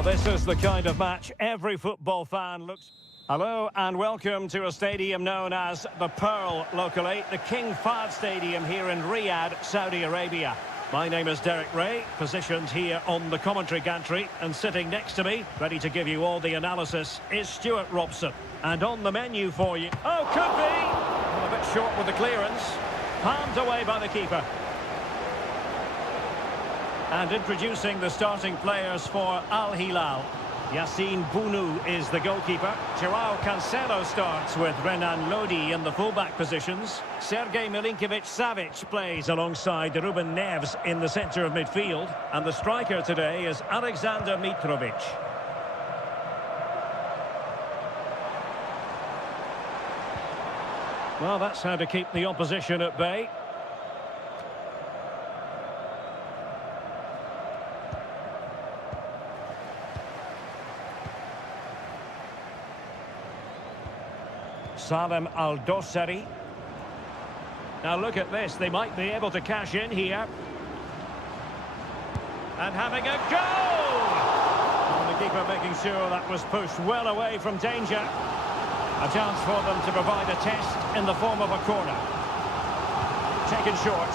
Well, this is the kind of match every football fan looks... Hello and welcome to a stadium known as the Pearl locally, the King Fahd Stadium here in Riyadh, Saudi Arabia. My name is Derek Ray, positioned here on the commentary gantry, and sitting next to me, ready to give you all the analysis, is Stuart Robson. And on the menu for you... Oh, could be! Well, a bit short with the clearance. Palmed away by the keeper. And introducing the starting players for Al Hilal. Yassine Bounou is the goalkeeper. Joao Cancelo starts with Renan Lodi in the fullback positions. Sergej Milinkovic-Savic plays alongside Ruben Neves in the centre of midfield. And the striker today is Alexander Mitrovic. Well, that's how to keep the opposition at bay. Salem Al-Dossari. Now look at this, they might be able to cash in here. And having a goal! And the keeper making sure that was pushed well away from danger. A chance for them to provide a test in the form of a corner. Taken short.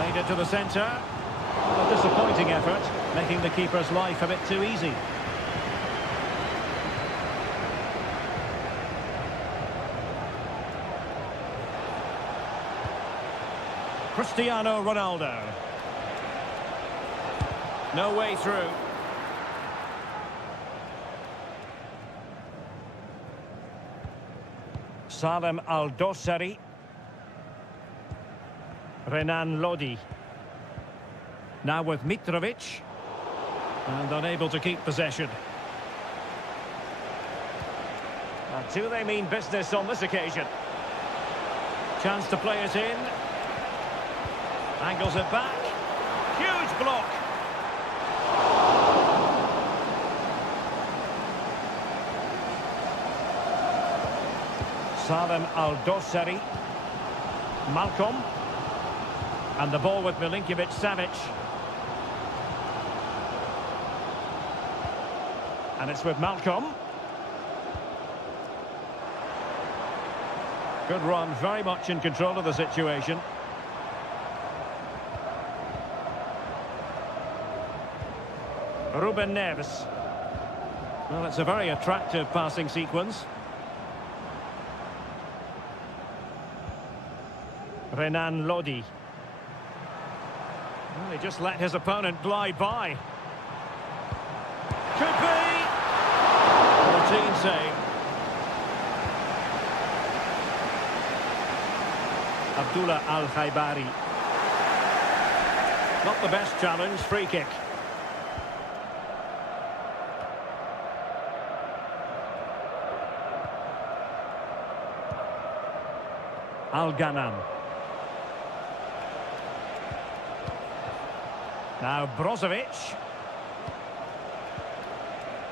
Made it to the centre. A disappointing effort, making the keeper's life a bit too easy. Cristiano Ronaldo. No way through. Salem Al-Dossari. Renan Lodi. Now with Mitrovic. And unable to keep possession. Do they mean business on this occasion? Chance to play it in. Angles it back. Huge block. Salem Al-Dossari. Malcolm. And the ball with Milinkovic-Savic. And it's with Malcolm. Good run, very much in control of the situation. Ruben Neves. Well, it's a very attractive passing sequence. Renan Lodi. Well, he just let his opponent glide by. Could be! Routine save. Abdullah Al-Khaibari. Not the best challenge, free kick. Al-Ghanam. Now Brozovic.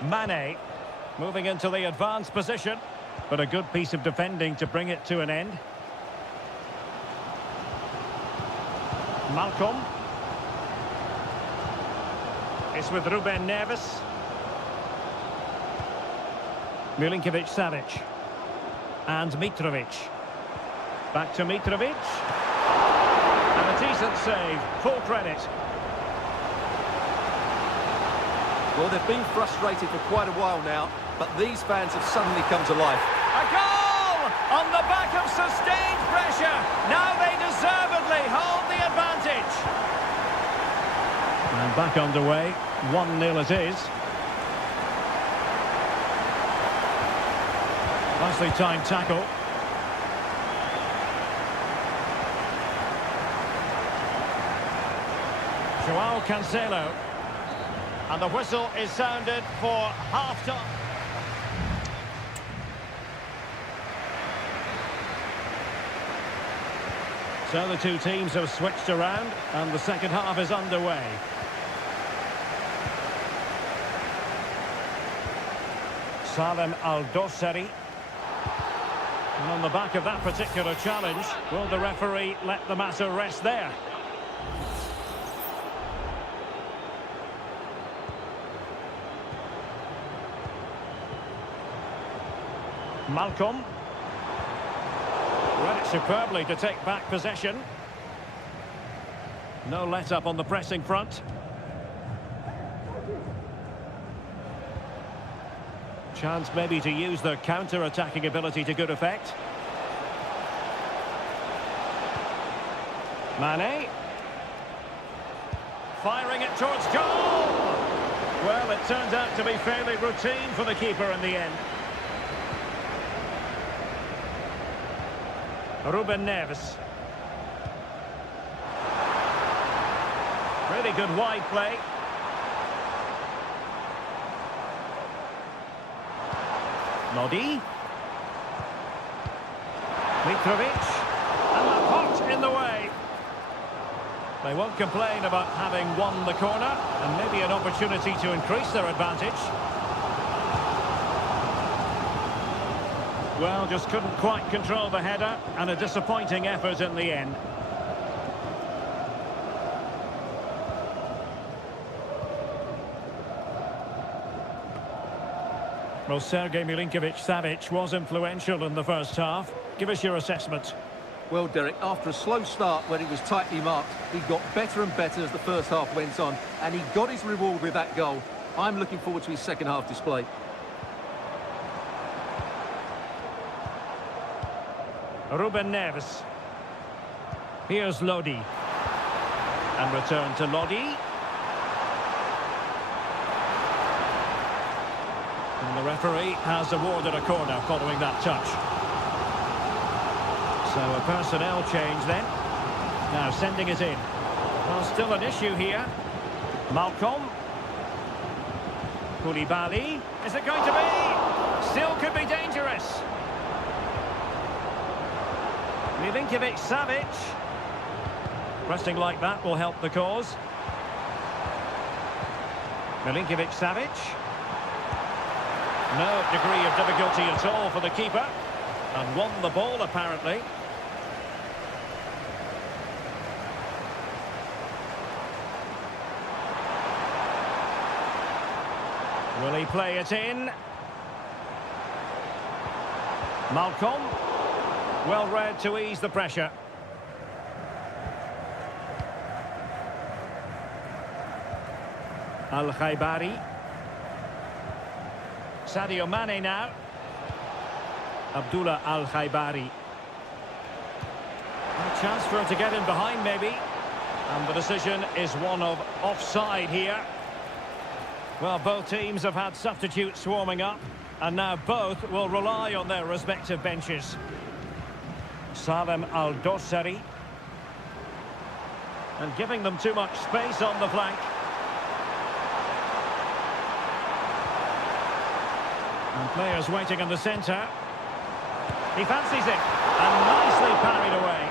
Mane. Moving into the advanced position. But a good piece of defending to bring it to an end. Malcolm. It's with Ruben Neves. Milinkovic-Savic. And Mitrovic. Back to Mitrovic. And a decent save. Full credit. Well, they've been frustrated for quite a while now, but these fans have suddenly come to life. A goal! On the back of sustained pressure. Now they deservedly hold the advantage. And back underway. 1-0 it is. Nicely timed tackle. Joao Cancelo. And the whistle is sounded for half-time. So the two teams have switched around and the second half is underway. Salem Al-Dossari. And on the back of that particular challenge, will the referee let the matter rest there? Malcolm. Read it superbly to take back possession. No let-up on the pressing front. Chance maybe to use their counter-attacking ability to good effect. Mane. Firing it towards goal! Well, it turned out to be fairly routine for the keeper in the end. Ruben Neves. Really good wide play. Lodi. Mitrovic. And Laporte in the way. They won't complain about having won the corner, and maybe an opportunity to increase their advantage. Well, just couldn't quite control the header, and a disappointing effort in the end. Well, Sergej Milinkovic-Savic was influential in the first half. Give us your assessment. Well, Derek, after a slow start when he was tightly marked, he got better and better as the first half went on, and he got his reward with that goal. I'm looking forward to his second half display. Ruben Neves. Here's Lodi. And return to Lodi. And the referee has awarded a corner following that touch. So a personnel change then. Now sending it in. Well, still an issue here. Malcolm. Koulibaly. Is it going to be? Still could be dangerous. Milinkovic-Savic. Pressing like that will help the cause. Milinkovic-Savic. No degree of difficulty at all for the keeper. And won the ball, apparently. Will he play it in? Malcolm. Well read to ease the pressure. Al-Khaibari. Sadio Mane now. Abdullah Al-Khaibari. A chance for him to get in behind, maybe. And the decision is one of offside here. Well, both teams have had substitutes warming up, and now both will rely on their respective benches. Salem Al-Dossari. And giving them too much space on the flank. And players waiting in the centre. He fancies it, and nicely parried away.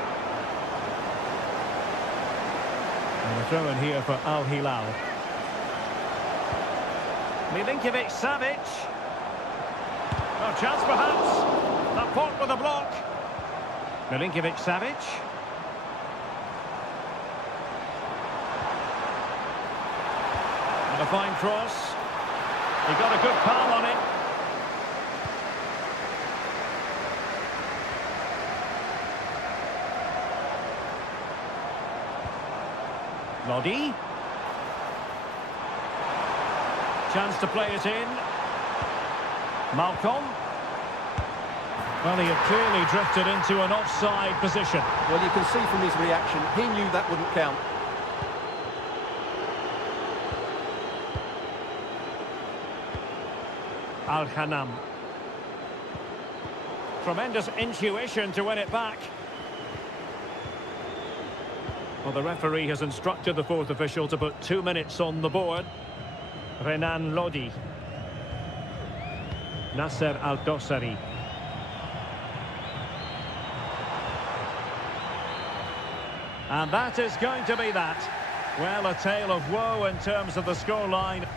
And a throw in here for Al Hilal. Milinkovic-Savic. Oh, chance perhaps. Laporte with a block. Milinkovic-Savic. And a fine cross. He got a good palm on it. Lodi. Chance to play it in. Malcolm. Well, he had clearly drifted into an offside position. Well, you can see from his reaction, he knew that wouldn't count. Al-Khanam. Tremendous intuition to win it back. Well, the referee has instructed the fourth official to put 2 minutes on the board. Renan Lodi. Nasser Al-Dossari. And that is going to be that. Well, a tale of woe in terms of the scoreline.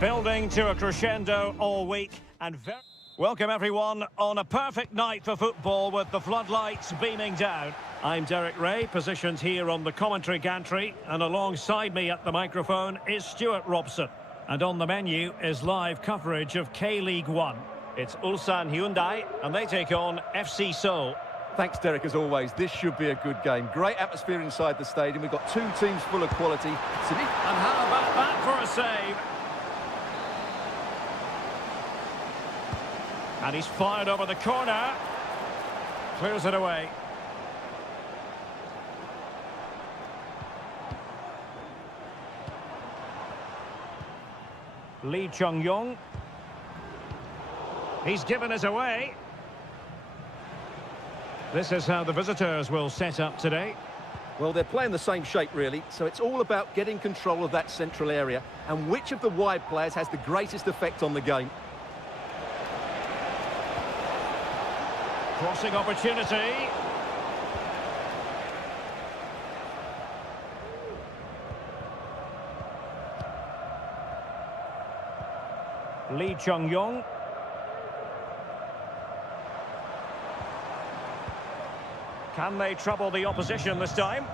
Building to a crescendo all week and welcome everyone on a perfect night for football with the floodlights beaming down. I'm Derek Ray, positioned here on the commentary gantry, and alongside me at the microphone is Stuart Robson. And on the menu is live coverage of K-League 1. It's Ulsan Hyundai, and they take on FC Seoul. Thanks, Derek, as always. This should be a good game. Great atmosphere inside the stadium. We've got two teams full of quality. And how about that for a save? And he's fired over the corner. Clears it away. Lee Chung-yong. He's given us away. This is how the visitors will set up today. Well, they're playing the same shape, really, so it's all about getting control of that central area and which of the wide players has the greatest effect on the game. Crossing opportunity. Lee Chung-yong. Can they trouble the opposition this time?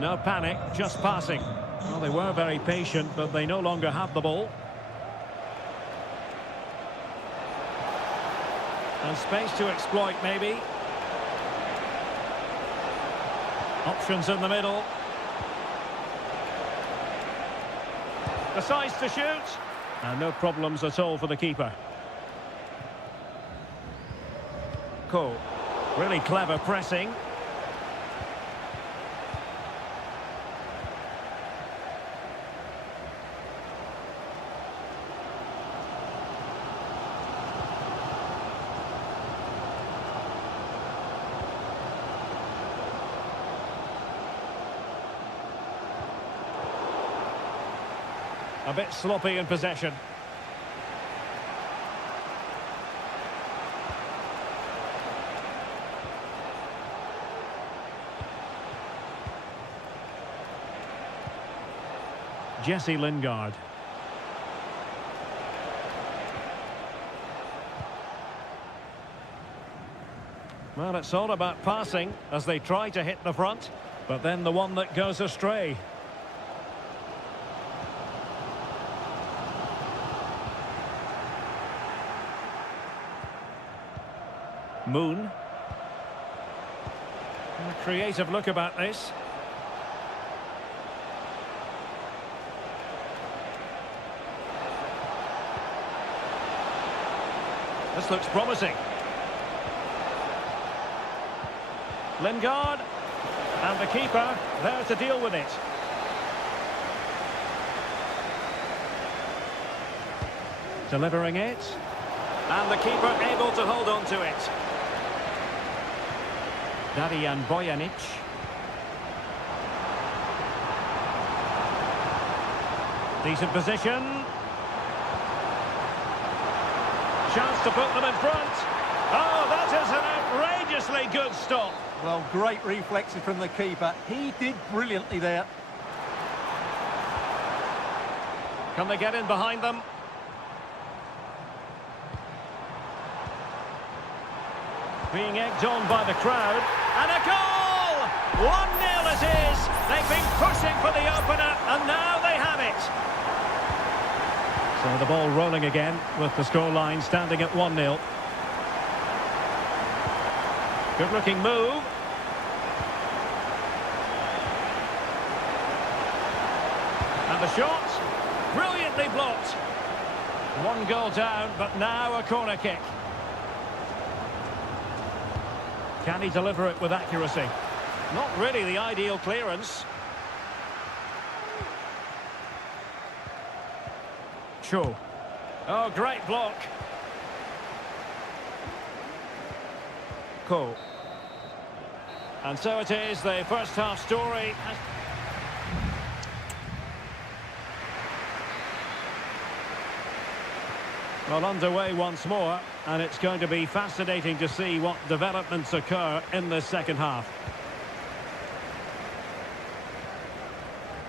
No panic, just passing. Well, they were very patient, but they no longer have the ball. And space to exploit, maybe. Options in the middle. Decides to shoot. And no problems at all for the keeper. Cool. Really clever pressing. A bit sloppy in possession. Jesse Lingard. Well, it's all about passing as they try to hit the front, but then the one that goes astray. Moon. A creative look about this. This looks promising. Lingard. And the keeper there to deal with it. Delivering it. And the keeper able to hold on to it. Darijan Bojanic. Decent position. Chance to put them in front. Oh, that is an outrageously good stop. Well, great reflexes from the keeper. He did brilliantly there. Can they get in behind them? Being egged on by the crowd. And a goal! 1-0 it is. They've been pushing for the opener, and now they have it. So the ball rolling again with the scoreline standing at 1-0. Good looking move. And the shot, brilliantly blocked. One goal down, but now a corner kick. Can he deliver it with accuracy? Not really the ideal clearance. Cho. Oh, great block. Ko. And so it is, the first half story. Well, underway once more, and it's going to be fascinating to see what developments occur in the second half.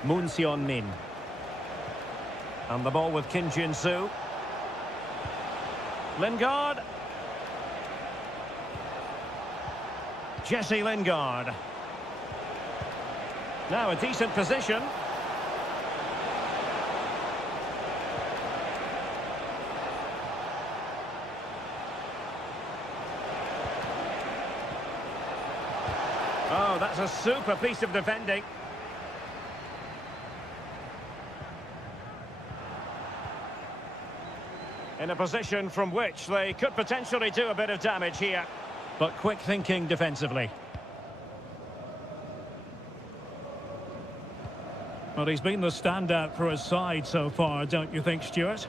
Moon Seon-min. And the ball with Kim Jin-soo. Lingard. Jesse Lingard. Now a decent position. Oh, that's a super piece of defending. In a position from which they could potentially do a bit of damage here. But quick thinking defensively. Well, he's been the standout for his side so far, don't you think, Stuart?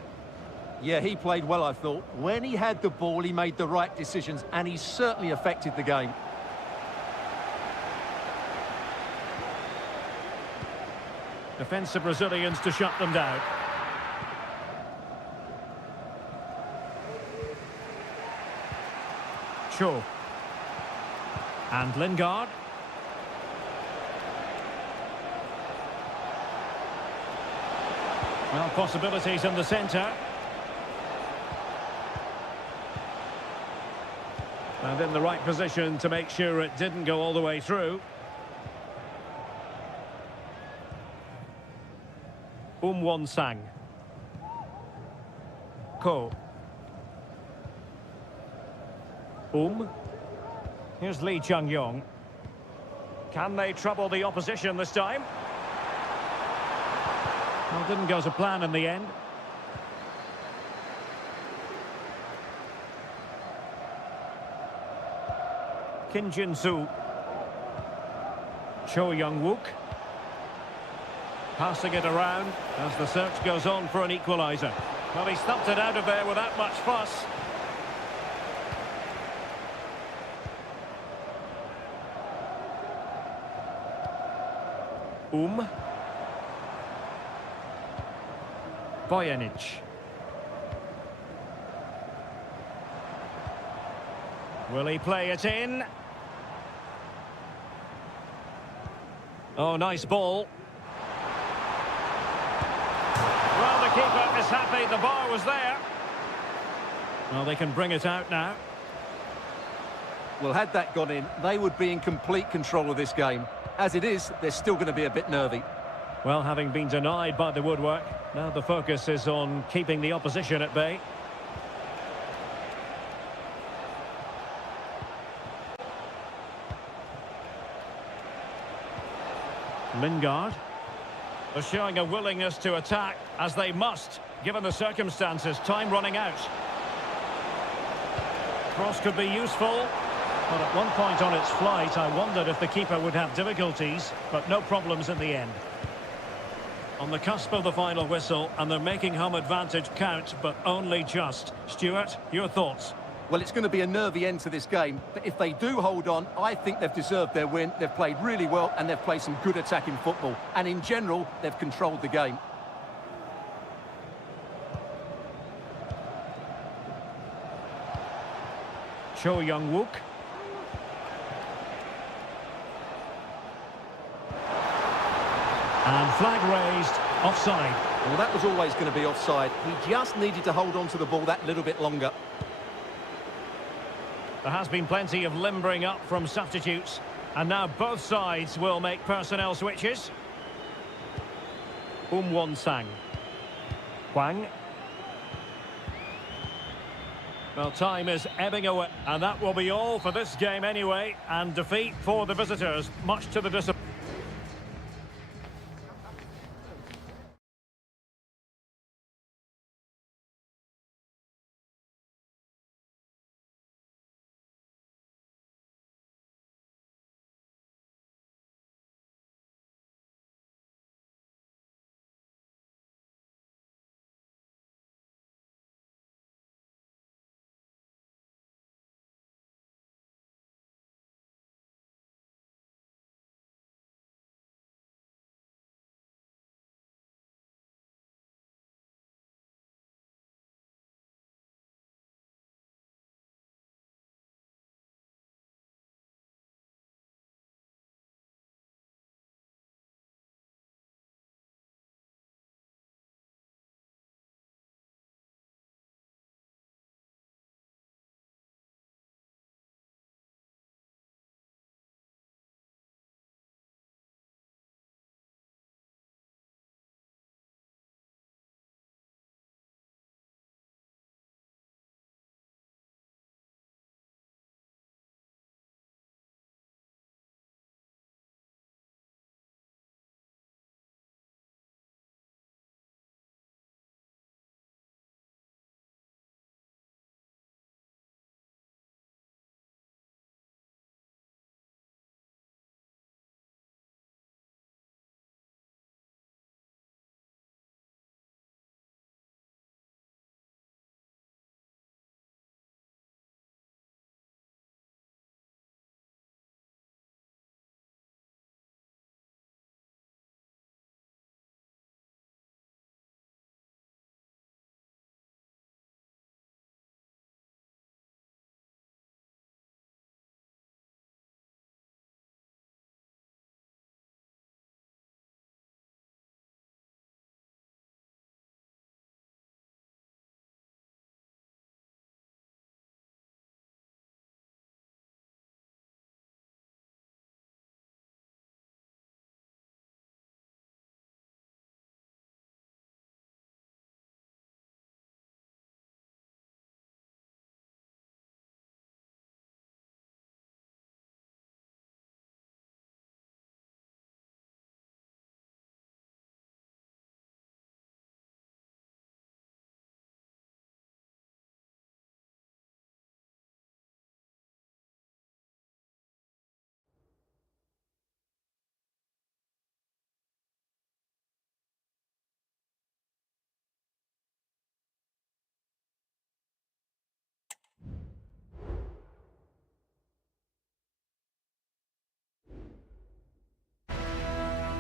Yeah, he played well, I thought. When he had the ball, he made the right decisions, and he certainly affected the game. Defensive Brazilians to shut them down. Cho. And Lingard. Well, possibilities in the centre. And in the right position to make sure it didn't go all the way through. Won-sang. Ko. Here's Lee Chung-yong. Can they trouble the opposition this time? Well, didn't go to plan in the end. Kim Jin-soo. Cho Young-wook. Passing it around as the search goes on for an equaliser. Well, he stumped it out of there without much fuss. Bojanic. Will he play it in? Oh, nice ball. Well, the keeper is happy the bar was there. Well, they can bring it out now. Well, had that gone in, they would be in complete control of this game. As it is, they're still going to be a bit nervy. Well, having been denied by the woodwork, now the focus is on keeping the opposition at bay. Lingard. They're showing a willingness to attack, as they must, given the circumstances. Time running out. Cross could be useful. But at one point on its flight, I wondered if the keeper would have difficulties, but no problems in the end. On the cusp of the final whistle, and they're making home advantage count, but only just. Stuart, your thoughts? Well, it's going to be a nervy end to this game, but if they do hold on, I think they've deserved their win. They've played really well, and they've played some good attacking football. And in general, they've controlled the game. Cho Young-wook. And flag raised, offside. Well, that was always going to be offside. He just needed to hold on to the ball that little bit longer. There has been plenty of limbering up from substitutes. And now both sides will make personnel switches. Won-sang. Hwang. Well, time is ebbing away. And that will be all for this game anyway. And defeat for the visitors, much to the disappointment.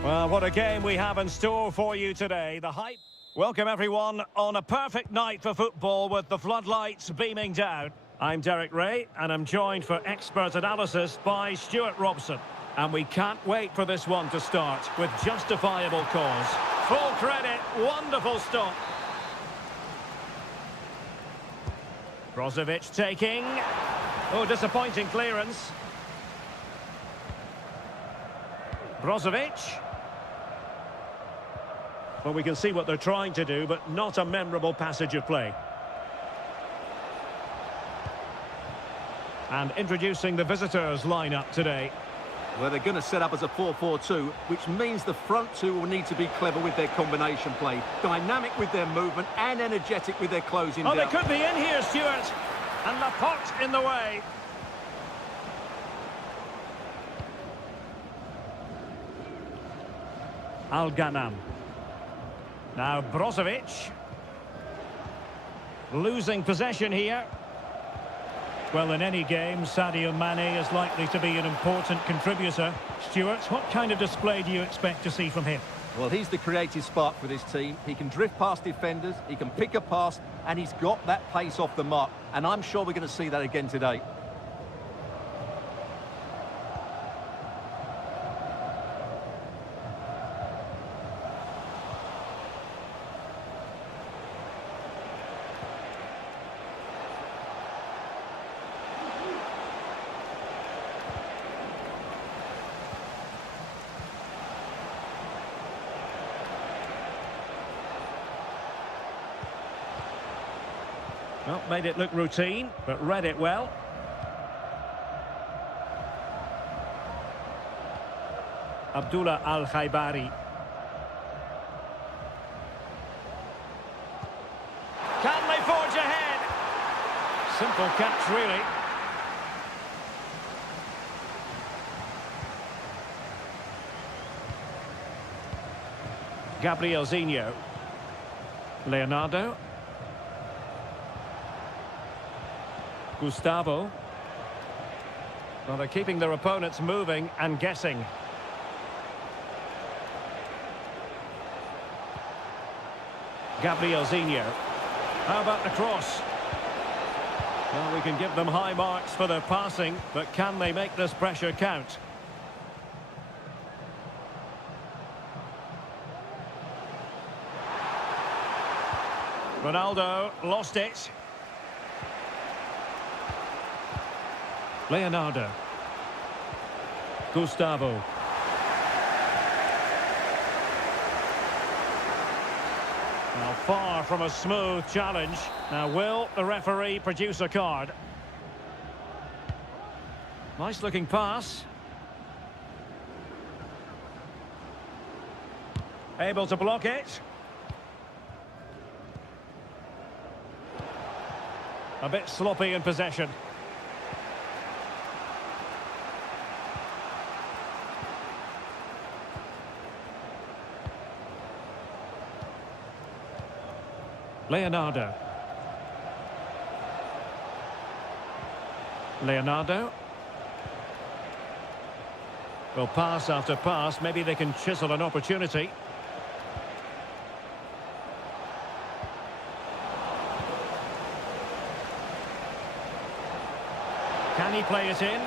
Well, what a game we have in store for you today. The hype. Welcome, everyone, on a perfect night for football with the floodlights beaming down. I'm Derek Ray, and I'm joined for expert analysis by Stuart Robson. And we can't wait for this one to start with justifiable cause. Full credit, wonderful stop. Brozovic taking. Oh, disappointing clearance. Brozovic. Well, we can see what they're trying to do, but not a memorable passage of play. And introducing the visitors' lineup today. Well, they're going to set up as a 4-4-2, which means the front two will need to be clever with their combination play, dynamic with their movement and energetic with their closing down. Oh, they could be in here, Stuart. And the pot in the way. Al-Ghanam. Now Brozovic. Losing possession here. Well, in any game, Sadio Mane is likely to be an important contributor. Stuart, what kind of display do you expect to see from him? Well, he's the creative spark for this team. He can drift past defenders, he can pick a pass, and he's got that pace off the mark. And I'm sure we're going to see that again today. Well, made it look routine, but read it well. Abdullah Al-Khaibari. Can they forge ahead? Simple catch, really. Gabrielzinho. Leonardo. Gustavo. Well, they're keeping their opponents moving and guessing. Gabrielzinho. How about the cross? Well, we can give them high marks for their passing, but can they make this pressure count? Ronaldo lost it. Leonardo. Gustavo. Now, far from a smooth challenge. Now, will the referee produce a card? Nice looking pass. Able to block it. A bit sloppy in possession. Leonardo. Leonardo. Well, pass after pass, maybe they can chisel an opportunity. Can he play it in?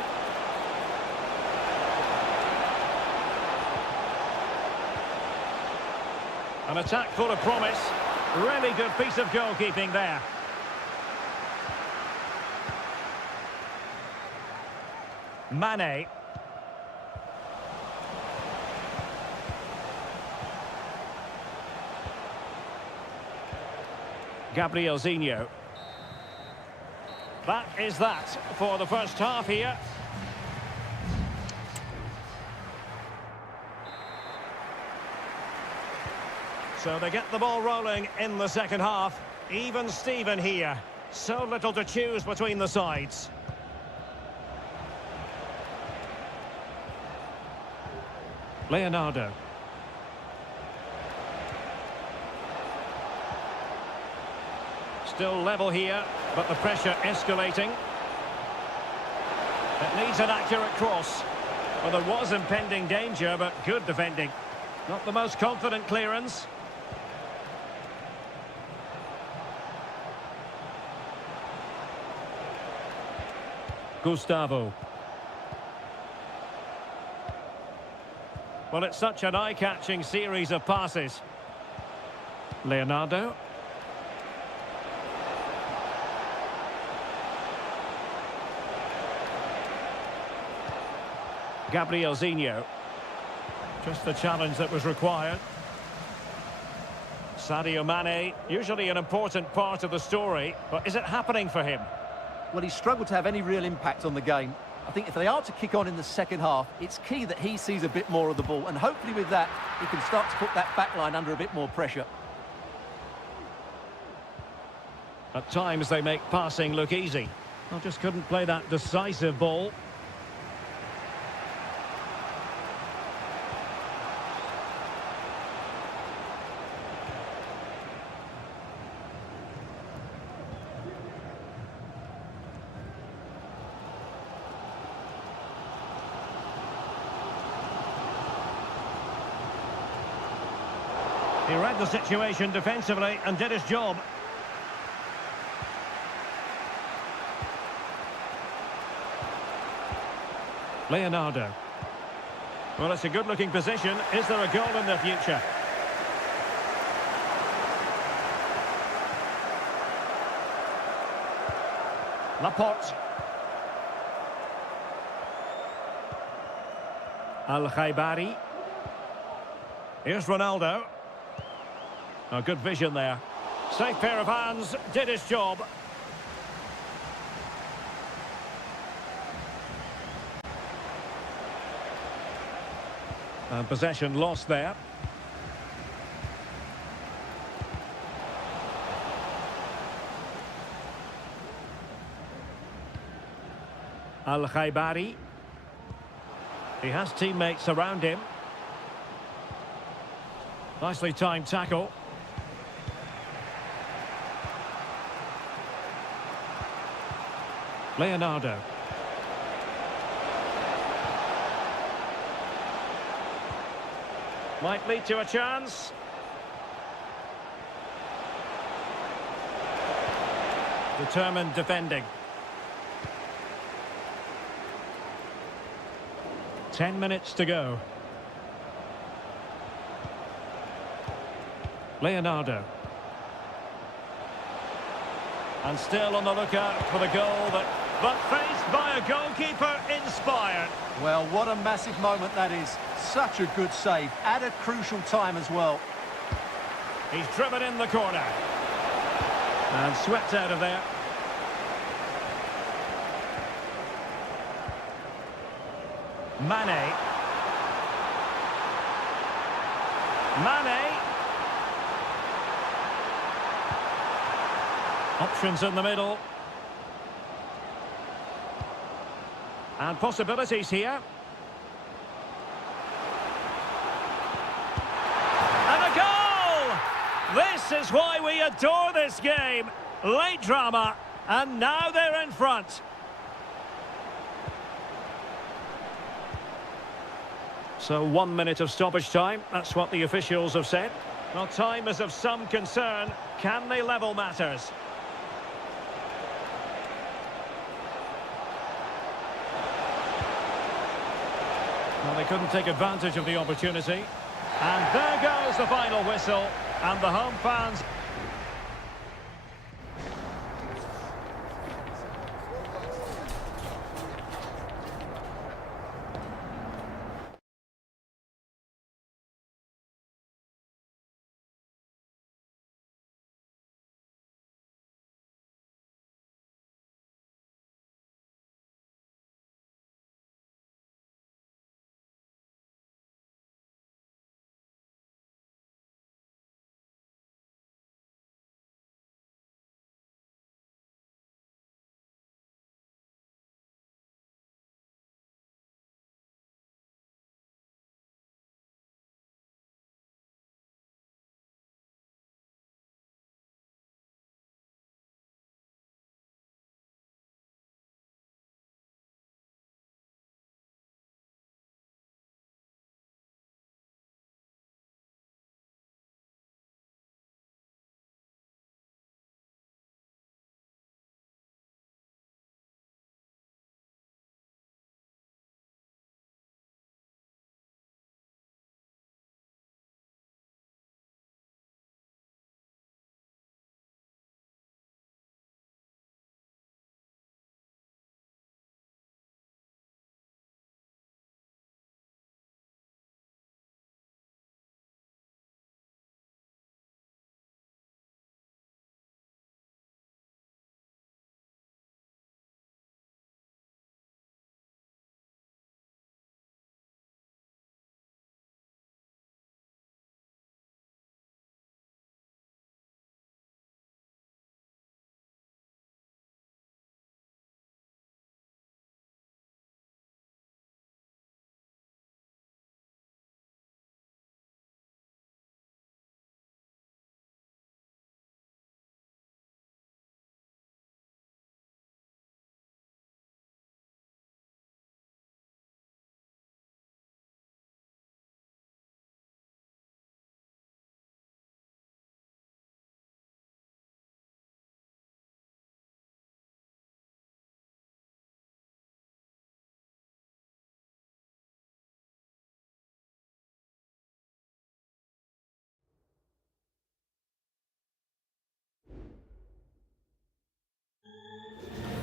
An attack full of promise. Really good piece of goalkeeping there. Mane. Gabrielzinho. That is that for the first half here. So they get the ball rolling in the second half. Even Steven here. So little to choose between the sides. Leonardo. Still level here, but the pressure escalating. It needs an accurate cross. Well, there was impending danger, but good defending. Not the most confident clearance. Gustavo. Well, it's such an eye-catching series of passes. Leonardo. Gabrielzinho. Just the challenge that was required. Sadio Mane, usually an important part of the story, but is it happening for him? Well, he's struggled to have any real impact on the game. I think if they are to kick on in the second half, it's key that he sees a bit more of the ball, and hopefully with that, he can start to put that back line under a bit more pressure. At times they make passing look easy. Well, just couldn't play that decisive ball. He read the situation defensively and did his job. Leonardo. Well, it's a good-looking position. Is there a goal in the future? Laporte. Al-Khaibari. Here's Ronaldo. Oh, good vision there. Safe pair of hands, did his job. And possession lost there. Al-Khaibari. He has teammates around him. Nicely timed tackle. Leonardo. Might lead to a chance. Determined defending. 10 minutes to go. Leonardo. And still on the lookout for the goal but faced by a goalkeeper inspired. Well, what a massive moment that is. Such a good save at a crucial time as well. He's driven in the corner. And swept out of there. Mane. Mane. Options in the middle. And possibilities here. And a goal! This is why we adore this game. Late drama, and now they're in front. So 1 minute of stoppage time, that's what the officials have said. Well, time is of some concern. Can they level matters? Well, they couldn't take advantage of the opportunity. And there goes the final whistle. And the home fans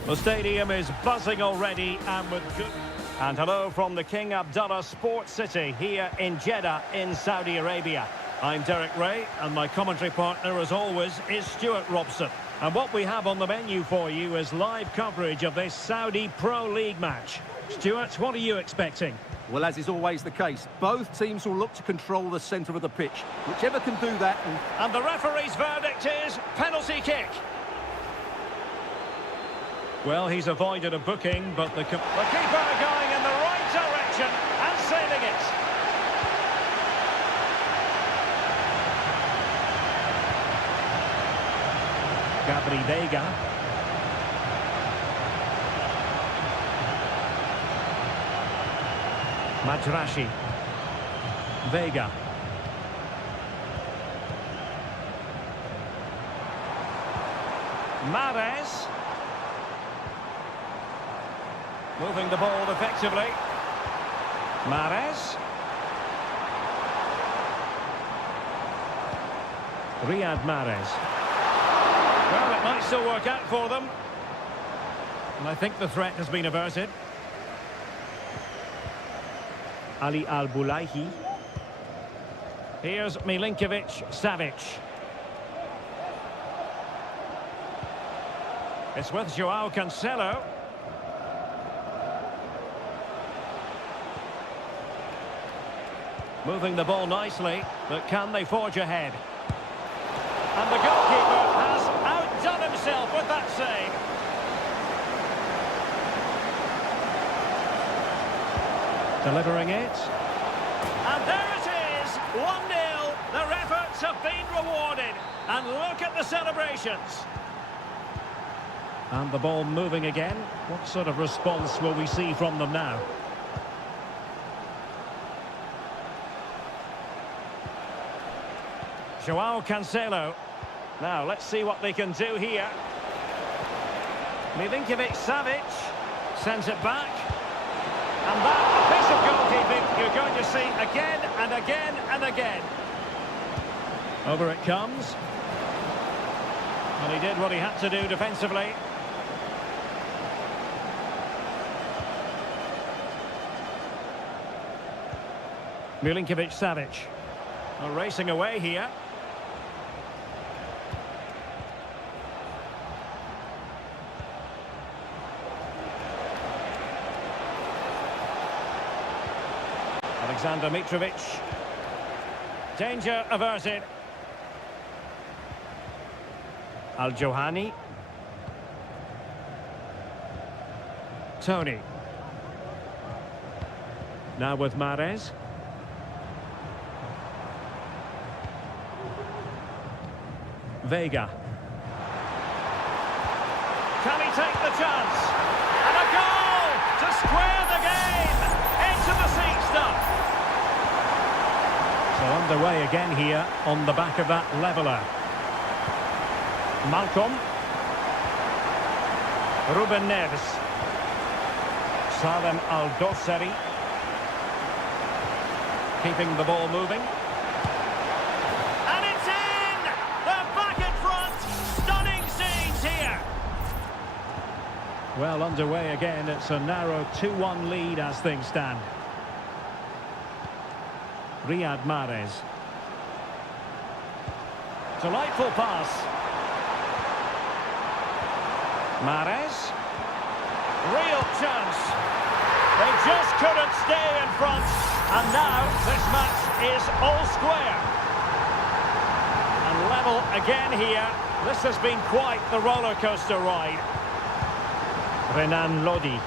The stadium is buzzing already and with good... And hello from the King Abdullah Sports City here in Jeddah in Saudi Arabia. I'm Derek Ray and my commentary partner as always is Stuart Robson. And what we have on the menu for you is live coverage of this Saudi Pro League match. Stuart, what are you expecting? Well, as is always the case, both teams will look to control the centre of the pitch. Whichever can do that... And the referee's verdict is penalty kick. Well, he's avoided a booking, but the keeper going in the right direction and saving it. Gabri Veiga. Majrashi. Veiga. Mahrez. Moving the ball effectively. Mahrez. Riyad Mahrez. Well, it might still work out for them. And I think the threat has been averted. Ali Al-Bulaihi. Here's Milinkovic-Savic. It's with Joao Cancelo. Moving the ball nicely, but can they forge ahead? And the goalkeeper has outdone himself with that save. Delivering it. And there it is, 1-0. Their efforts have been rewarded. And look at the celebrations. And the ball moving again. What sort of response will we see from them now? Joao Cancelo. Now, let's see what they can do here. Milinkovic-Savic sends it back. And that, a piece of goalkeeping you're going to see again and again and again. Over it comes. And he did what he had to do defensively. Milinkovic-Savic. Racing away here. Alexander Mitrovic. Danger averted. Al-Johani. Tony. Now with Mahrez. Veiga. Can he take the chance? And a goal to square the game. Into the seat stuff. So underway again here on the back of that leveller. Malcolm. Ruben Neves. Salem Al-Dosseri. Keeping the ball moving. And it's in! They're back in front. Stunning scenes here. Well, underway again. It's a narrow 2-1 lead as things stand. Riyad Mahrez. Delightful pass. Mahrez. Real chance. They just couldn't stay in front. And now this match is all square. And level again here. This has been quite the roller coaster ride. Renan Lodi.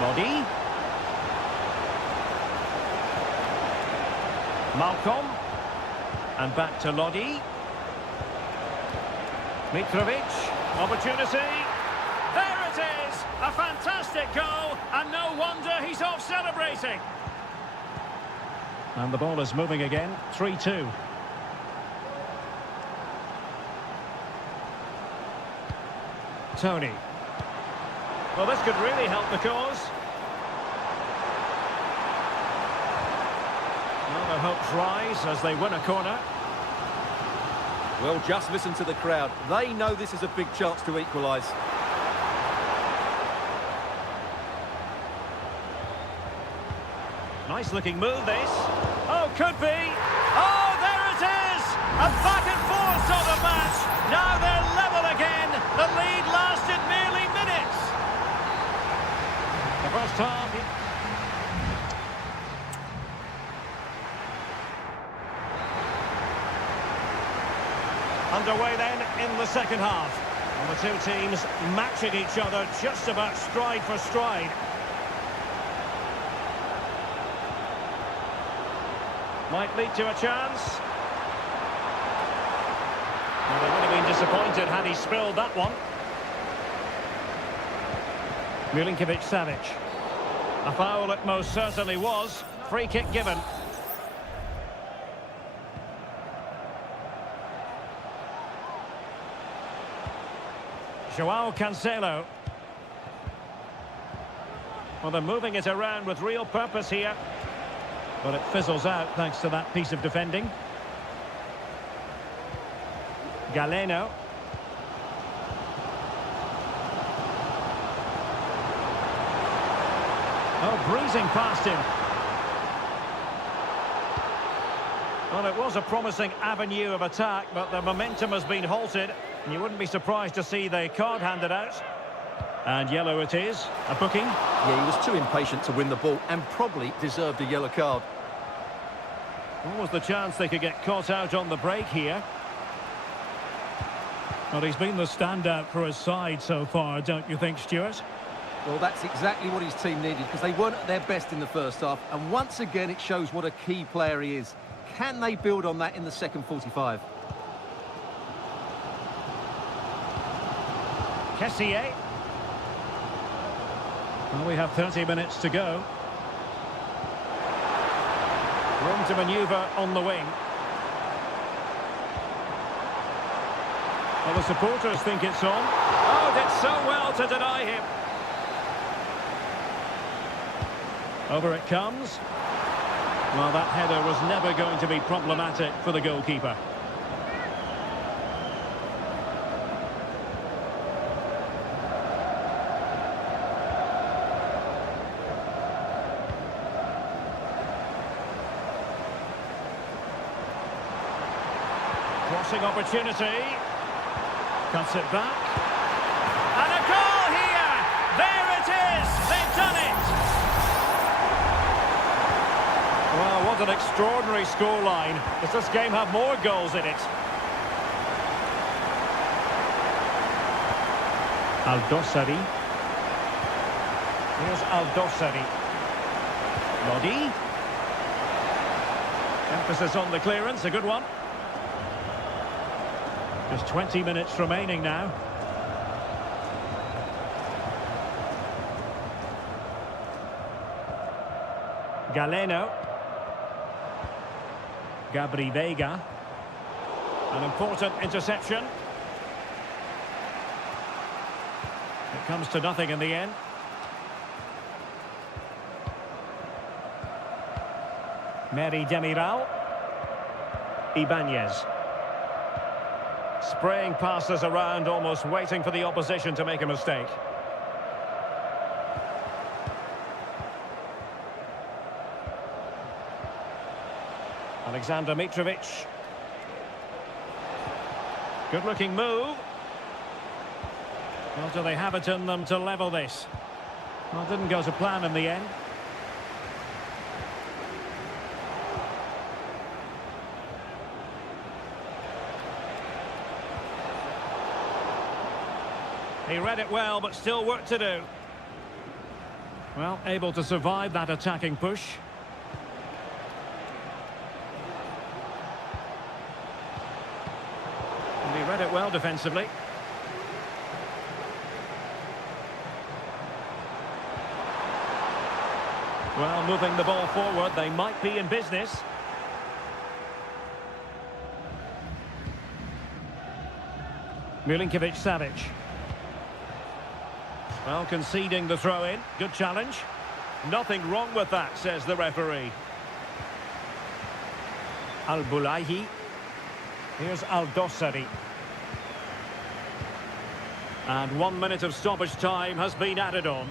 Lodi. Malcolm. And back to Lodi. Mitrovic. Opportunity. There it is. A fantastic goal. And no wonder he's off celebrating. And the ball is moving again. 3-2. Tony. Well, this could really help the cause. Well, their hopes rise as they win a corner. Well, just listen to the crowd. They know this is a big chance to equalise. Nice looking move, this. Oh, could be. Oh, there it is! A back and forth sort of match. Now they're level again. The lead lasted merely minutes. The first half. Underway then in the second half. And the two teams matching each other just about stride for stride. Might lead to a chance. Well, they would have been disappointed had he spilled that one. Milinkovic-Savic. A foul it most certainly was. Free kick given. Joao Cancelo. Well, they're moving it around with real purpose here. But it fizzles out thanks to that piece of defending. Galeno. Oh, breezing past him. Well, it was a promising avenue of attack, but the momentum has been halted. And you wouldn't be surprised to see the card handed out. And yellow it is. A booking. Yeah, he was too impatient to win the ball and probably deserved a yellow card. What was the chance they could get caught out on the break here? Well, he's been the standout for his side so far, don't you think, Stuart? Well, that's exactly what his team needed, because they weren't at their best in the first half. And once again, it shows what a key player he is. Can they build on that in the second 45? Kessié. Well, we have 30 minutes to go. Room to manoeuvre on the wing. Well, the supporters think it's on. Oh, did so well to deny him. Over it comes. Well, that header was never going to be problematic for the goalkeeper. Crossing opportunity. Cuts it back. And a goal here! There it is! They've done it! Well, what an extraordinary scoreline. Does this game have more goals in it? Al-Dossari. Here's Al-Dossari. Lodi. Emphasis on the clearance, a good one. Just 20 minutes remaining now. Galeno. Gabri Veiga. An important interception. It comes to nothing in the end. Meri Demiral. Ibanez. Spraying passes around, almost waiting for the opposition to make a mistake. Alexander Mitrovic. Good-looking move. Well, do they have it in them to level this? Well, it didn't go to plan in the end. He read it well, but still work to do. Well, able to survive that attacking push. And he read it well defensively. Well, moving the ball forward, they might be in business. Milinkovic-Savic. Well, conceding the throw-in. Good challenge. Nothing wrong with that, says the referee. Al-Bulaihi. Here's Aldosari. And 1 minute of stoppage time has been added on.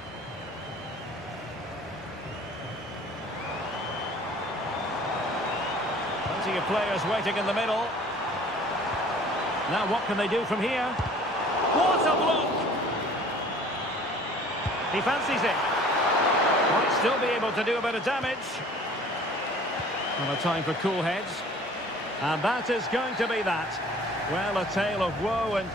Plenty of players waiting in the middle. Now what can they do from here? What a block! He fancies it. Might still be able to do a bit of damage. And a time for cool heads. And that is going to be that. Well, a tale of woe and...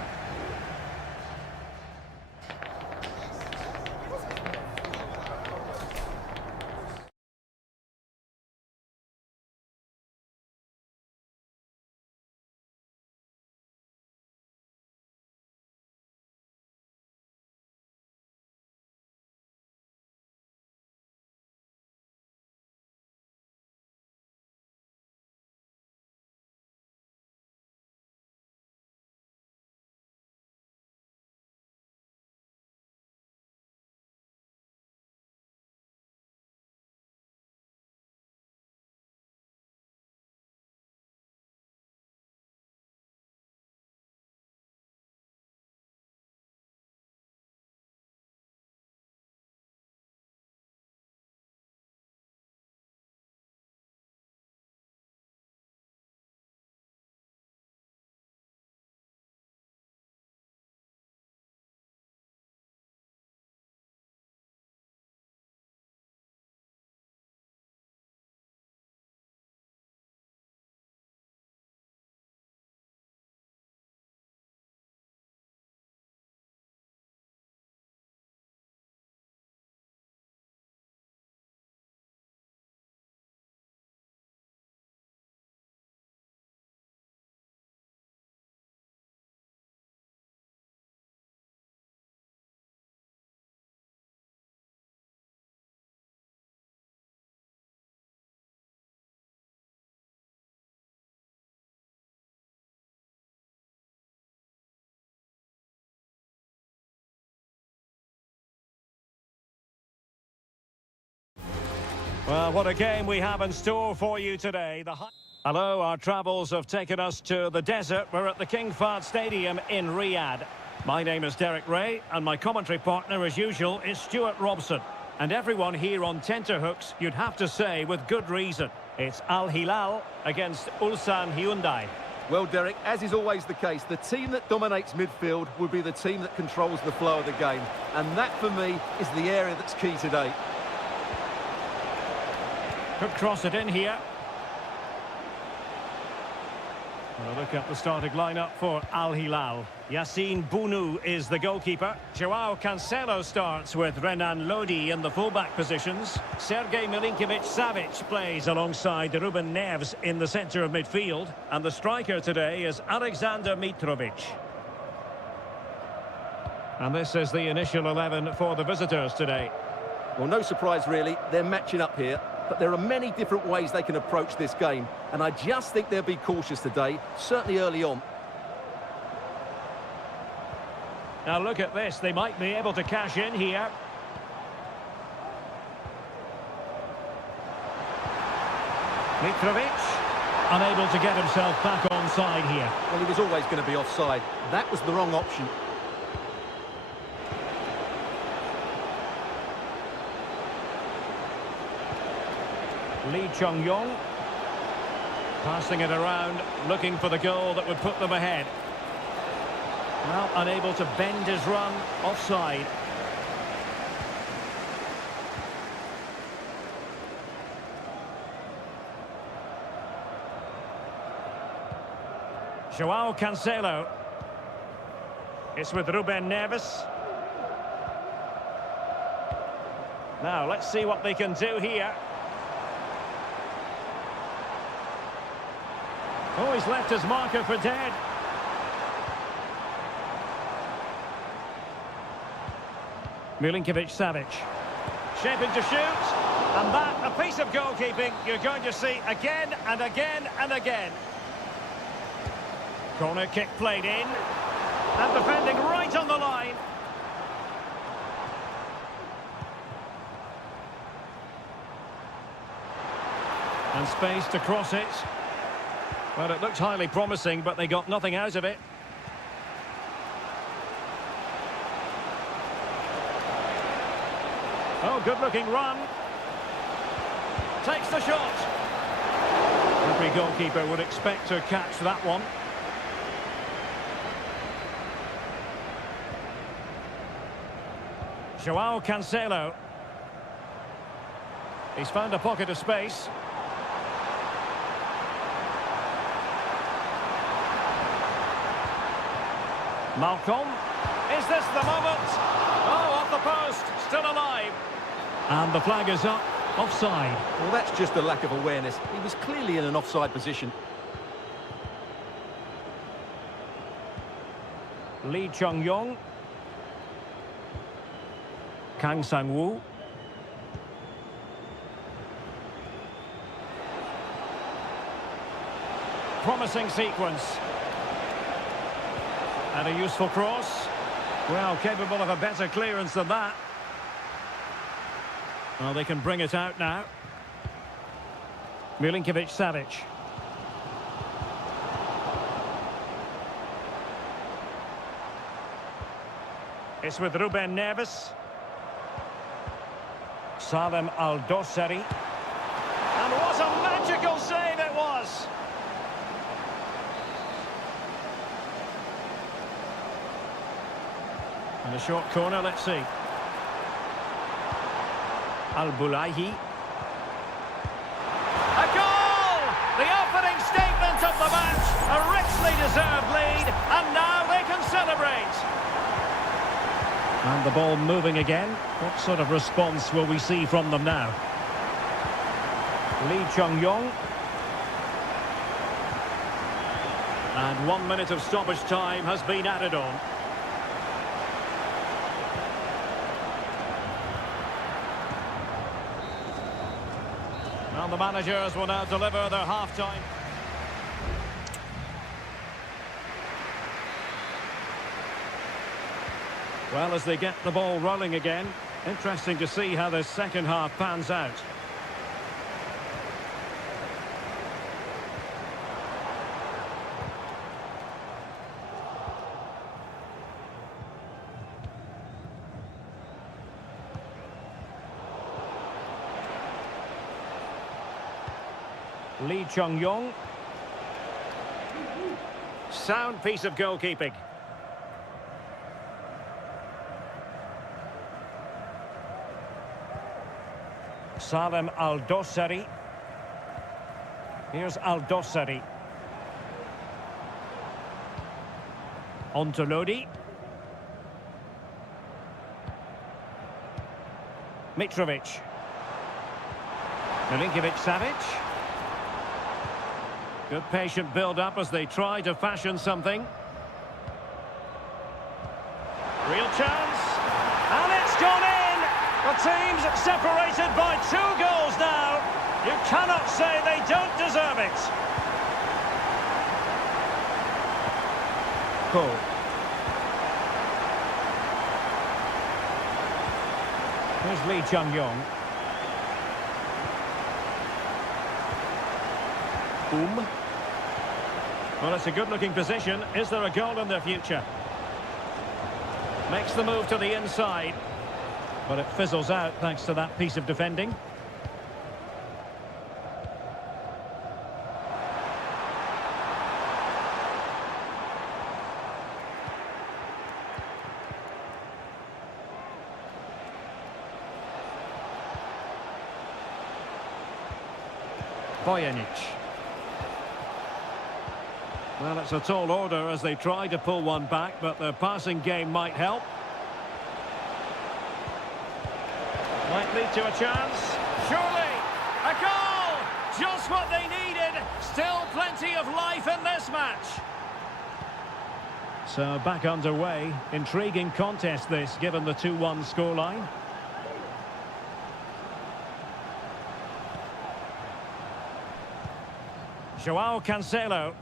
Well, what a game we have in store for you today. Hello, our travels have taken us to the desert. We're at the King Fahd Stadium in Riyadh. My name is Derek Ray, and my commentary partner, as usual, is Stuart Robson. And everyone here on tenterhooks, you'd have to say, with good reason. It's Al Hilal against Ulsan Hyundai. Well, Derek, as is always the case, the team that dominates midfield would be the team that controls the flow of the game. And that, for me, is the area that's key today. Could cross it in here. We'll look at the starting lineup for Al Hilal. Yassine Bounou is the goalkeeper. Joao Cancelo starts with Renan Lodi in the fullback positions. Sergej Milinkovic-Savic plays alongside Ruben Neves in the centre of midfield. And the striker today is Alexander Mitrovic. And this is the initial 11 for the visitors today. Well, no surprise, really. They're matching up here. But there are many different ways they can approach this game. And I just think they'll be cautious today, certainly early on. Now look at this, they might be able to cash in here. Mitrovic, unable to get himself back onside here. Well, he was always going to be offside. That was the wrong option. Lee Chung-yong passing it around, looking for the goal that would put them ahead. Well, unable to bend his run, offside. Joao Cancelo. It's with Ruben Neves. Now, let's see what they can do here. Oh, he's left his marker for dead. Milinkovic-Savic. Shaping to shoot. And that, a piece of goalkeeping you're going to see again and again and again. Corner kick played in. And defending right on the line. And space to cross it. Well, it looked highly promising, but they got nothing out of it. Oh, good-looking run. Takes the shot. Every goalkeeper would expect to catch that one. Joao Cancelo. He's found a pocket of space. Malcolm. Is this the moment? Oh, off the post. Still alive. And the flag is up. Offside. Well, that's just a lack of awareness. He was clearly in an offside position. Lee Chung-yong. Kang Sang-woo. Promising sequence. And a useful cross. Well, capable of a better clearance than that. Well, they can bring it out now. Milinkovic-Savic. It's with Ruben Neves. Salem Al-Dossari. And what a magical save it was! And a short corner, let's see. Al-Bulaihi. A goal! The opening statement of the match. A richly deserved lead. And now they can celebrate. And the ball moving again. What sort of response will we see from them now? Lee Chung-yong. And 1 minute of stoppage time has been added on. And the managers will now deliver their half-time. Well, as they get the ball rolling again, interesting to see how the second half pans out. Lee Chung-yong. Sound piece of goalkeeping. Salem Al-Dossari. Here's Al-Dossari. On to Lodi. Mitrovic. Milinkovic-Savic. Good patient build-up as they try to fashion something. Real chance. And it's gone in! The team's separated by 2 goals now. You cannot say they don't deserve it. Cool. Here's Lee Chung-yong. Well, it's a good-looking position. Is there a goal in their future? Makes the move to the inside. But it fizzles out thanks to that piece of defending. Bojanic. Well, it's a tall order as they try to pull one back, but their passing game might help. Might lead to a chance. Surely! A goal! Just what they needed. Still plenty of life in this match. So back underway. Intriguing contest this, given the 2-1 scoreline. Joao Cancelo.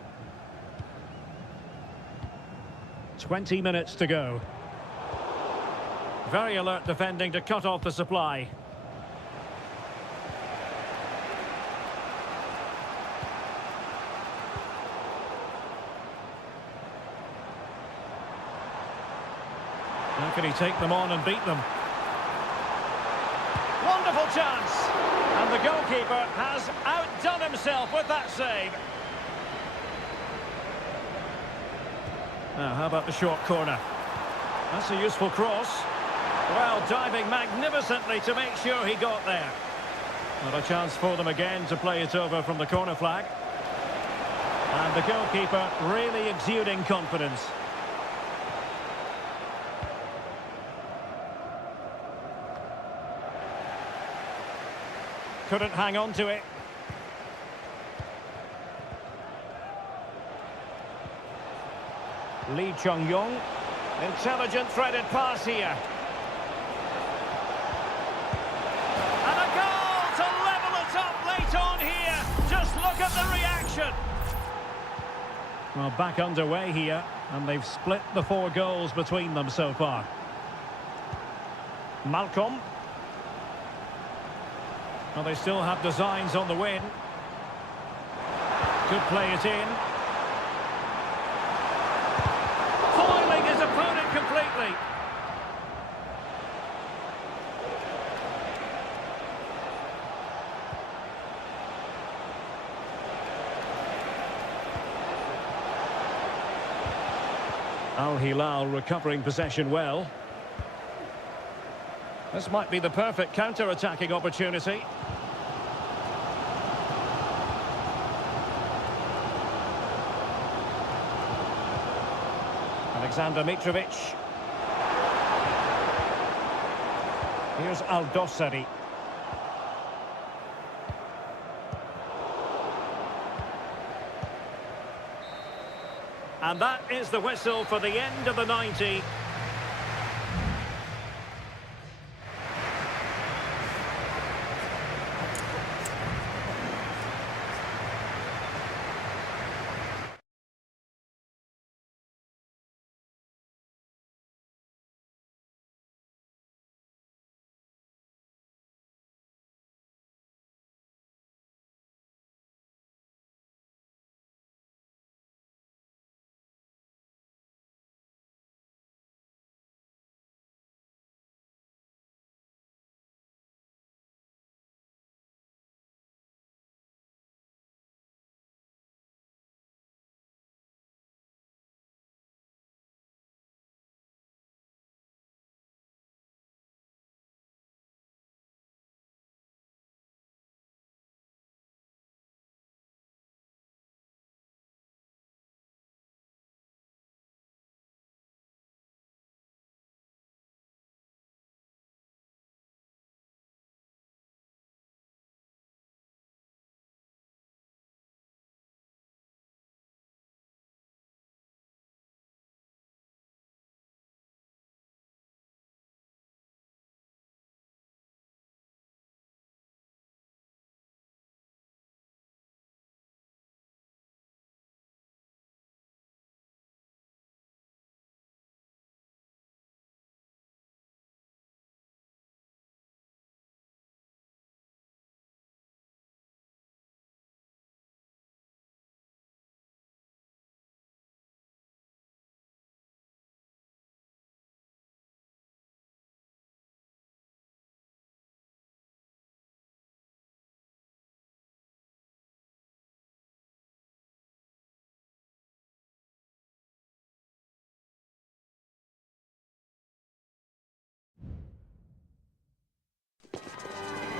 20 minutes to go. Very alert defending to cut off the supply. How can he take them on and beat them? Wonderful chance! And the goalkeeper has outdone himself with that save. Now, how about the short corner? That's a useful cross. Well, diving magnificently to make sure he got there. Not a chance for them again to play it over from the corner flag. And the goalkeeper really exuding confidence. Couldn't hang on to it. Lee Chung-yong. Intelligent threaded pass here. And a goal to level it up late on here. Just look at the reaction. Well, back underway here, and they've split the 4 goals between them so far. Malcolm. Well, they still have designs on the win. Could play it in. Foiling his opponent completely. Al Hilal recovering possession well. This might be the perfect counter-attacking opportunity. Alexander Mitrovic. Here's Al-Dossari. And that is the whistle for the end of the 90.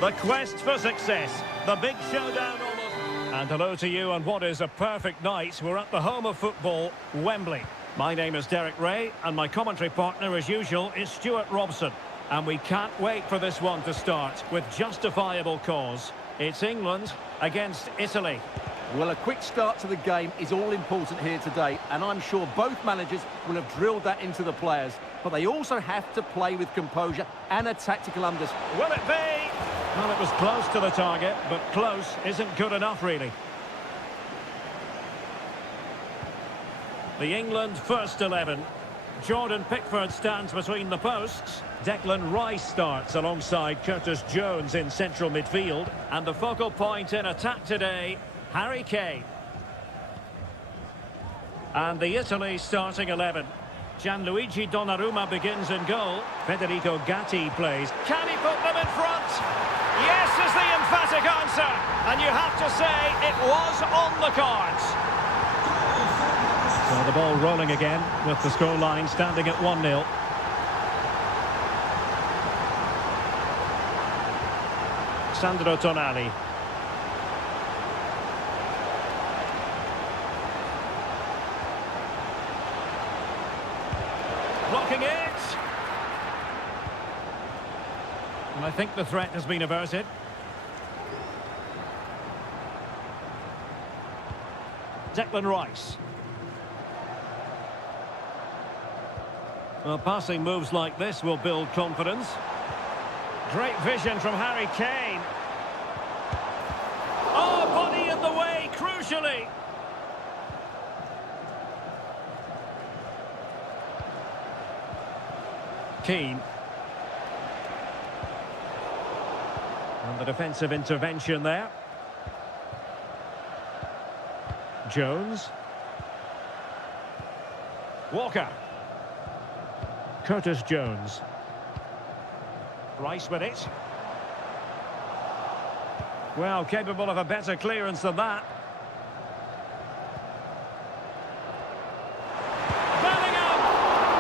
The quest for success, the big showdown almost. And hello to you on what is a perfect night. We're at the home of football, Wembley. My name is Derek Ray, and my commentary partner, as usual, is Stuart Robson. And we can't wait for this one to start with justifiable cause. It's England against Italy. Well, a quick start to the game is all important here today, and I'm sure both managers will have drilled that into the players. But they also have to play with composure and a tactical understanding. Will it be? Well, it was close to the target, but close isn't good enough, really. The England first 11. Jordan Pickford stands between the posts. Declan Rice starts alongside Curtis Jones in central midfield. And the focal point in attack today, Harry Kane. And the Italy starting 11. Gianluigi Donnarumma begins in goal. Federico Gatti plays. Can he put them in front? Yes is the emphatic answer. And you have to say it was on the cards. So the ball rolling again with the scoreline standing at 1-0. Sandro Tonali. Blocking it. And I think the threat has been averted. Declan Rice. Well, passing moves like this will build confidence. Great vision from Harry Kane. Oh, body in the way, crucially. Keane. And the defensive intervention there. Jones. Walker. Curtis Jones. Rice with it. Well, capable of a better clearance than that. Bellingham!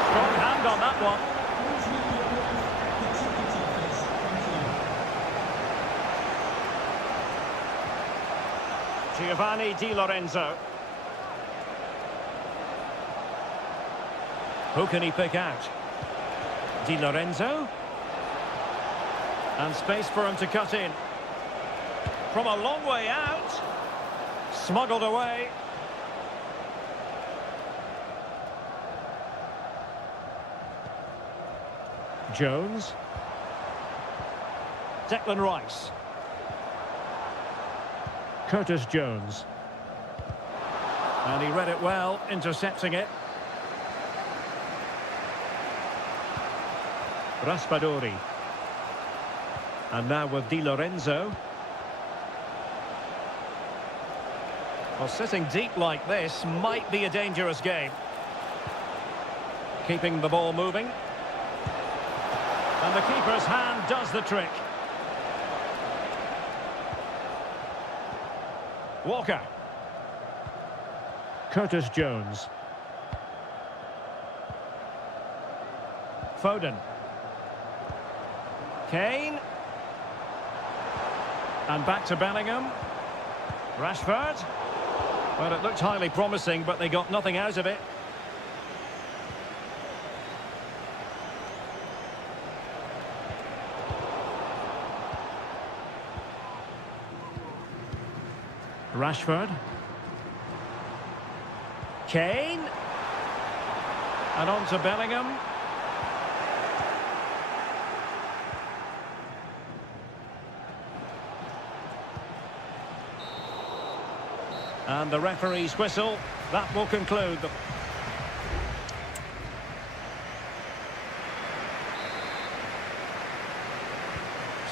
Strong hand on that one. Giovanni Di Lorenzo. Who can he pick out? Di Lorenzo. And space for him to cut in. From a long way out. Smuggled away. Jones. Declan Rice. Curtis Jones. And he read it well, intercepting it. Raspadori. And now with Di Lorenzo. Well, sitting deep like this might be a dangerous game. Keeping the ball moving. And the keeper's hand does the trick. Walker. Curtis Jones. Foden. Kane. And back to Bellingham. Rashford. Well, it looked highly promising, but they got nothing out of it. Rashford. Kane. And on to Bellingham. And the referee's whistle, that will conclude.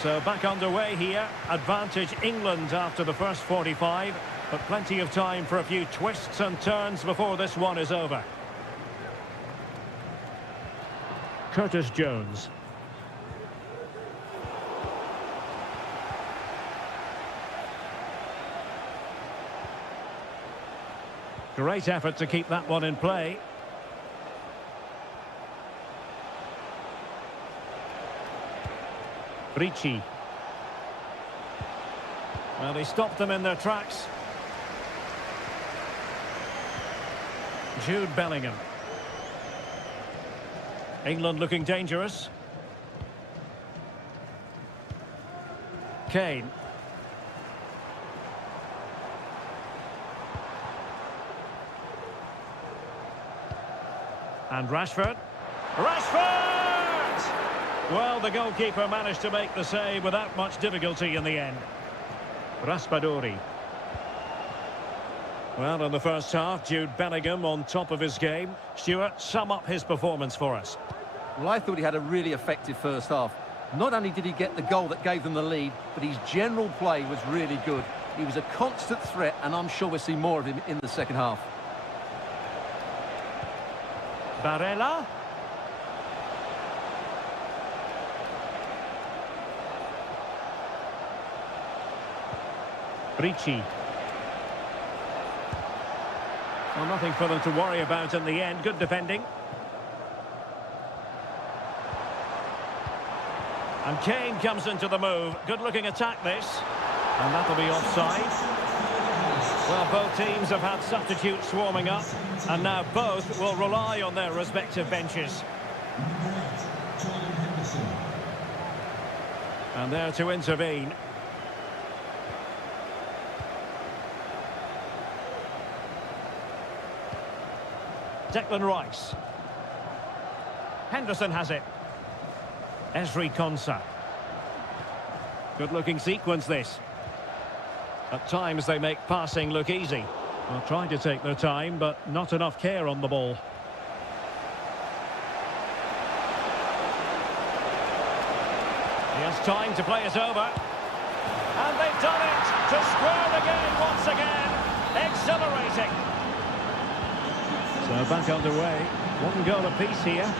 So back underway here. Advantage England after the first 45, but plenty of time for a few twists and turns before this one is over. Curtis Jones. Great effort to keep that one in play. Ricci. Well, he stopped them in their tracks. Jude Bellingham. England looking dangerous. Kane. And Rashford. Rashford! Well, the goalkeeper managed to make the save without much difficulty in the end. Raspadori. Well, in the first half, Jude Bellingham on top of his game. Stuart, sum up his performance for us. Well, I thought he had a really effective first half. Not only did he get the goal that gave them the lead, but his general play was really good. He was a constant threat, and I'm sure we'll see more of him in the second half. Barella. Ricci. Well, nothing for them to worry about in the end. Good defending. And Kane comes into the move. Good-looking attack, this. And that'll be offside. Well, both teams have had substitutes swarming up, and now both will rely on their respective benches. And there to intervene. Declan Rice. Henderson has it. Ezri Konsa. Good-looking sequence, this. At times they make passing look easy. Well, trying to take their time, but not enough care on the ball. He has time to play it over. And they've done it to square the game once again. Exhilarating. So back underway. One goal apiece here.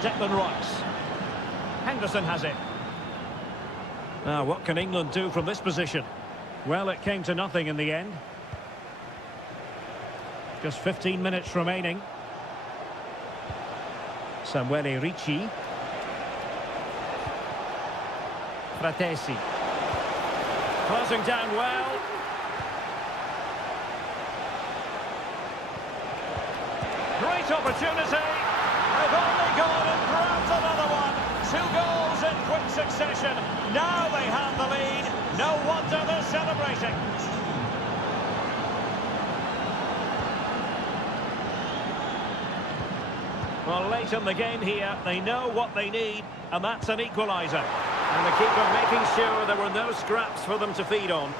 Declan Rice. Henderson has it. Now, what can England do from this position? Well, it came to nothing in the end. Just 15 minutes remaining. Samuele Ricci. Fratesi. Closing down well. Great opportunity. They've only gone and grabbed another one. 2 goals in quick succession. Now they have the lead. No wonder they're celebrating. Well, late in the game here, they know what they need, and that's an equaliser. And the keeper making sure there were no scraps for them to feed on.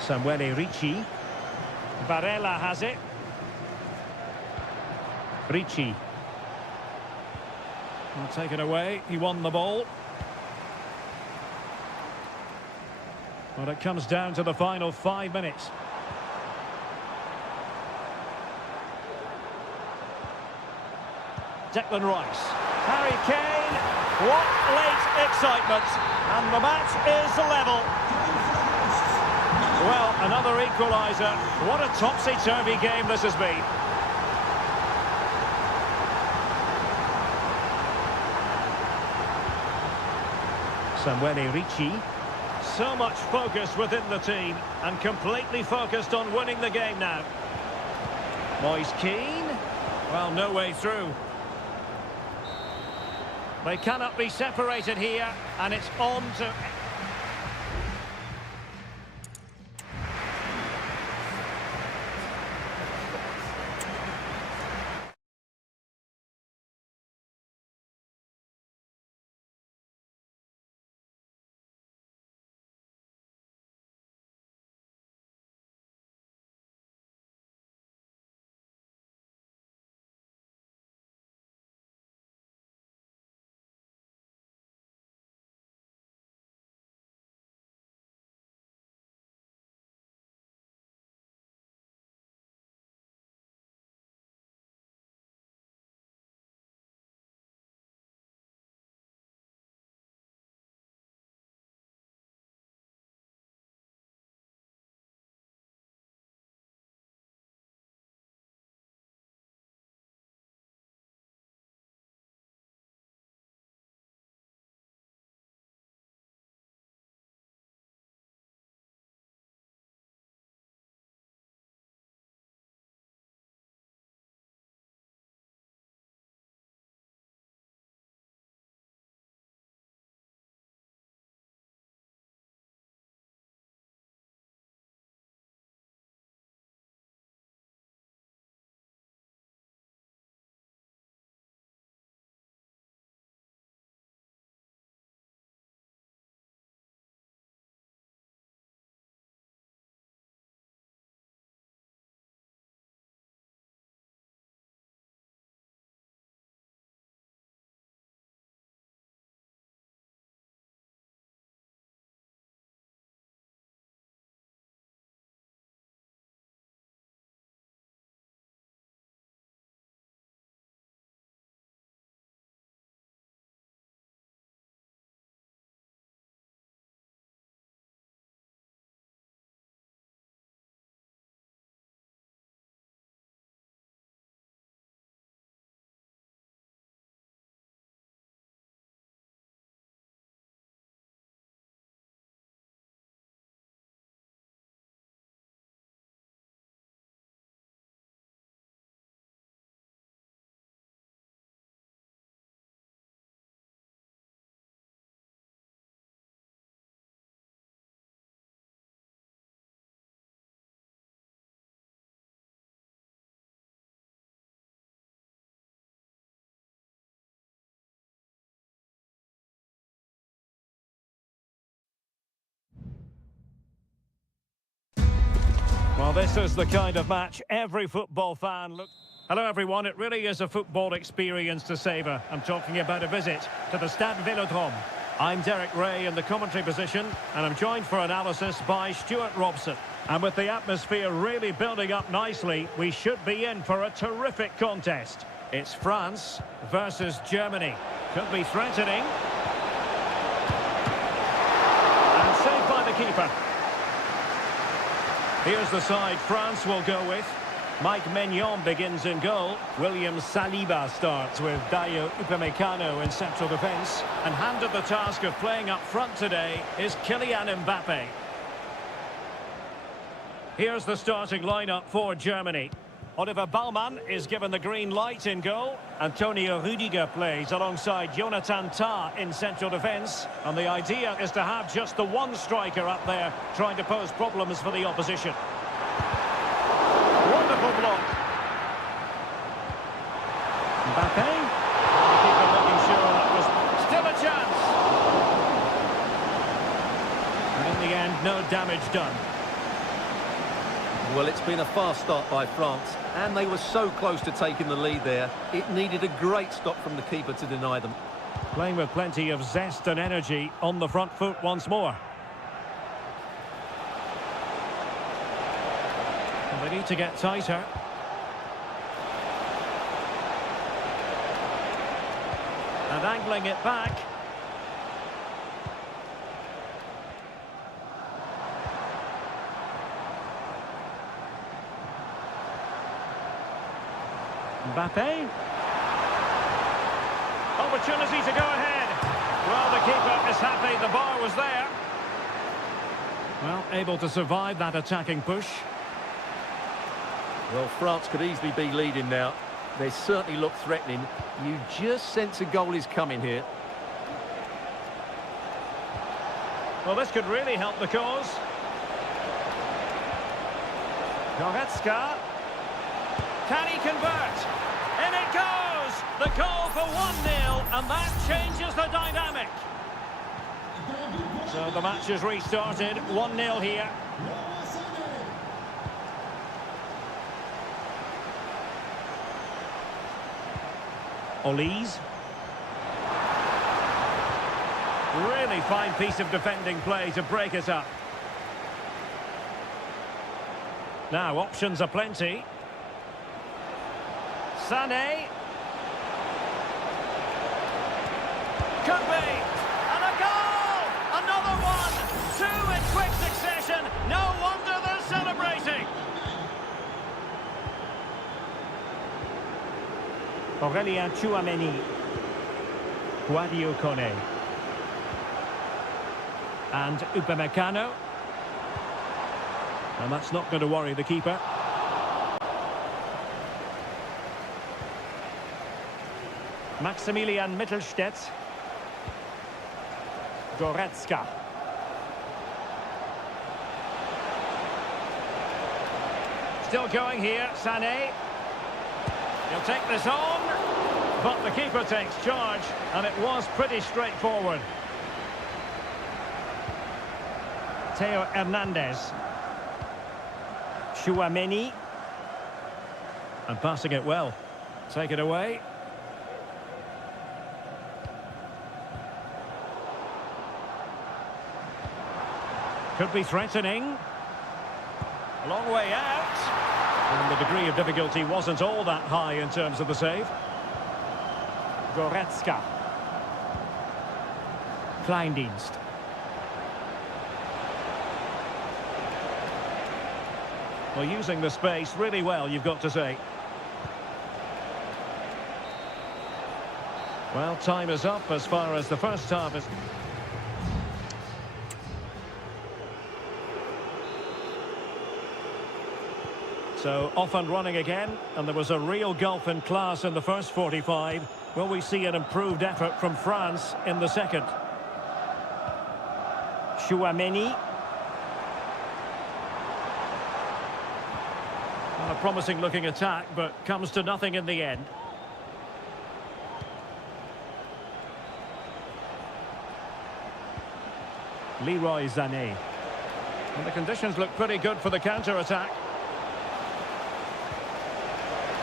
Samuele Ricci. Barella has it. Ricci. Well, taken away. He won the ball. Well, it comes down to the final 5 minutes. Declan Rice. Harry Kane. What late excitement. And the match is level. Well, another equaliser. What a topsy-turvy game this has been. Samuele Ricci. So much focus within the team and completely focused on winning the game now. Moise Keane. Well, no way through. They cannot be separated here, and it's on to this is the kind of match every football fan looks... Hello everyone, it really is a football experience to savour. I'm talking about a visit to the Stade Vélodrome. I'm Derek Ray in the commentary position, and I'm joined for analysis by Stuart Robson. And with the atmosphere really building up nicely, we should be in for a terrific contest. It's France versus Germany. Could be threatening. And saved by the keeper. Here's the side France will go with. Mike Maignan begins in goal. William Saliba starts with Dayo Upamecano in central defence. And handed the task of playing up front today is Kylian Mbappe. Here's the starting lineup for Germany. Oliver Baumann is given the green light in goal. Antonio Rüdiger plays alongside Jonathan Tah in central defence. And the idea is to have just the one striker up there trying to pose problems for the opposition. Wonderful block. Mbappe. The keeper looking sure that was still a chance. And in the end, no damage done. Well, it's been a fast start by France, and they were so close to taking the lead there. It needed a great stop from the keeper to deny them. Playing with plenty of zest and energy on the front foot once more. And they need to get tighter. And angling it back. Mbappe. Opportunity to go ahead. Well, the keeper is happy the bar was there. Well, able to survive that attacking push. Well, France could easily be leading now. They certainly look threatening. You just sense a goal is coming here. Well, this could really help the cause. Goretzka. Can he convert? In it goes! The goal for 1-0, and that changes the dynamic. So the match is restarted, 1-0 here. Olise. Really fine piece of defending play to break it up. Now, options are plenty. Sané. Could be. And a goal! Another one! Two in quick succession. No wonder they're celebrating. Aurélien Tchouameni. Guadio Kone. And Upamecano. And that's not going to worry the keeper. Maximilian Mittelstädt. Goretzka. Still going here, Sané. He'll take this on, but the keeper takes charge, and it was pretty straightforward. Theo Hernandez. Tchouameni. And passing it well. Take it away. Could be threatening. Long way out. And the degree of difficulty wasn't all that high in terms of the save. Goretzka. Kleindienst. Well, using the space really well, you've got to say. Well, time is up as far as the first half is... So, off and running again, and there was a real gulf in class in the first 45. Will we see an improved effort from France in the second? Tchouameni. Well, a promising looking attack, but comes to nothing in the end. Leroy Sané. And the conditions look pretty good for the counter-attack.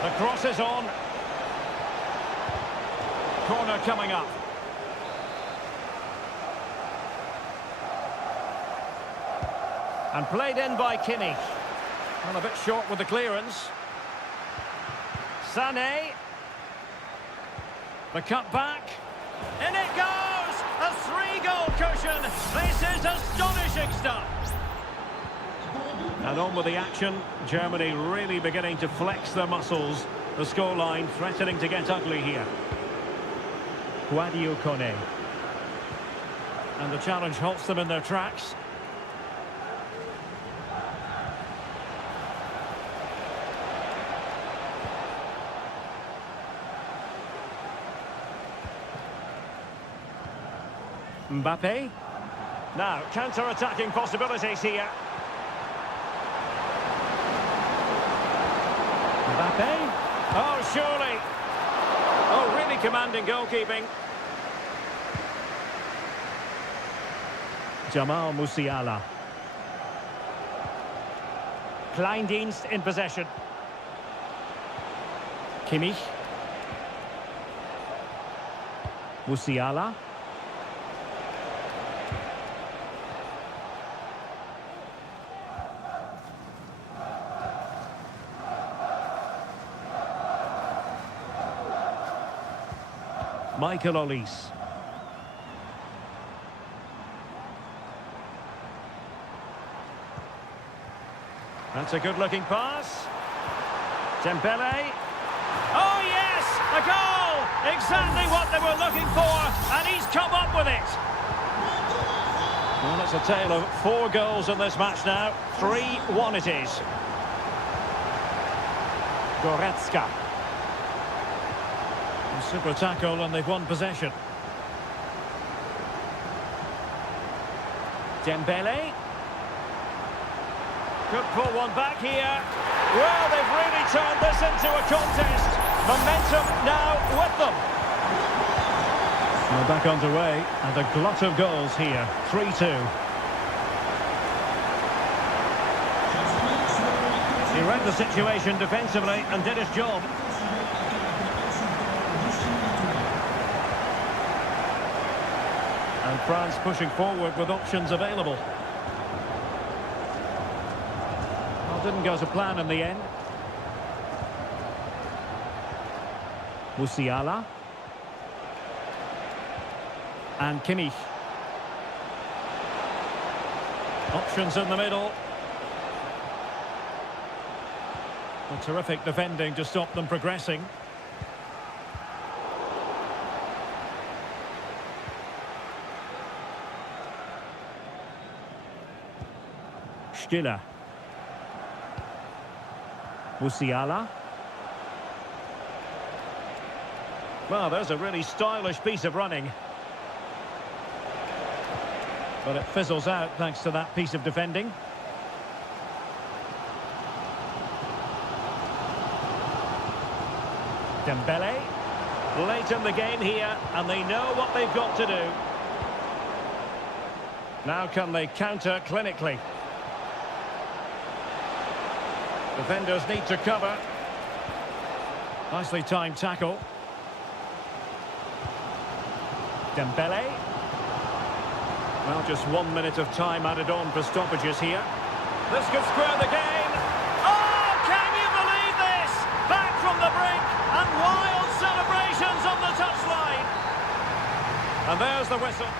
The cross is on. Corner coming up. And played in by Kimmich. Well, a bit short with the clearance. Sané. The cut back. In it goes! A 3-goal cushion. This is astonishing stuff. And on with the action. Germany really beginning to flex their muscles. The scoreline threatening to get ugly here. Guadio Kone. And the challenge halts them in their tracks. Mbappe. Now, counter-attacking possibilities here. Mbappe. Oh, surely. Oh, really commanding goalkeeping. Jamal Musiala. Kleindienst in possession. Kimmich. Musiala. Michael Olise. That's a good-looking pass. Dembele. Oh, yes! A goal! Exactly what they were looking for, and he's come up with it. Well, it's a tale of 4 goals in this match now. 3-1 it is. Goretzka. Super tackle, and they've won possession. Dembele. Could pull one back here. Well, they've really turned this into a contest. Momentum now with them. We're back underway, and a glut of goals here. 3-2. He read the situation defensively and did his job. And France pushing forward with options available. Well, didn't go to plan in the end. Musiala. And Kimmich. Options in the middle. A terrific defending to stop them progressing. Stiller. Musiala. Well, there's a really stylish piece of running. But it fizzles out thanks to that piece of defending. Dembele. Late in the game here, and they know what they've got to do. Now can they counter clinically? Defenders need to cover. Nicely timed tackle. Dembele. Well, just 1 minute of time added on for stoppages here. This could square the game. Oh, can you believe this? Back from the brink, and wild celebrations on the touchline. And there's the whistle.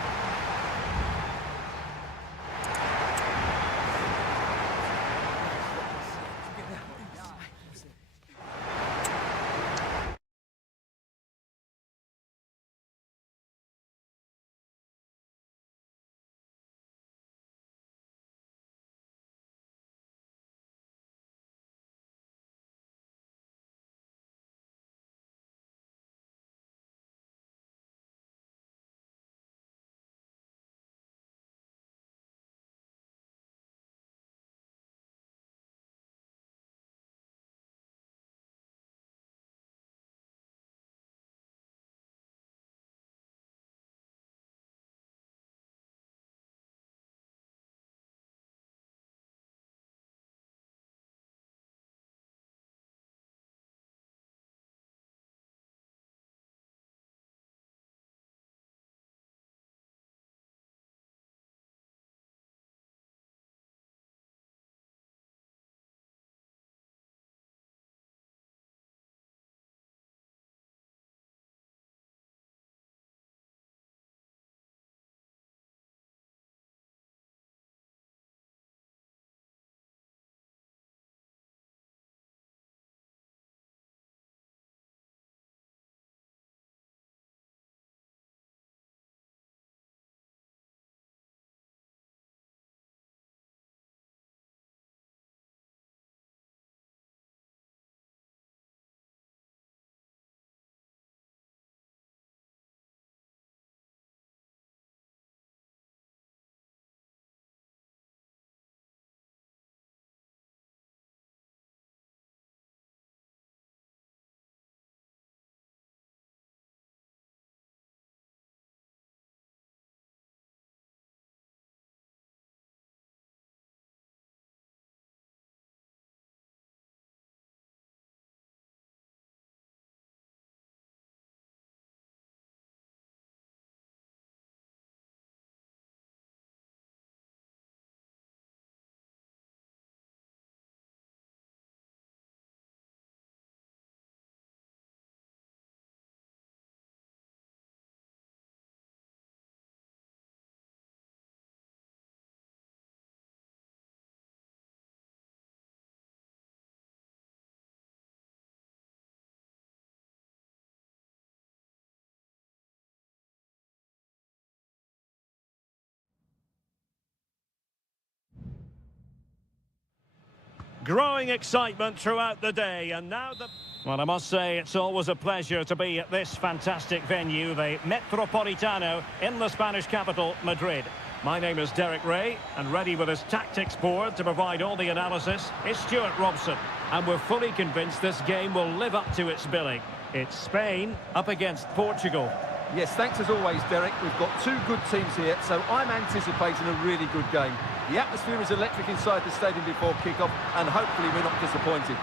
Growing excitement throughout the day, and now the... Well, I must say, it's always a pleasure to be at this fantastic venue, the Metropolitano, in the Spanish capital, Madrid. My name is Derek Ray, and ready with his tactics board to provide all the analysis is Stuart Robson. And we're fully convinced this game will live up to its billing. It's Spain up against Portugal. Yes, thanks as always, Derek. We've got two good teams here, so I'm anticipating a really good game. The atmosphere is electric inside the stadium before kick-off, and hopefully we're not disappointed.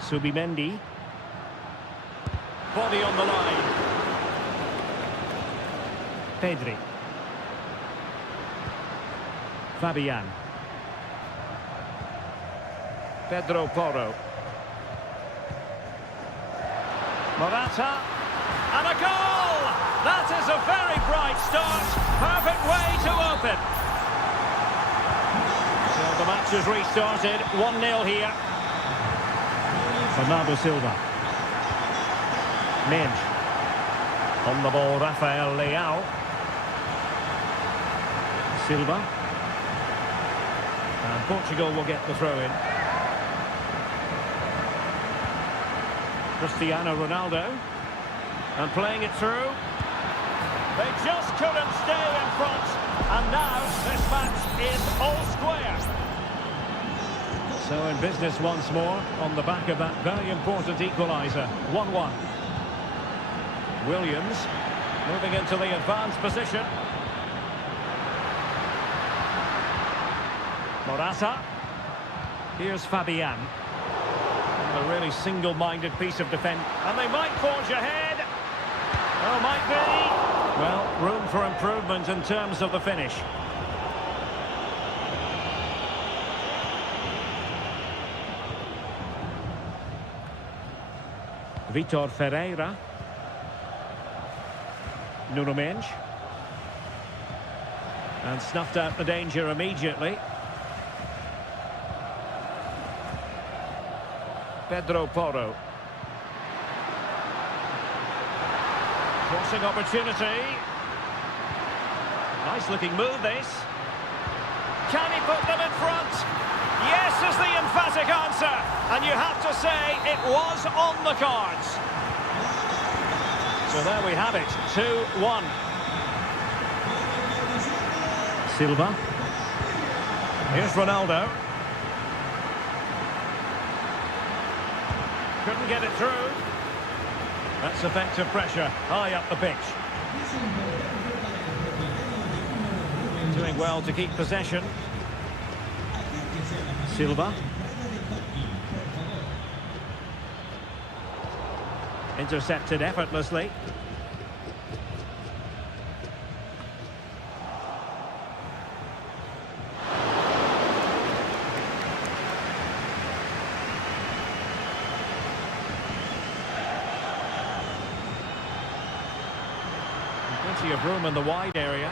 Subimendi. Body on the line. Pedri. Fabian. Pedro Porro. Morata. And a goal! That is a very bright start. Perfect way to open. So the match has restarted. 1-0 here. Bernardo Silva. Minge. On the ball, Rafael Leao. Silva. And Portugal will get the throw-in. Cristiano Ronaldo. And playing it through. They just couldn't stay in front. And now this match is all square. So in business once more on the back of that very important equaliser. 1-1. Williams moving into the advanced position. Morata. Here's Fabian. A really single-minded piece of defence. And they might forge ahead. Oh, might be. Well, room for improvement in terms of the finish. Vitor Ferreira. Nuno Mendes. And snuffed out the danger immediately. Pedro Porro. Crossing opportunity. Nice looking move this. Can he put them in front? Yes is the emphatic answer. And you have to say it was on the cards. So there we have it. 2-1. Silva. Here's Ronaldo. Couldn't get it through. That's effective pressure high up the pitch. Doing well to keep possession. Silva. Intercepted effortlessly. Plenty of room in the wide area.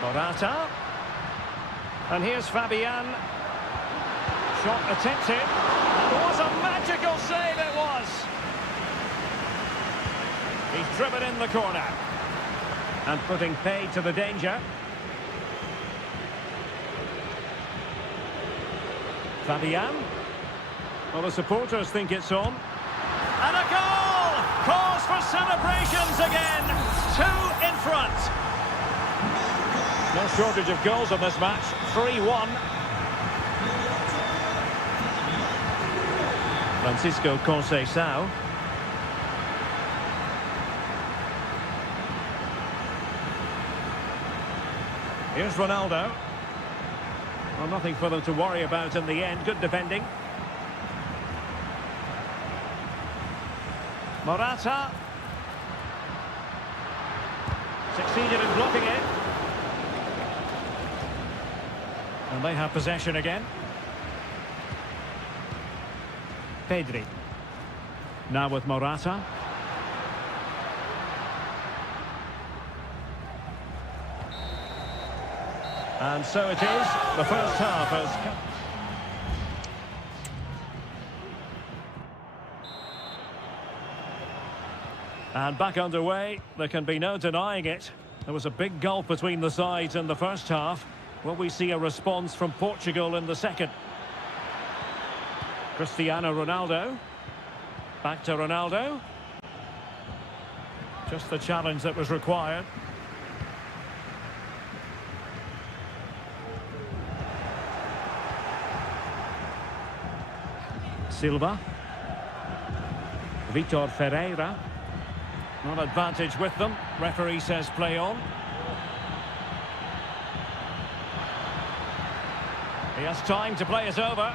Morata. And here's Fabian. Shot attempted. And what a magical save it was. He's driven in the corner. And putting paid to the danger. Fabian. Well, the supporters think it's on. And a goal! Cause for celebrations again. 2 in front. No shortage of goals on this match. 3-1. Francisco Conceição. Here's Ronaldo. Well, nothing for them to worry about in the end. Good defending. Morata. Succeeded in blocking it. And they have possession again. Pedri. Now with Morata. And so it is. The first half has come. And back underway. There can be no denying it. There was a big gulf between the sides in the first half. Will we see a response from Portugal in the second? Cristiano Ronaldo. Back to Ronaldo. Just the challenge that was required. Silva. Vitor Ferreira. Not advantage with them. Referee says play on. He has time to play it over.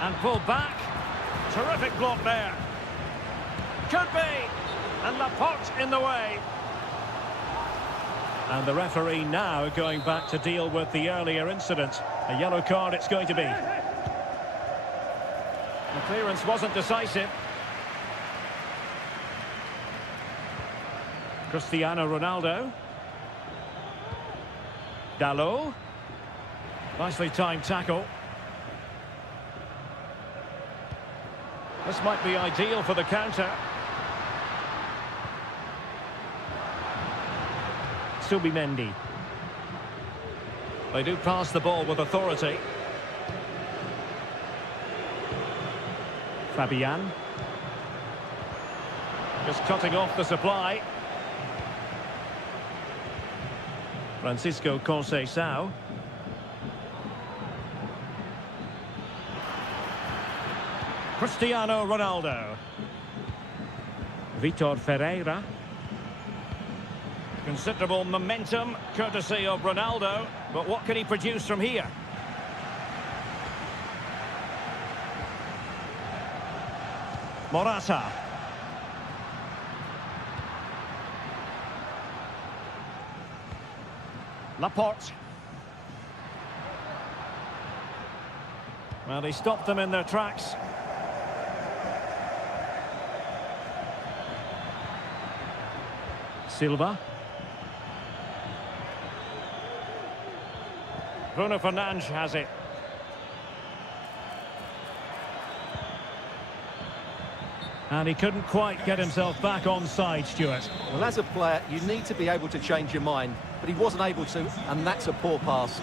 And pull back. Terrific block there. Could be. And Laporte in the way. And the referee now going back to deal with the earlier incident. A yellow card it's going to be. The clearance wasn't decisive. Cristiano Ronaldo. Dalot. Nicely timed tackle. This might be ideal for the counter. Subimendi. They do pass the ball with authority. Fabian. Just cutting off the supply. Francisco Conceição. Cristiano Ronaldo. Vitor Ferreira. Considerable momentum, courtesy of Ronaldo. But what can he produce from here? Morata. Laporte. Well, he stopped them in their tracks. Silva. Bruno Fernandes has it. And he couldn't quite get himself back on side, Stuart. Well, as a player, you need to be able to change your mind, but he wasn't able to, and that's a poor pass.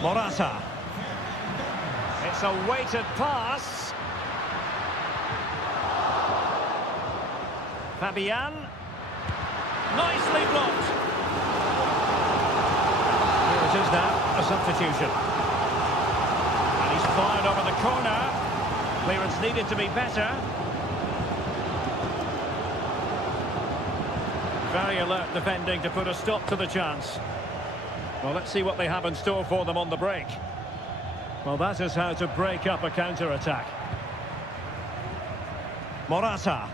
Morata. It's a weighted pass. Fabian. Nicely blocked. Here it is now, a substitution. And he's fired over the corner. Clearance needed to be better. Very alert defending to put a stop to the chance. Well, let's see what they have in store for them on the break. Well, that is how to break up a counter-attack. Morata.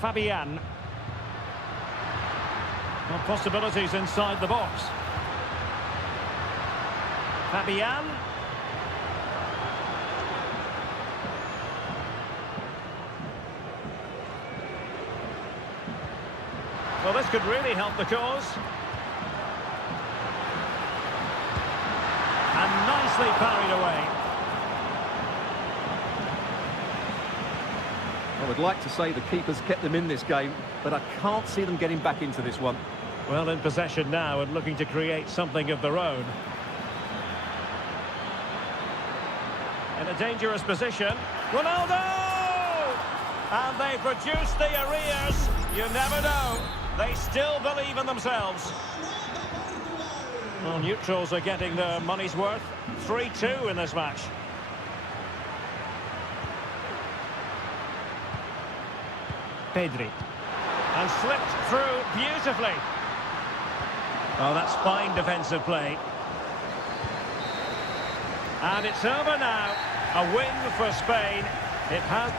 Fabian. Well, possibilities inside the box. Fabian. Well, this could really help the cause. And nicely parried away. I would like to say the keeper's kept them in this game, but I can't see them getting back into this one. Well, in possession now and looking to create something of their own. In a dangerous position. Ronaldo! And they produce the arrears. You never know. They still believe in themselves. Well, neutrals are getting their money's worth. 3-2 in this match. Pedri. And slipped through beautifully. Oh, that's fine defensive play. And it's over now. A win for Spain. It has...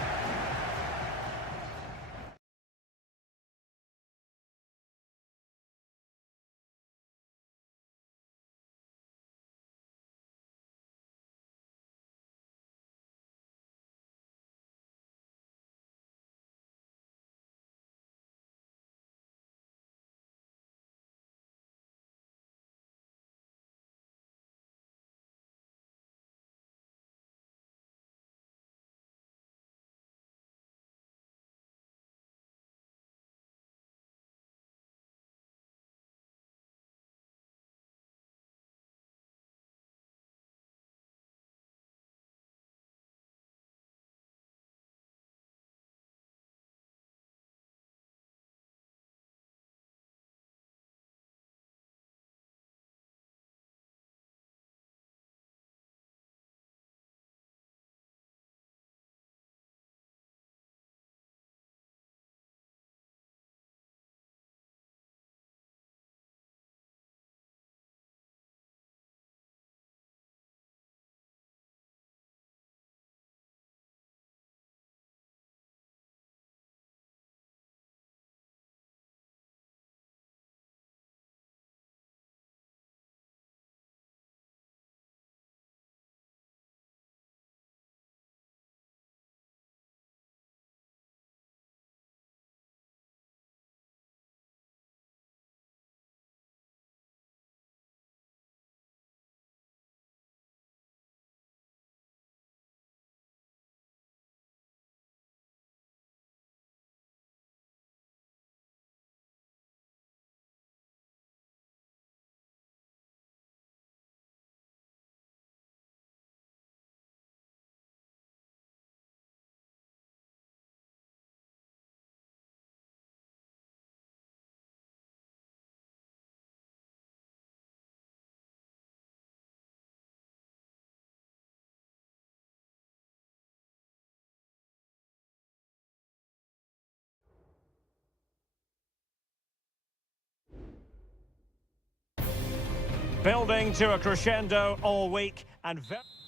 building to a crescendo all week and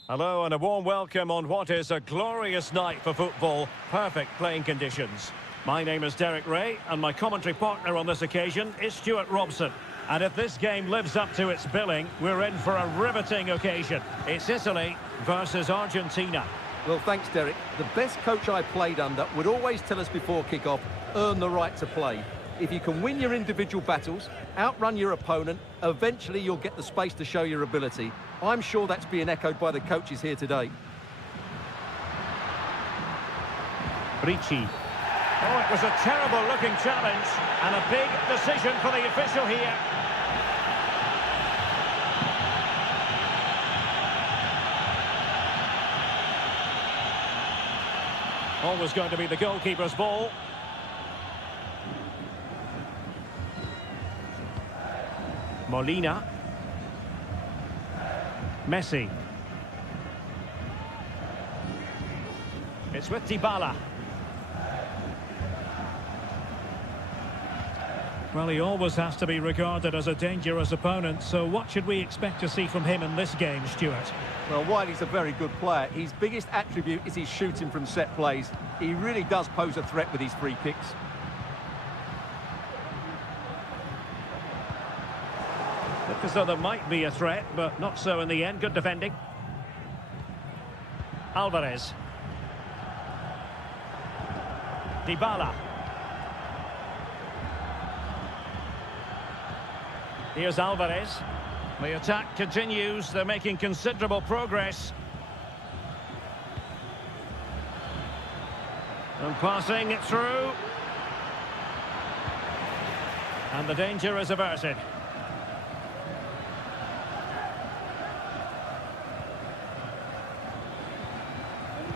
hello and a warm welcome on what is a glorious night for football. Perfect playing conditions. My name is Derek Ray and my commentary partner on this occasion is Stuart Robson. And if this game lives up to its billing, we're in for a riveting occasion. It's Italy versus Argentina. Well, thanks, Derek. The best coach I played under would always tell us before kick-off, earn the right to play. If you can win your individual battles, outrun your opponent, eventually you'll get the space to show your ability. I'm sure that's being echoed by the coaches here today. Ricci. Oh, it was a terrible-looking challenge and a big decision for the official here. Always going to be the goalkeeper's ball. Molina. Messi. It's with Dybala. Well, he always has to be regarded as a dangerous opponent, so what should we expect to see from him in this game, Stuart? Well, while he's a very good player, his biggest attribute is his shooting from set plays. He really does pose a threat with his free kicks. Look as though there might be a threat, but not so in the end. Good defending. Alvarez. Dybala. Here's Alvarez. The attack continues. They're making considerable progress. And passing it through. And the danger is averted.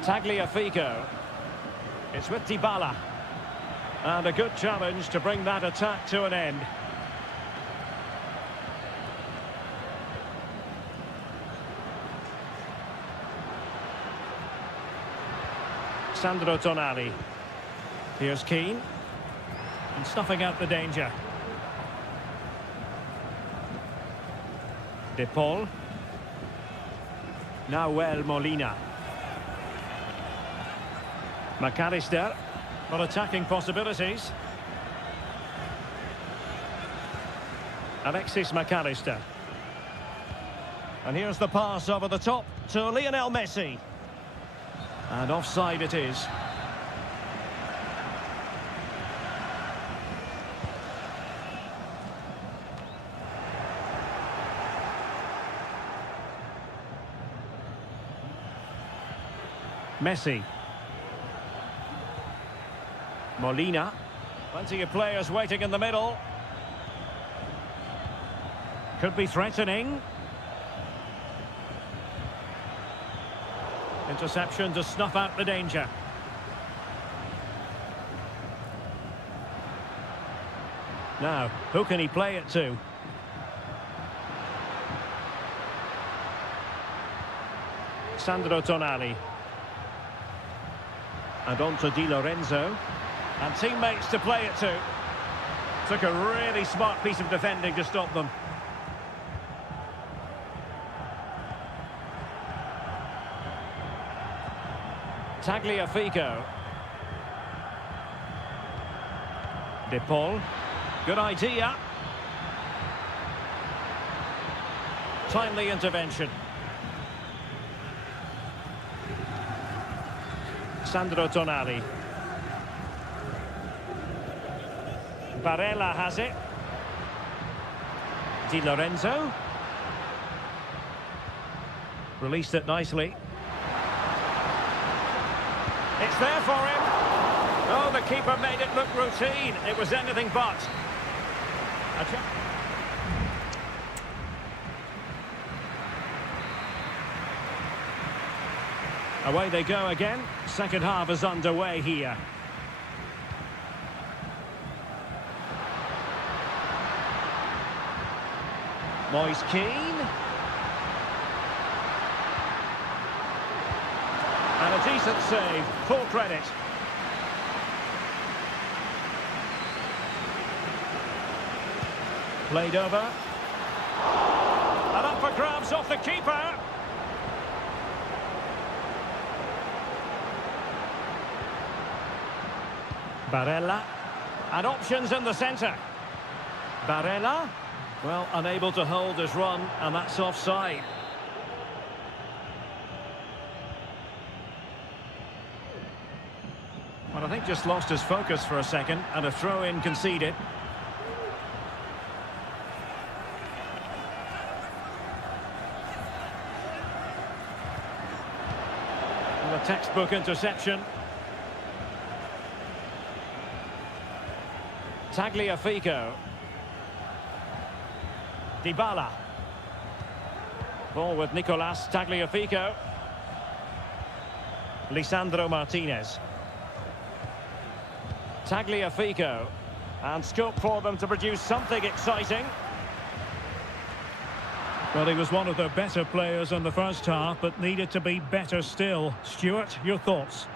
Tagliafico. It's with Dybala. And a good challenge to bring that attack to an end. Sandro Tonali. Here's Keane. And snuffing out the danger. De Paul. Nahuel Molina. McAllister. For attacking possibilities. Alexis McAllister. And here's the pass over the top to Lionel Messi. And offside it is. Messi. Molina. Plenty of players waiting in the middle. Could be threatening. Interception to snuff out the danger. Now, who can he play it to? Sandro Tonali. And on to Di Lorenzo. And teammates to play it to. Took a really smart piece of defending to stop them. Tagliafico. De Paul. Good idea. Timely intervention. Sandro Tonali. Barella has it. Di Lorenzo. Released it nicely. It's there for him. Oh, the keeper made it look routine. It was anything but. Away they go again. Second half is underway here. Moise Keane. And a decent save. Full credit. Played over. grabs off the keeper. Barella. And options in the centre. Barella. Well, unable to hold his run, and that's offside. Well, I think just lost his focus for a second, and a throw-in conceded. And a textbook interception. Tagliafico. Dybala. Ball with Nicolas Tagliafico. Lisandro Martinez. Tagliafico. And scope for them to produce something exciting. Well, he was one of the better players in the first half, but needed to be better still. Stuart, your thoughts?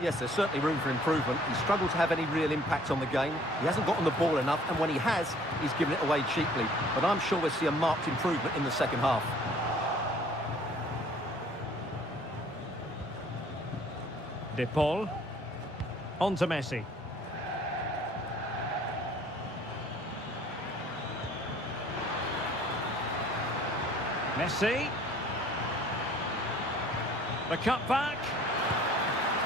Yes, there's certainly room for improvement. He's struggled to have any real impact on the game. He hasn't gotten the ball enough, and when he has, he's given it away cheaply. But I'm sure we'll see a marked improvement in the second half. De Paul. On to Messi. Messi. The cutback.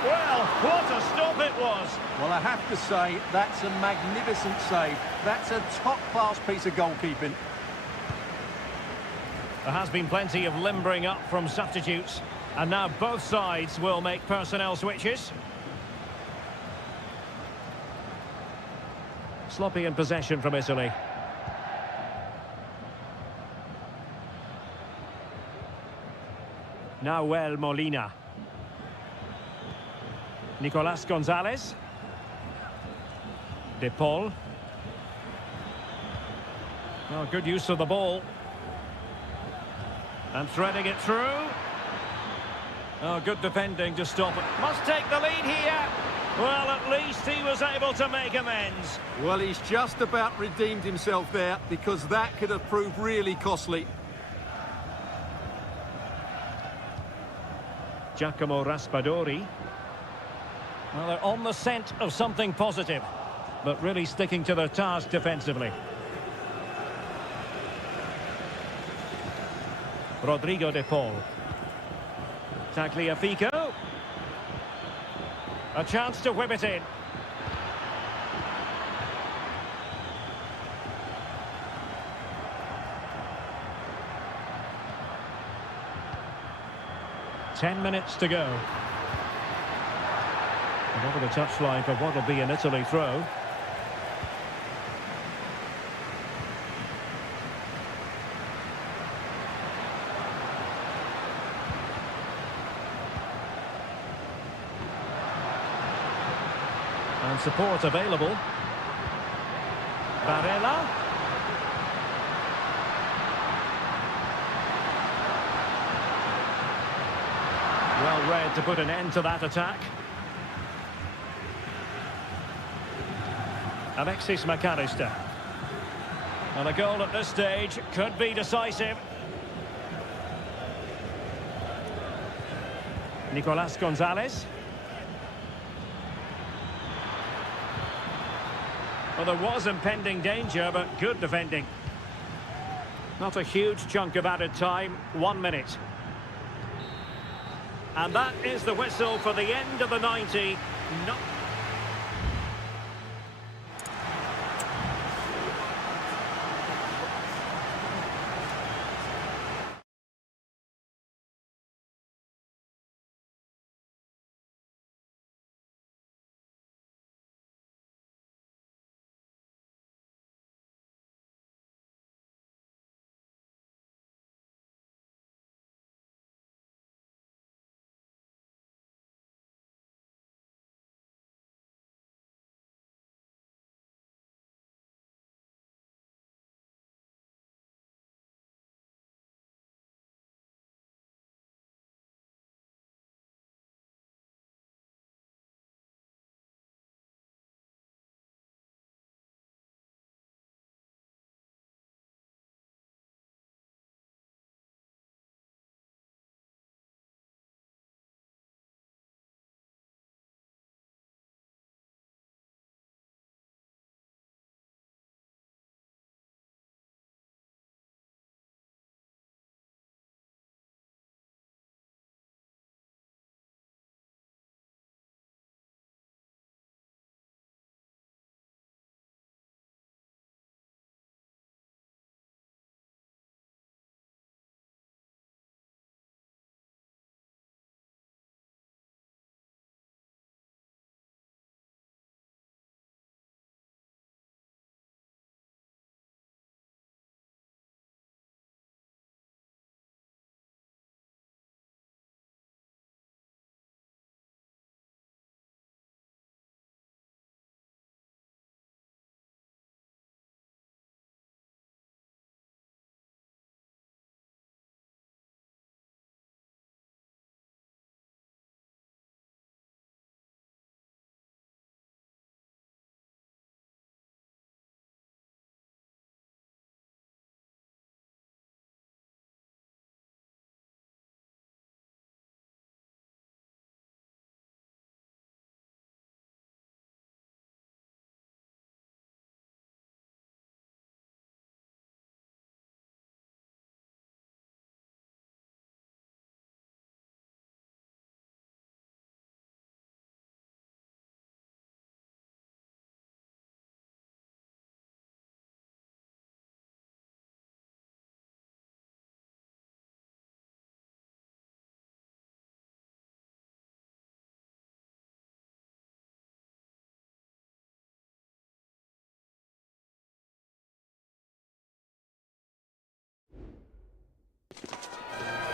Well, what a stop it was. Well, I have to say, that's a magnificent save. That's a top-class piece of goalkeeping. There has been plenty of limbering up from substitutes, and now both sides will make personnel switches. Sloppy in possession from Italy. Nahuel Molina. Nicolas Gonzalez. De Paul. Oh, good use of the ball. And threading it through. Oh, good defending to stop it. Must take the lead here. Well, at least he was able to make amends. Well, he's just about redeemed himself there, because that could have proved really costly. Giacomo Raspadori. Well, they're on the scent of something positive, but really sticking to their task defensively. Rodrigo de Paul. Tagliafico. A chance to whip it in. Ten minutes to go. And over the touchline for what will be an Italy throw. And support available. Barella. Well read to put an end to that attack. Alexis McAllister. And a goal at this stage could be decisive. Nicolas Gonzalez. Well, there was impending danger, but good defending. Not a huge chunk of added time, 1 minute. And that is the whistle for the end of the 90.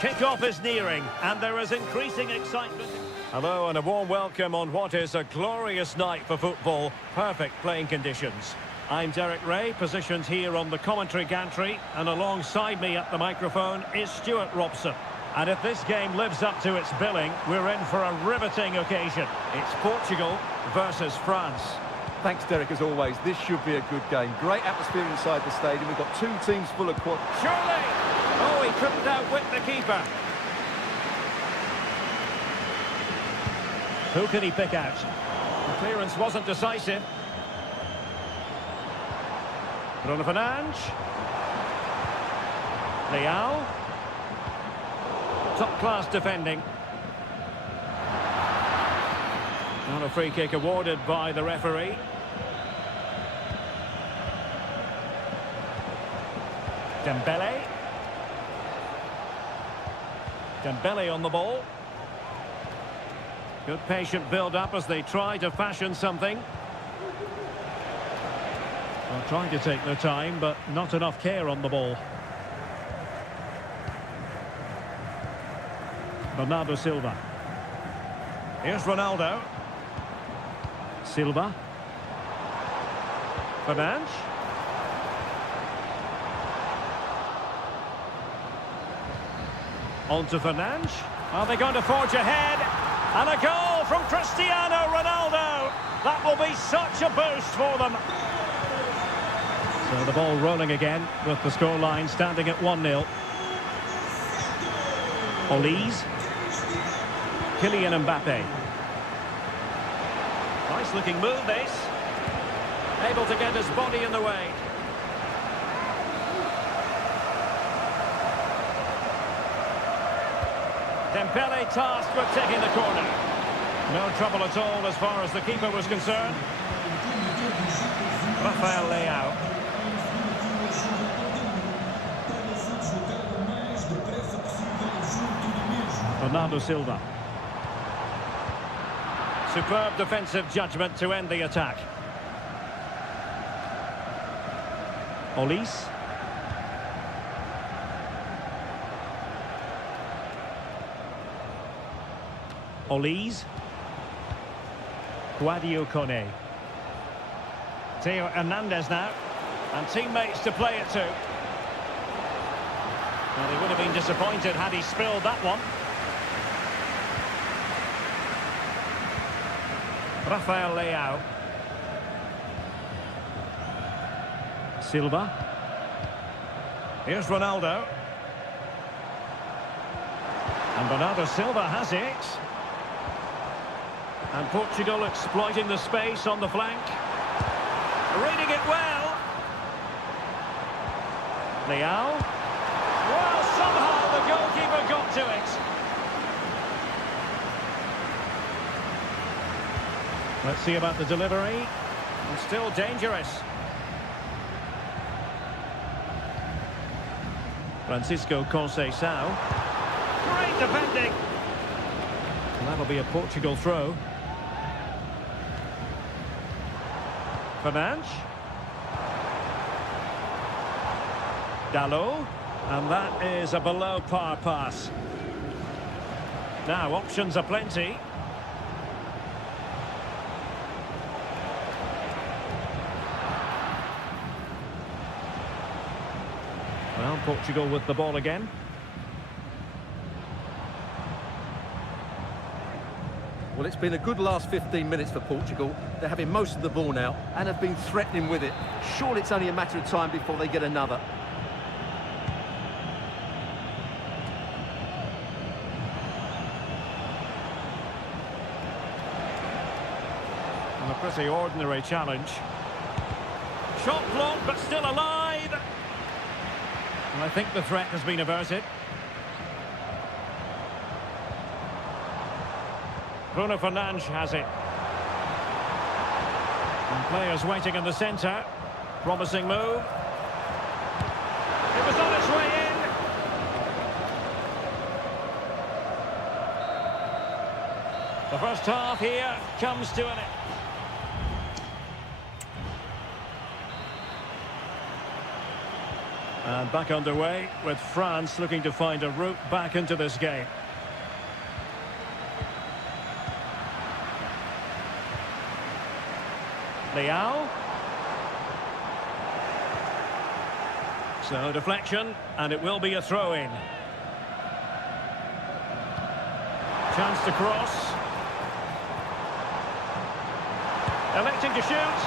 Kick-off is nearing, and there is increasing excitement. Hello and a warm welcome on what is a glorious night for football. Perfect playing conditions. I'm Derek Ray, positioned here on the commentary gantry, and alongside me at the microphone is Stuart Robson. And if this game lives up to its billing, we're in for a riveting occasion. It's Portugal versus France. Thanks, Derek, as always. This should be a good game. Great atmosphere inside the stadium. We've got two teams full of quad. Surely! Oh, he couldn't outwit the keeper. Who can he pick out? The clearance wasn't decisive. Bruno Fernandes. Leao. Top-class defending. And a free kick awarded by the referee. Dembele. Dembele on the ball. Good patient build-up as they try to fashion something. Well, trying to take their time, but not enough care on the ball. Bernardo Silva. Here's Ronaldo. Silva. Fernandes. On to Fernandes. Are they going to forge ahead? And a goal from Cristiano Ronaldo. That will be such a boost for them. So the ball rolling again with the scoreline standing at 1-0. Olise. Kylian Mbappe. Nice looking move this. Able to get his body in the way. Dembele tasked with taking the corner. No trouble at all as far as the keeper was concerned. Rafael Leao. Bernardo Silva. Superb defensive judgment to end the attack. Olise. Olise. Guadio Kone. Theo Hernandez now. And teammates to play it to. Well, he would have been disappointed had he spilled that one. Rafael Leao. Silva. Here's Ronaldo. And Bernardo Silva has it. And Portugal exploiting the space on the flank. Reading it well. Leao. Well, somehow the goalkeeper got to it. Let's see about the delivery. And still dangerous. Francisco Conceição. Great defending. And that'll be a Portugal throw. Fernandes. Dalot. And that is a below par pass. Now, options are plenty. Well, Portugal with the ball again. Well, it's been a good last 15 minutes for Portugal. They're having most of the ball now and have been threatening with it. Surely it's only a matter of time before they get another. And a pretty ordinary challenge. Shot blocked, but still alive. And I think the threat has been averted. Bruno Fernandes has it. And players waiting in the centre. Promising move. It was on its way in. The first half here comes to an end. And back underway with France looking to find a route back into this game. Leao. So deflection, and it will be a throw-in. Chance to cross. Electing to shoot.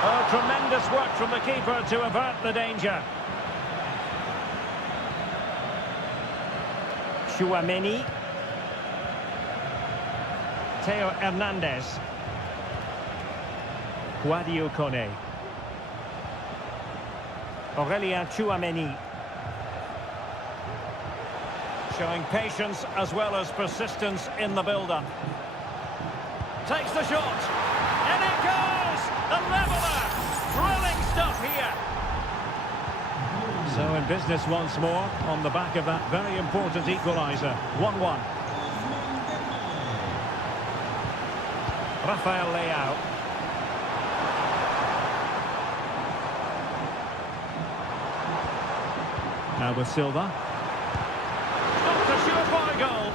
Oh, tremendous work from the keeper to avert the danger. Chouameni. Theo Hernandez. Guadio Kone. Aurelien Chouameni. Showing patience as well as persistence in the build-up. Takes the shot. And it goes! The leveller! Thrilling stuff here. So in business once more on the back of that very important equaliser. 1-1. Rafael Leao. Now with Silva. Stops a surefire goal.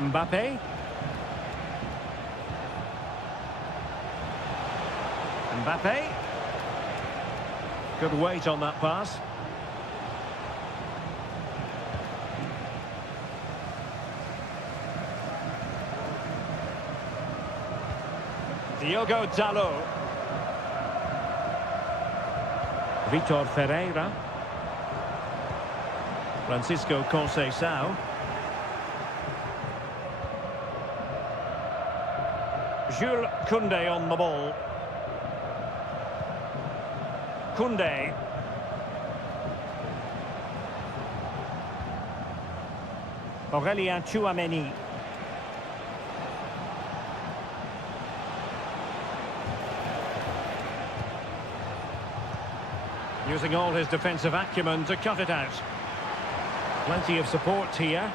Mbappe. Mbappe. Good weight on that pass. Diogo Dalot. Vitor Ferreira. Francisco Conceição. Jules Koundé on the ball. Koundé. Aurelien Chouameni. Using all his defensive acumen to cut it out. Plenty of support here.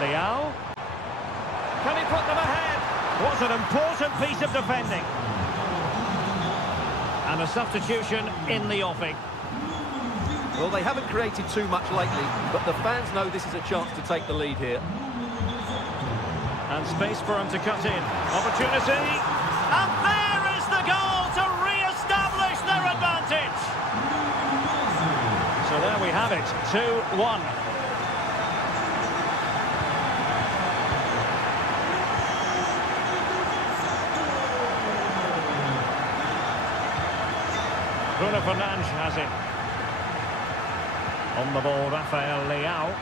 Leao. Can he put them ahead? Was an important piece of defending. And a substitution in the offing. Well, they haven't created too much lately, but the fans know this is a chance to take the lead here. And space for him to cut in. Opportunity. And there is the goal to re-establish their advantage. So there we have it, 2-1. Bruno Fernandes has it. On the ball, Rafael Leao.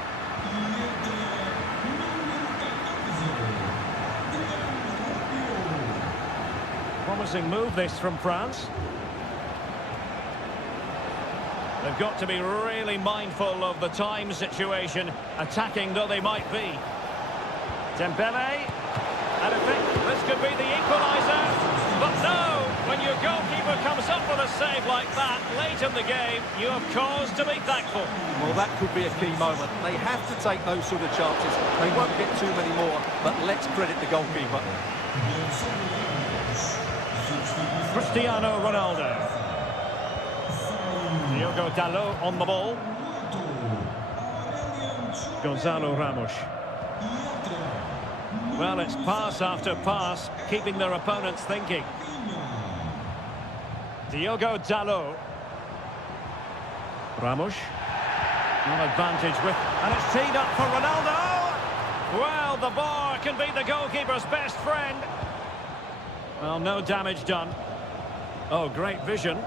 Promising move this from France. They've got to be really mindful of the time situation, attacking though they might be. Dembele. And I think this could be the equaliser. But no, when your goalkeeper comes up with a save like that late in the game, you have cause to be thankful. Well, that could be a key moment. They have to take those sort of chances. They won't get too many more, but let's credit the goalkeeper. Cristiano Ronaldo. Diogo Dalot on the ball. Gonzalo Ramos. Well, it's pass after pass, keeping their opponents thinking. Diogo Dalot. Ramos. An advantage with... And it's teed up for Ronaldo! Well, the bar can be the goalkeeper's best friend. Well, no damage done. Oh, great vision.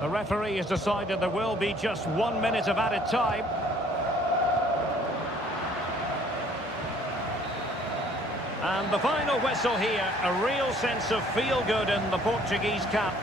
The referee has decided there will be just 1 minute of added time. And the final whistle here, a real sense of feel-good in the Portuguese camp.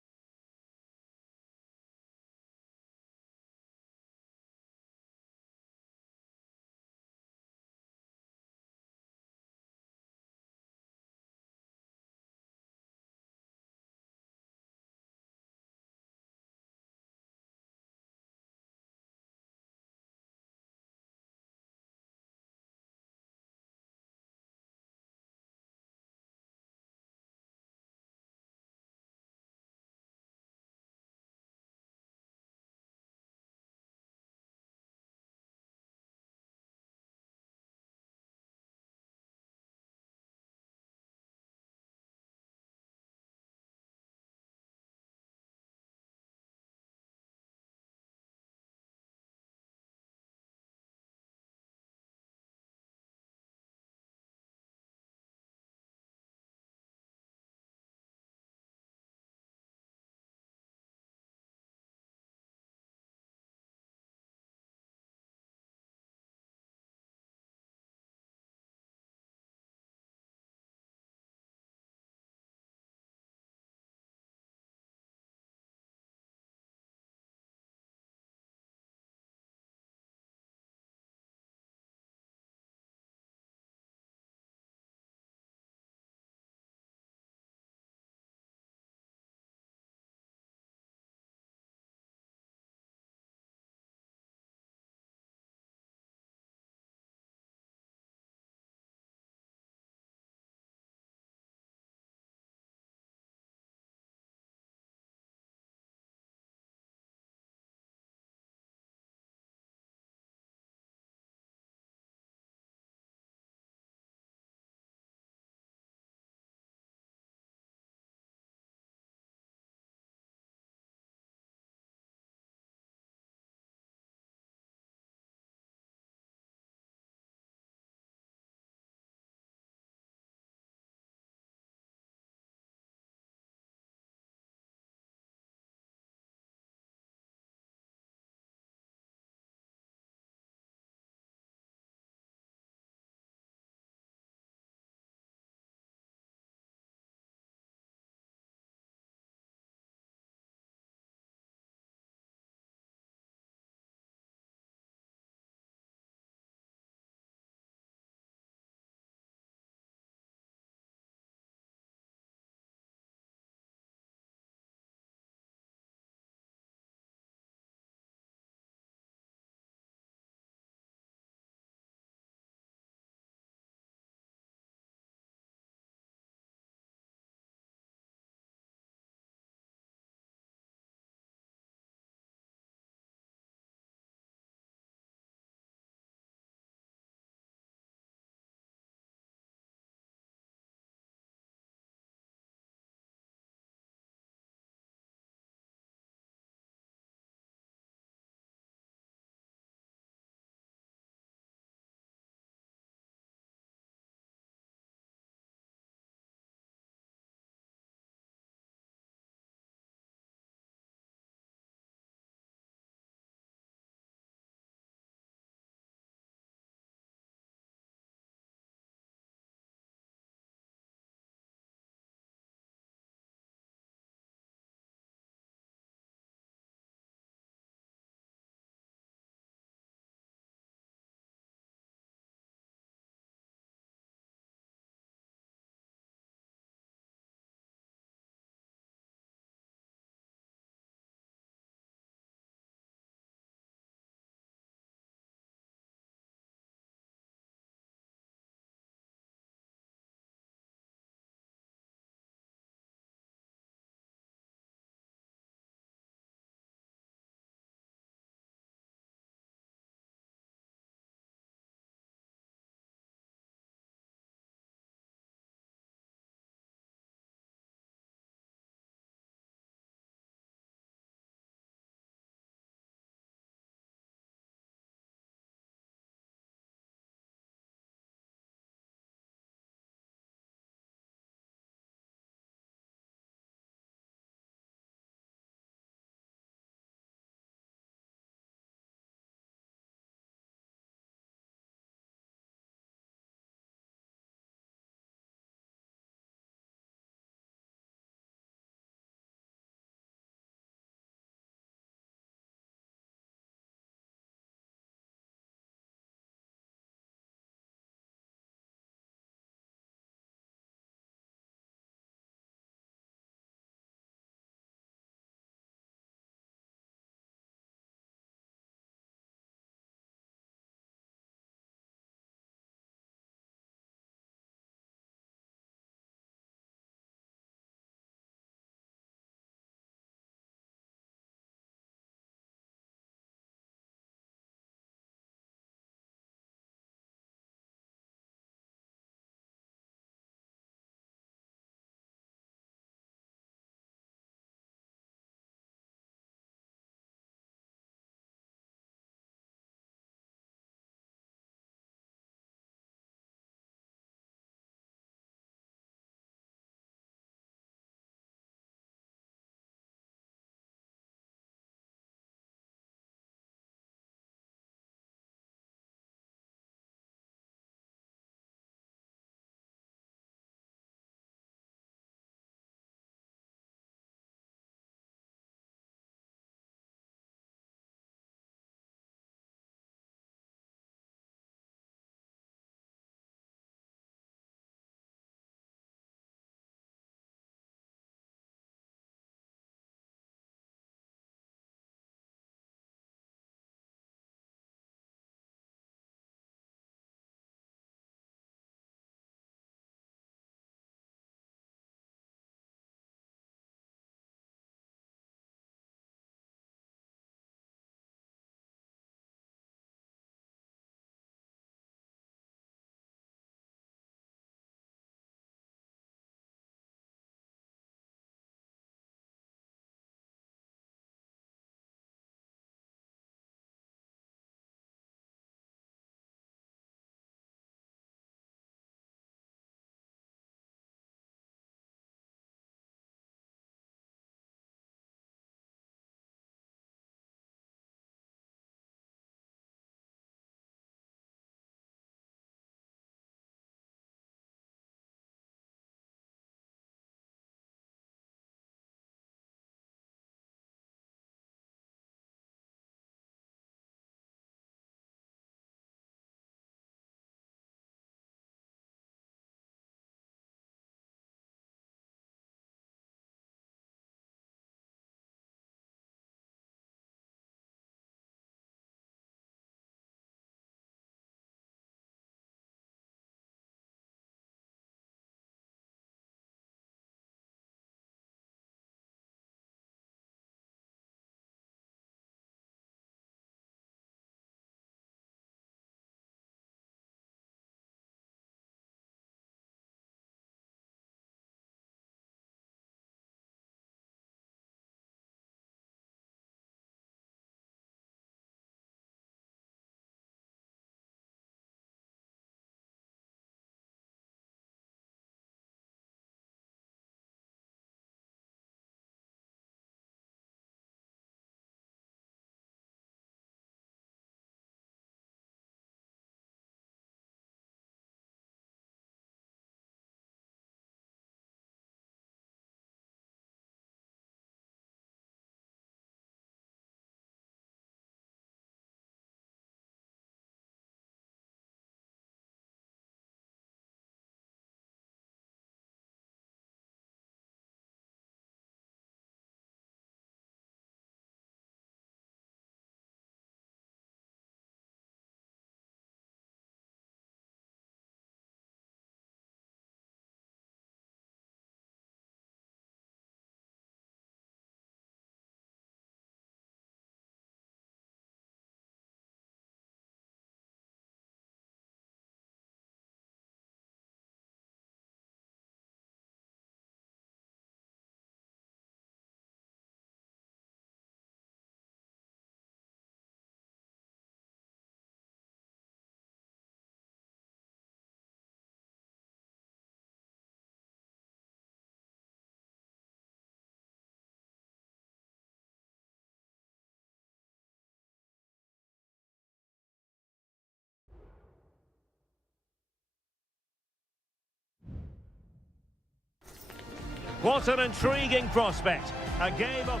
What an intriguing prospect. A game of...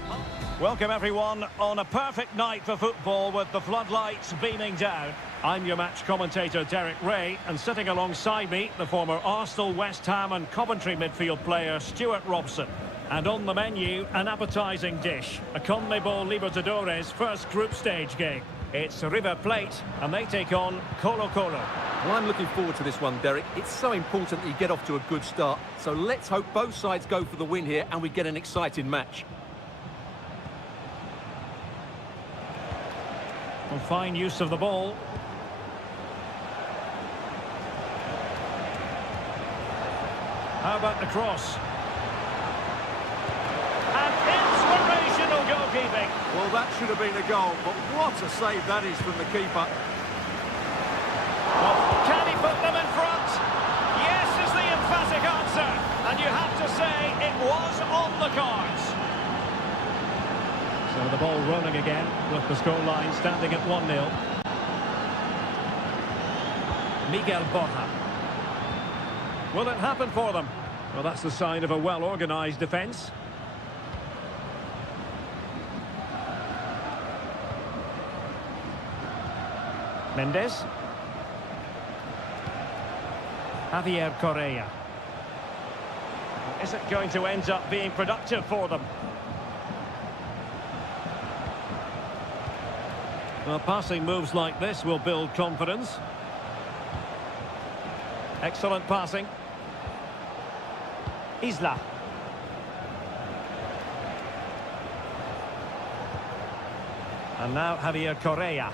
Welcome everyone on a perfect night for football with the floodlights beaming down. I'm your match commentator Derek Ray, and sitting alongside me, the former Arsenal, West Ham and Coventry midfield player Stuart Robson. And on the menu, an appetising dish, a CONMEBOL Libertadores first group stage game. It's River Plate, and they take on Colo Colo. Well, I'm looking forward to this one, Derek. It's so important that you get off to a good start. So let's hope both sides go for the win here and we get an exciting match. Well, fine use of the ball. How about the cross? And inspirational goalkeeping. Well, that should have been a goal, but what a save that is from the keeper. Can he put them in front? Yes is the emphatic answer. And you have to say it was on the cards. So the ball rolling again with the scoreline standing at 1-0. Miguel Borja. Will it happen for them? Well, that's the sign of a well-organised defence. Mendes. Javier Correa. Is it going to end up being productive for them? Well, passing moves like this will build confidence. Excellent passing. Isla. And now Javier Correa.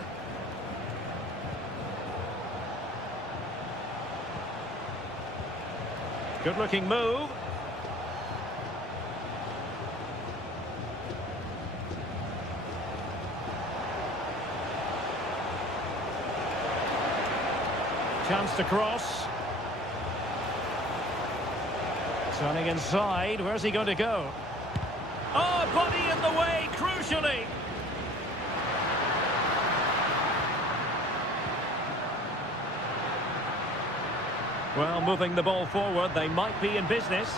Good-looking move. Chance to cross. Turning inside. Where's he going to go? Oh, body in the way, crucially. Well, moving the ball forward, they might be in business.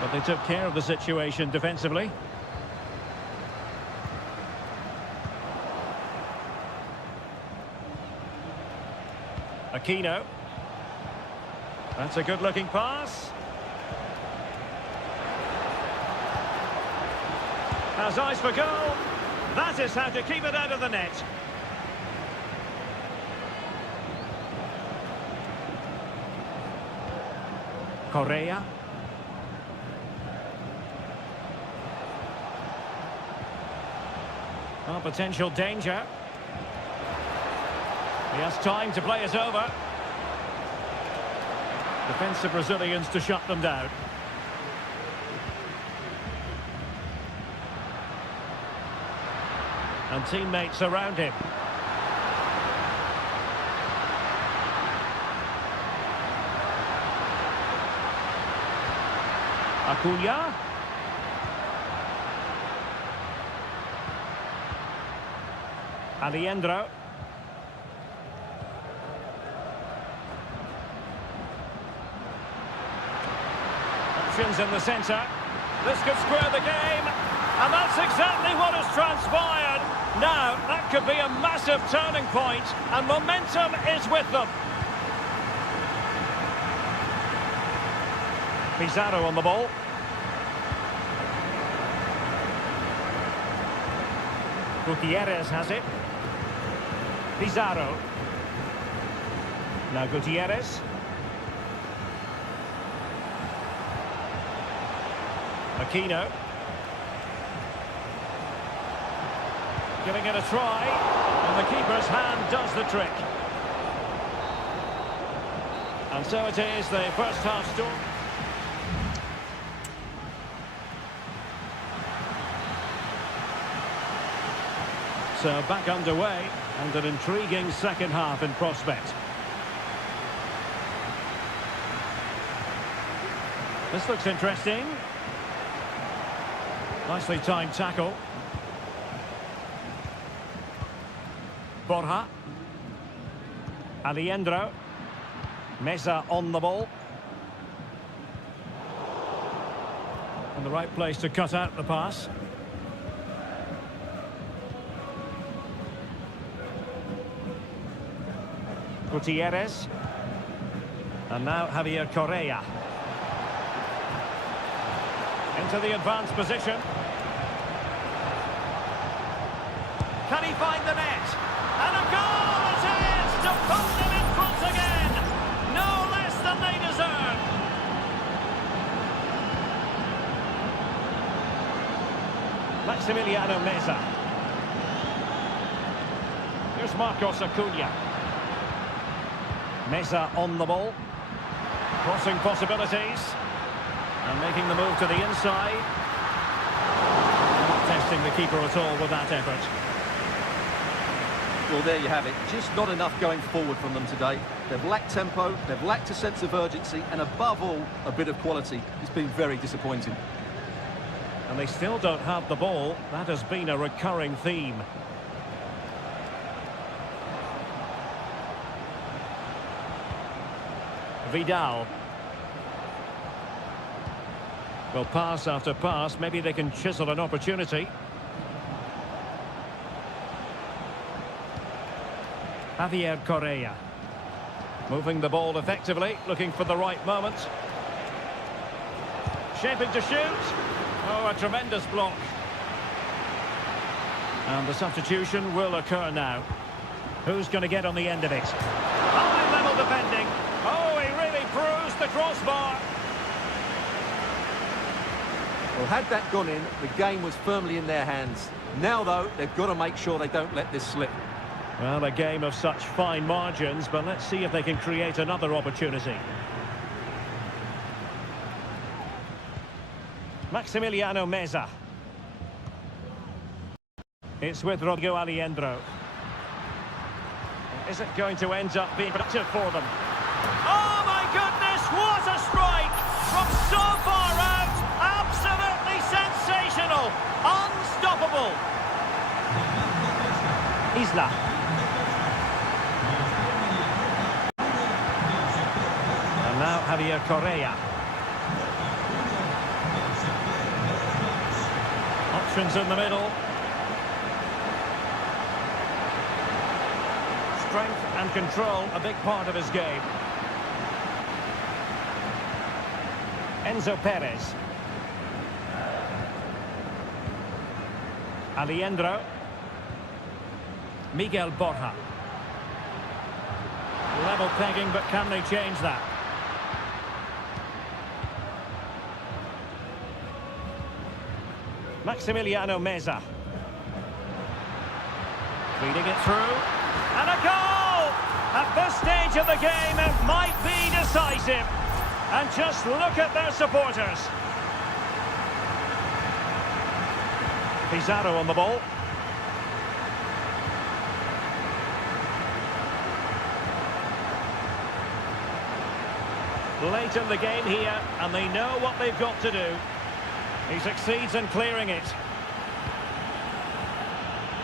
But they took care of the situation defensively. Aquino. That's a good-looking pass. Has eyes for goal. That is how to keep it out of the net. Correa. Well, potential danger. He has time to play it over. Defensive Brazilians to shut them down. And teammates around him. Acuna. Alejandro. Options in the centre. This could square the game. And that's exactly what has transpired. Now, that could be a massive turning point, and momentum is with them. Pizarro on the ball. Gutierrez has it. Pizarro. Now Gutierrez. Aquino. Giving it a try, and the keeper's hand does the trick. And so it is, the first half score. So back underway, and an intriguing second half in prospect. This looks interesting. Nicely timed tackle. Borja. Alejandro. Mesa on the ball. the right place to cut out the pass. Gutierrez. And now Javier Correa. Into the advanced position. Can he find the net? And a goal it is to put them in front again. No less than they deserve. Maximiliano Meza. Here's Marcos Acuna. Meza on the ball. Crossing possibilities. And making the move to the inside. Not testing the keeper at all with that effort. Well, there you have it. Just not enough going forward from them today. They've lacked tempo, they've lacked a sense of urgency, and above all, a bit of quality. It's been very disappointing. And they still don't have the ball. That has been a recurring theme. Vidal. Well, pass after pass, maybe they can chisel an opportunity. Javier Correa. Moving the ball effectively, looking for the right moment. Shaping to shoot. Oh, a tremendous block. And the substitution will occur now. Who's going to get on the end of it? High level defending. Oh, he really bruised the crossbar. Well, had that gone in, the game was firmly in their hands. Now, though, they've got to make sure they don't let this slip. Well, a game of such fine margins, but let's see if they can create another opportunity. Maximiliano Meza. It's with Rodrigo Alejandro. Is it going to end up being productive for them? Oh my goodness, what a strike! From so far out, absolutely sensational, unstoppable. Isla. And now Javier Correa. Options in the middle. Strength and control, a big part of his game. Enzo Perez. Alejandro. Miguel Borja. Level pegging, but can they change that? Maximiliano Meza. Feeding it through. And a goal! At this stage of the game, it might be decisive. And just look at their supporters. Pizarro on the ball. Late in the game here, and they know what they've got to do. He succeeds in clearing it.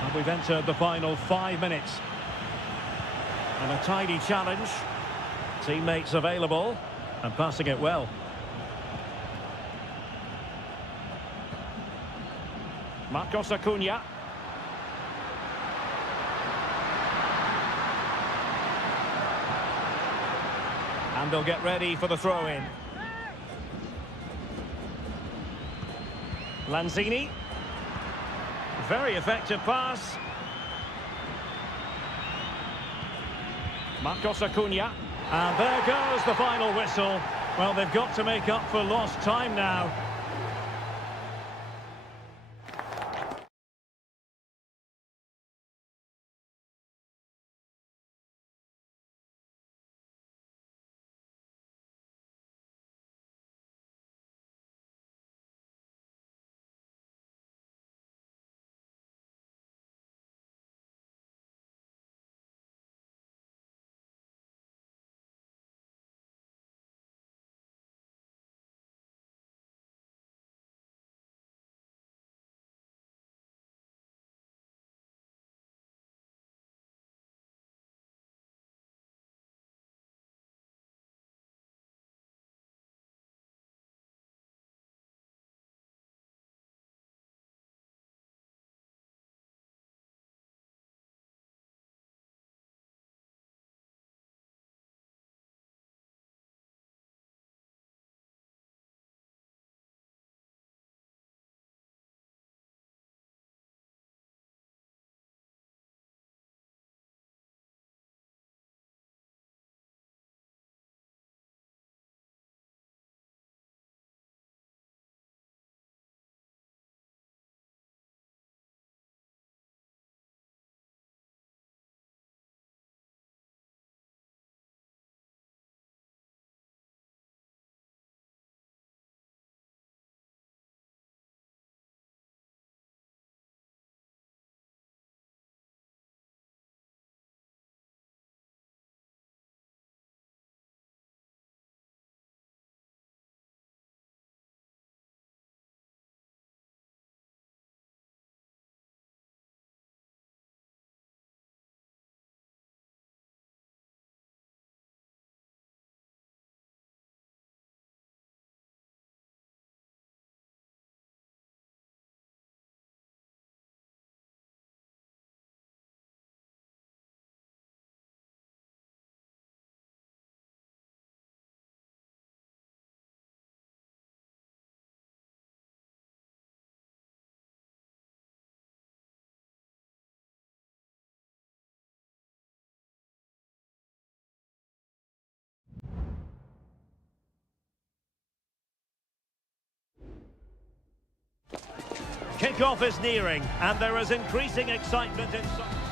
And we've entered the final 5 minutes. And a tidy challenge. Teammates available and passing it well. Marcos Acuna. And they'll get ready for the throw-in. Lanzini. Very effective pass. Marcos Acuna. And there goes the final whistle. Well, they've got to make up for lost time now. Kick-off is nearing, and there is increasing excitement in...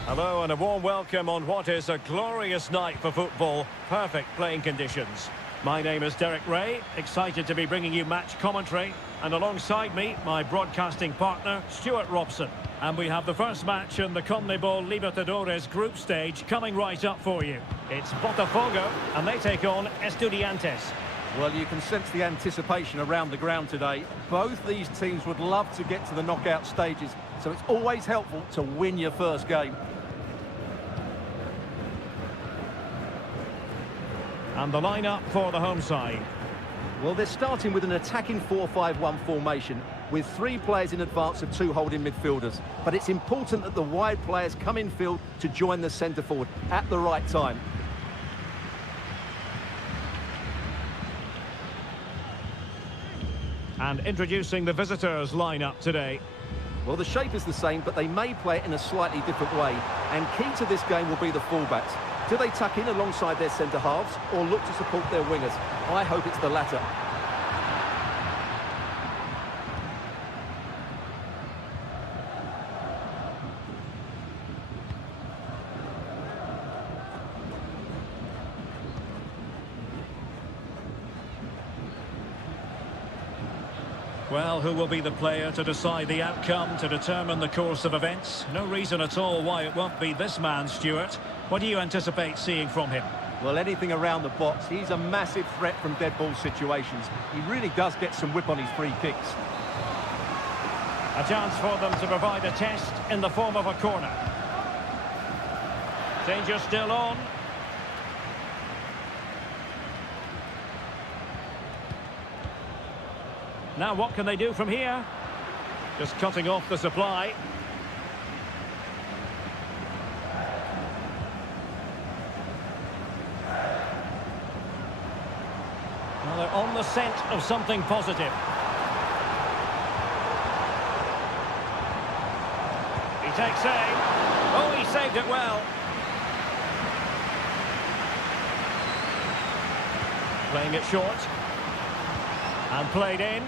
Hello and a warm welcome on what is a glorious night for football. Perfect playing conditions. My name is Derek Ray, excited to be bringing you match commentary. And alongside me, my broadcasting partner, Stuart Robson. And we have the first match in the CONMEBOL Libertadores group stage coming right up for you. It's Botafogo, and they take on Estudiantes. Well, you can sense the anticipation around the ground today. Both these teams would love to get to the knockout stages, so it's always helpful to win your first game. And the lineup for the home side. Well, they're starting with an attacking 4-5-1 formation with 3 players in advance of 2 holding midfielders. But it's important that the wide players come in field to join the centre forward at the right time. And introducing the visitors' lineup today. Well, the shape is the same, but they may play it in a slightly different way. And key to this game will be the fullbacks. Do they tuck in alongside their centre-halves or look to support their wingers? I hope it's the latter. Well, who will be the player to decide the outcome, to determine the course of events? No reason at all why it won't be this man, Stuart. What do you anticipate seeing from him? Well, anything around the box. He's a massive threat from dead ball situations. He really does get some whip on his free kicks. A chance for them to provide a test in the form of a corner. Danger still on. Now what can they do from here? Just cutting off the supply. Well, they're on the scent of something positive. He takes aim. Oh, he saved it well. Playing it short. And played in.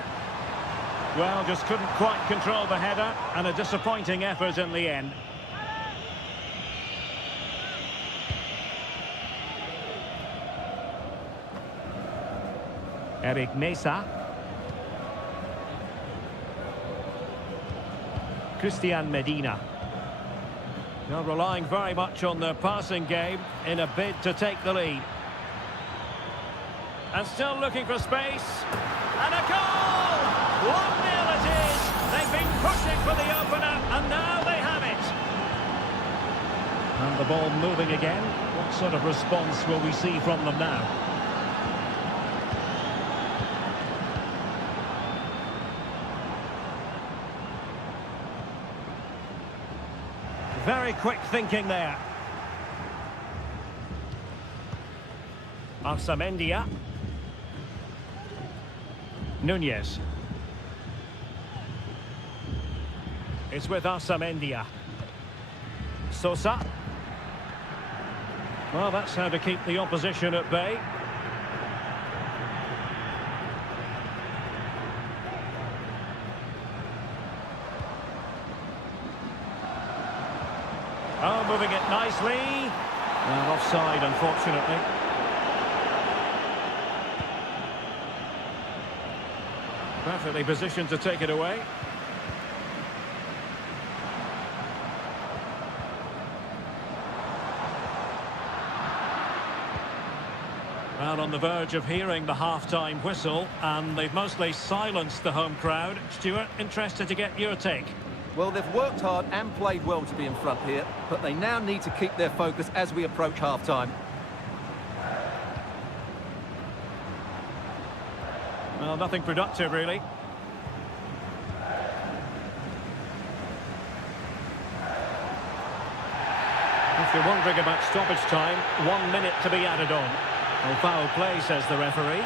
Well, just couldn't quite control the header, and a disappointing effort in the end. Eric Mesa. Christian Medina. Now relying very much on their passing game in a bid to take the lead. And still looking for space. And a goal! 1-0 it is! They've been pushing for the opener, and now they have it! And the ball moving again. What sort of response will we see from them now? Very quick thinking there. Arsamendia. Nunez. It's with Arsamendia. Sosa. Well, that's how to keep the opposition at bay. Oh, moving it nicely. And offside, unfortunately. Perfectly positioned to take it away. Well, on the verge of hearing the half-time whistle, and they've mostly silenced the home crowd. Stuart, interested to get your take. Well, they've worked hard and played well to be in front here, but they now need to keep their focus as we approach half-time. Well, nothing productive, really. If you're wondering about stoppage time, 1 minute to be added on. Well, foul play, says the referee.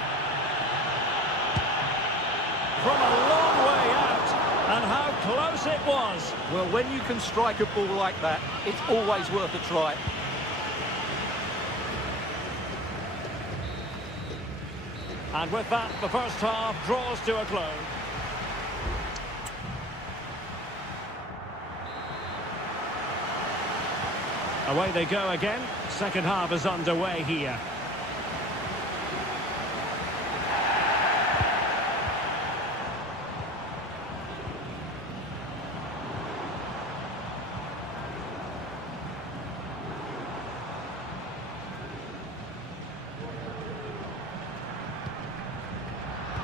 From a long way out, and how close it was. Well, when you can strike a ball like that, it's always worth a try. And with that, the first half draws to a close. Away they go again. Second half is underway here.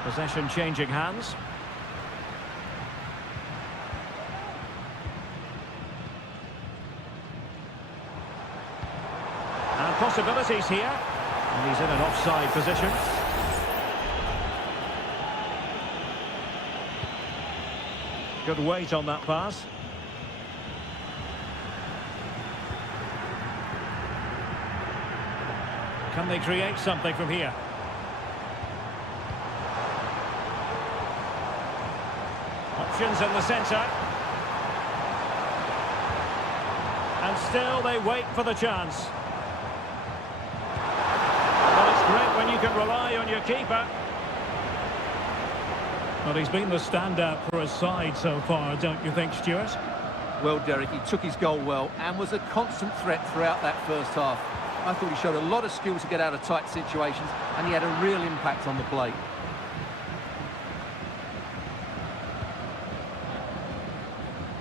Possession changing hands. And possibilities here. And he's in an offside position. Good weight on that pass. Can they create something from here? Options in the centre. And still they wait for the chance. Well, it's great when you can rely on your keeper. Well, he's been the standout for his side so far, don't you think, Stuart? Well, Derek, he took his goal well and was a constant threat throughout that first half. I thought he showed a lot of skill to get out of tight situations, and he had a real impact on the play.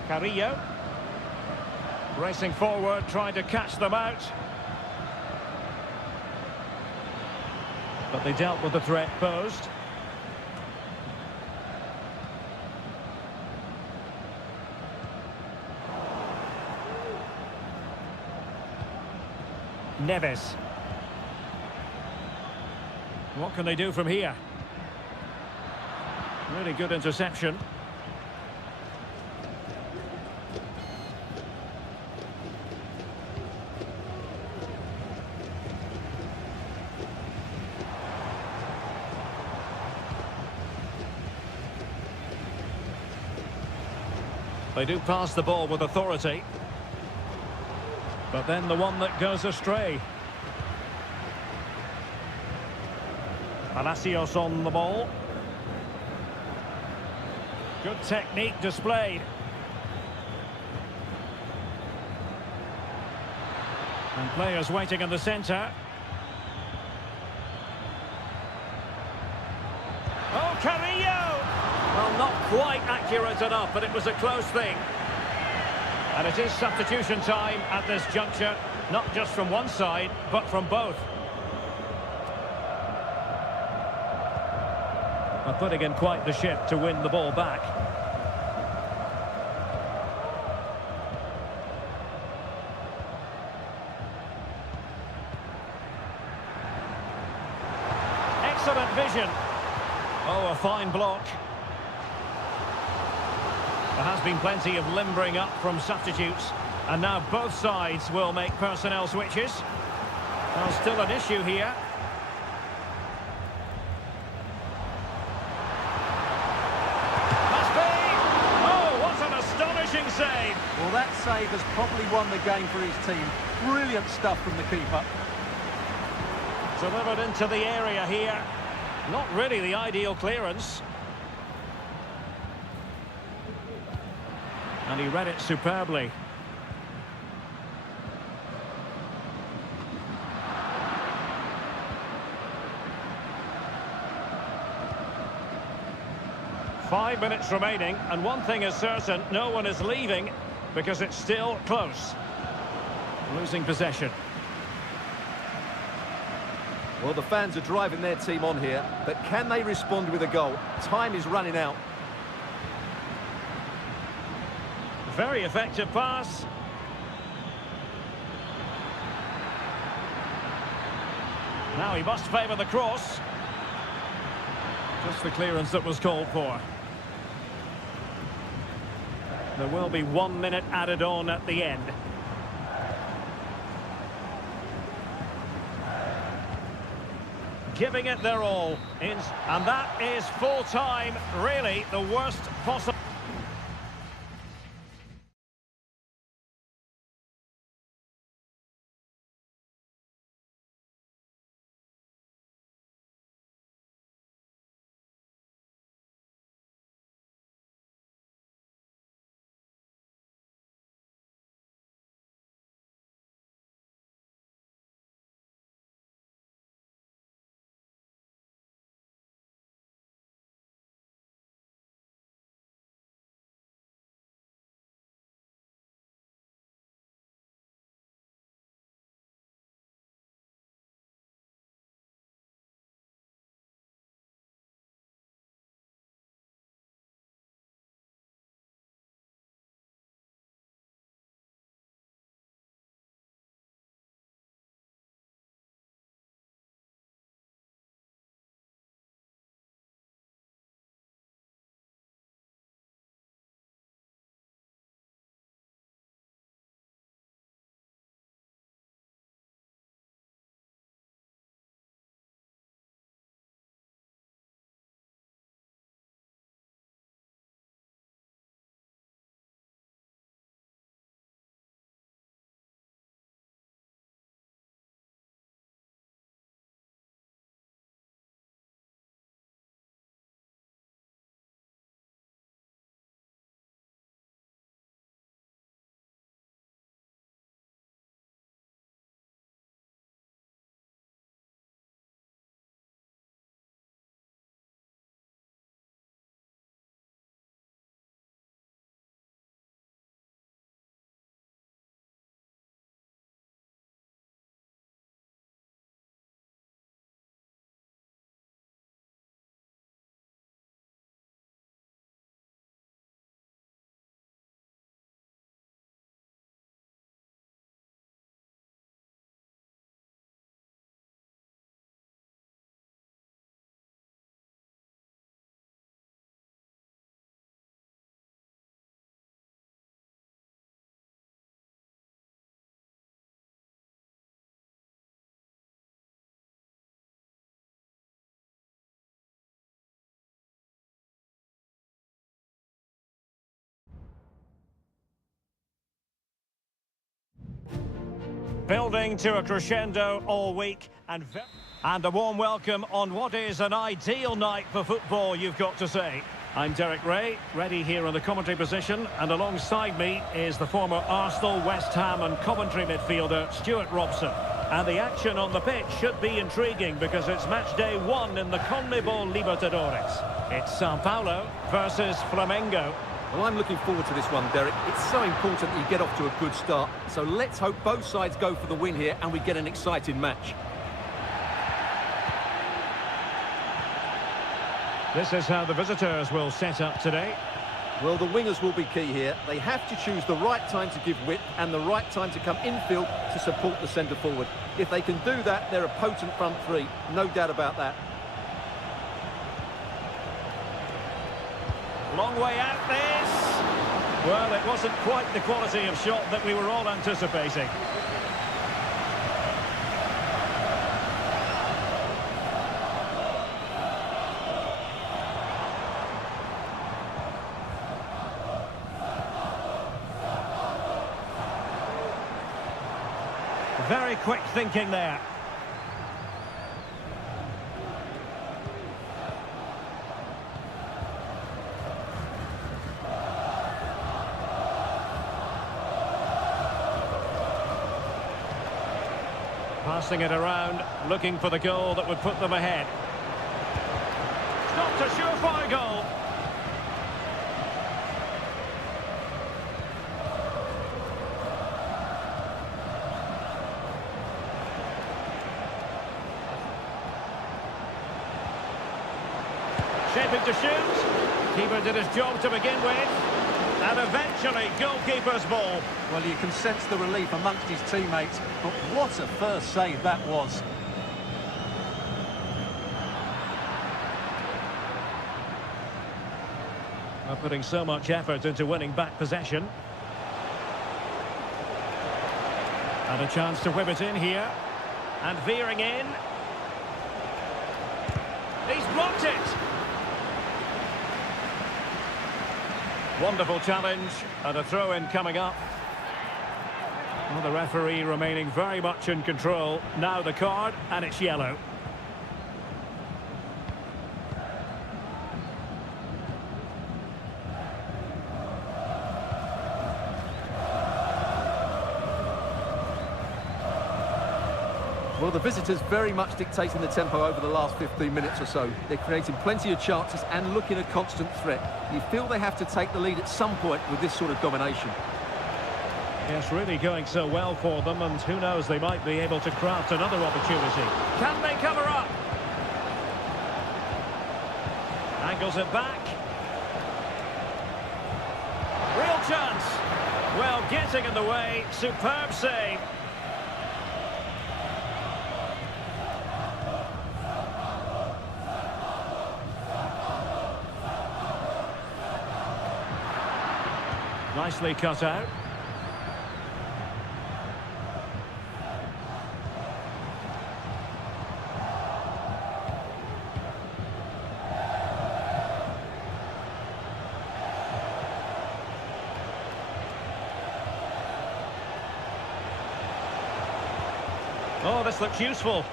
Carrillo. Racing forward, trying to catch them out. But they dealt with the threat posed. Neves. What can they do from here? Really good interception. They do pass the ball with authority. But then the one that goes astray. Palacios on the ball. Good technique displayed. And players waiting in the centre. Oh, Carrillo! Well, not quite accurate enough, but it was a close thing. And it is substitution time at this juncture, not just from one side, but from both. Well, putting in quite the shift to win the ball back. Excellent vision. Oh, a fine block. There has been plenty of limbering up from substitutes, and now both sides will make personnel switches. Well, still an issue here. Must be! Oh, what an astonishing save! Well, that save has probably won the game for his team. Brilliant stuff from the keeper. Delivered into the area here. Not really the ideal clearance. And he read it superbly. Five minutes remaining, and one thing is certain, no one is leaving because it's still close. Losing possession. Well, the fans are driving their team on here, but can they respond with a goal? Time is running out. Very effective pass. Now he must favour the cross. Just the clearance that was called for. There will be 1 minute added on at the end. Giving it their all. And that is full time. Really the worst possible. Building to a crescendo all week and a warm welcome on what is an ideal night for football, you've got to say. I'm Derek Ray, ready here in the commentary position, and alongside me is the former Arsenal, West Ham and Coventry midfielder Stuart Robson. And the action on the pitch should be intriguing because it's match day 1 in the CONMEBOL Libertadores. It's Sao Paulo versus Flamengo. Well, I'm looking forward to this one, Derek. It's so important that you get off to a good start. So let's hope both sides go for the win here and we get an exciting match. This is how the visitors will set up today. Well, the wingers will be key here. They have to choose the right time to give width and the right time to come infield to support the centre forward. If they can do that, they're a potent front three. No doubt about that. Long way out this. Well, it wasn't quite the quality of shot that we were all anticipating. Very quick thinking there. Passing it around, looking for the goal that would put them ahead. It's not a surefire goal. Shaping to shoot. Keeper did his job to begin with. And eventually, goalkeeper's ball. Well, you can sense the relief amongst his teammates, but what a first save that was. Are putting so much effort into winning back possession. And a chance to whip it in here. And veering in. He's blocked it. Wonderful challenge, and a throw-in coming up. Well, the referee remaining very much in control. Now the card, and it's yellow. Well, the visitors very much dictating the tempo over the last 15 minutes or so. They're creating plenty of chances and looking a constant threat. You feel they have to take the lead at some point with this sort of domination. Yes, really going so well for them, and who knows, they might be able to craft another opportunity. Can they cover up? Angles it back. Real chance. Well, getting in the way. Superb save. Nicely cut out. Oh, this looks useful.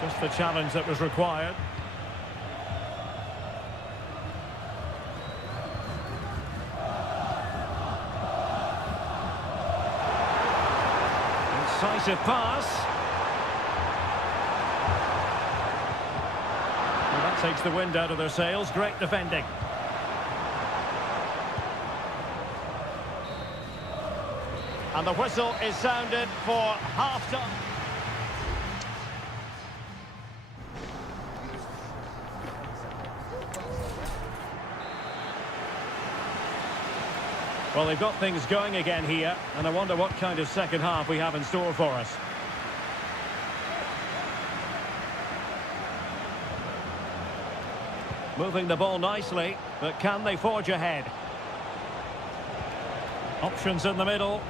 Just the challenge that was required. Decisive pass. Well, that takes the wind out of their sails. Great defending. And the whistle is sounded for half-time. Well, they've got things going again here, and I wonder what kind of second half we have in store for us. Moving the ball nicely, but can they forge ahead? Options in the middle.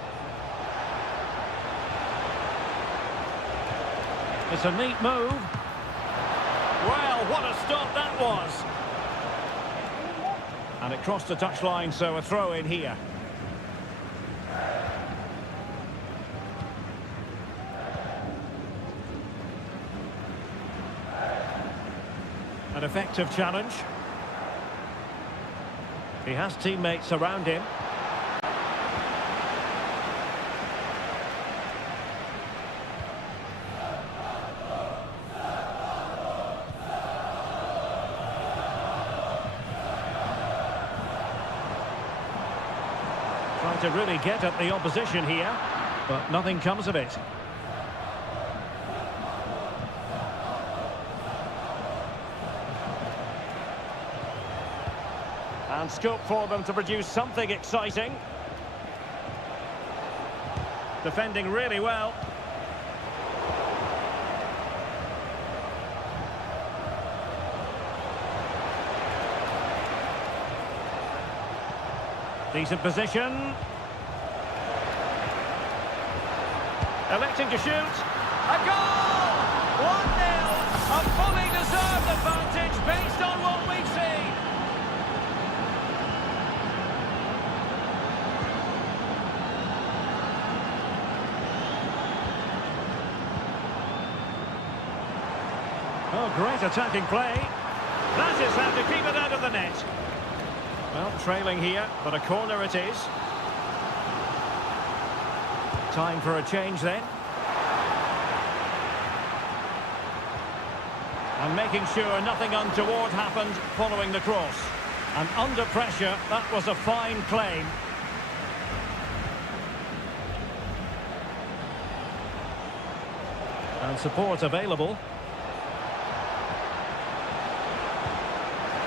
It's a neat move. Well, what a stop that was. And it crossed the touchline, so a throw in here. An effective challenge. He has teammates around him. Trying to really get at the opposition here, but nothing comes of it. And scope for them to produce something exciting. Defending really well. Decent position. Electing to shoot. A goal! 1-0. A fully deserved advantage based on what we've seen. Oh, great attacking play. That is how to keep it out of the net. Well, trailing here, but a corner it is. Time for a change then. And making sure nothing untoward happened following the cross. And under pressure, that was a fine claim. And support available.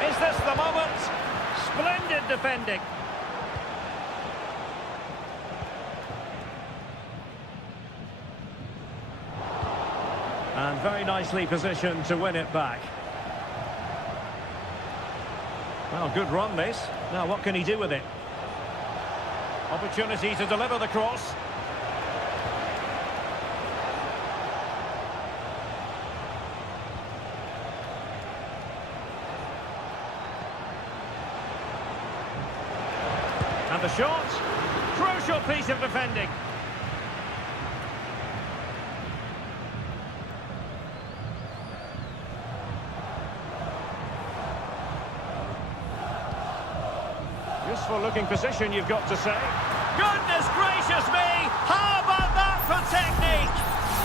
Is this the moment? Splendid defending. And very nicely positioned to win it back. Well, good run this. Now what can he do with it? Opportunity to deliver the cross. And the shot. Crucial piece of defending. Useful looking position, you've got to say. Goodness gracious me! How about that for technique?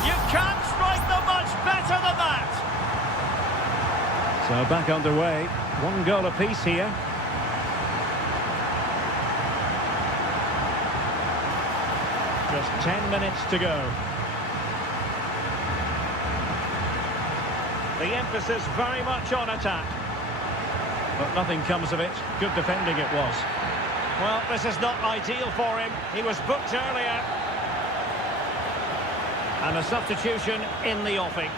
You can't strike them much better than that. So back underway. One goal apiece here. Just 10 minutes to go. The emphasis very much on attack. But nothing comes of it. Good defending it was. Well, this is not ideal for him. He was booked earlier. And a substitution in the offing.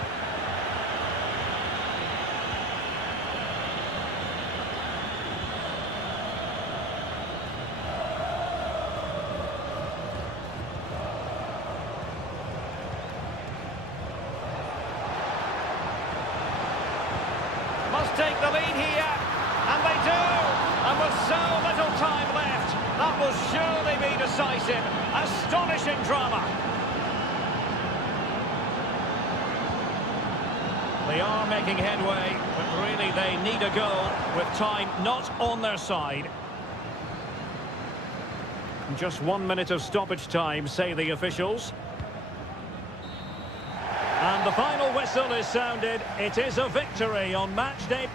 Must take the lead here. And they do! And with so little time left, that will surely be decisive. Astonishing drama. They are making headway, but really they need a goal with time not on their side. Just 1 minute of stoppage time, say the officials. And the final whistle is sounded. It is a victory on match day.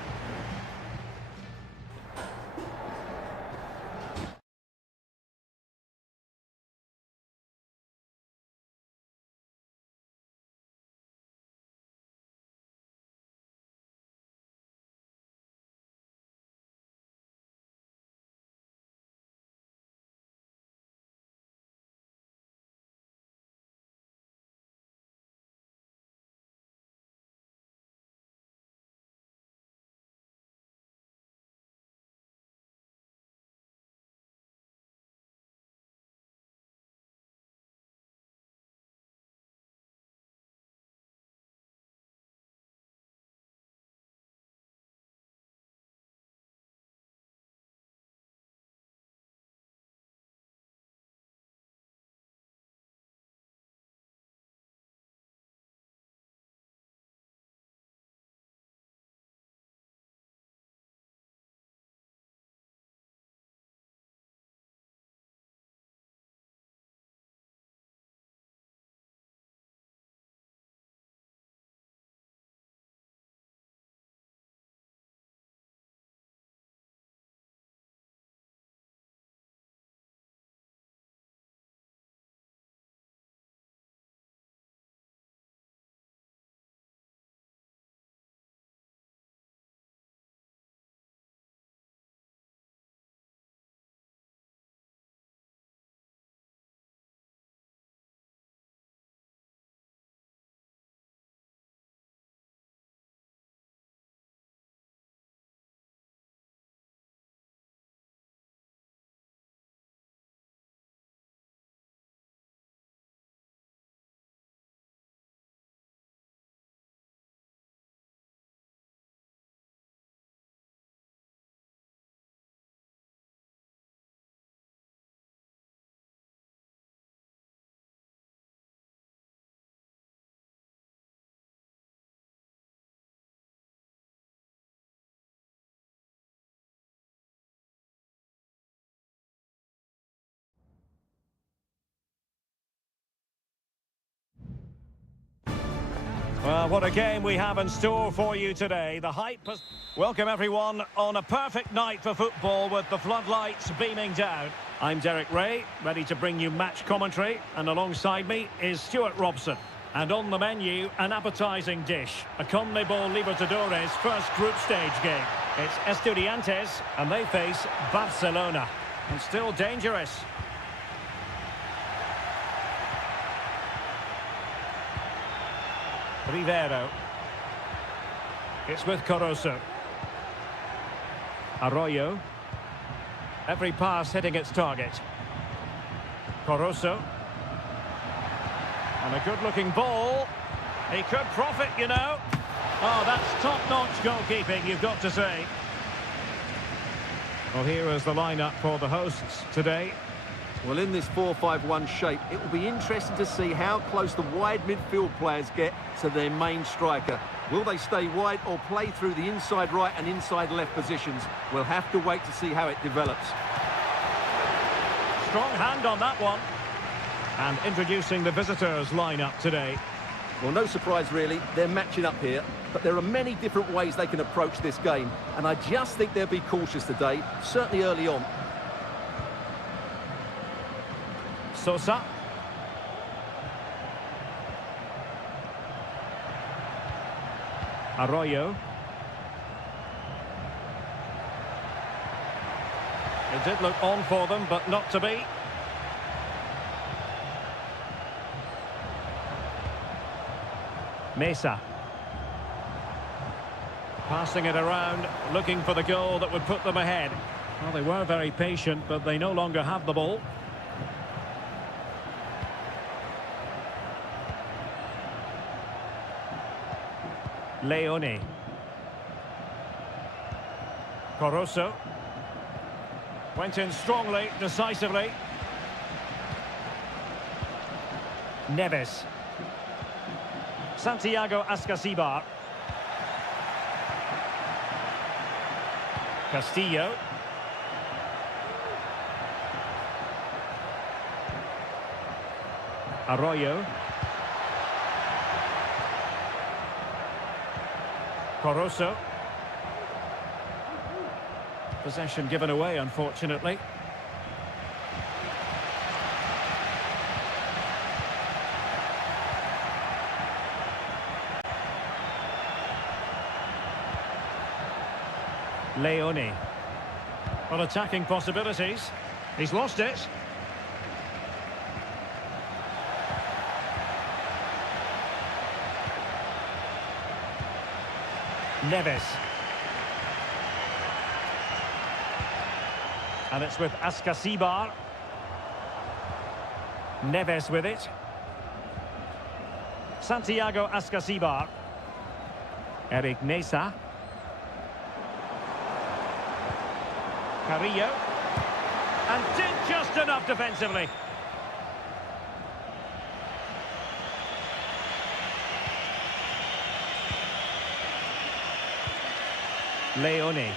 Well, what a game we have in store for you today. The hype has... Welcome, everyone, on a perfect night for football with the floodlights beaming down. I'm Derek Ray, ready to bring you match commentary, and alongside me is Stuart Robson. And on the menu, an appetising dish, a CONMEBOL Libertadores first group stage game. It's Estudiantes, and they face Barcelona. And still dangerous. Rivero. It's with Caruso. Arroyo. Every pass hitting its target. Caruso. And a good-looking ball. He could profit, you know. Oh, that's top-notch goalkeeping, you've got to say. Well, here is the lineup for the hosts today. Well, in this 4-5-1 shape, it will be interesting to see how close the wide midfield players get to their main striker. Will they stay wide or play through the inside right and inside left positions? We'll have to wait to see how it develops. Strong hand on that one. And introducing the visitors' lineup today. Well, no surprise, really. They're matching up here, but there are many different ways they can approach this game, and I just think they'll be cautious today, certainly early on. Sosa. Arroyo. It did look on for them, but not to be. Mesa. Passing it around, looking for the goal that would put them ahead. Well, they were very patient, but they no longer have the ball. Leone. Caruso. Went in strongly, decisively. Neves. Santiago Ascasibar. Castillo. Arroyo. Caruso. Possession given away, unfortunately. Leone. Well, attacking possibilities. He's lost it. Neves. And it's with Ascasibar. Neves with it. Santiago Ascasibar. Eric Mesa. Carrillo. And did just enough defensively. Leone.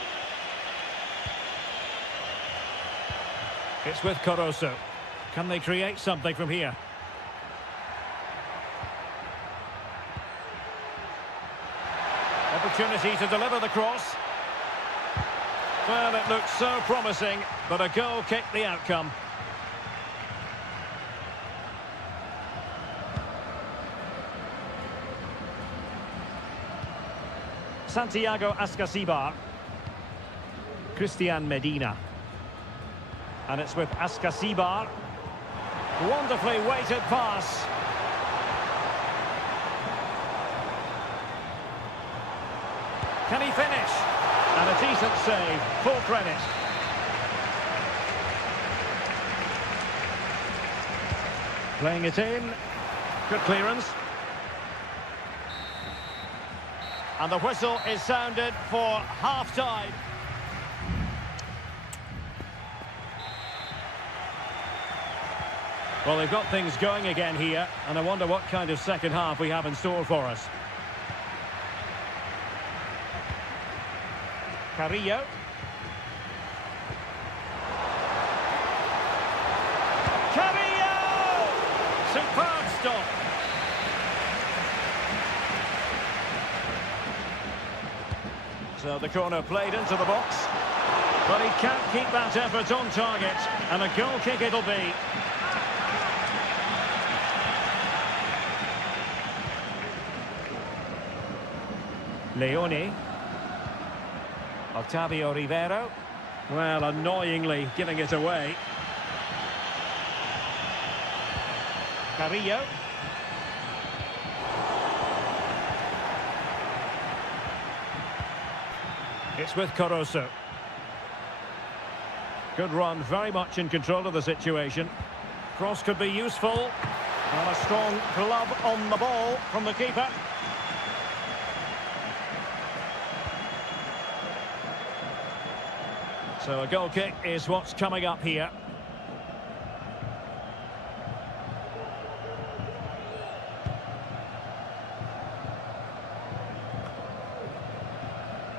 It's with Caruso. Can they create something from here? Opportunity to deliver the cross. Well, it looked so promising, but a goal kicked the outcome. Santiago Ascasibar. Christian Medina. And it's with Ascasibar. Wonderfully weighted pass. Can he finish? And a decent save. Full credit. Playing it in. Good clearance. And the whistle is sounded for half-time. Well, they've got things going again here, and I wonder what kind of second half we have in store for us. Carrillo. Carrillo! Superb stop. So the corner played into the box. But he can't keep that effort on target. And a goal kick it'll be. Leone. Octavio Rivero. Well, annoyingly giving it away. Carrillo. It's with Caruso. Good run, very much in control of the situation. Cross could be useful. And a strong glove on the ball from the keeper. So a goal kick is what's coming up here.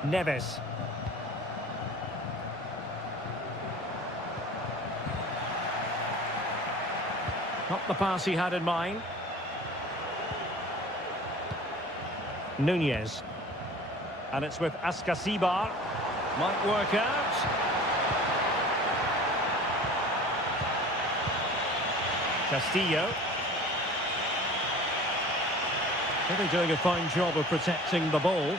Neves. Not the pass he had in mind. Nunez. And it's with Ascasibar. Might work out. Castillo. Really doing a fine job of protecting the ball.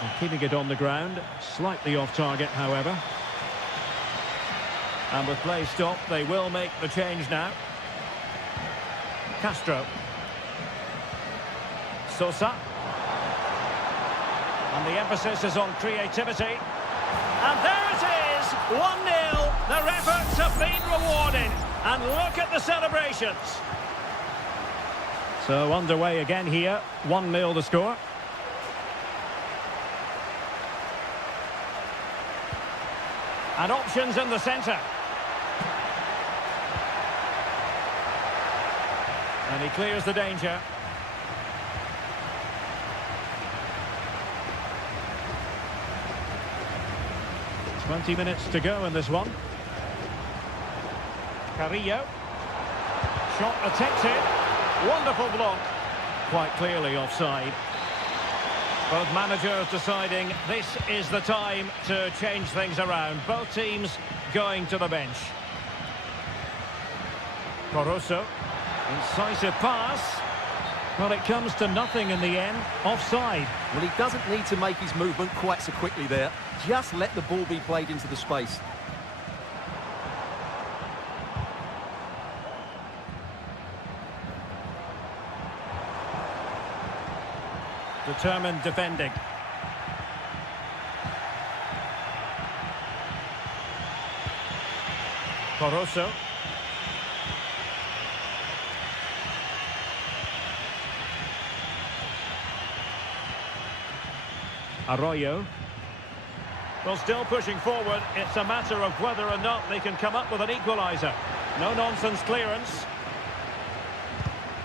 And keeping it on the ground. Slightly off target, however. And with play stopped, they will make the change now. Castro. Sosa. And the emphasis is on creativity. And there it is! 1-0. Their efforts have been rewarded. And look at the celebrations. So underway again here. 1-0 the score. And options in the centre. And he clears the danger. "20 minutes to go in this one. Carrillo. Shot attempted. Wonderful block. Quite clearly offside. Both managers deciding this is the time to change things around. Both teams going to the bench. Caruso. Incisive pass. Well, it comes to nothing in the end. Offside. Well, he doesn't need to make his movement quite so quickly there. Just let the ball be played into the space. Determined defending. Caruso. Arroyo. Well, still pushing forward. It's a matter of whether or not they can come up with an equaliser. No-nonsense clearance.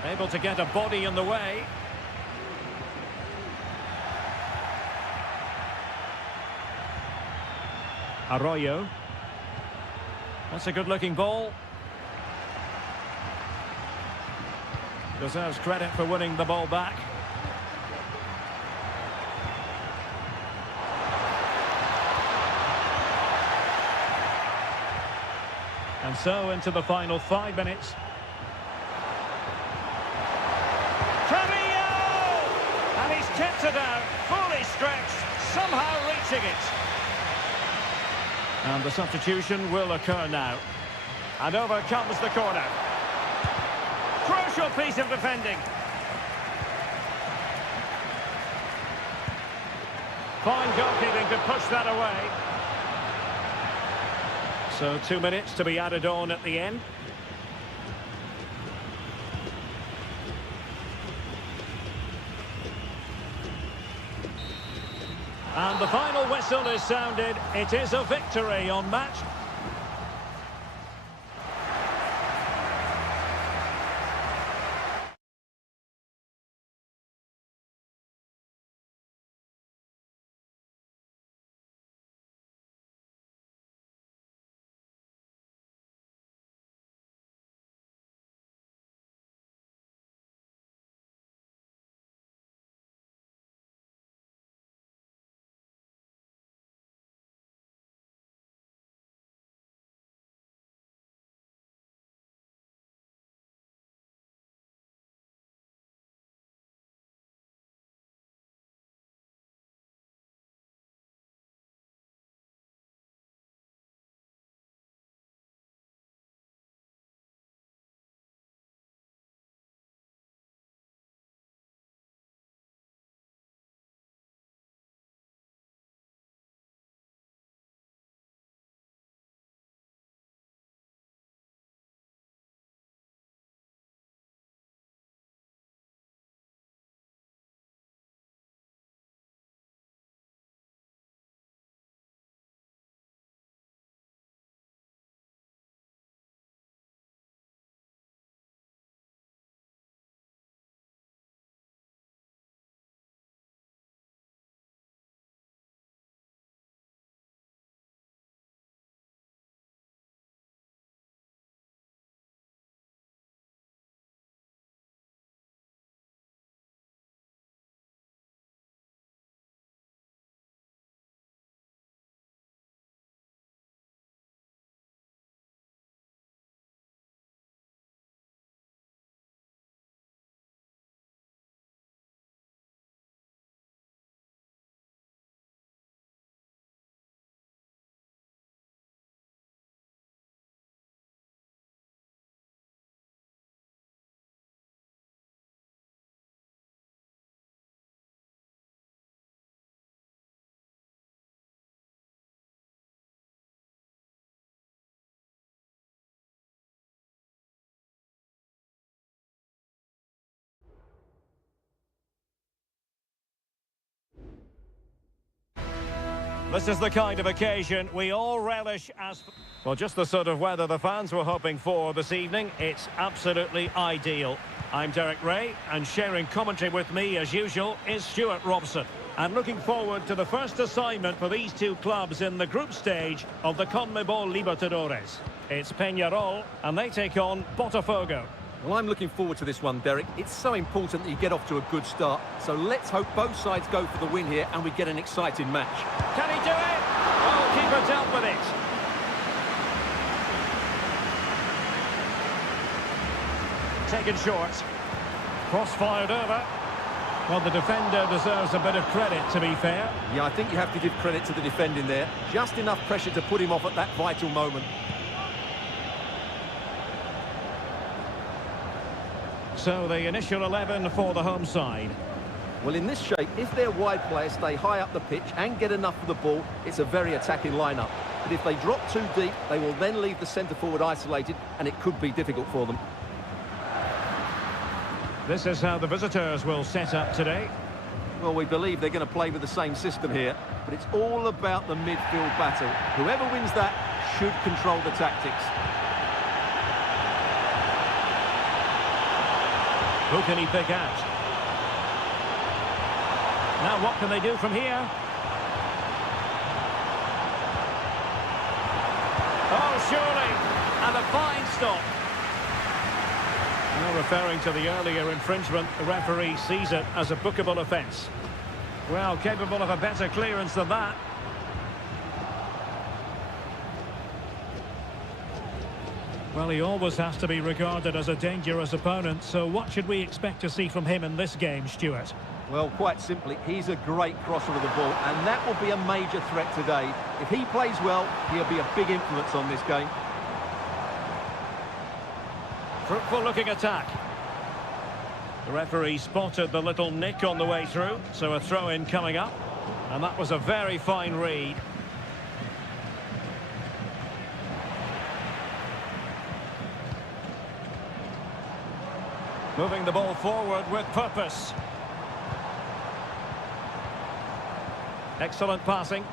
Able to get a body in the way. Arroyo. That's a good-looking ball. Deserves credit for winning the ball back. And so into the final 5 minutes. Carrillo! And he's kept it out, fully stretched, somehow reaching it. And the substitution will occur now. And over comes the corner. Crucial piece of defending. Fine goalkeeping to push that away. So 2 minutes to be added on at the end. And the final whistle is sounded. It is a victory on match This is the kind of occasion we all relish as... Well, just the sort of weather the fans were hoping for this evening. It's absolutely ideal. I'm Derek Ray, and sharing commentary with me, as usual, is Stuart Robson. And looking forward to the first assignment for these two clubs in the group stage of the CONMEBOL Libertadores. It's Peñarol, and they take on Botafogo. Well, I'm looking forward to this one, Derek. It's so important that you get off to a good start. So let's hope both sides go for the win here and we get an exciting match. Can he do it? Oh, keeper dealt with it. Taken short. Cross-fired over. Well, the defender deserves a bit of credit, to be fair. Yeah, I think you have to give credit to the defending there. Just enough pressure to put him off at that vital moment. So the initial 11 for the home side. Well, in this shape, if their wide players stay high up the pitch and get enough of the ball, it's a very attacking lineup. But if they drop too deep, they will then leave the centre-forward isolated, and it could be difficult for them. This is how the visitors will set up today. Well, we believe they're going to play with the same system here, but it's all about the midfield battle. Whoever wins that should control the tactics. Who can he pick out? Now what can they do from here? Oh, surely! And a fine stop. Now referring to the earlier infringement, the referee sees it as a bookable offence. Well, capable of a better clearance than that. Well, he always has to be regarded as a dangerous opponent, so what should we expect to see from him in this game, Stuart? Well, quite simply, he's a great crosser of the ball, and that will be a major threat today. If he plays well, he'll be a big influence on this game. Fruitful looking attack. The referee spotted the little nick on the way through, so a throw-in coming up. And that was a very fine read. Moving the ball forward with purpose. Excellent passing.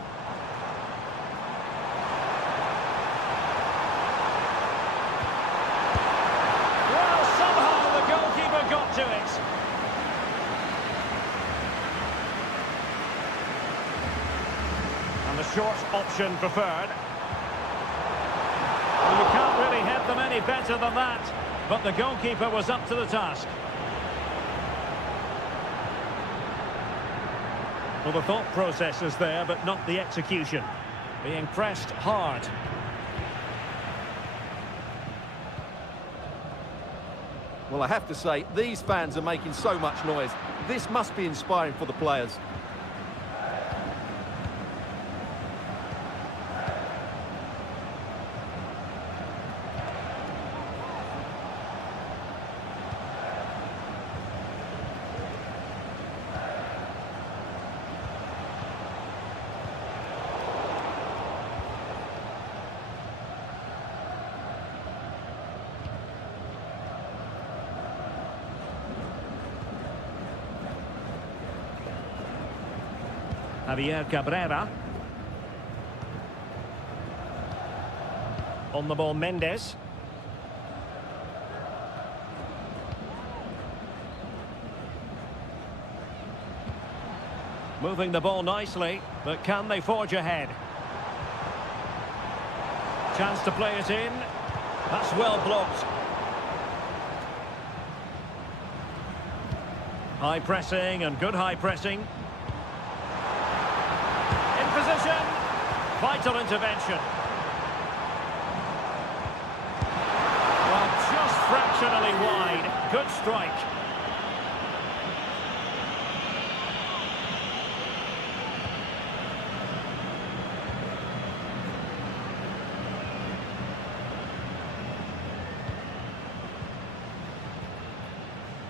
Well, somehow the goalkeeper got to it. And the short option preferred. Well, you can't really hit them any better than that. But the goalkeeper was up to the task. Well, the thought process is there, but not the execution. Being pressed hard. Well, I have to say, these fans are making so much noise. This must be inspiring for the players. Javier Cabrera. On the ball, Mendes. Moving the ball nicely, but can they forge ahead? Chance to play it in. That's well blocked. High pressing and good high pressing. Position. Vital intervention. Well, just fractionally wide. Good strike.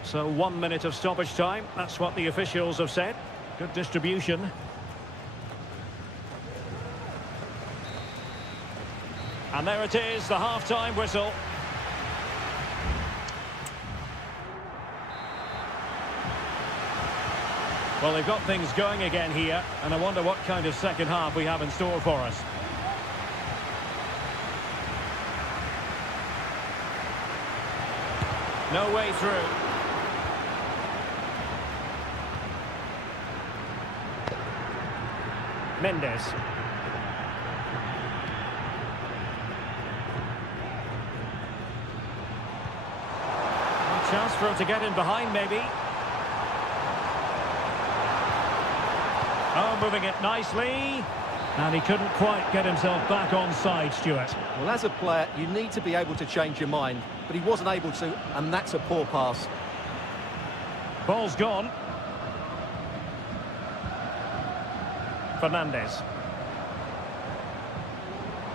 So 1 minute of stoppage time. That's what the officials have said. Good distribution. And there it is, the half-time whistle. Well, they've got things going again here, and I wonder what kind of second half we have in store for us. No way through. Mendes. Chance for him to get in behind, maybe. Oh, moving it nicely. And he couldn't quite get himself back on side, Stuart. Well, as a player, you need to be able to change your mind, but he wasn't able to, and that's a poor pass. Ball's gone. Fernandez.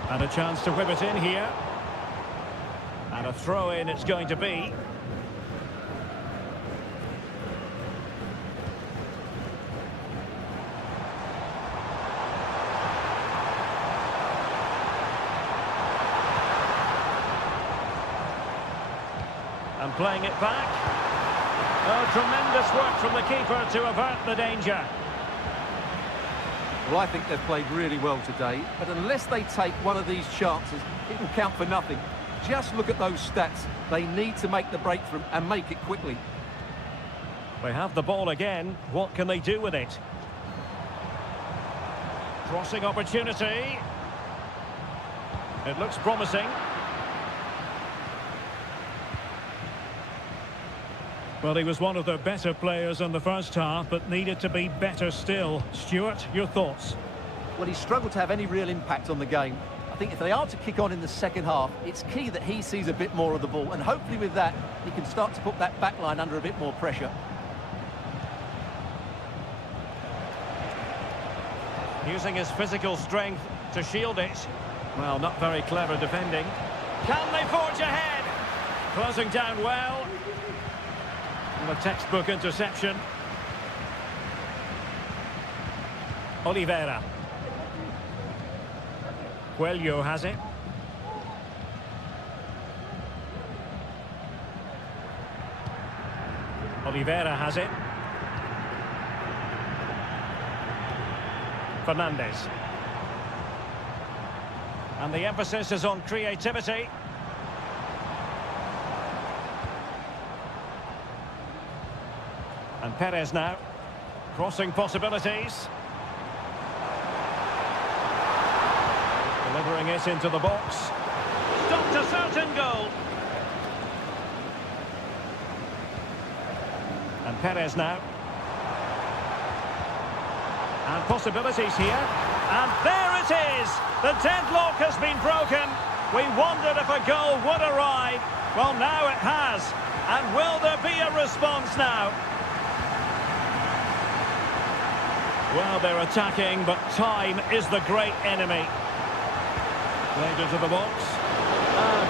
And a chance to whip it in here. And a throw-in it's going to be. And playing it back. Oh, tremendous work from the keeper to avert the danger. Well, I think they've played really well today, but unless they take one of these chances, it will count for nothing. Just look at those stats. They need to make the breakthrough and make it quickly. They have the ball again. What can they do with it? Crossing opportunity. It looks promising. Well, he was one of their better players in the first half, but needed to be better still. Stuart, your thoughts? Well, he struggled to have any real impact on the game. I think if they are to kick on in the second half, it's key that he sees a bit more of the ball, and hopefully with that, he can start to put that back line under a bit more pressure. Using his physical strength to shield it. Well, not very clever defending. Can they forge ahead? Closing down well. And a textbook interception. Oliveira. Coelho has it. Oliveira has it. Fernandez. And the emphasis is on creativity. And Perez now. Crossing possibilities. Delivering it into the box. Stopped a certain goal. And Perez now. And possibilities here. And there it is! The deadlock has been broken. We wondered if a goal would arrive. Well, now it has. And will there be a response now? Well, they're attacking, but time is the great enemy. Played into the box.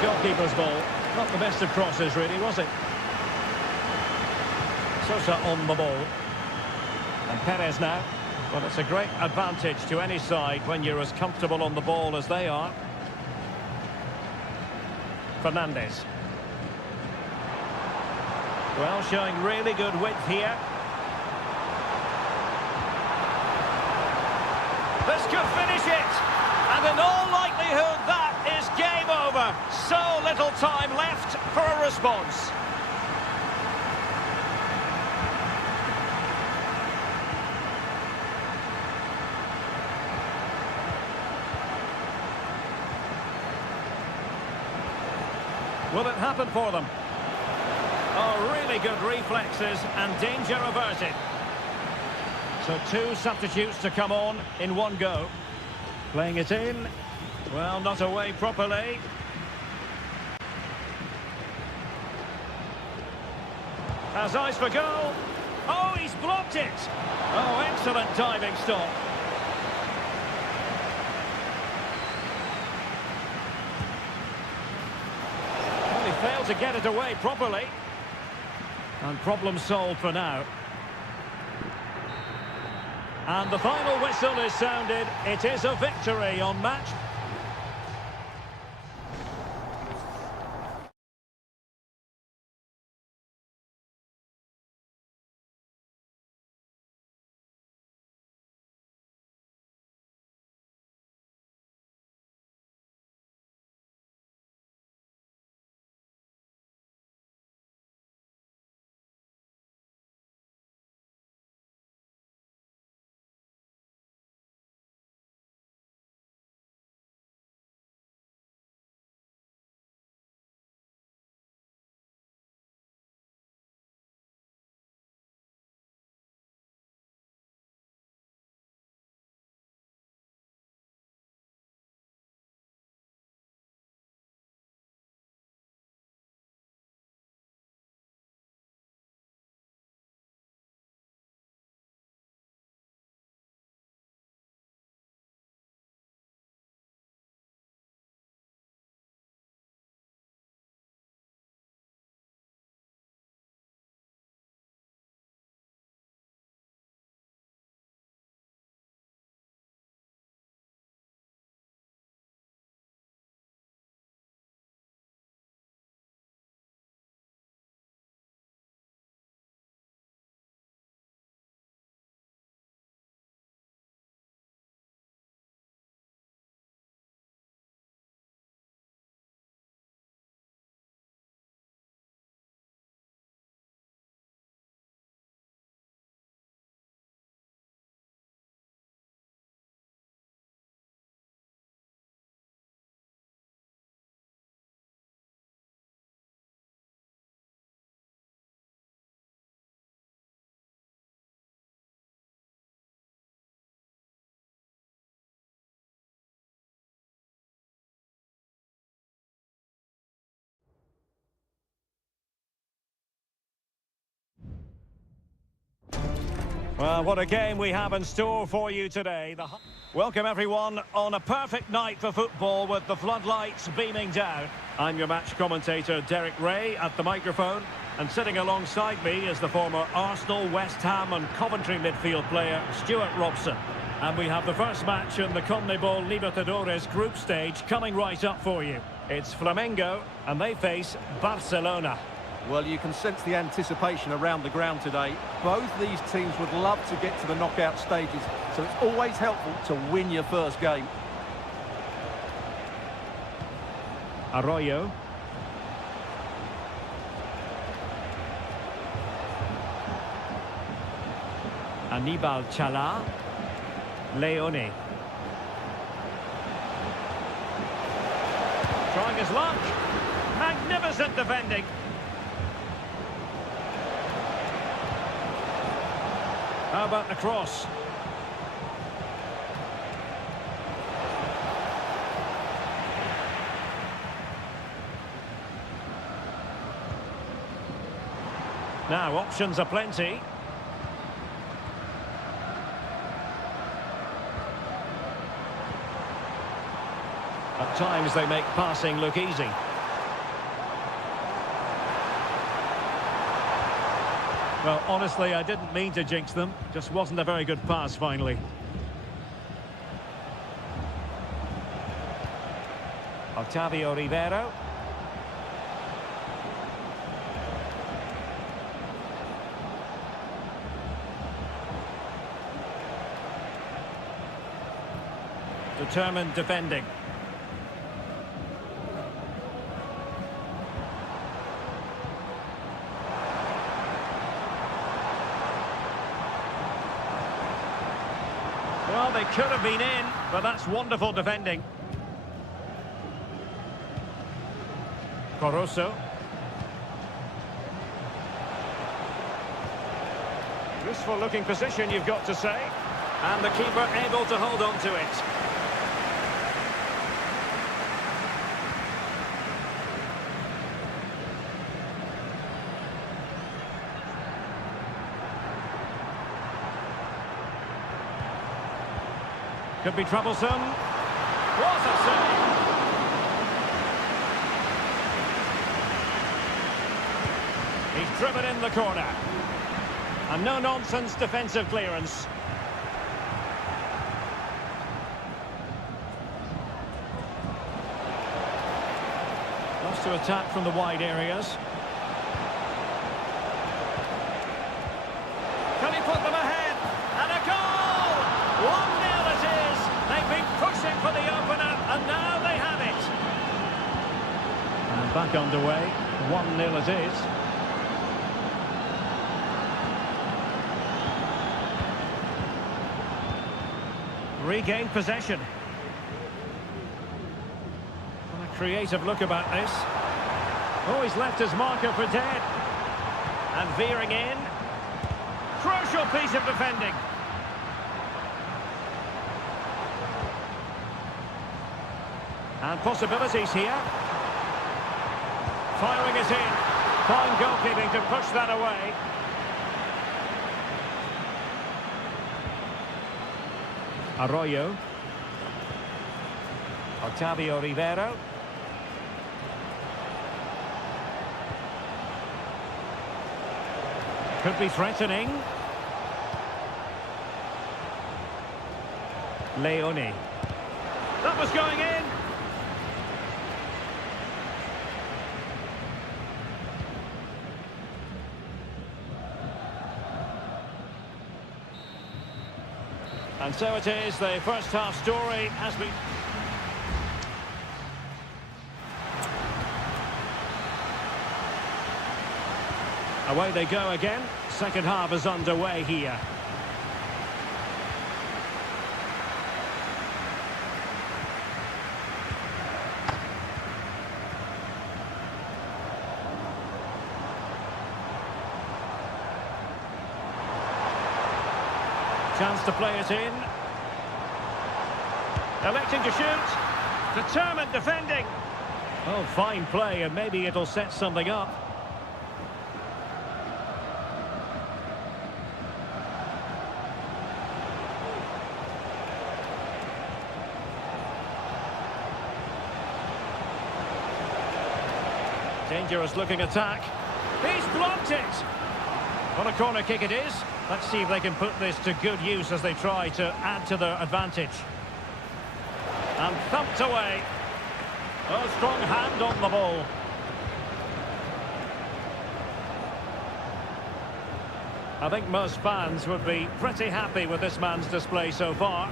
Goalkeeper's ball. Not the best of crosses, really, was it? Sosa on the ball. And Perez now. Well, it's a great advantage to any side when you're as comfortable on the ball as they are. Fernandez. Well, showing really good width here. This could finish it. And in all likelihood, that is game over. So little time left for a response. Will it happen for them? Oh, really good reflexes and danger averted. So two substitutes to come on in one go. Playing it in. Well, not away properly. Has eyes for goal. Oh, he's blocked it. Oh, excellent diving stop. Well, he failed to get it away properly. And problem solved for now. And the final whistle is sounded. It is a victory on match Well, what a game we have in store for you today. Welcome everyone on a perfect night for football with the floodlights beaming down. I'm your match commentator Derek Ray at the microphone, and sitting alongside me is the former Arsenal, West Ham and Coventry midfield player Stuart Robson. And we have the first match in the CONMEBOL Libertadores group stage coming right up for you. It's Flamengo and they face Barcelona. Well, you can sense the anticipation around the ground today. Both these teams would love to get to the knockout stages, so it's always helpful to win your first game. Arroyo. Aníbal Chala. Leone. Trying his luck. Magnificent defending. How about the cross? Now, options are plenty. At times they make passing look easy. Well, honestly, I didn't mean to jinx them. Just wasn't a very good pass, finally. Otávio Ribeiro. Determined defending. Well, they could have been in, but that's wonderful defending. Corosso. Useful looking position, you've got to say. And the keeper able to hold on to it. Could be troublesome. What a save! He's driven in the corner. A no-nonsense defensive clearance. Loves to attack from the wide areas. Can he put them ahead? And a goal! 1-0 it is! They've been pushing for the opener, and now they have it. And back underway. 1-0 it is. Regained possession. What a creative look about this. Oh, he's left his marker for dead. And veering in. Crucial piece of defending. And possibilities here. Firing it in. Fine goalkeeping to push that away. Arroyo. Otávio Ribeiro. Could be threatening. Leone. That was going in. And so it is, the first half story has been... Away they go again. Second half is underway here. Chance to play it in. Electing to shoot. Determined defending. Oh, fine play, and maybe it'll set something up. Dangerous looking attack. He's blocked it. What a corner kick it is. Let's see if they can put this to good use as they try to add to their advantage. And thumped away. A strong hand on the ball. I think most fans would be pretty happy with this man's display so far.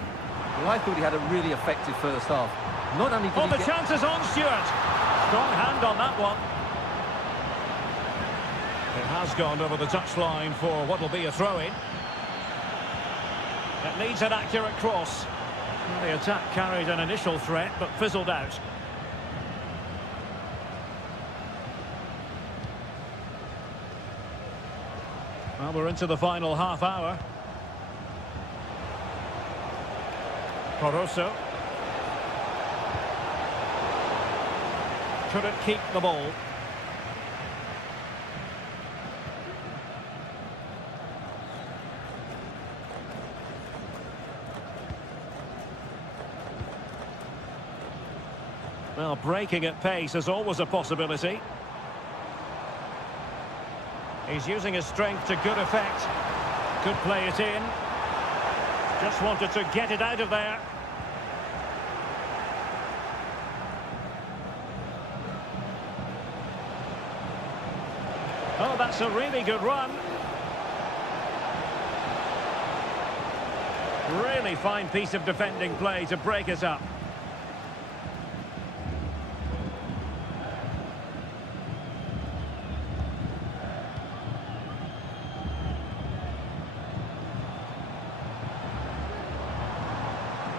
Well, I thought he had a really effective first half. Not only did Oh, he the get... chance is on, Stewart. Strong hand on that one. It has gone over the touchline for what will be a throw-in. It needs an accurate cross. Well, the attack carried an initial threat, but fizzled out. Well, we're into the final half hour. Poroso. Couldn't keep the ball. Well, breaking at pace is always a possibility. He's using his strength to good effect. Could play it in. Just wanted to get it out of there. Oh, that's a really good run. Really fine piece of defending play to break us up.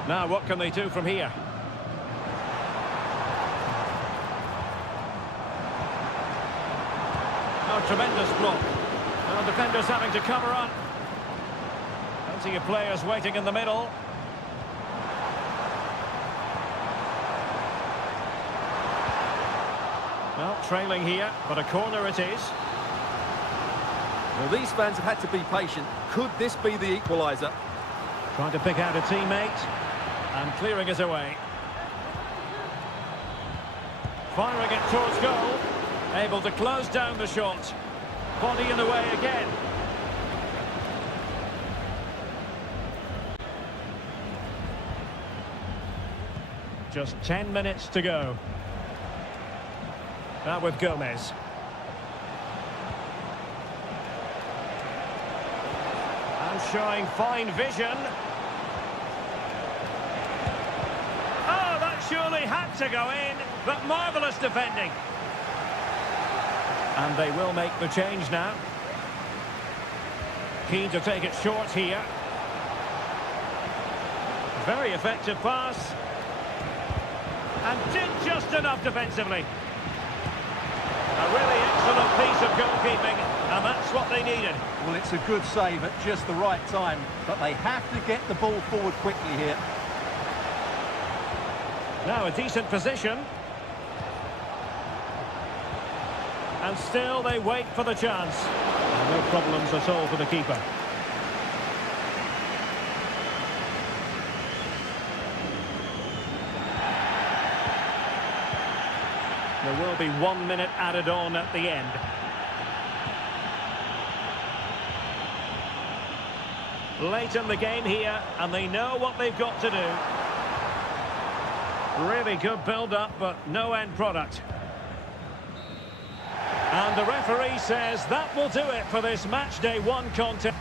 Now, what can they do from here? Oh, tremendous block. Well, defenders having to cover up. Plenty of players waiting in the middle. Well, trailing here, but a corner it is. Well, these fans have had to be patient. Could this be the equaliser? Trying to pick out a teammate. And clearing it away. Firing it towards goal. Able to close down the shot. Body in the way again. Just 10 minutes to go. Now with Gomez. And showing fine vision. Surely had to go in, but marvellous defending. And they will make the change now. Keen to take it short here. Very effective pass. And did just enough defensively. A really excellent piece of goalkeeping, and that's what they needed. Well, it's a good save at just the right time, but they have to get the ball forward quickly here. Now a decent position. And still they wait for the chance. And no problems at all for the keeper. There will be 1 minute added on at the end. Late in the game here, and they know what they've got to do. Really good build-up, but no end product. And the referee says that will do it for this match day 1 contest.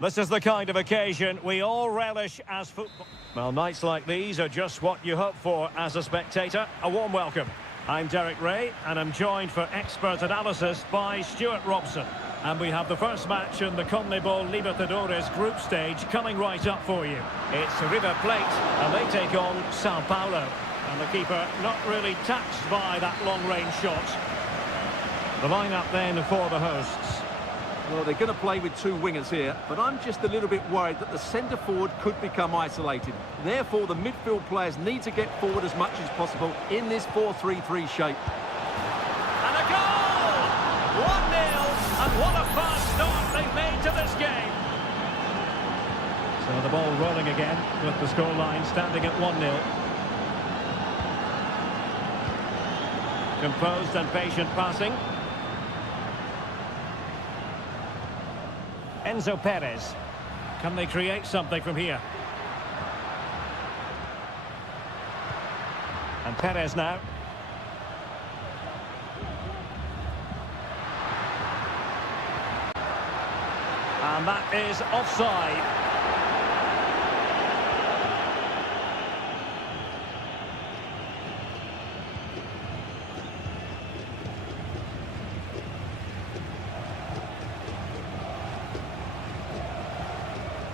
This is the kind of occasion we all relish as football. Well, nights like these are just what you hope for as a spectator. A warm welcome. I'm Derek Ray, and I'm joined for expert analysis by Stuart Robson. And we have the first match in the CONMEBOL Libertadores group stage coming right up for you. It's River Plate, and they take on Sao Paulo. And the keeper not really touched by that long-range shot. The lineup then for the hosts. Well, they're going to play with two wingers here, but I'm just a little bit worried that the centre forward could become isolated. Therefore, the midfield players need to get forward as much as possible in this 4-3-3 shape. And a goal! 1-0, and what a fast start they've made to this game. So the ball rolling again with the scoreline standing at 1-0. Composed and patient passing. Enzo Perez. Can they create something from here? And Perez now. And that is offside.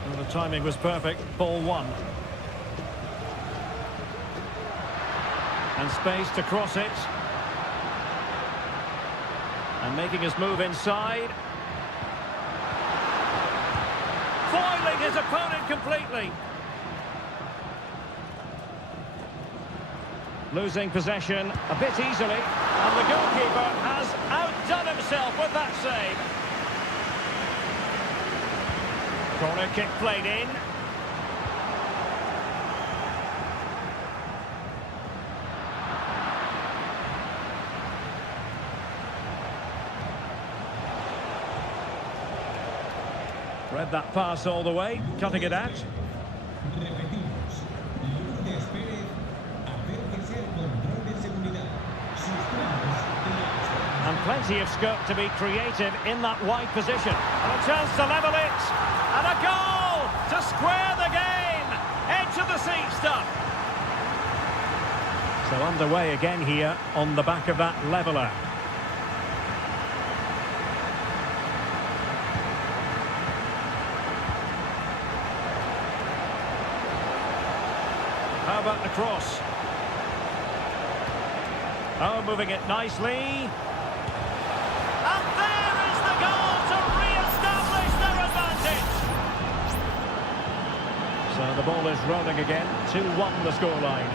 Well, the timing was perfect. Ball one. And space to cross it. And making his move inside. Foiling his opponent completely. Losing possession a bit easily. And the goalkeeper has outdone himself with that save. Corner kick played in. Read that pass all the way, cutting it out. And plenty of scope to be creative in that wide position. And a chance to level it. And a goal to square the game. Edge of the seat stuff. So underway again here on the back of that leveller. How about the cross? Oh, moving it nicely. And there is the goal to re-establish their advantage. So the ball is rolling again. 2-1 the scoreline.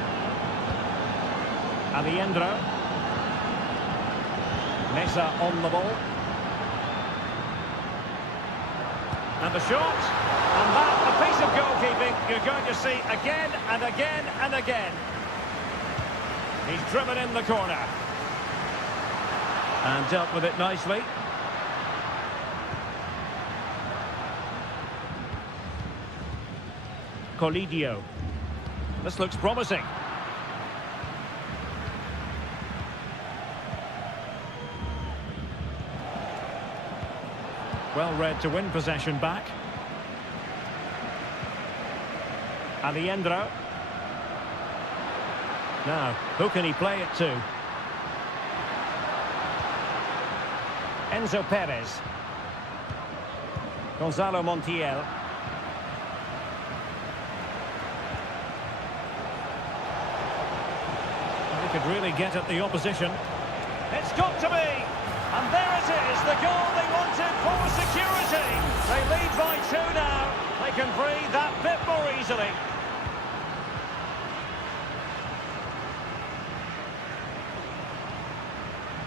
Aliendro. Mesa on the ball. And the shot. And that, a piece of goalkeeping you're going to see again and again and again. He's driven in the corner. And dealt with it nicely. Colidio. This looks promising. Well read to win possession back. Aliendro. Now, who can he play it to? Enzo Perez. Gonzalo Montiel. He could really get at the opposition. It's got to be! And there it is, the goal they wanted for security. They lead by 2 now. They can breathe that bit more easily.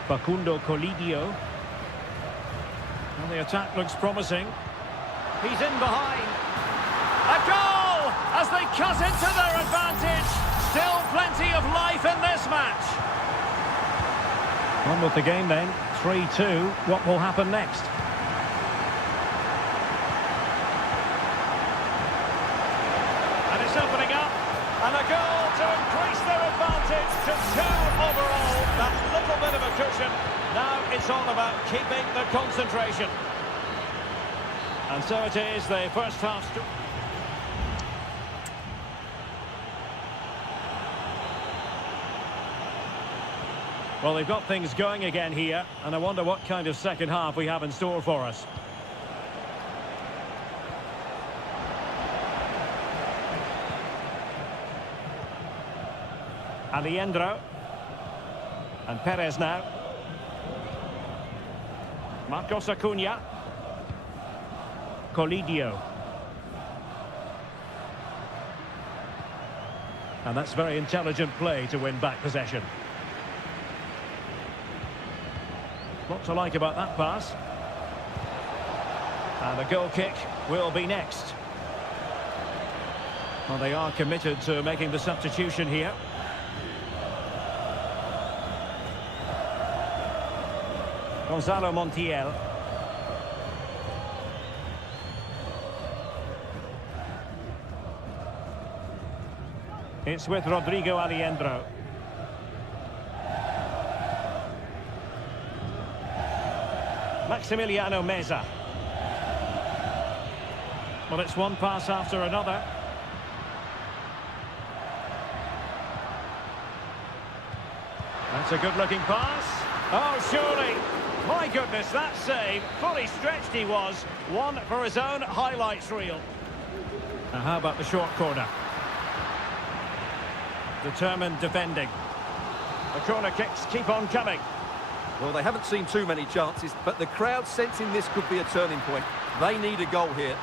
Facundo Colidio. Well, the attack looks promising. He's in behind. A goal as they cut into their advantage. Still plenty of life in this match. On with the game then. 3-2. What will happen next? And it's opening up. And a goal to increase their advantage to 2 overall. That little bit of a cushion. Now it's all about keeping the concentration. And so it is, the first half. Well, they've got things going again here, and I wonder what kind of second half we have in store for us. Alejandro. And Perez now. Marcos Acuna. Colidio. And that's very intelligent play to win back possession. What to like about that pass. And a goal kick will be next. Well, they are committed to making the substitution here. Gonzalo Montiel. It's with Rodrigo Alejandro. Maximiliano Meza. Well, it's one pass after another. That's a good-looking pass. Oh, surely. My goodness, that save. Fully stretched he was. One for his own highlights reel. Now, how about the short corner? Determined defending. The corner kicks keep on coming. Well, they haven't seen too many chances, but the crowd sensing this could be a turning point. They need a goal here.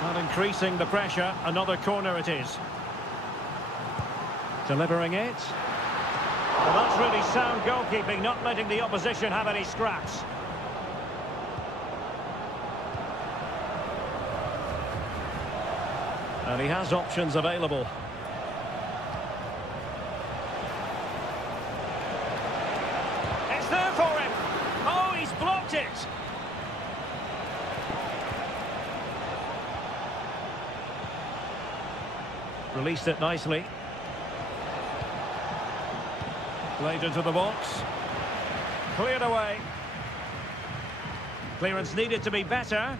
Not increasing the pressure. Another corner it is. Delivering it. Well, that's really sound goalkeeping, not letting the opposition have any scraps. And he has options available. It's there for him. Oh, he's blocked it. Released it nicely. Played into the box. Cleared away. Clearance needed to be better.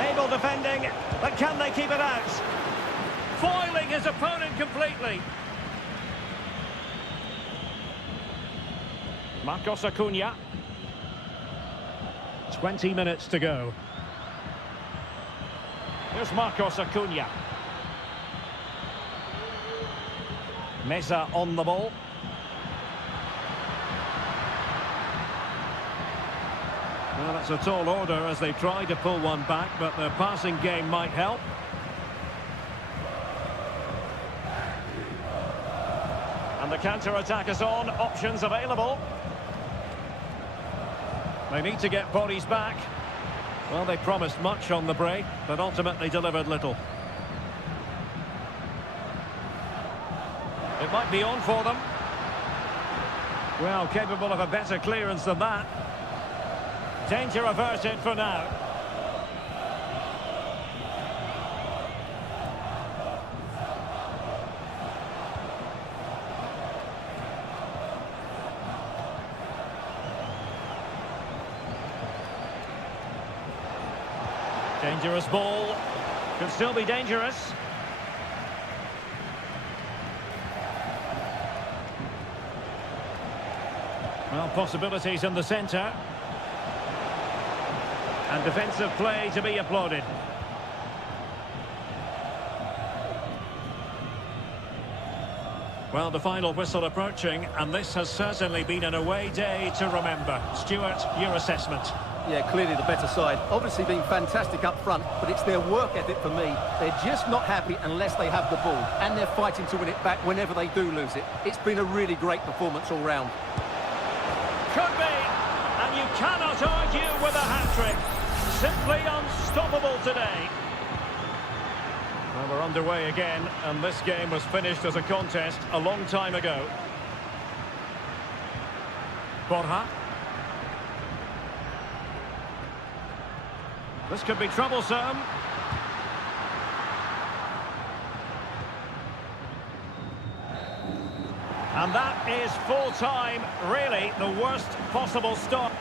Able defending, but can they keep it out? Foiling his opponent completely. Marcos Acuna. 20 minutes to go. Here's Marcos Acuna. Meza on the ball. Well, that's a tall order as they try to pull one back, but the passing game might help. And the counter-attack is on. Options available. They need to get bodies back. Well, they promised much on the break, but ultimately delivered little. It might be on for them. Well, capable of a better clearance than that. Danger averted for now. Dangerous ball. Could still be dangerous. Well, possibilities in the centre. And defensive play to be applauded. Well, the final whistle approaching, and this has certainly been an away day to remember. Stuart, your assessment. Yeah, clearly the better side. Obviously been fantastic up front, but it's their work ethic for me. They're just not happy unless they have the ball, and they're fighting to win it back whenever they do lose it. It's been a really great performance all round. Could be, and you cannot argue with a hat-trick. Simply unstoppable today. Well, we're underway again, and this game was finished as a contest a long time ago. Borja. This could be troublesome. And that is full time, really the worst possible start.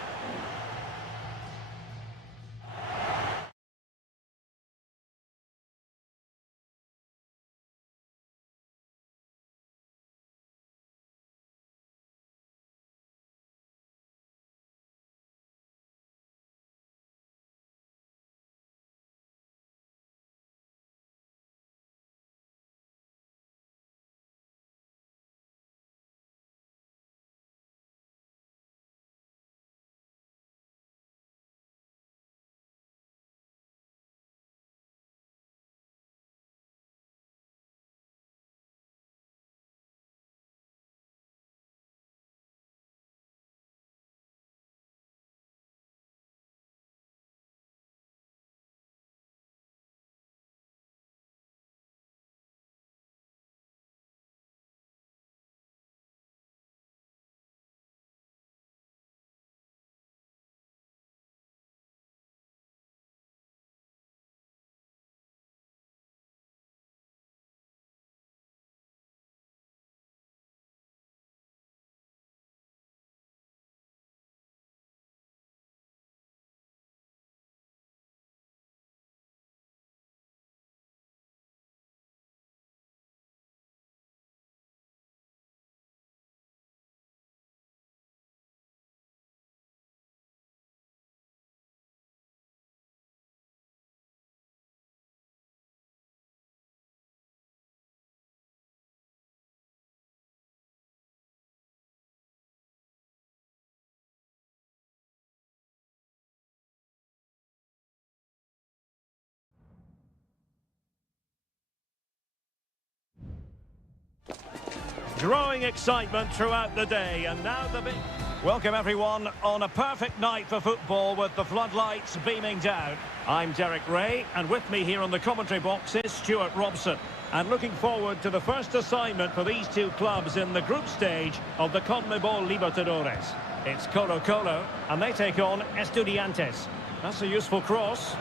Growing excitement throughout the day, and now the big... Welcome everyone on a perfect night for football with the floodlights beaming down. I'm Derek Ray, and with me here on the commentary box is Stuart Robson. And looking forward to the first assignment for these two clubs in the group stage of the CONMEBOL Libertadores. It's Colo-Colo, and they take on Estudiantes. That's a useful cross.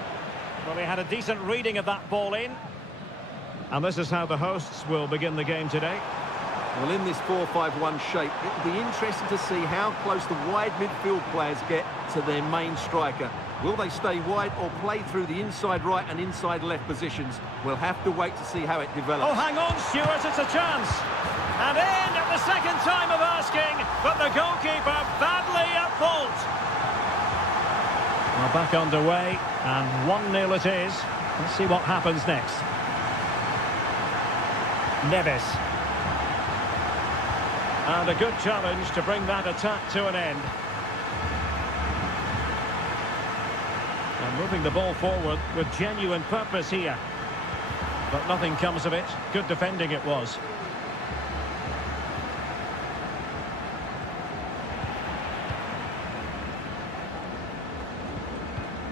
Well, they had a decent reading of that ball in. And this is how the hosts will begin the game today. Well, in this 4-5-1 shape, it'll be interesting to see how close the wide midfield players get to their main striker. Will they stay wide or play through the inside right and inside left positions? We'll have to wait to see how it develops. Oh, hang on, Stuart, it's a chance. And in at the second time of asking, but the goalkeeper badly at fault. Well, back underway, and 1-0 it is. Let's see what happens next. Neves. And a good challenge to bring that attack to an end. And moving the ball forward with genuine purpose here. But nothing comes of it. Good defending it was.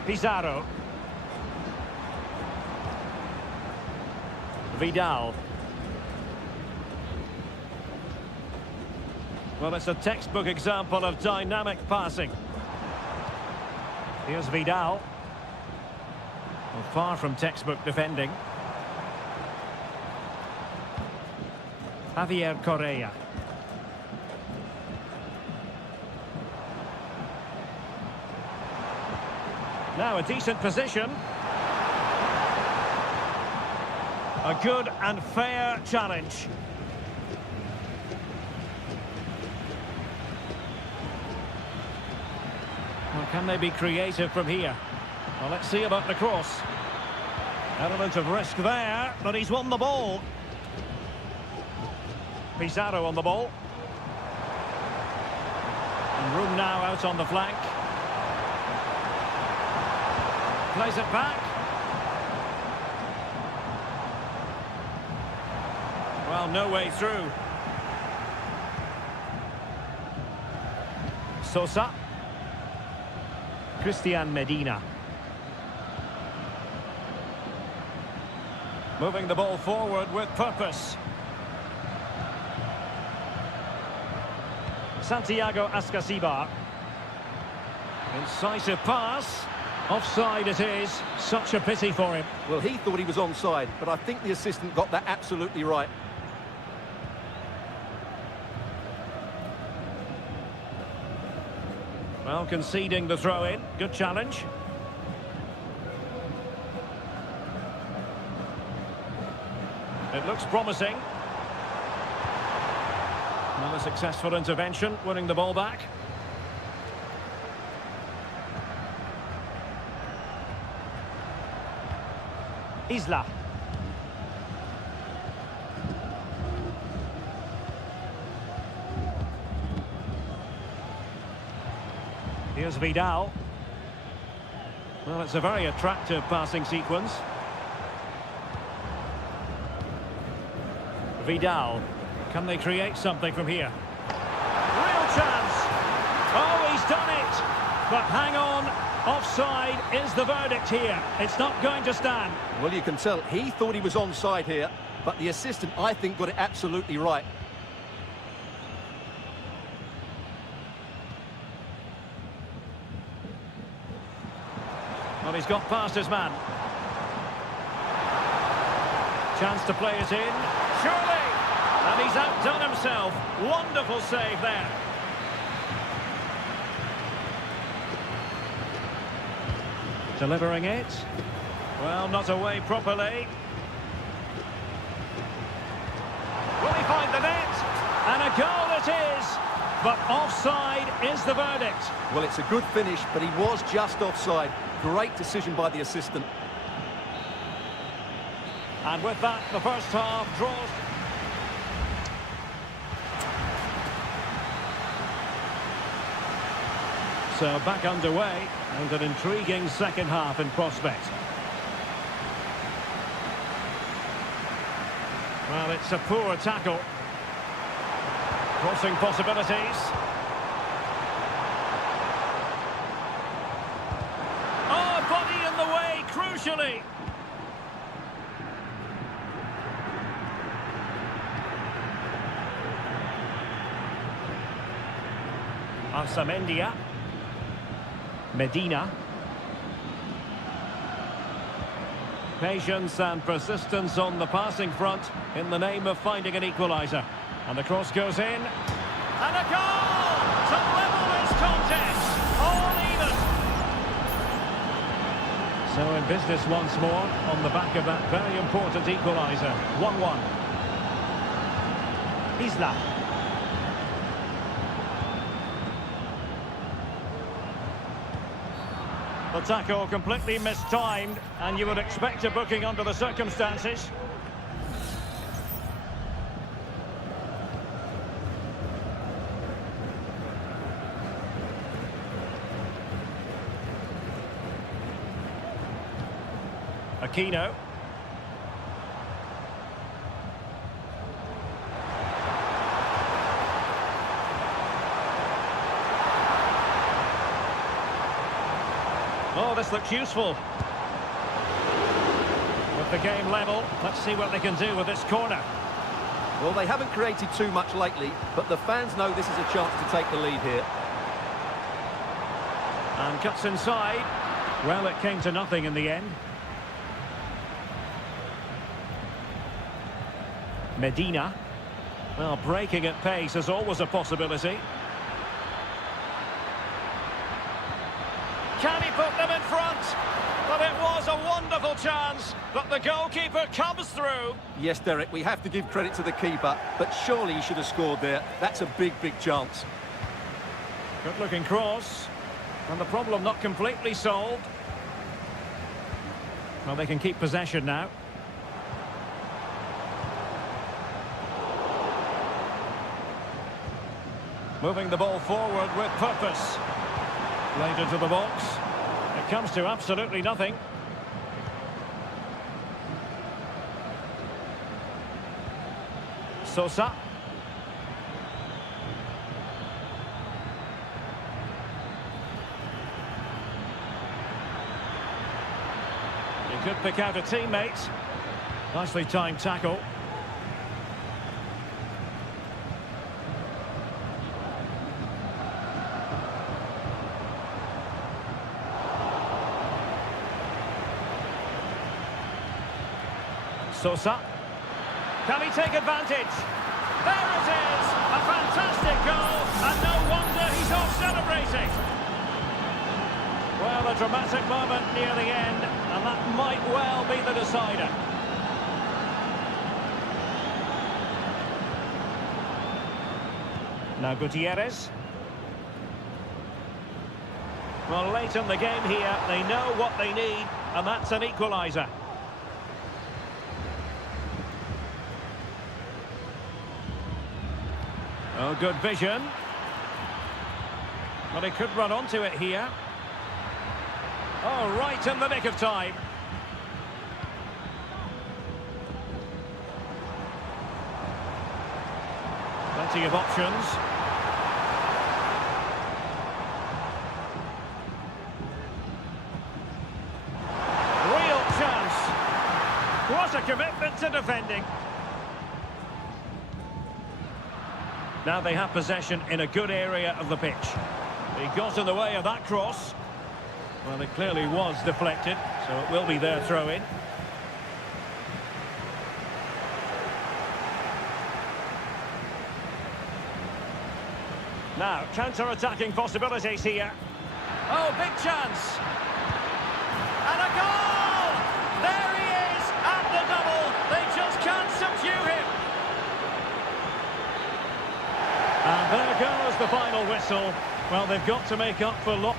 Pizarro. Vidal. Well, it's a textbook example of dynamic passing. Here's Vidal. Well, far from textbook defending. Javier Correa. Now a decent position. A good and fair challenge. Well, can they be creative from here? Well, let's see about the cross. Element of risk there, but he's won the ball. Pizarro on the ball. And room now out on the flank. Plays it back. Well, no way through. Sosa. Christian Medina. Moving the ball forward with purpose. Santiago Ascasibar. Incisive pass. Offside it is. Such a pity for him. Well, he thought he was onside, but I think the assistant got that absolutely right. Well, conceding the throw-in. Good challenge. It looks promising. Another successful intervention, winning the ball back. Isla. Here's Vidal. Well, it's a very attractive passing sequence. Vidal. Can they create something from here? Real chance. Oh, he's done it. But hang on. Offside is the verdict here. It's not going to stand. Well, you can tell he thought he was onside here, but the assistant, I think, got it absolutely right. Well, he's got past his man. Chance to play it in. Surely! And he's outdone himself. Wonderful save there. Delivering it. Well, not away properly. Will he find the net? And a goal it is. But offside is the verdict. Well, it's a good finish, but he was just offside. Great decision by the assistant. And with that, the first half draws. So back underway, and an intriguing second half in prospect. Well, it's a poor tackle. Crossing possibilities. Oh, body in the way, crucially. Arsamendia. Medina. Patience and persistence on the passing front in the name of finding an equaliser. And the cross goes in. And a goal to level this contest. All even. So in business once more on the back of that very important equaliser. 1-1. Isla. The tackle completely mistimed, and you would expect a booking under the circumstances. Aquino. Oh, this looks useful. With the game level, let's see what they can do with this corner. Well, they haven't created too much lately, but the fans know this is a chance to take the lead here. And cuts inside. Well, it came to nothing in the end. Medina. Well, breaking at pace is always a possibility. Can he put them in front? But it was a wonderful chance, but the goalkeeper comes through. Yes, Derek, we have to give credit to the keeper, but surely he should have scored there. That's a big, big chance. Good-looking cross. And the problem not completely solved. Well, they can keep possession now. Moving the ball forward with purpose. Played into the box. It comes to absolutely nothing. Sosa. He could pick out a teammate. Nicely timed tackle. Sosa. Can he take advantage? There it is! A fantastic goal, and no wonder he's off celebrating. Well, a dramatic moment near the end, and that might well be the decider. Now Gutierrez. Well, late in the game here, they know what they need, and that's an equaliser. Oh, good vision. But he could run onto it here. Oh, right in the nick of time. Plenty of options. Real chance. What a commitment to defending. Now they have possession in a good area of the pitch. He got in the way of that cross. Well, it clearly was deflected, so it will be their throw-in. Now, counter-attacking possibilities here. Oh, big chance. And a goal! There he is, at the double. They just can't subdue him. And there goes the final whistle. Well, they've got to make up for loss.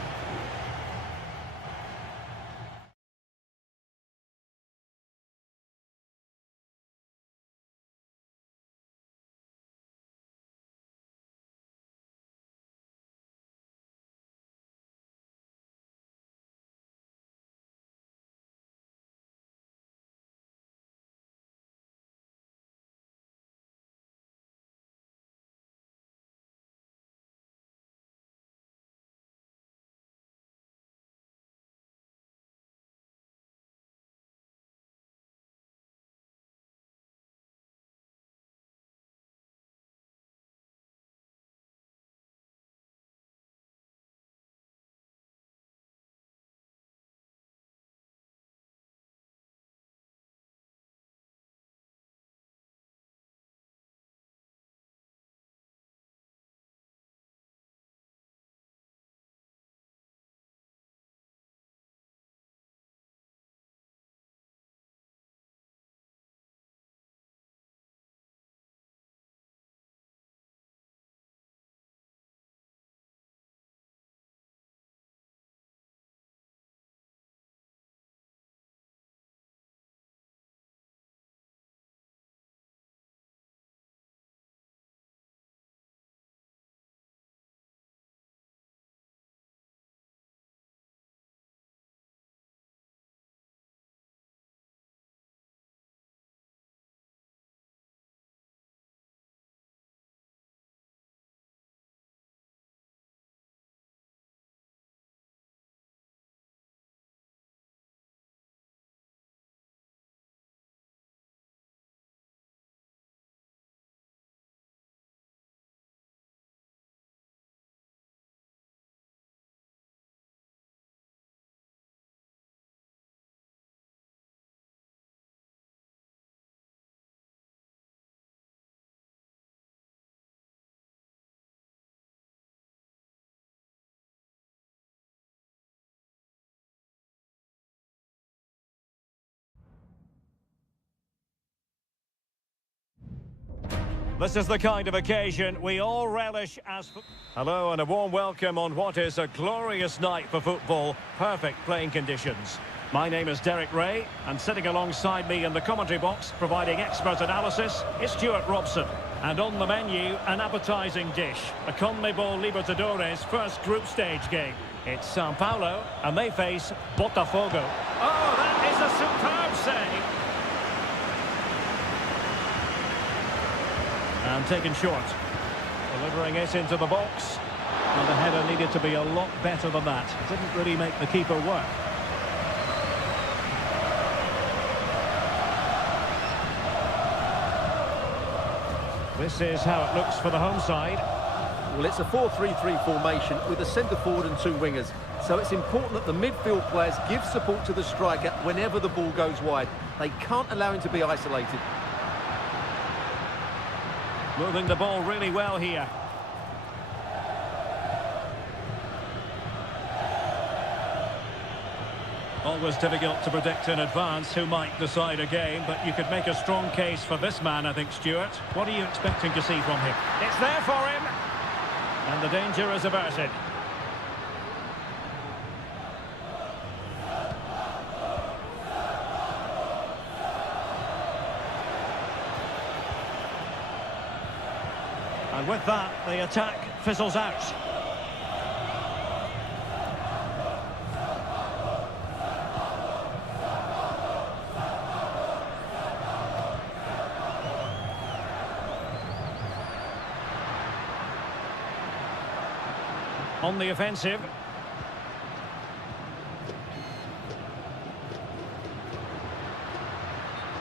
This is the kind of occasion we all relish as... Hello and a warm welcome on what is a glorious night for football. Perfect playing conditions. My name is Derek Ray, and sitting alongside me in the commentary box, providing expert analysis, is Stuart Robson. And on the menu, an appetising dish, a CONMEBOL Libertadores first group stage game. It's Sao Paulo, and they face Botafogo. Oh, that is a superb save! And taken short. Delivering it into the box. And the header needed to be a lot better than that. Didn't really make the keeper work. This is how it looks for the home side. Well, it's a 4-3-3 formation with a centre forward and two wingers. So it's important that the midfield players give support to the striker whenever the ball goes wide. They can't allow him to be isolated. Moving the ball really well here. Always difficult to predict in advance who might decide a game, but you could make a strong case for this man, I think, Stuart. What are you expecting to see from him? It's there for him. And the danger is averted. And with that, the attack fizzles out. On the offensive.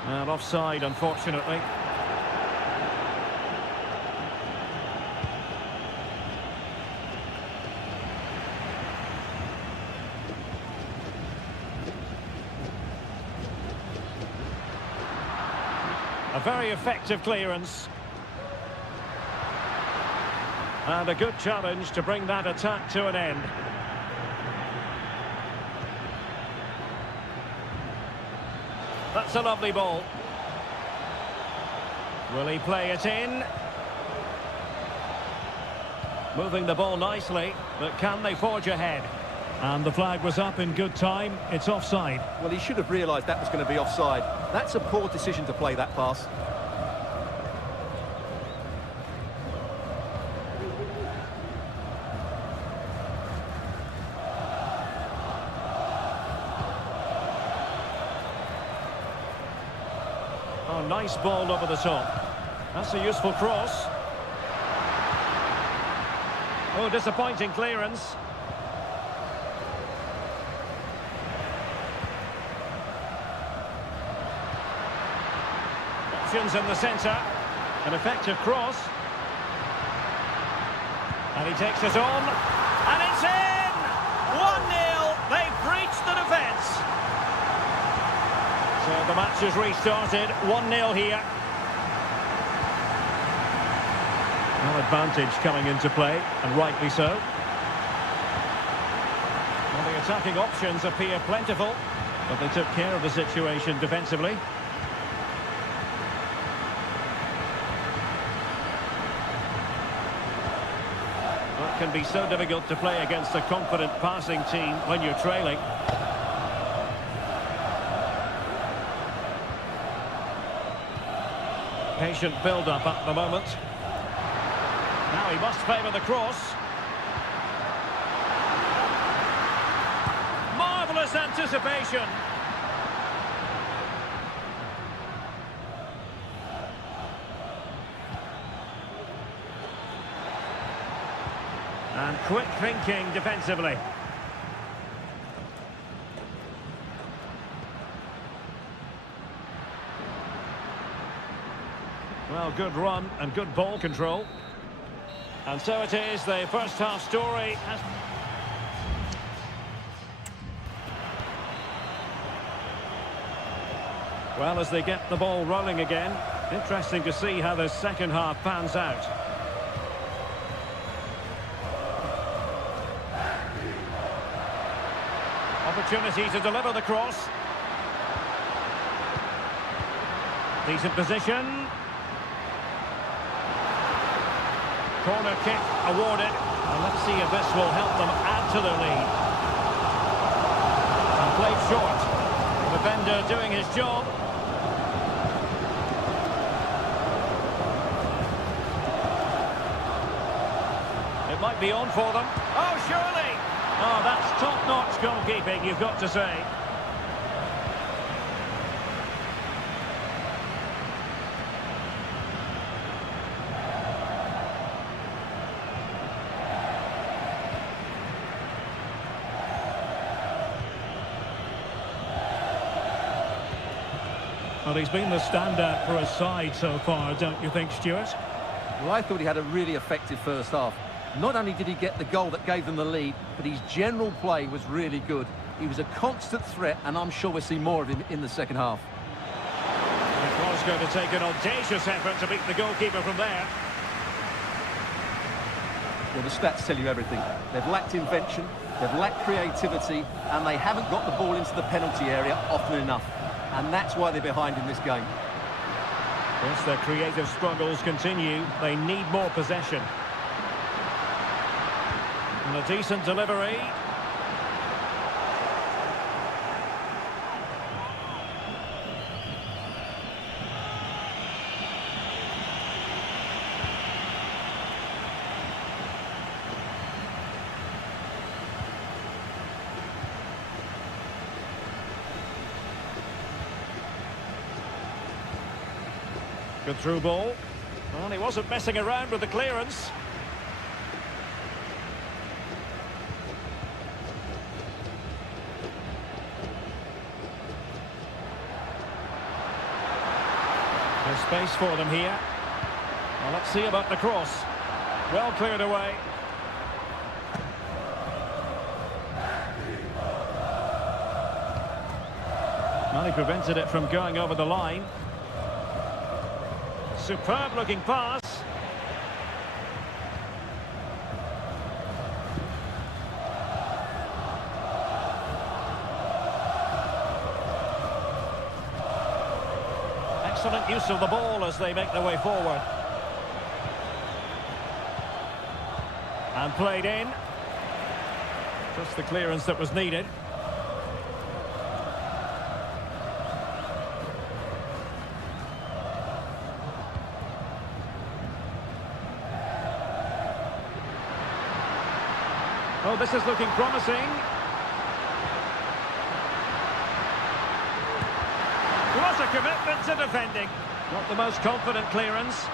And offside, unfortunately. A very effective clearance. And a good challenge to bring that attack to an end. That's a lovely ball. Will he play it in? Moving the ball nicely, but can they forge ahead? And the flag was up in good time. It's offside. Well, he should have realised that was going to be offside. That's a poor decision to play that pass. Oh, nice ball over the top. That's a useful cross. Oh, disappointing clearance. Options in the centre. An effective cross. And he takes it on. And it's in! 1-0. They've breached the defence. So the match has restarted, 1-0 here. No advantage coming into play, and rightly so. Well, the attacking options appear plentiful, but they took care of the situation defensively. It can be so difficult to play against a confident passing team when you're trailing. Patient build-up at the moment. Now he must favour the cross. Marvellous anticipation. And quick thinking defensively. Well, good run and good ball control. And so it is, the first half story has... Well, as they get the ball rolling again, interesting to see how the second half pans out. Opportunity to deliver the cross. Decent position. Corner kick awarded, and let's see if this will help them add to their lead. And played short. The defender doing his job. It might be on for them. Oh, surely! Oh, that's top-notch goalkeeping, you've got to say. Well, he's been the standout for his side so far, don't you think, Stuart? Well, I thought he had a really effective first half. Not only did he get the goal that gave them the lead, but his general play was really good. He was a constant threat, and I'm sure we'll see more of him in the second half. It was going to take an audacious effort to beat the goalkeeper from there. Well, the stats tell you everything. They've lacked invention, They've lacked creativity and they haven't got the ball into the penalty area often enough. And that's why they're behind in this game. Yes, their creative struggles continue. They need more possession. And a decent delivery. Good through ball. Well, he wasn't messing around with the clearance. There's space for them here. Well, let's see about the cross. Well cleared away. Well, he prevented it from going over the line. Superb looking pass. Excellent use of the ball as they make their way forward. And played in. Just the clearance that was needed. Oh, this is looking promising. What a commitment to defending. Not the most confident clearance.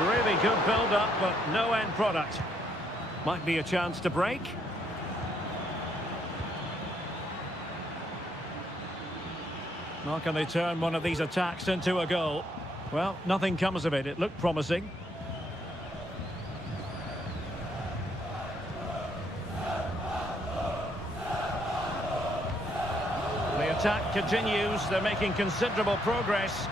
Really good build-up, but no end product. Might be a chance to break. How can they turn one of these attacks into a goal? Well, nothing comes of it. It looked promising. The attack continues. They're making considerable progress.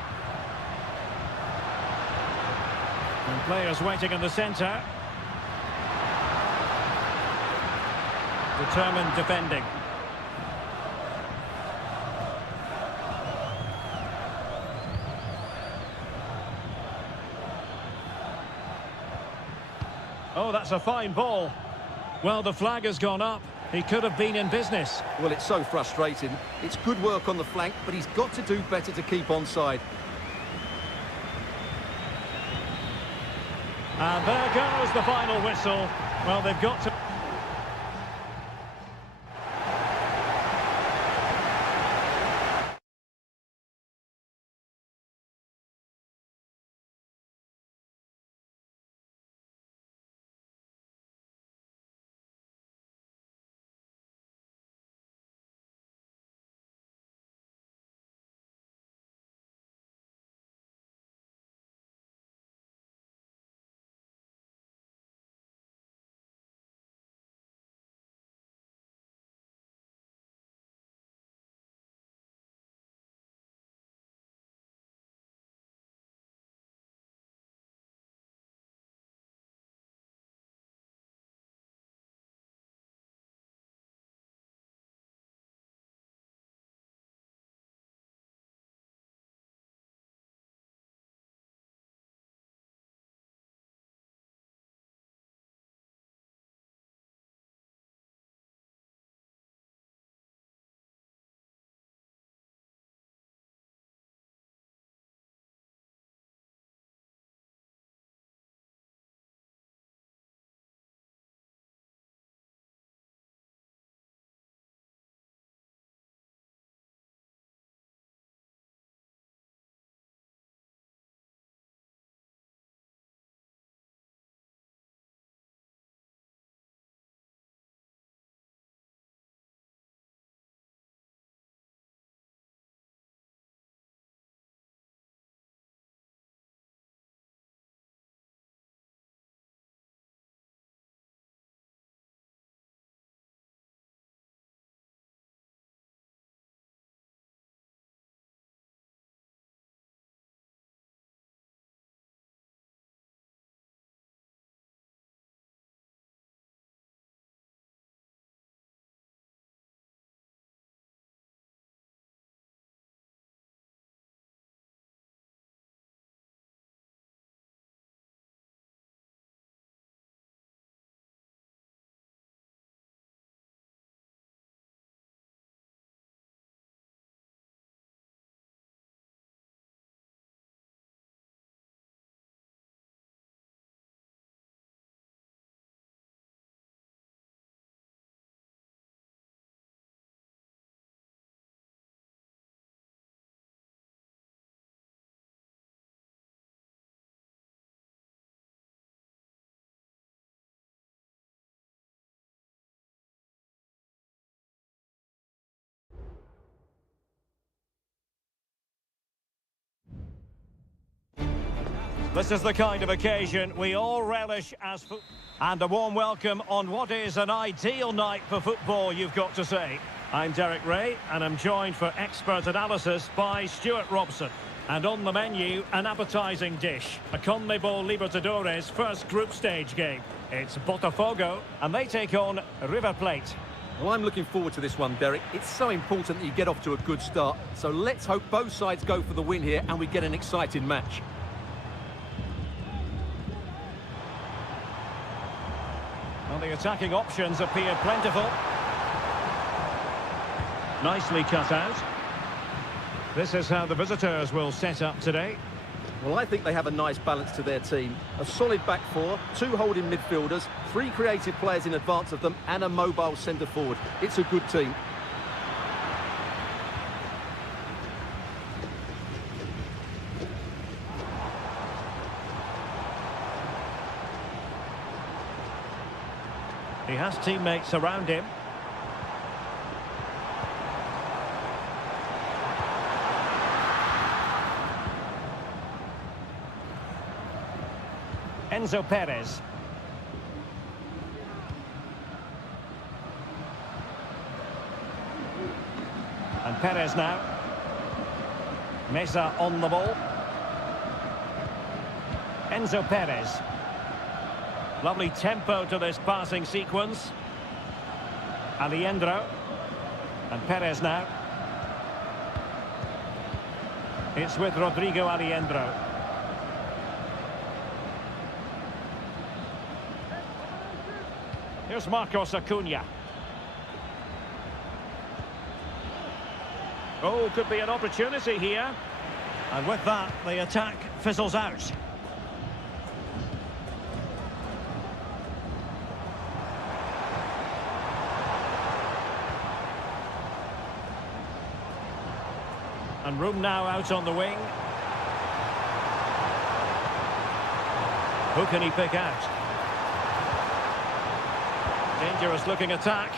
And players waiting in the centre. Determined defending. Oh, that's a fine ball. Well, the flag has gone up. He could have been in business. Well, it's so frustrating. It's good work on the flank, but he's got to do better to keep onside. And there goes the final whistle. Well, they've got to... This is the kind of occasion we all relish as football. And a warm welcome on what is an ideal night for football, you've got to say. I'm Derek Ray, and I'm joined for expert analysis by Stuart Robson. And on the menu, an appetising dish, a CONMEBOL Libertadores first group stage game. It's Botafogo, and they take on River Plate. Well, I'm looking forward to this one, Derek. It's so important that you get off to a good start. So let's hope both sides go for the win here and we get an exciting match. Well, the attacking options appear plentiful. Nicely cut out. This is how the visitors will set up today. Well, I think they have a nice balance to their team. A solid back four, 2 holding midfielders, 3 creative players in advance of them, and a mobile centre forward. It's a good team. He has teammates around him. Enzo Perez. And Perez now. Mesa on the ball. Enzo Perez. Lovely tempo to this passing sequence. Alejandro. And Perez now. It's with Rodrigo Alejandro. Here's Marcos Acuna. Oh, could be an opportunity here. And with that, the attack fizzles out. And room now out on the wing. Who can he pick out? Dangerous looking attack.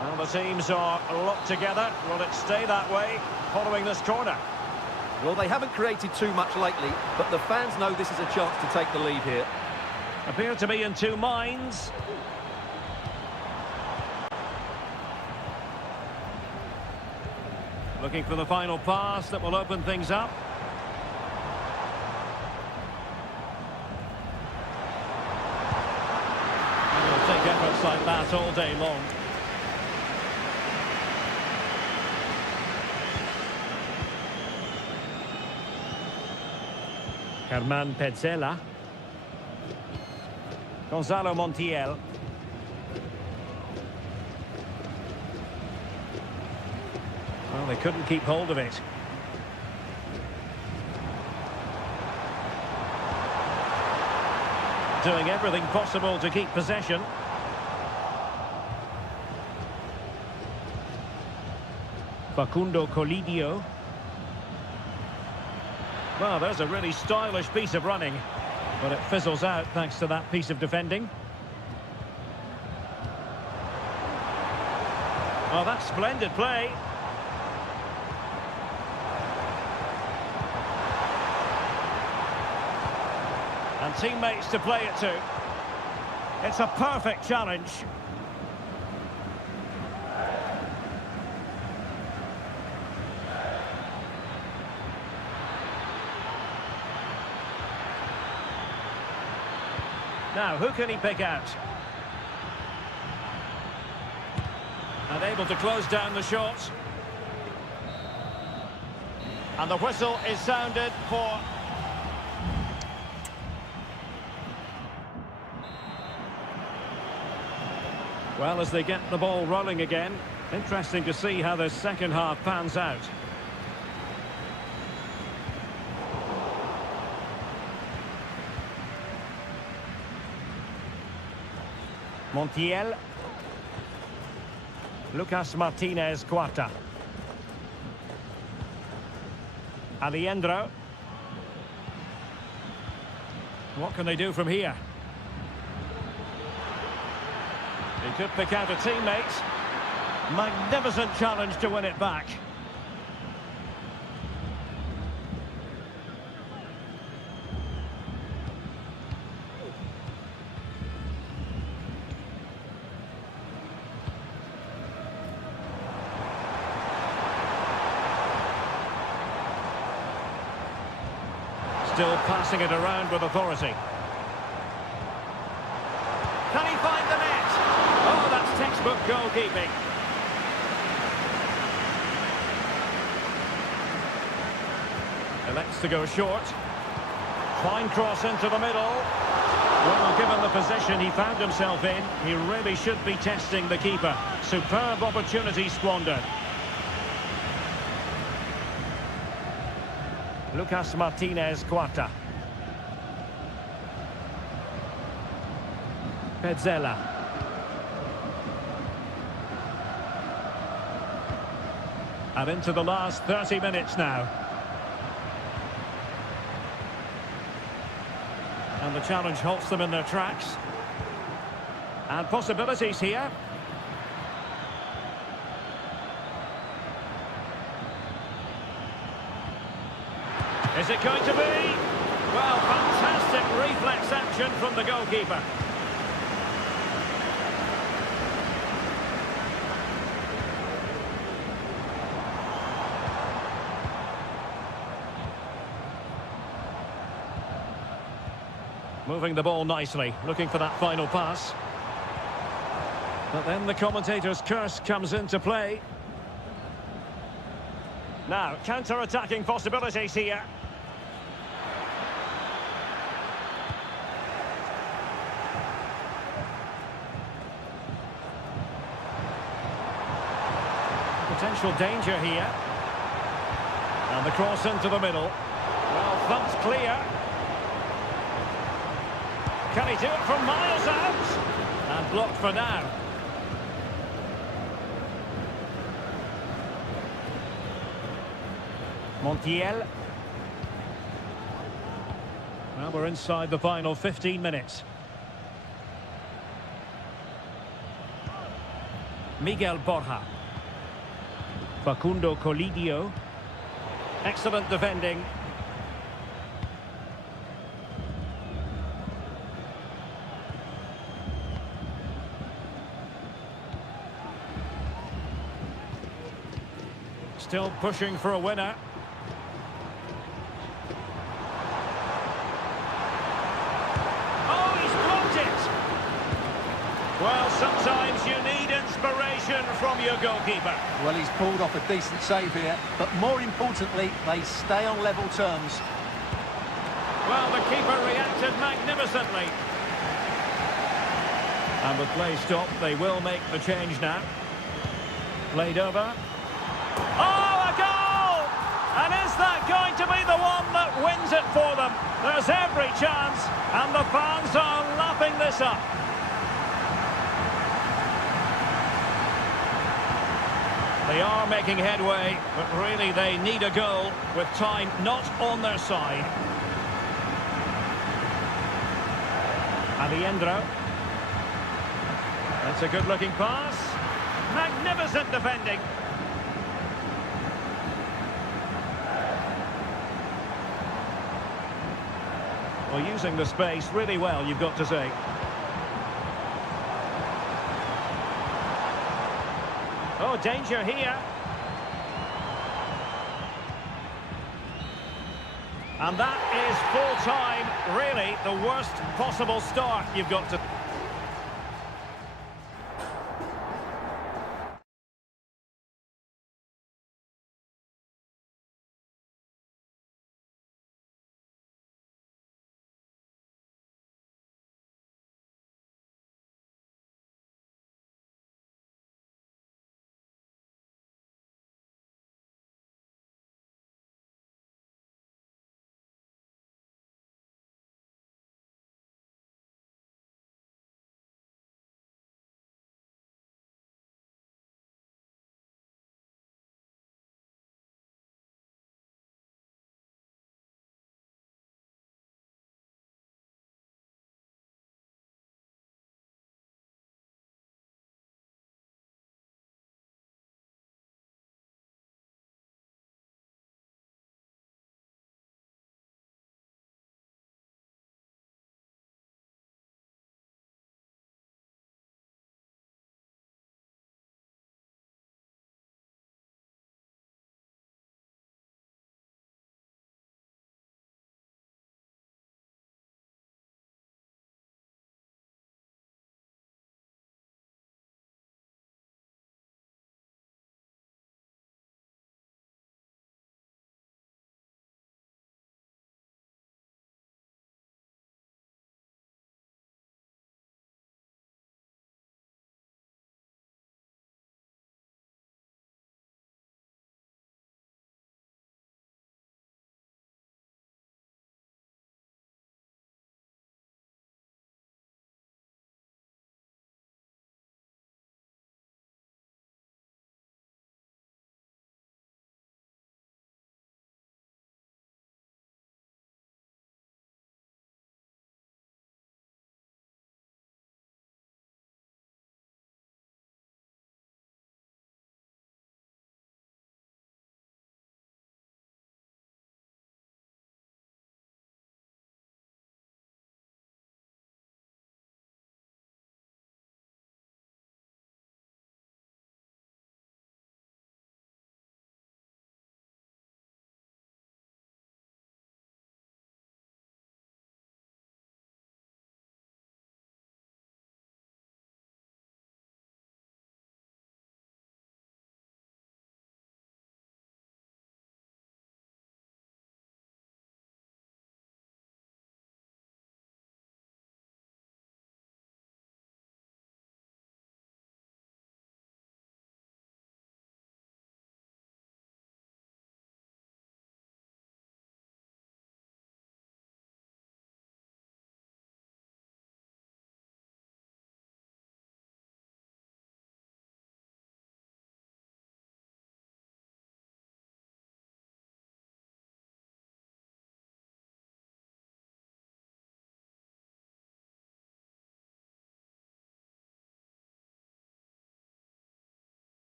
Well, the teams are locked together. Will it stay that way following this corner? Well, they haven't created too much lately, but the fans know this is a chance to take the lead here. Appear to be in two minds. Looking for the final pass that will open things up. And he'll take efforts like that all day long. Herman Petzela. Gonzalo Montiel. Well, they couldn't keep hold of it. Doing everything possible to keep possession. Facundo Colidio. Well, there's a really stylish piece of running, but it fizzles out thanks to that piece of defending. Oh, that's splendid play. And teammates to play it to. It's a perfect challenge. Now, who can he pick out? And able to close down the shot. And the whistle is sounded for... Well, as they get the ball rolling again, interesting to see how the second half pans out. Montiel. Lucas Martinez Cuarta. Alejandro. What can they do from here? He could pick out a teammate. Magnificent challenge to win it back. Still passing it around with authority. Can he find the net? Oh, that's textbook goalkeeping. Elects to go short. Fine cross into the middle. Well, given the position he found himself in, he really should be testing the keeper. Superb opportunity squandered. Lucas Martinez Quarta. Pezzella. And into the last 30 minutes now. And the challenge halts them in their tracks. And possibilities here. Is it going to be? Well, fantastic reflex action from the goalkeeper. Moving the ball nicely, looking for that final pass. But then the commentator's curse comes into play. Now, counter-attacking possibilities here. Potential danger here. And the cross into the middle. Well, thumped clear. Can he do it from miles out? And blocked for now. Montiel. Well, we're inside the final 15 minutes. Miguel Borja. Facundo Colidio. Excellent defending. Still pushing for a winner. Oh, he's blocked it! Well, sometimes you need inspiration from your goalkeeper. Well, he's pulled off a decent save here, but more importantly, they stay on level terms. Well, the keeper reacted magnificently. And with play stopped, they will make the change now. Played over. Oh, a goal! And is that going to be the one that wins it for them? There's every chance, and the fans are lapping this up. They are making headway, but really they need a goal with time not on their side. Aliendro. That's a good-looking pass. Magnificent defending. Well, using the space really well, you've got to say. Oh, danger here. And that is full-time, really the worst possible start you've got to...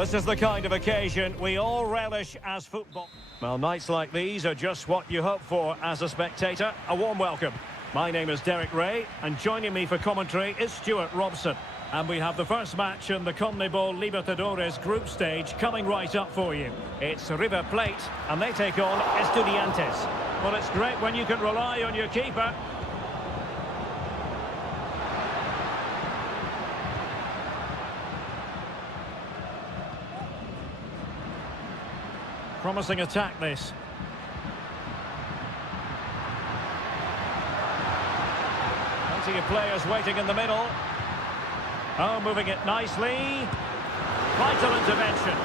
This is the kind of occasion we all relish as football. Well, nights like these are just what you hope for as a spectator. A warm welcome. My name is Derek Ray, and joining me for commentary is Stuart Robson. And we have the first match in the CONMEBOL Libertadores group stage coming right up for you. It's River Plate, and they take on Estudiantes. Well, it's great when you can rely on your keeper. Promising attack, this. Plenty of players waiting in the middle. Oh, moving it nicely. Vital intervention.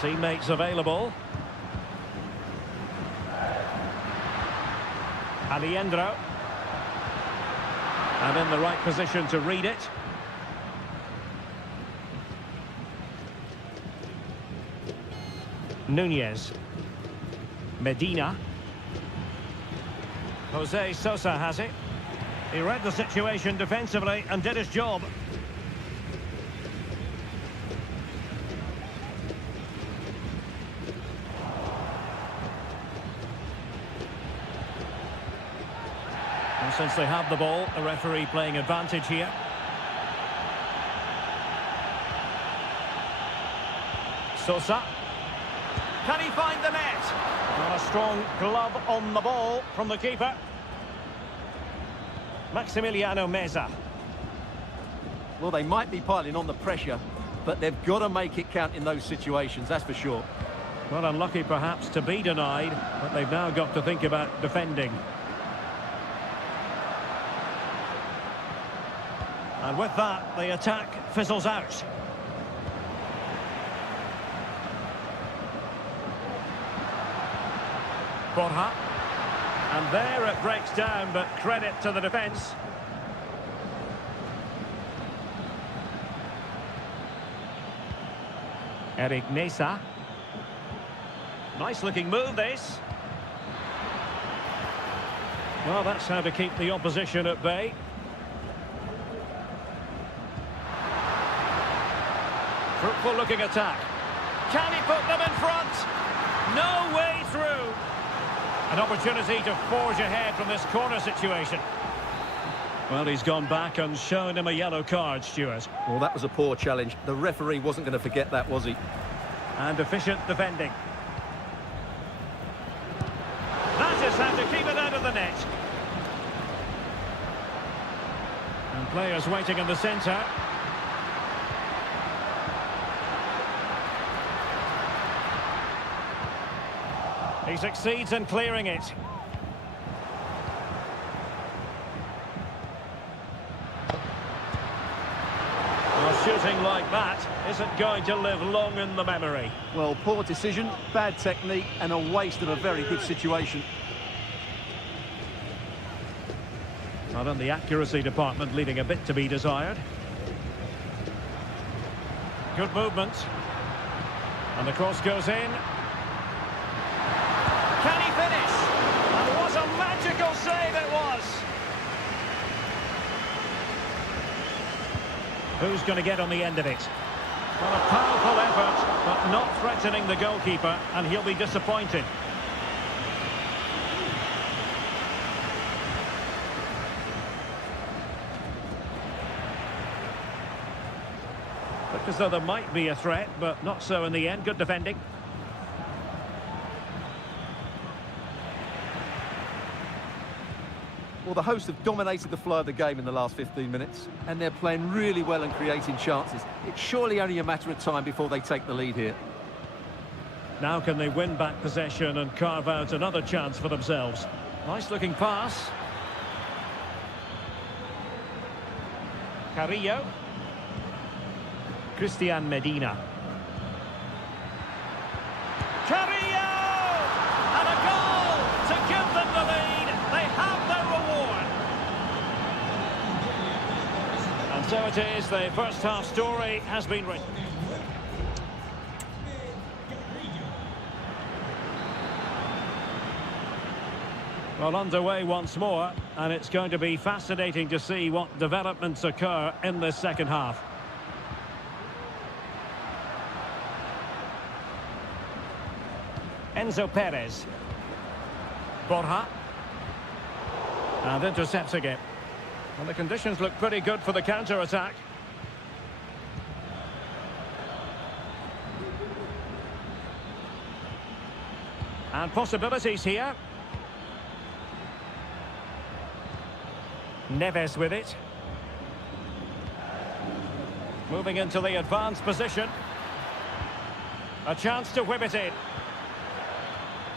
Teammates available. Aliendro. And in the right position to read it. Nunez. Medina. Jose Sosa has it. He read the situation defensively and did his job. And since they have the ball, the referee playing advantage here. Sosa. Can he find the net? Well, a strong glove on the ball from the keeper. Maximiliano Meza. Well, they might be piling on the pressure, but they've got to make it count in those situations, that's for sure. Well, unlucky perhaps to be denied, but they've now got to think about defending. And with that, the attack fizzles out. Borja. And there it breaks down, but credit to the defence. Eric Nesa. Nice looking move, this. Well, that's how to keep the opposition at bay. Fruitful looking attack. Can he put them in front? No way through. An opportunity to forge ahead from this corner situation. Well, he's gone back and shown him a yellow card, Stuart. Well, that was a poor challenge. The referee wasn't going to forget that, was he? And efficient defending. That is how to keep it out of the net. And players waiting in the centre. He succeeds in clearing it. Well, shooting like that isn't going to live long in the memory. Well, poor decision, bad technique, and a waste of a very good situation. Not in the accuracy department, leaving a bit to be desired. Good movement. And the cross goes in. Can he finish? And what a magical save it was! Who's going to get on the end of it? Well, a powerful effort, but not threatening the goalkeeper, and he'll be disappointed. Looked as though there might be a threat, but not so in the end. Good defending. Well, the hosts have dominated the flow of the game in the last 15 minutes, and they're playing really well and creating chances. It's surely only a matter of time before they take the lead here. Now can they win back possession and carve out another chance for themselves? Nice looking pass. Carrillo. Christian Medina. Carrillo! And a goal to give them the lead. They have their reward. And so it is, the first half story has been written. Well, underway once more, and it's going to be fascinating to see what developments occur in this second half. Enzo Perez. Borja. And intercepting it. And the conditions look pretty good for the counter-attack. And possibilities here. Neves with it. Moving into the advanced position. A chance to whip it in.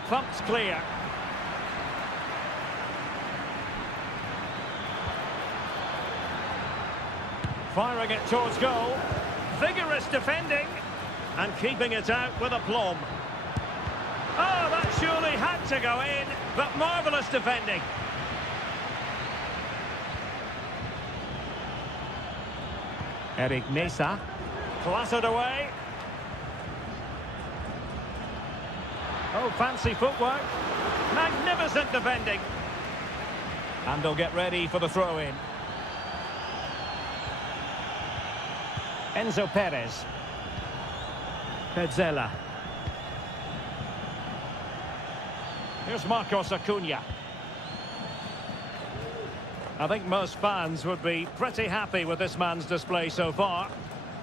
Thumped clear. Firing it towards goal. Vigorous defending. And keeping it out with aplomb. Oh, that surely had to go in, but marvellous defending. Eric Mesa. Clattered away. Oh, fancy footwork. Magnificent defending. And they'll get ready for the throw-in. Enzo Perez. Pezzella. Here's Marcos Acuna. I think most fans would be pretty happy with this man's display so far.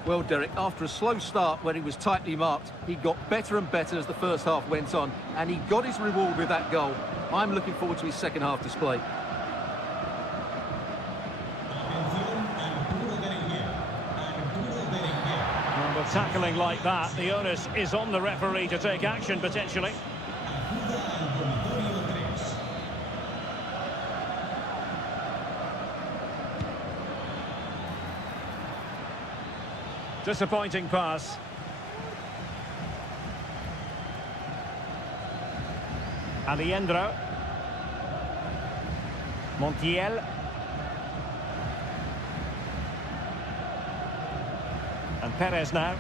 Well, Derek, after a slow start when he was tightly marked, he got better and better as the first half went on, and he got his reward with that goal. I'm looking forward to his second half display. Well, with tackling like that, the onus is on the referee to take action potentially. Disappointing pass. Alejandro. Montiel. And Perez now.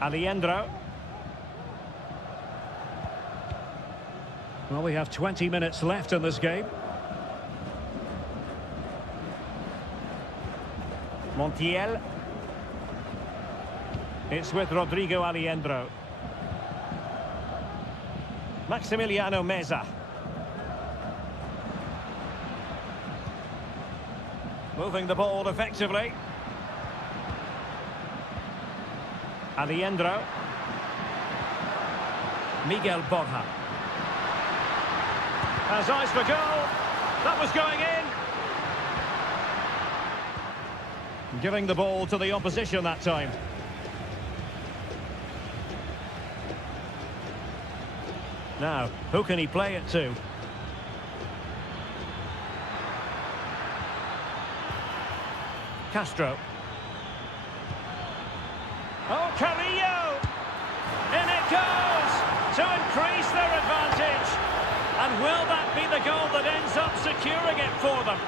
Alejandro. Well, we have 20 minutes left in this game. Montiel. It's with Rodrigo Alejandro. Maximiliano Meza. Moving the ball effectively. Alejandro. Miguel Borja. Has eyes for goal. That was going in. Giving the ball to the opposition that time. Now, who can he play it to? Castro. Oh, Carrillo! In it goes! To increase their advantage! And will that be the goal that ends up securing it for them?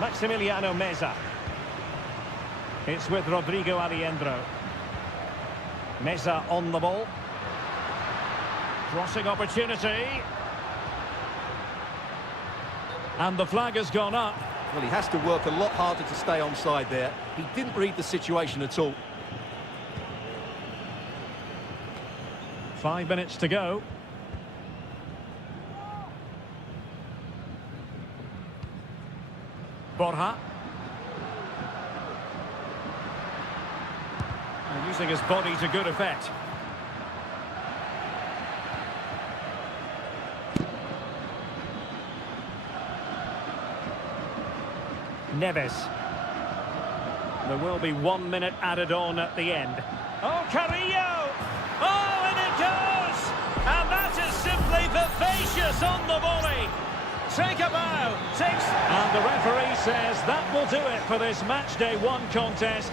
Maximiliano Meza. It's with Rodrigo Alejandro. Meza on the ball. Crossing opportunity. And the flag has gone up. Well, he has to work a lot harder to stay onside there. He didn't read the situation at all. 5 minutes to go. Borja. And using his body to good effect. Neves. There will be 1 minute added on at the end. Oh, Carrillo! Oh, and it goes! And that is simply vivacious on the volley. Take a bow. And the referee says that will do it for this match day 1 contest.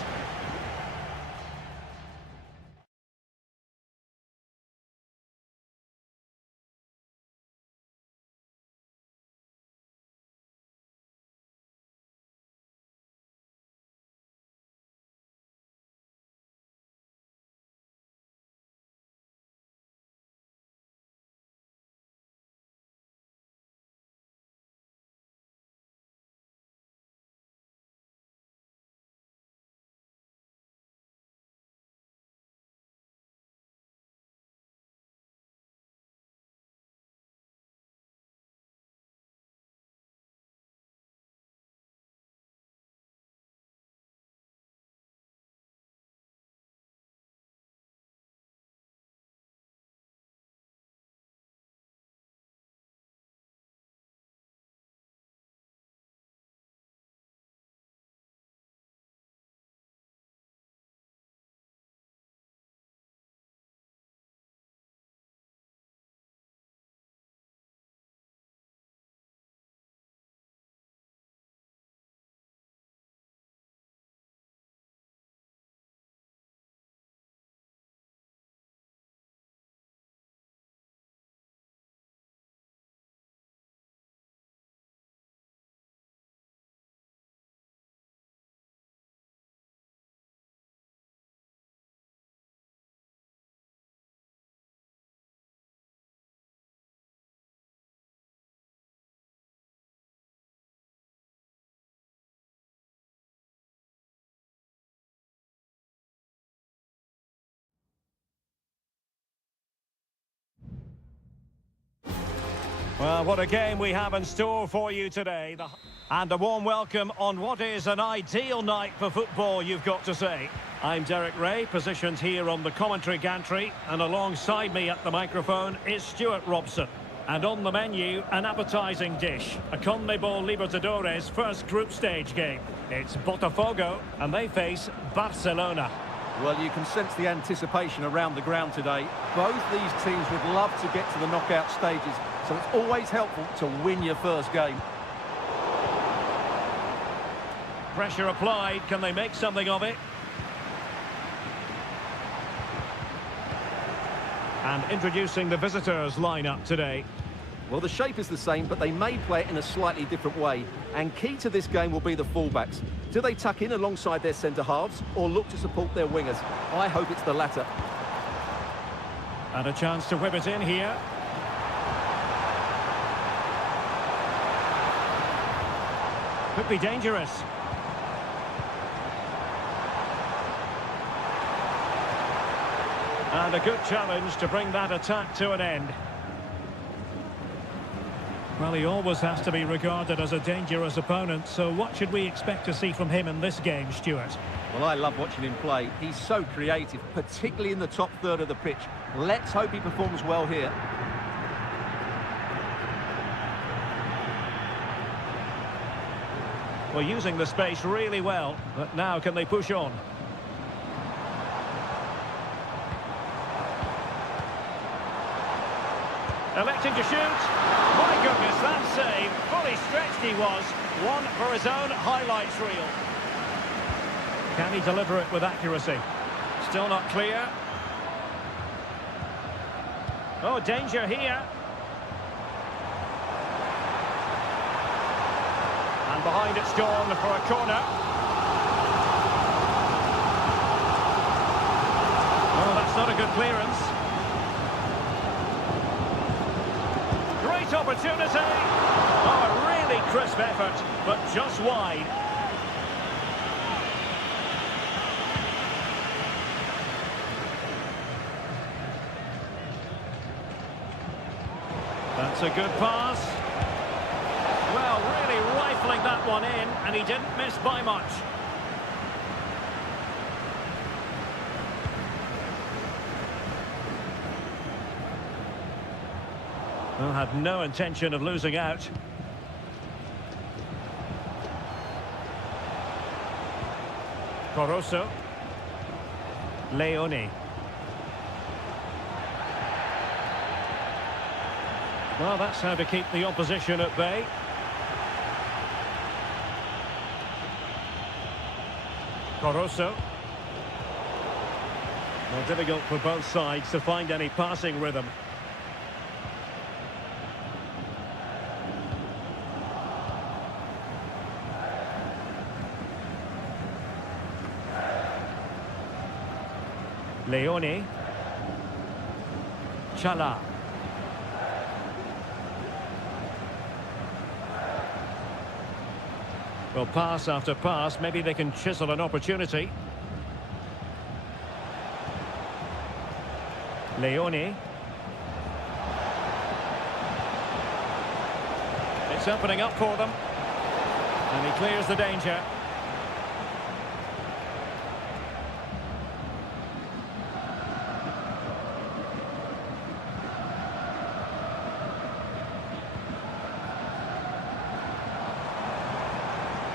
Well, what a game we have in store for you today. And a warm welcome on what is an ideal night for football, you've got to say. I'm Derek Ray, positioned here on the commentary gantry, and alongside me at the microphone is Stuart Robson. And on the menu, an appetising dish, a CONMEBOL Libertadores first group stage game. It's Botafogo, and they face Barcelona. Well, you can sense the anticipation around the ground today. Both these teams would love to get to the knockout stages, so it's always helpful to win your first game. Pressure applied. Can they make something of it? And introducing the visitors lineup today. Well, the shape is the same, but they may play it in a slightly different way. And key to this game will be the fullbacks. Do they tuck in alongside their centre-halves or look to support their wingers? I hope it's the latter. And a chance to whip it in here. Could be dangerous. And a good challenge to bring that attack to an end. Well, he always has to be regarded as a dangerous opponent, so what should we expect to see from him in this game, Stuart? Well, I love watching him play. He's so creative, particularly in the top third of the pitch. Let's hope he performs well here. Well, using the space really well, but now can they push on? Electing to shoot. My goodness, that save. Fully stretched he was. One for his own highlights reel. Can he deliver it with accuracy? Still not clear. Oh, danger here. And behind it's gone for a corner. Oh, that's not a good clearance. Great opportunity. Oh, a really crisp effort, but just wide. That's a good pass. Well, really rifling that one in, and he didn't miss by much. Well, had no intention of losing out. Corosso. Leone. Well, that's how to keep the opposition at bay. Corosso. Well, difficult for both sides to find any passing rhythm. Leone. Chala. Well, pass after pass, maybe they can chisel an opportunity. Leone. It's opening up for them. And he clears the danger.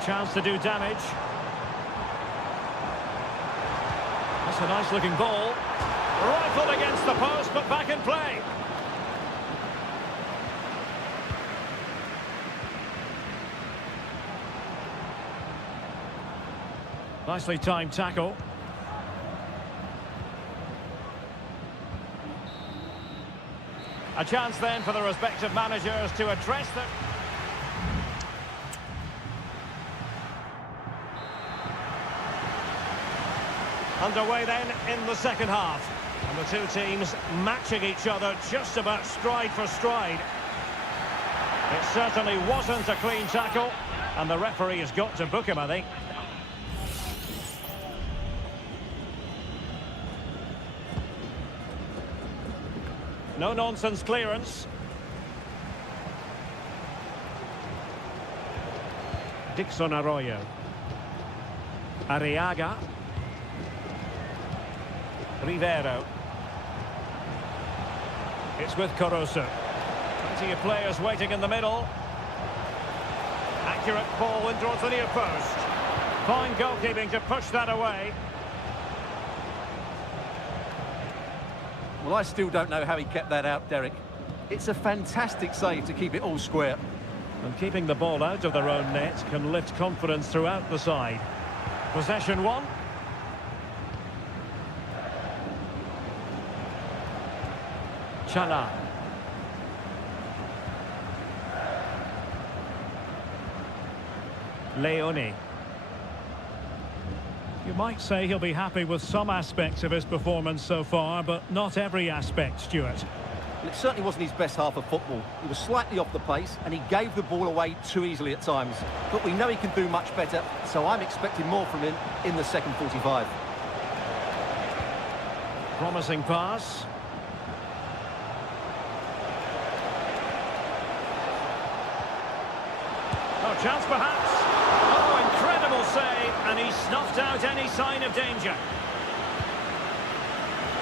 Chance to do damage. That's a nice looking ball. Rifled against the post, but back in play. Nicely timed tackle. A chance then for the respective managers to address them. Underway then in the second half. And the two teams matching each other just about stride for stride. It certainly wasn't a clean tackle. And the referee has got to book him, I think. No-nonsense clearance. Dixon Arroyo. Arriaga. Rivero. It's with Caruso. Plenty of players waiting in the middle. Accurate ball in towards the near post. Fine goalkeeping to push that away. Well, I still don't know how he kept that out, Derek. It's a fantastic save to keep it all square. And keeping the ball out of their own net can lift confidence throughout the side. Possession one. Chala. Leone. You might say he'll be happy with some aspects of his performance so far, but not every aspect, Stuart. Well, it certainly wasn't his best half of football. He was slightly off the pace and he gave the ball away too easily at times. But we know he can do much better, so I'm expecting more from him in the second 45. Promising pass. Oh, chance perhaps. Oh, incredible save, and he snuffed out any sign of danger.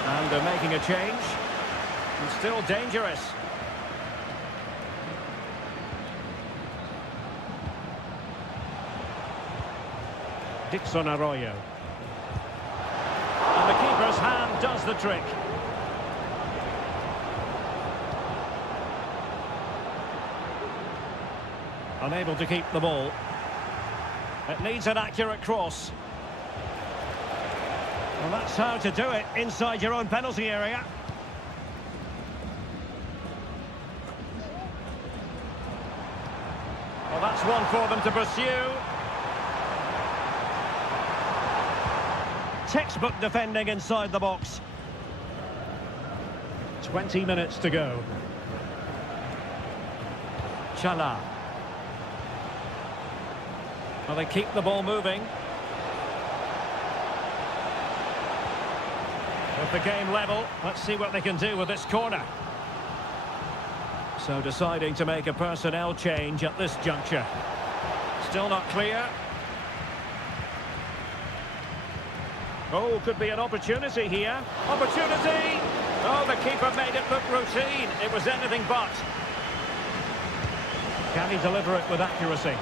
And they're making a change. And still dangerous. Dixon Arroyo. And the keeper's hand does the trick. Unable to keep the ball. It needs an accurate cross. Well, that's how to do it inside your own penalty area. Well, that's one for them to pursue. Textbook defending inside the box. 20 minutes to go. Chala. Well, they keep the ball moving. With the game level, let's see what they can do with this corner. So deciding to make a personnel change at this juncture. Still not clear. Oh, could be an opportunity here. Opportunity! Oh, the keeper made it look routine. It was anything but. Can he deliver it with accuracy?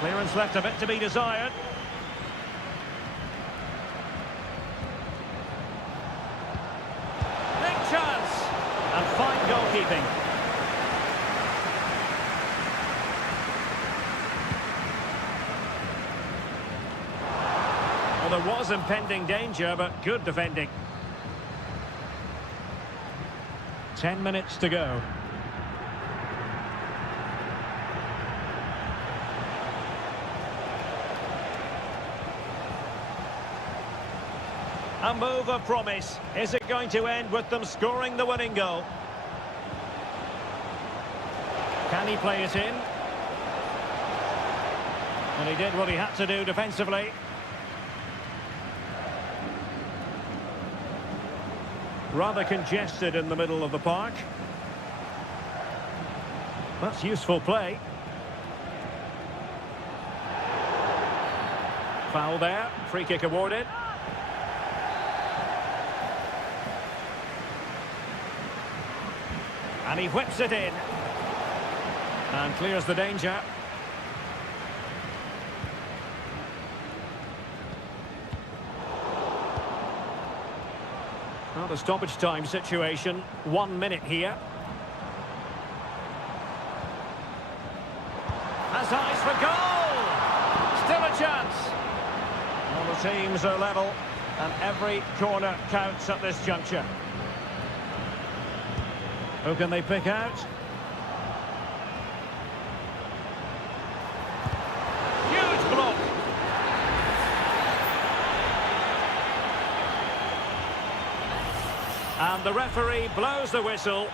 Clearance left a bit to be desired. Big chance! And fine goalkeeping. Well, there was impending danger, but good defending. 10 minutes to go. A move of promise. Is it going to end with them scoring the winning goal? Can he play it in? And he did what he had to do defensively. Rather congested in the middle of the park. That's useful play. Foul there. Free kick awarded. And he whips it in. And clears the danger. Well, the stoppage time situation. 1 minute here. Has eyes for goal! Still a chance. Well, the teams are level. And every corner counts at this juncture. Who can they pick out? Huge block! And the referee blows the whistle.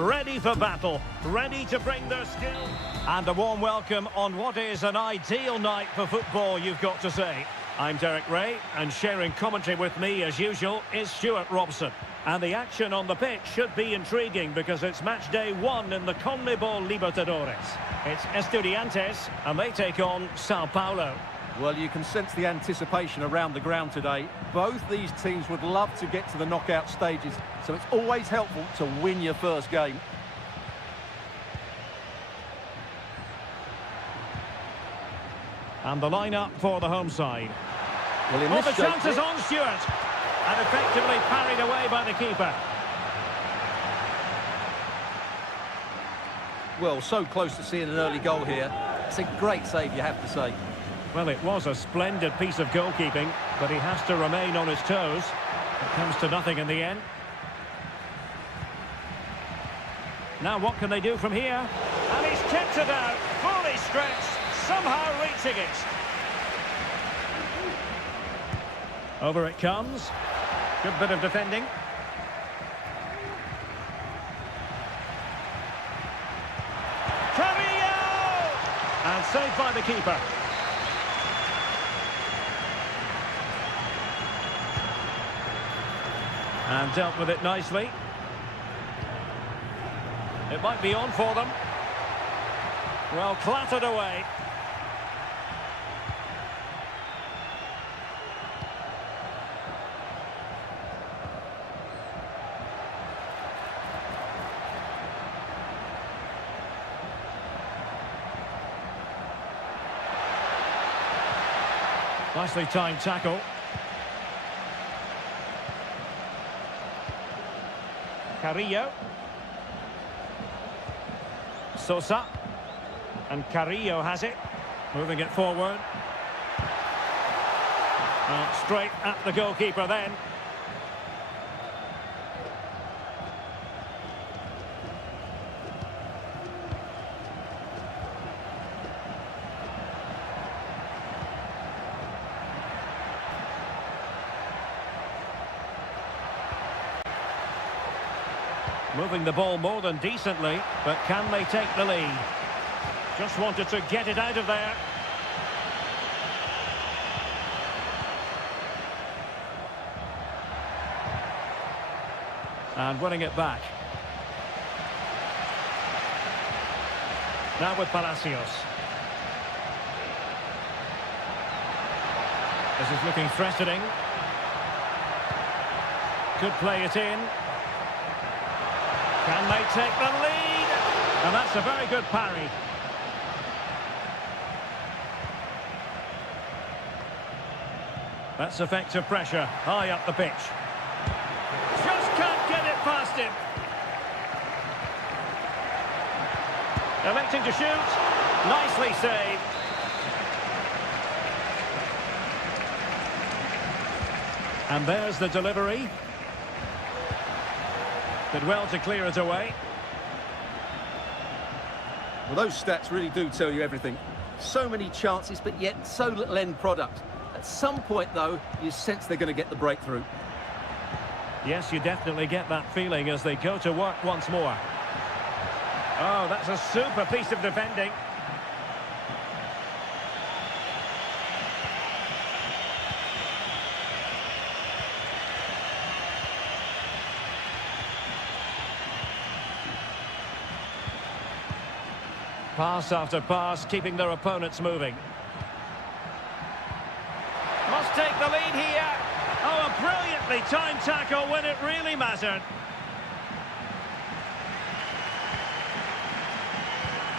ready for battle, ready to bring their skill. And a warm welcome on what is an ideal night for football, you've got to say. I'm Derek Ray, and sharing commentary with me, as usual, is Stuart Robson. And the action on the pitch should be intriguing because it's match day 1 in the CONMEBOL Libertadores. It's Estudiantes, and they take on Sao Paulo. Well, you can sense the anticipation around the ground today. Both these teams would love to get to the knockout stages, so it's always helpful to win your first game. And the lineup for the home side. Well, in Oh, this the shape, chance is on, Stuart. And effectively parried away by the keeper. well, so close to seeing an early goal here. It's a great save, you have to say. Well, it was a splendid piece of goalkeeping, but he has to remain on his toes. It comes to nothing in the end. Now what can they do from here? And he's kept it out, fully stretched, somehow reaching it. Over it comes. Good bit of defending. Carrillo! And saved by the keeper. And dealt with it nicely. It might be on for them. Well, clattered away. Nicely timed tackle. Carrillo. Sosa. And Carrillo has it. Moving it forward. Straight at the goalkeeper then. Moving the ball more than decently, but can they take the lead? Just wanted to get it out of there. And winning it back. Now with Palacios. This is looking threatening. Could play it in. Can they take the lead? And that's a very good parry. That's effective pressure, high up the pitch. Just can't get it past him. Electing to shoot. Nicely saved. And there's the delivery. Did well to clear it away. Well, those stats really do tell you everything. So many chances, but yet so little end product. At some point, though, you sense they're going to get the breakthrough. Yes, you definitely get that feeling as they go to work once more. Oh, that's a super piece of defending. Pass after pass, keeping their opponents moving. Must take the lead here. Oh, a brilliantly timed tackle when it really mattered.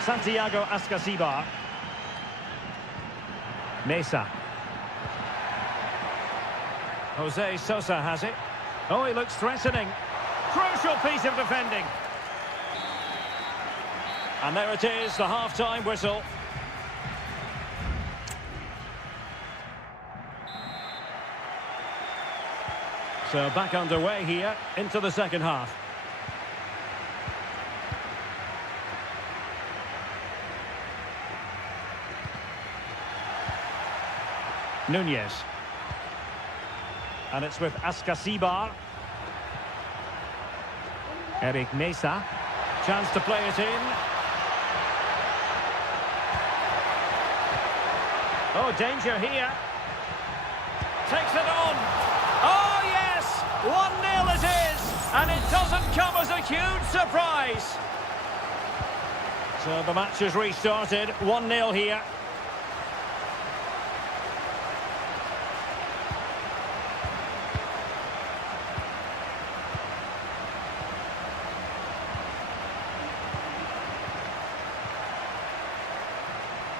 Santiago Ascasibar. Mesa. Jose Sosa has it. Oh, he looks threatening. Crucial piece of defending. And there it is, the half-time whistle. So back underway here into the second half. Nunez. And it's with Ascasibar. Eric Mesa. Chance to play it in. Oh, danger here. Takes it on. Oh, yes! 1-0 it is! And it doesn't come as a huge surprise. So the match has restarted. 1-0 here.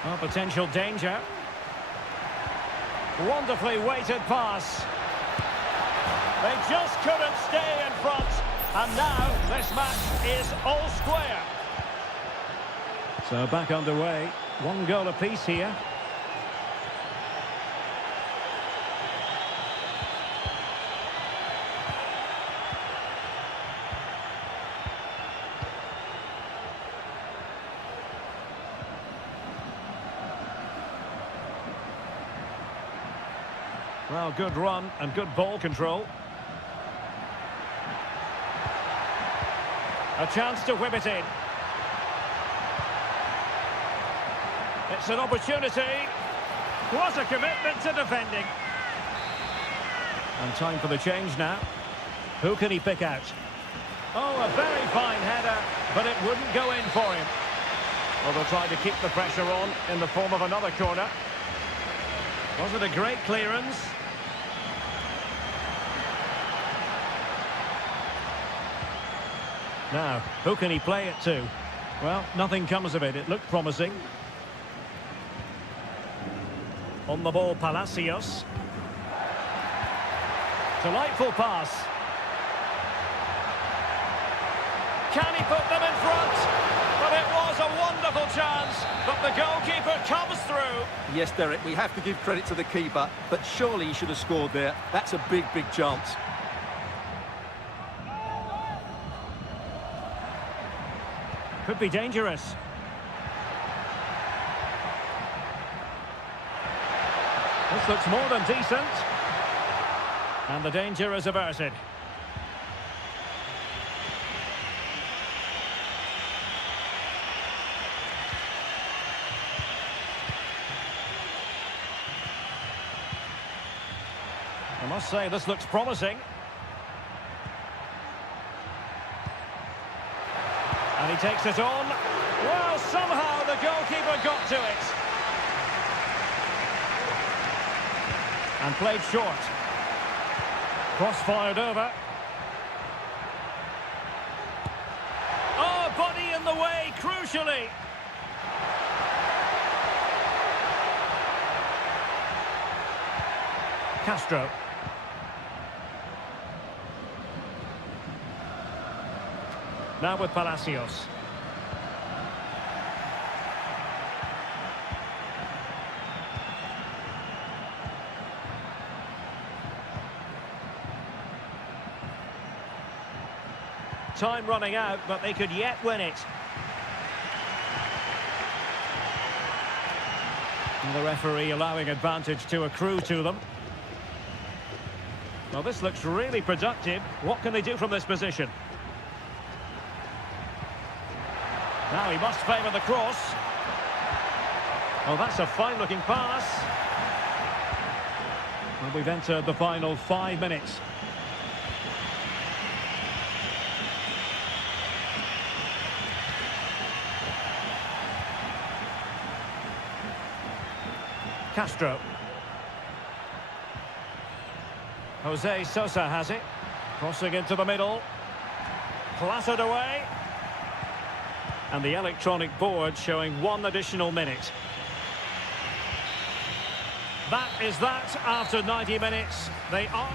Oh, potential danger. Wonderfully weighted pass. They just couldn't stay in front. And now this match is all square. So back underway. 1 goal apiece here. Well, good run and good ball control. A chance to whip it in. It's an opportunity. What a commitment to defending. And time for the change now. Who can he pick out? Oh, a very fine header, but it wouldn't go in for him. Well, they'll try to keep the pressure on in the form of another corner. Was it a great clearance? Now, who can he play it to? Well, nothing comes of it. It looked promising. On the ball, Palacios. Delightful pass. Can he put them in front? But it was a wonderful chance. But the goalkeeper comes through. Yes, Derek, we have to give credit to the keeper, but surely he should have scored there. That's a big, big chance. Could be dangerous. This looks more than decent. And the danger is averted. I must say, this looks promising. And he takes it on. Well, somehow the goalkeeper got to it. And played short. Cross fired over. Oh, body in the way, crucially. Castro. Now with Palacios. Time running out, but they could yet win it. And the referee allowing advantage to accrue to them. Well, this looks really productive. What can they do from this position? Now he must favour the cross. Oh, that's a fine-looking pass. Well, we've entered the final 5 minutes. Castro. Jose Sosa has it. Crossing into the middle. Clattered away. And the electronic board showing 1 additional minute. That is that after 90 minutes. They are...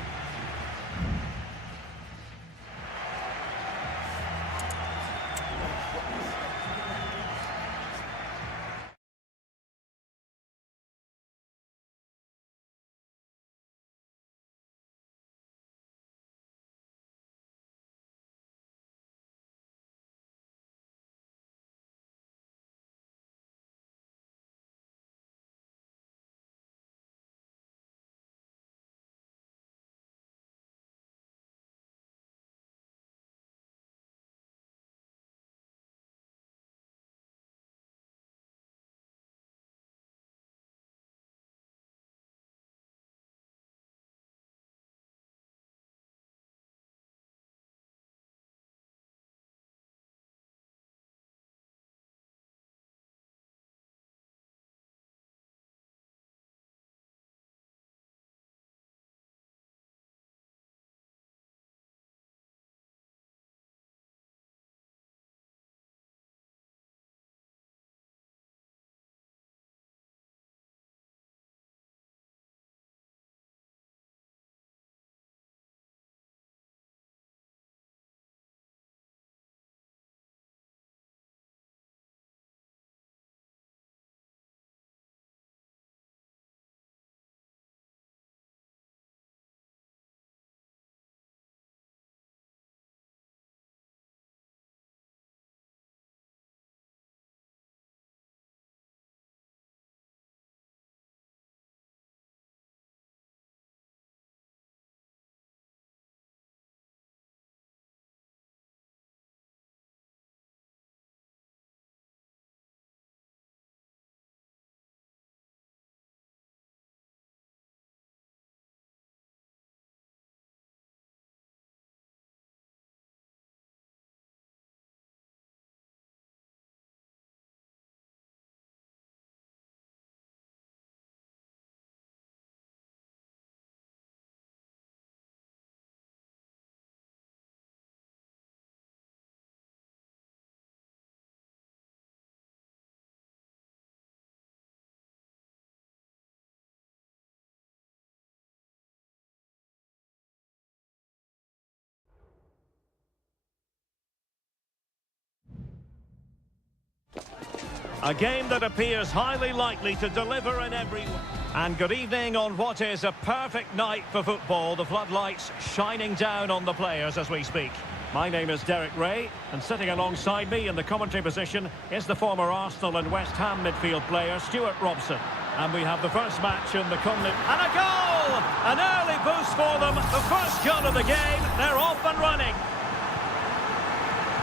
A game that appears highly likely to deliver in every way. And good evening on what is a perfect night for football. The floodlights shining down on the players as we speak. My name is Derek Ray, and sitting alongside me in the commentary position is the former Arsenal and West Ham midfield player, Stuart Robson. And we have the first match in the CONMEBOL. And a goal! An early boost for them. The first goal of the game. They're off and running.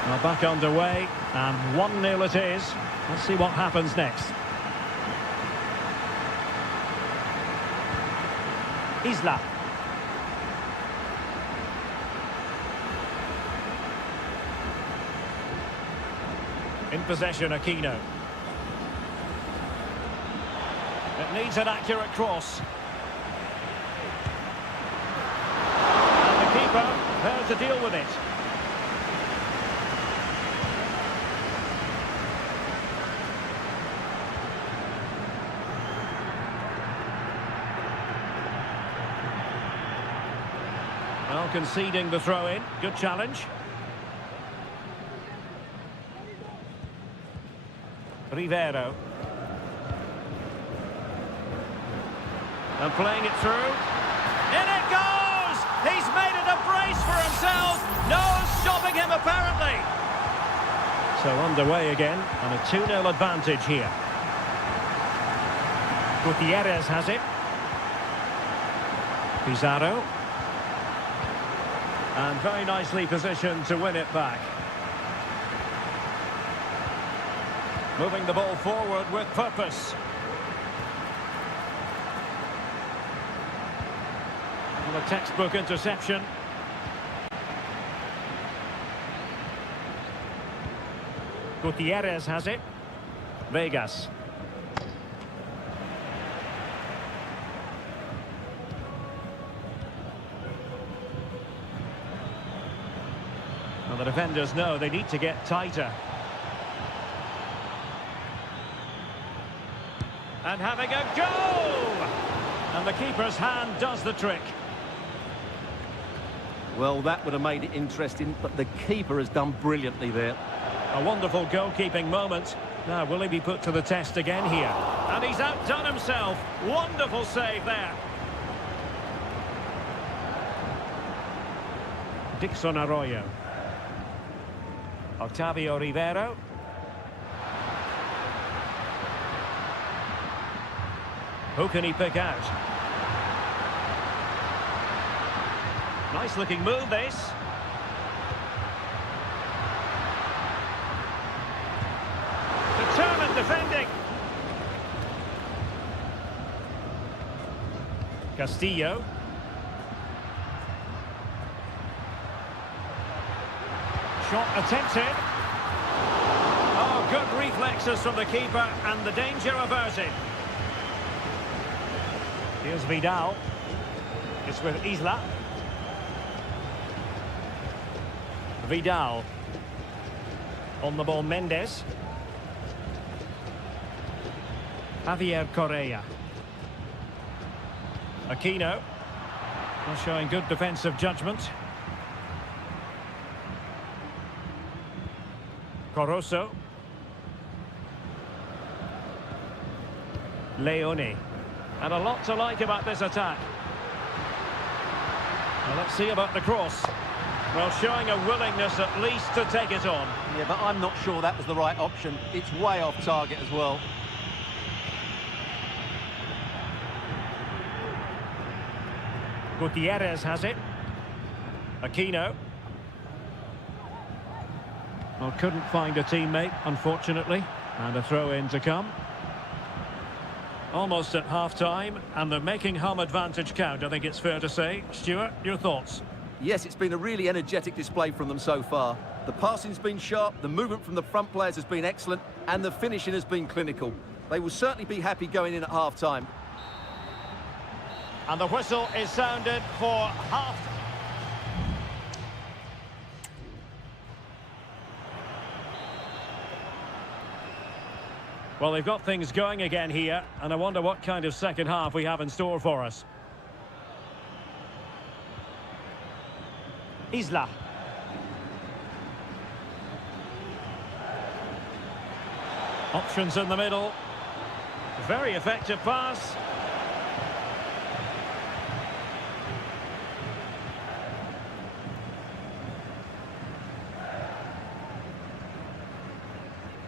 Well, back underway, and 1-0 it is. Let's see what happens next. Isla. In possession, Aquino. It needs an accurate cross. And the keeper there to deal with it. Well, conceding the throw-in. Good challenge. Rivero. And playing it through. In it goes! He's made it a brace for himself. No stopping him, apparently. So underway again, and a 2-0 advantage here. Gutierrez has it. Pizarro. And very nicely positioned to win it back. Moving the ball forward with purpose. And a textbook interception. Gutierrez has it. Vegas. Well, the defenders know they need to get tighter. And having a goal! And the keeper's hand does the trick. Well, that would have made it interesting, but the keeper has done brilliantly there. A wonderful goalkeeping moment. Now, will he be put to the test again here? And he's outdone himself. Wonderful save there. Dixon Arroyo. Octavio Rivero. Who can he pick out? Nice looking move, this. Determined defending. Castillo. Shot attempted. Oh, good reflexes from the keeper, and the danger averted. Here's Vidal. It's with Isla. Vidal. On the ball, Mendes. Javier Correa. Aquino. Well, showing good defensive judgment. Coroso. Leone. And a lot to like about this attack. Well, let's see about the cross. Well, showing a willingness at least to take it on. Yeah, but I'm not sure that was the right option. It's way off target as well. Gutierrez has it. Aquino. Well, couldn't find a teammate, unfortunately. And a throw-in to come. Almost at half-time, and they're making home advantage count, I think it's fair to say. Stuart, your thoughts? Yes, it's been a really energetic display from them so far. The passing's been sharp, the movement from the front players has been excellent, and the finishing has been clinical. They will certainly be happy going in at half-time. And the whistle is sounded for half. Well, they've got things going again here, and I wonder what kind of second half we have in store for us. Isla. Options in the middle. Very effective pass.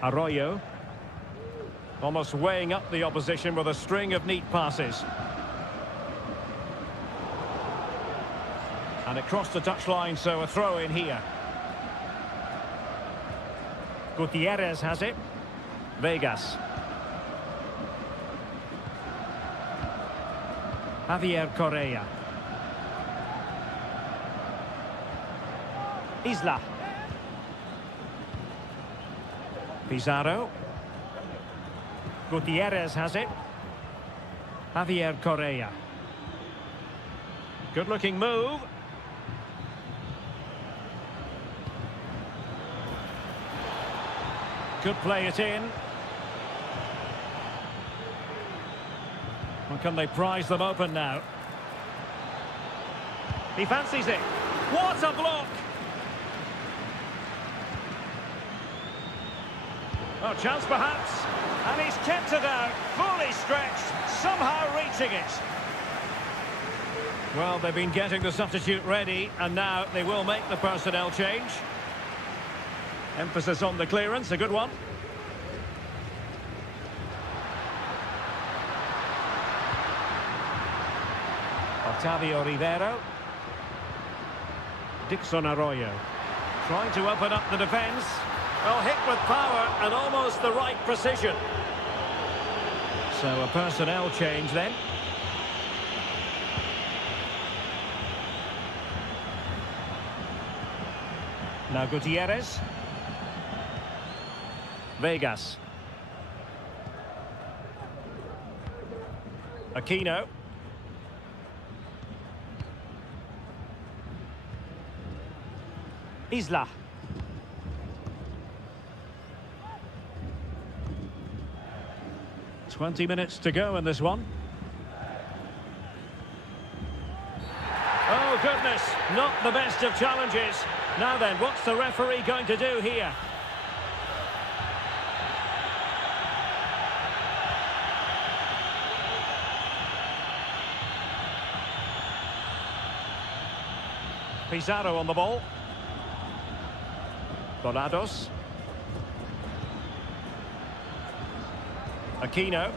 Arroyo. Almost weighing up the opposition with a string of neat passes. And it crossed the touchline, so a throw in here. Gutierrez has it. Vegas. Javier Correa. Isla. Pizarro. Gutierrez has it. Javier Correa. Good-looking move. Could play it in. Well, can they prize them open now? He fancies it. What a block! Oh, chance perhaps. And he's kept it out, fully stretched, somehow reaching it. Well, they've been getting the substitute ready, and now they will make the personnel change. Emphasis on the clearance, a good one. Octavio Rivero. Dixon Arroyo. Trying to open up the defence. Well, hit with power and almost the right precision. So a personnel change then. Now Gutierrez. Vegas. Aquino. Isla. 20 minutes to go in this one. Oh, goodness, not the best of challenges. Now then, what's the referee going to do here? Pizarro on the ball. Dorados. Aquino.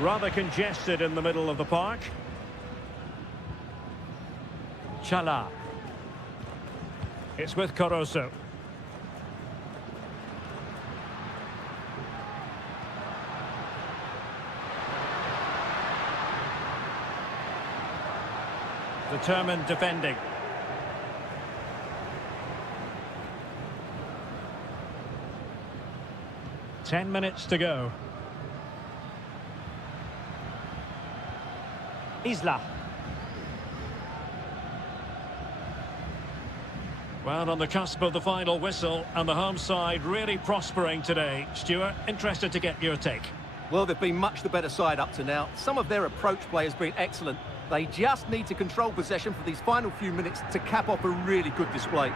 Rather congested in the middle of the park. Chala. It's with Caruso. Determined defending. Ten minutes to go. Isla. Well, on the cusp of the final whistle, and the home side really prospering today. Stuart, interested to get your take. Well, they've been much the better side up to now. Some of their approach play has been excellent. They just need to control possession for these final few minutes to cap off a really good display.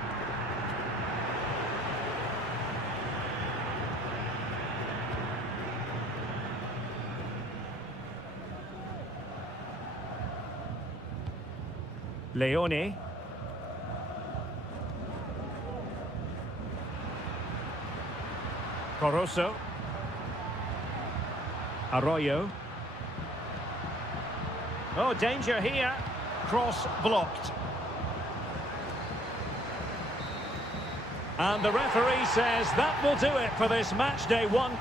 Leone. Caruso. Arroyo. Oh, danger here. Cross blocked. And the referee says that will do it for this match day one.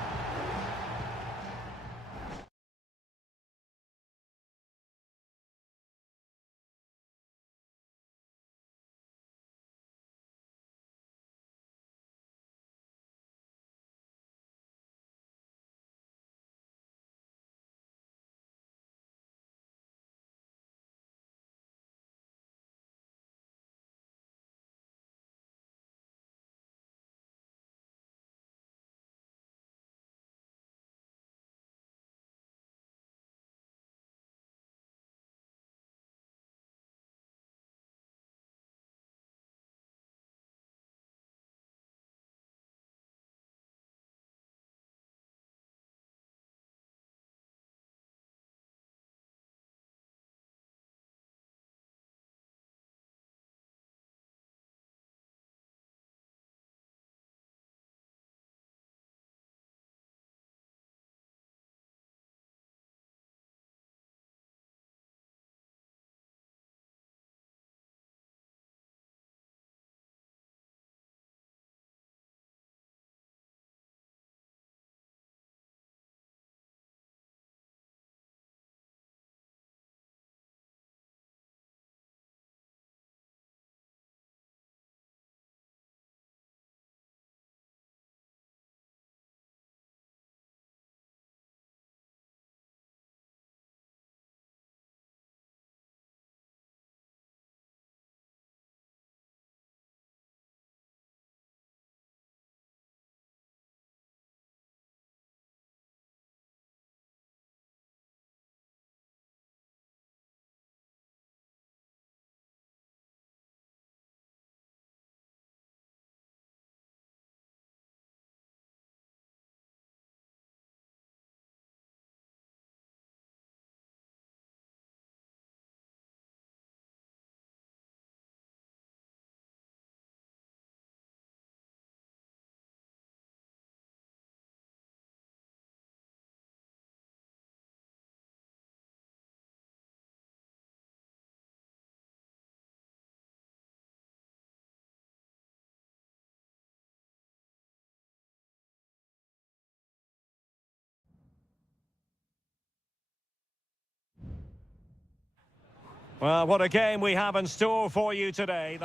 Well, what a game we have in store for you today.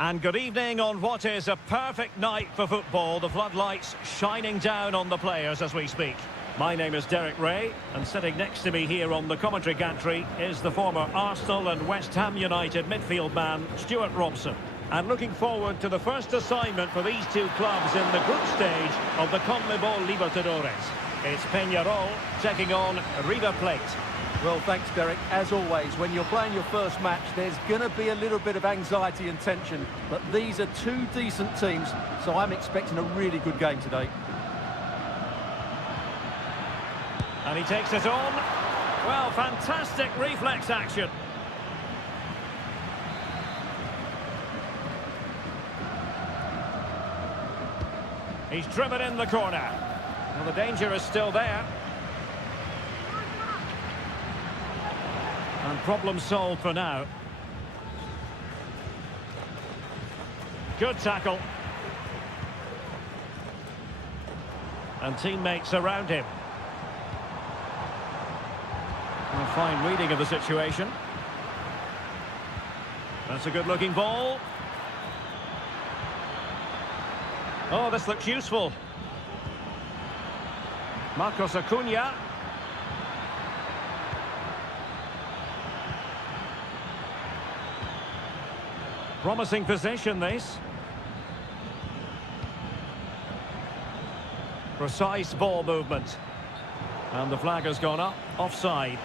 And good evening on what is a perfect night for football. The floodlights shining down on the players as we speak. My name is Derek Ray, and sitting next to me here on the commentary gantry is the former Arsenal and West Ham United midfield man, Stuart Robson. And looking forward to the first assignment for these two clubs in the group stage of the CONMEBOL Libertadores. It's Peñarol taking on River Plate. Well, thanks, Derek. As always, when you're playing your first match, there's going to be a little bit of anxiety and tension. But these are two decent teams, so I'm expecting a really good game today. And he takes it on. Well, fantastic reflex action. He's driven in the corner. Well, the danger is still there. And problem solved for now. Good tackle. And teammates around him. A fine reading of the situation. That's a good-looking ball. Oh, this looks useful. Marcos Acuna. Promising position, this. Precise ball movement. And the flag has gone up, offside.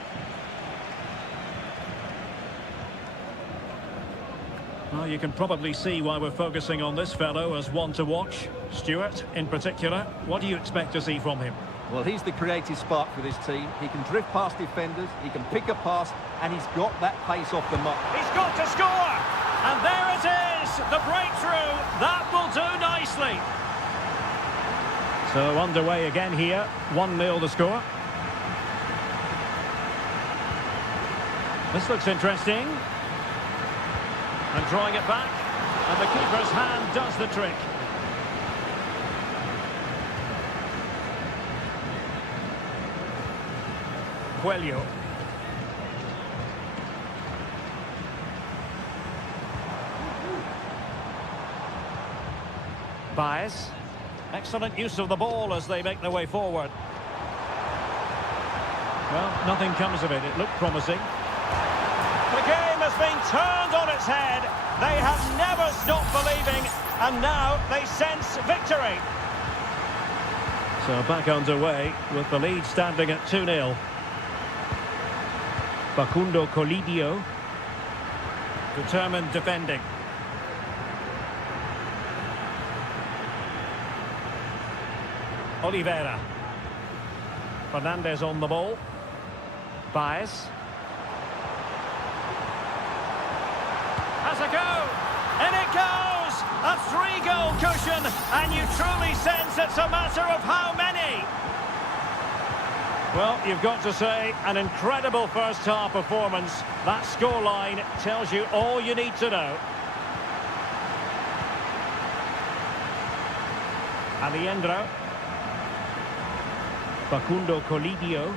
Well, you can probably see why we're focusing on this fellow as one to watch. Stuart, in particular, what do you expect to see from him? Well, he's the creative spark for this team. He can drift past defenders, he can pick a pass, and he's got that pace off the mark. He's got to score! And there it is, the breakthrough. That will do nicely. So underway again here, 1-0 the score. This looks interesting. And drawing it back. And the keeper's hand does the trick. Coelho. Baez. Excellent use of the ball as they make their way forward. Well, nothing comes of it. It looked promising. The game has been turned on its head. They have never stopped believing, and now they sense victory. So back underway with the lead standing at 2-0. Facundo Colidio. Determined defending. Oliveira. Fernandez on the ball. Baez. Has a go. In it goes. A 3-goal cushion. And you truly sense it's a matter of how many. Well, you've got to say, an incredible first-half performance. That scoreline tells you all you need to know. Aliendro. Facundo Colidio.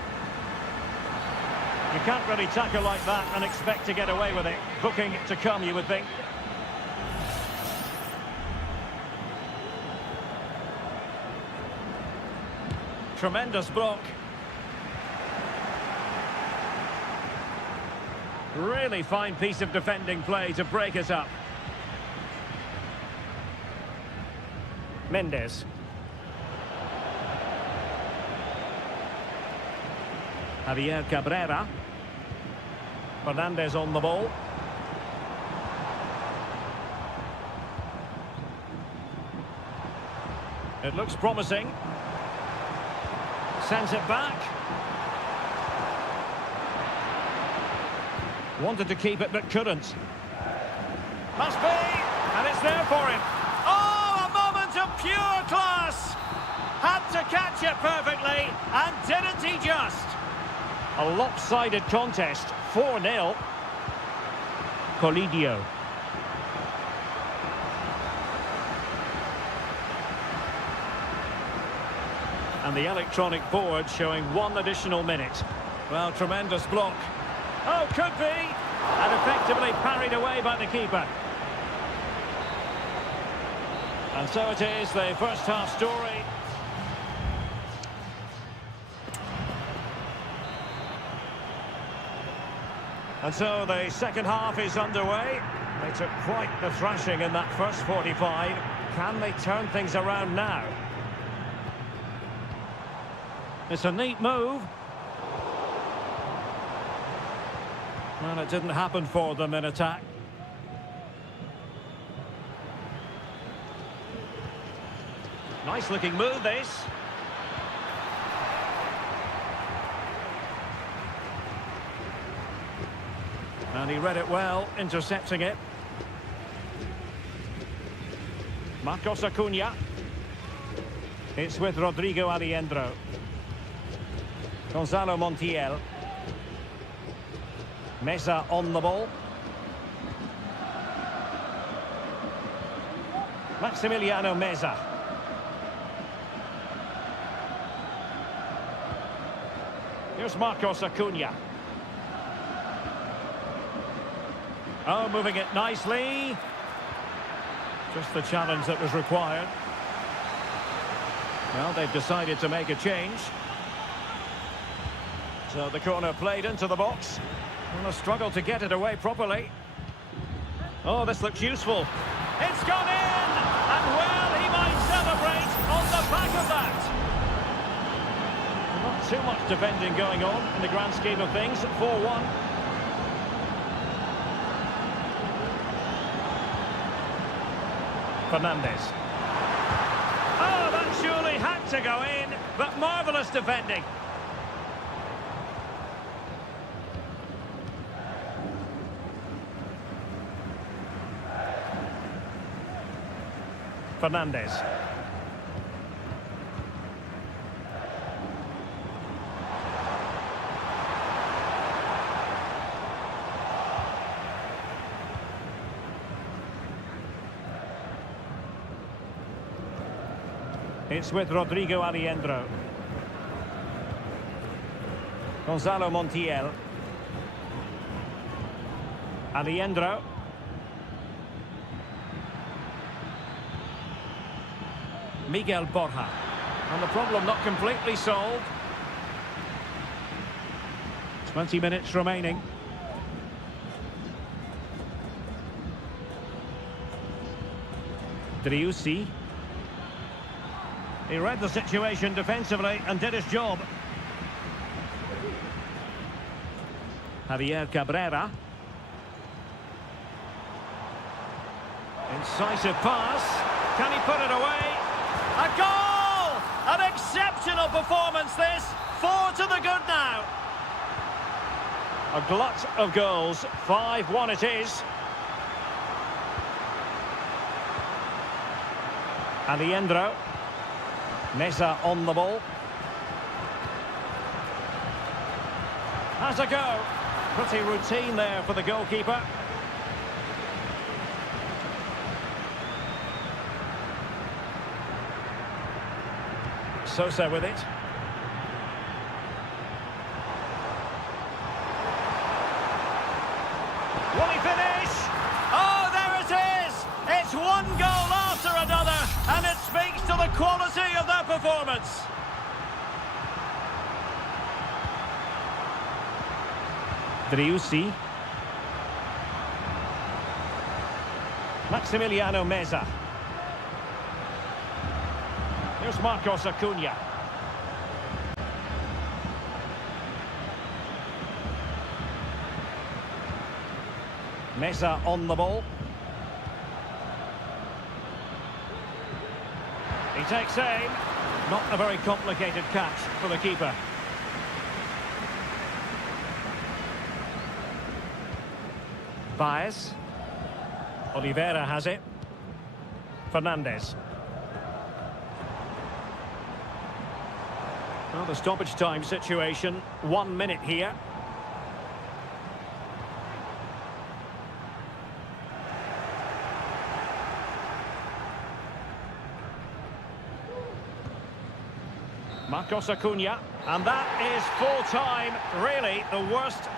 You can't really tackle like that and expect to get away with it. Booking to come, you would think. Tremendous block. Really fine piece of defending play to break it up. Mendes. Javier Cabrera. Fernandez on the ball. It looks promising. Sends it back. Wanted to keep it but couldn't. Must be! And it's there for him. Oh, a moment of pure class! Had to catch it perfectly, and didn't he just? A lopsided contest, 4-0. Colidio. And the electronic board showing 1 additional minute. Well, tremendous block. Oh, could be. And effectively parried away by the keeper. And so it is, the first half story. And so the second half is underway. They took quite the thrashing in that first 45. Can they turn things around now? It's a neat move. Well, it didn't happen for them in attack. Nice looking move, this. And he read it well, intercepting it. Marcos Acuna. It's with Rodrigo Alejandro. Gonzalo Montiel. Mesa on the ball. Maximiliano Mesa. Here's Marcos Acuna. Oh, moving it nicely. Just the challenge that was required. Well, they've decided to make a change. So the corner played into the box. And a struggle to get it away properly. Oh, this looks useful. It's gone in! And well, he might celebrate on the back of that. Not too much defending going on in the grand scheme of things. 4-1. Fernandez. Oh, that surely had to go in, but marvellous defending. Fernandez. It's with Rodrigo Alejandro. Gonzalo Montiel. Alejandro. Miguel Borja. And the problem not completely solved. 20 minutes remaining. Driussi. He read the situation defensively and did his job. Javier Cabrera. Incisive pass. Can he put it away? A goal! An exceptional performance this. 4 to the good now. A glut of goals. 5-1 it is. Alejandro. Mesa on the ball. Has a go. Pretty routine there for the goalkeeper. Sosa with it. Will he finish? Oh, there it is! It's one goal after another, and it speaks to the quality of their performance. Driussi. Maximiliano Mesa. Here's Marcos Acuna. Mesa on the ball. He takes aim. Not a very complicated catch for the keeper. Baez. Oliveira has it. Fernandez. Well, the stoppage time situation, 1 minute here. Marcos Acuna, and that is full time, really the worst.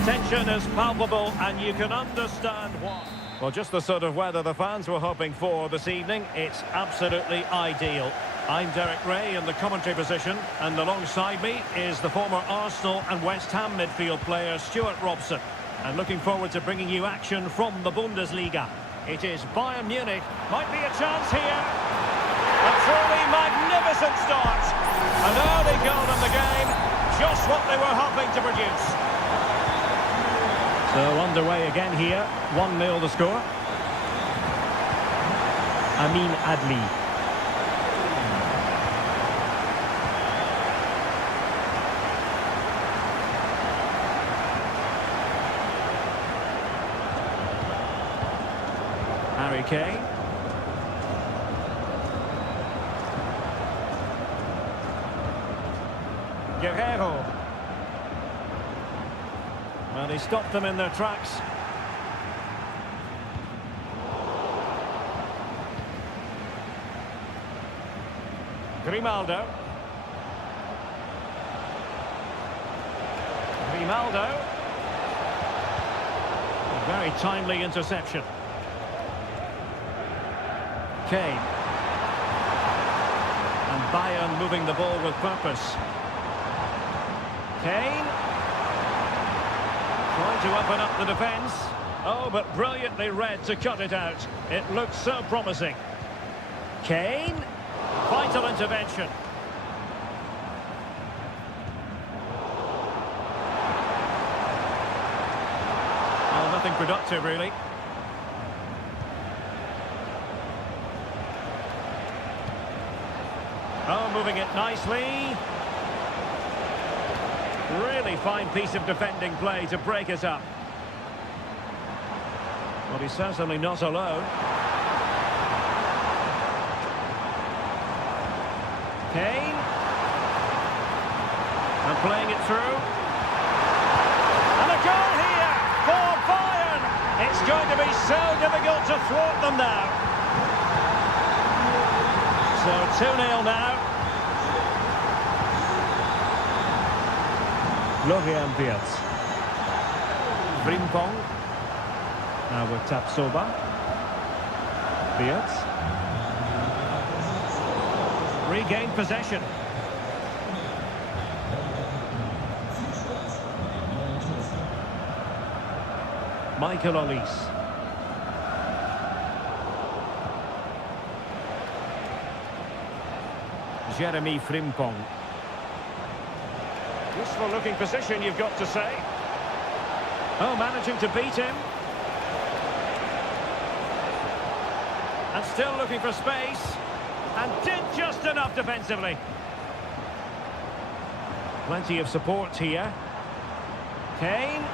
the tension is palpable and you can understand why. Well, just the sort of weather the fans were hoping for this evening. It's absolutely ideal. I'm Derek Ray in the commentary position, and alongside me is the former Arsenal and West Ham midfield player Stuart Robson. And looking forward to bringing you action from the Bundesliga. It is Bayern Munich. Might be a chance here. A truly magnificent start. An early goal in the game. Just what they were hoping to produce. So underway again here. 1-0 the score. Amin Adli. Harry Kane. Guerrero. Well, he stopped them in their tracks. Grimaldo. A very timely interception. Kane. And Bayern moving the ball with purpose. Kane. Trying to open up the defence. Oh, but brilliantly read to cut it out. It looks so promising. Kane. Vital intervention. Well, nothing productive, really. Oh, moving it nicely. Really fine piece of defending play to break it up. Well, he's certainly not alone. Kane. And playing it through. And a goal here for Bayern. It's going to be so difficult to thwart them now. So 2-0 now. Florian Wirtz. Frimpong. Now with Tapsoba. Wirtz. Regained possession. Michael Olise. Jeremy Frimpong. Useful looking position, you've got to say. Oh, managing to beat him. And still looking for space. And did just enough defensively. Plenty of support here. Kane.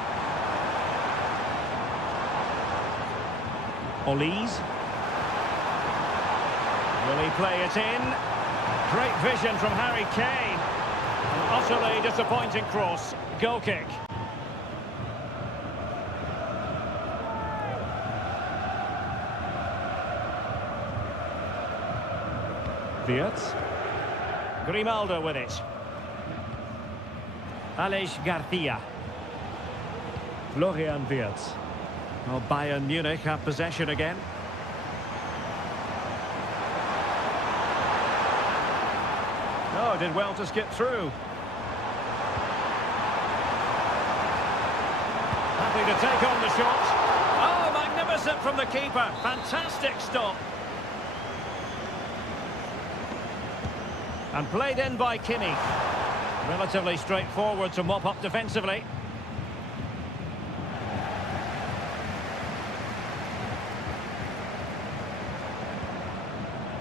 Olise. Will he play it in? Great vision from Harry Kane. An utterly disappointing cross. Goal kick. Wirtz. Grimaldo with it. Aleix Garcia. Florian Wirtz. Well, Bayern Munich have possession again. Oh, did well to skip through. Happy to take on the shot. Oh, magnificent from the keeper. Fantastic stop. And played in by Kimmich. Relatively straightforward to mop up defensively.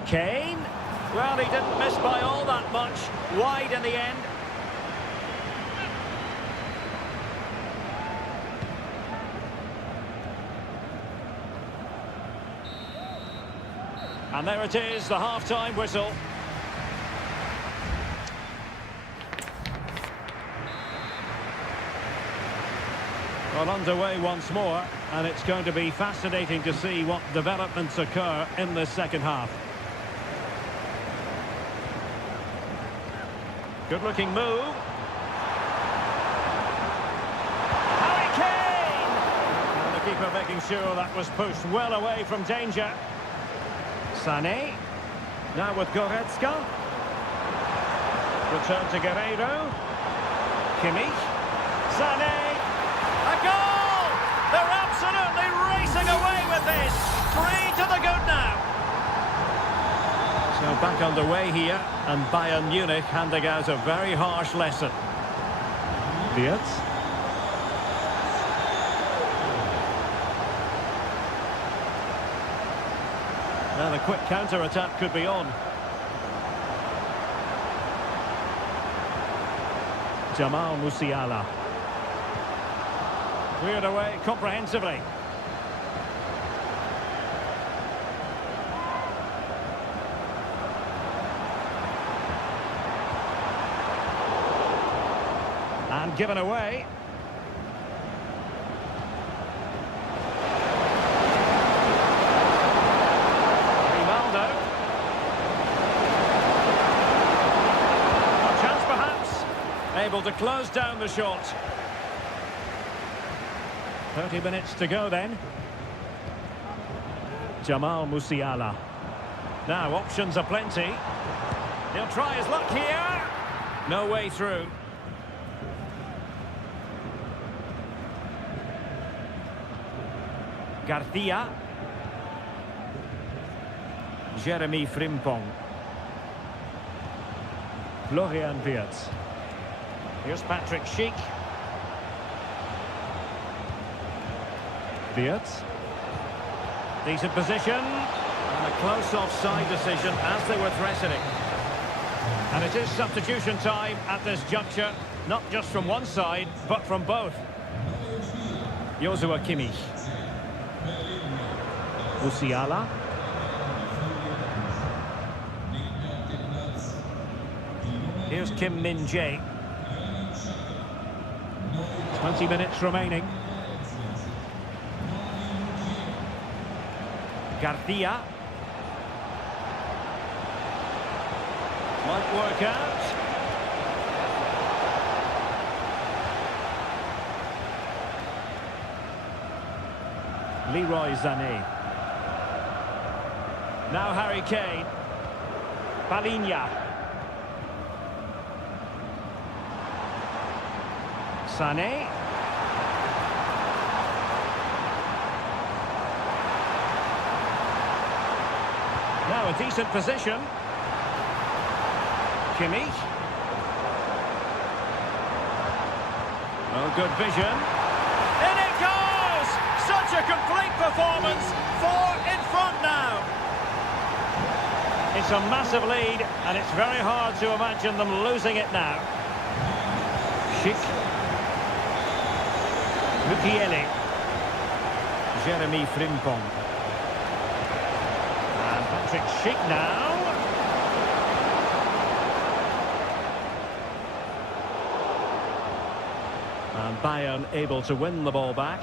Kane. Well, he didn't miss by all that much. Wide in the end. And there it is, the half-time whistle. Well, underway once more, and it's going to be fascinating to see what developments occur in the second half. Good-looking move. Harry goalkeeper making sure that was pushed well away from danger. Sané. Now with Goretzka. Return to Guerreiro. Kimmich. Sané. A goal! They're absolutely racing away with this. 3 to the good now. So back underway here, and Bayern Munich handing out a very harsh lesson. Wirtz. Now the quick counter-attack could be on. Jamal Musiala. Cleared away comprehensively. And given away. Ronaldo. A chance perhaps. Able to close down the shot. 30 minutes to go then. Jamal Musiala. Now options are plenty. He'll try his luck here. No way through. Garcia. Jeremy Frimpong. Florian Wirtz. Here's Patrick Schick. Wirtz. Decent position. And a close offside decision as they were threatening. And it is substitution time at this juncture. Not just from one side, but from both. Joshua Kimmich. Musiala. Here's Kim Min-jae. 20 minutes remaining. Garcia. Might work out. Leroy Sané. Now Harry Kane. Palinha. Sané. Now a decent position. Kimmich. Oh, good vision. In it goes! Such a complete performance. 4 in front now. It's a massive lead, and it's very hard to imagine them losing it now. Schick. Mukiele. Jeremy Frimpong. And Patrick Schick now. And Bayern able to win the ball back.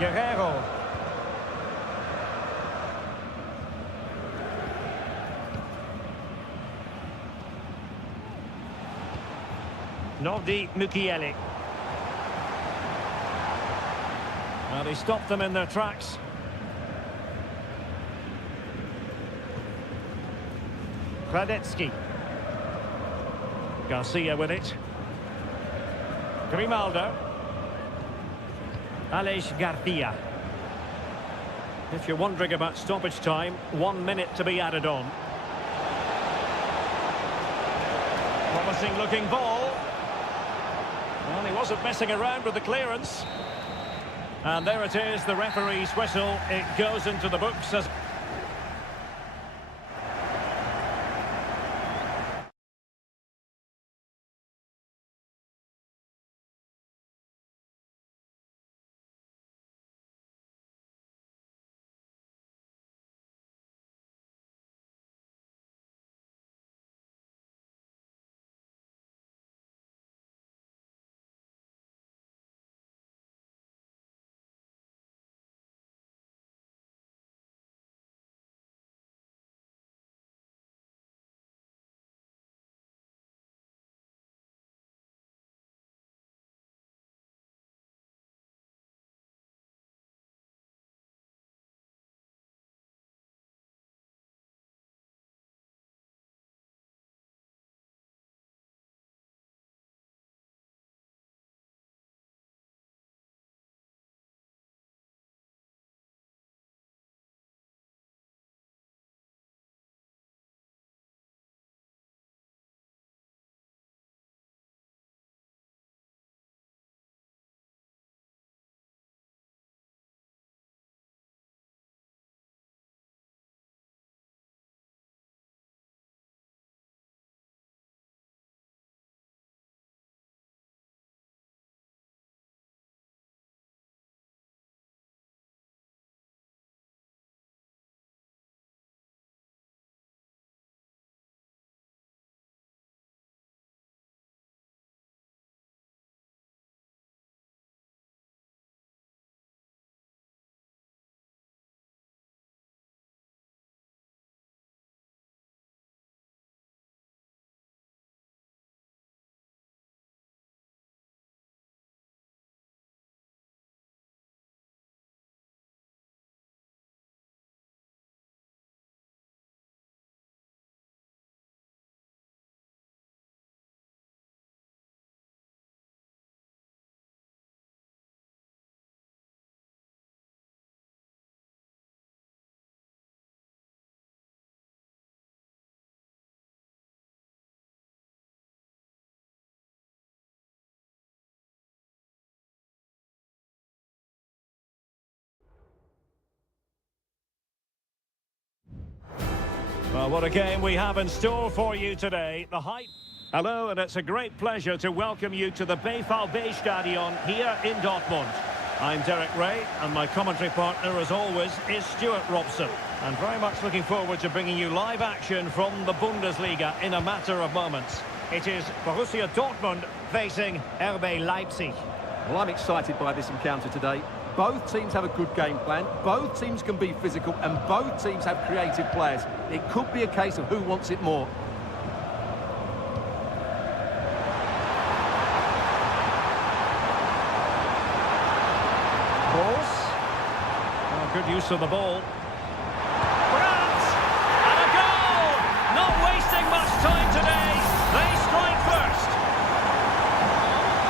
Guerreiro. Nordi Mukiele. Well, he stopped them in their tracks. Kradetsky. Garcia with it. Grimaldo. Aleix Garcia. If you're wondering about stoppage time, 1 minute to be added on. Promising looking ball. Well, he wasn't messing around with the clearance. And there it is, the referee's whistle. It goes into the books as Well, what a game we have in store for you today. The hype. Hello, and it's a great pleasure to welcome you to the Stadion here in Dortmund. I'm Derek Ray, and my commentary partner, as always, is Stuart Robson. And very much looking forward to bringing you live action from the Bundesliga in a matter of moments. It is Borussia Dortmund facing RB Leipzig. Well, I'm excited by this encounter today. Both teams have a good game plan, both teams can be physical, and both teams have creative players. It could be a case of who wants it more. Good use of the ball. Brandt! And a goal! Not wasting much time today. They strike first.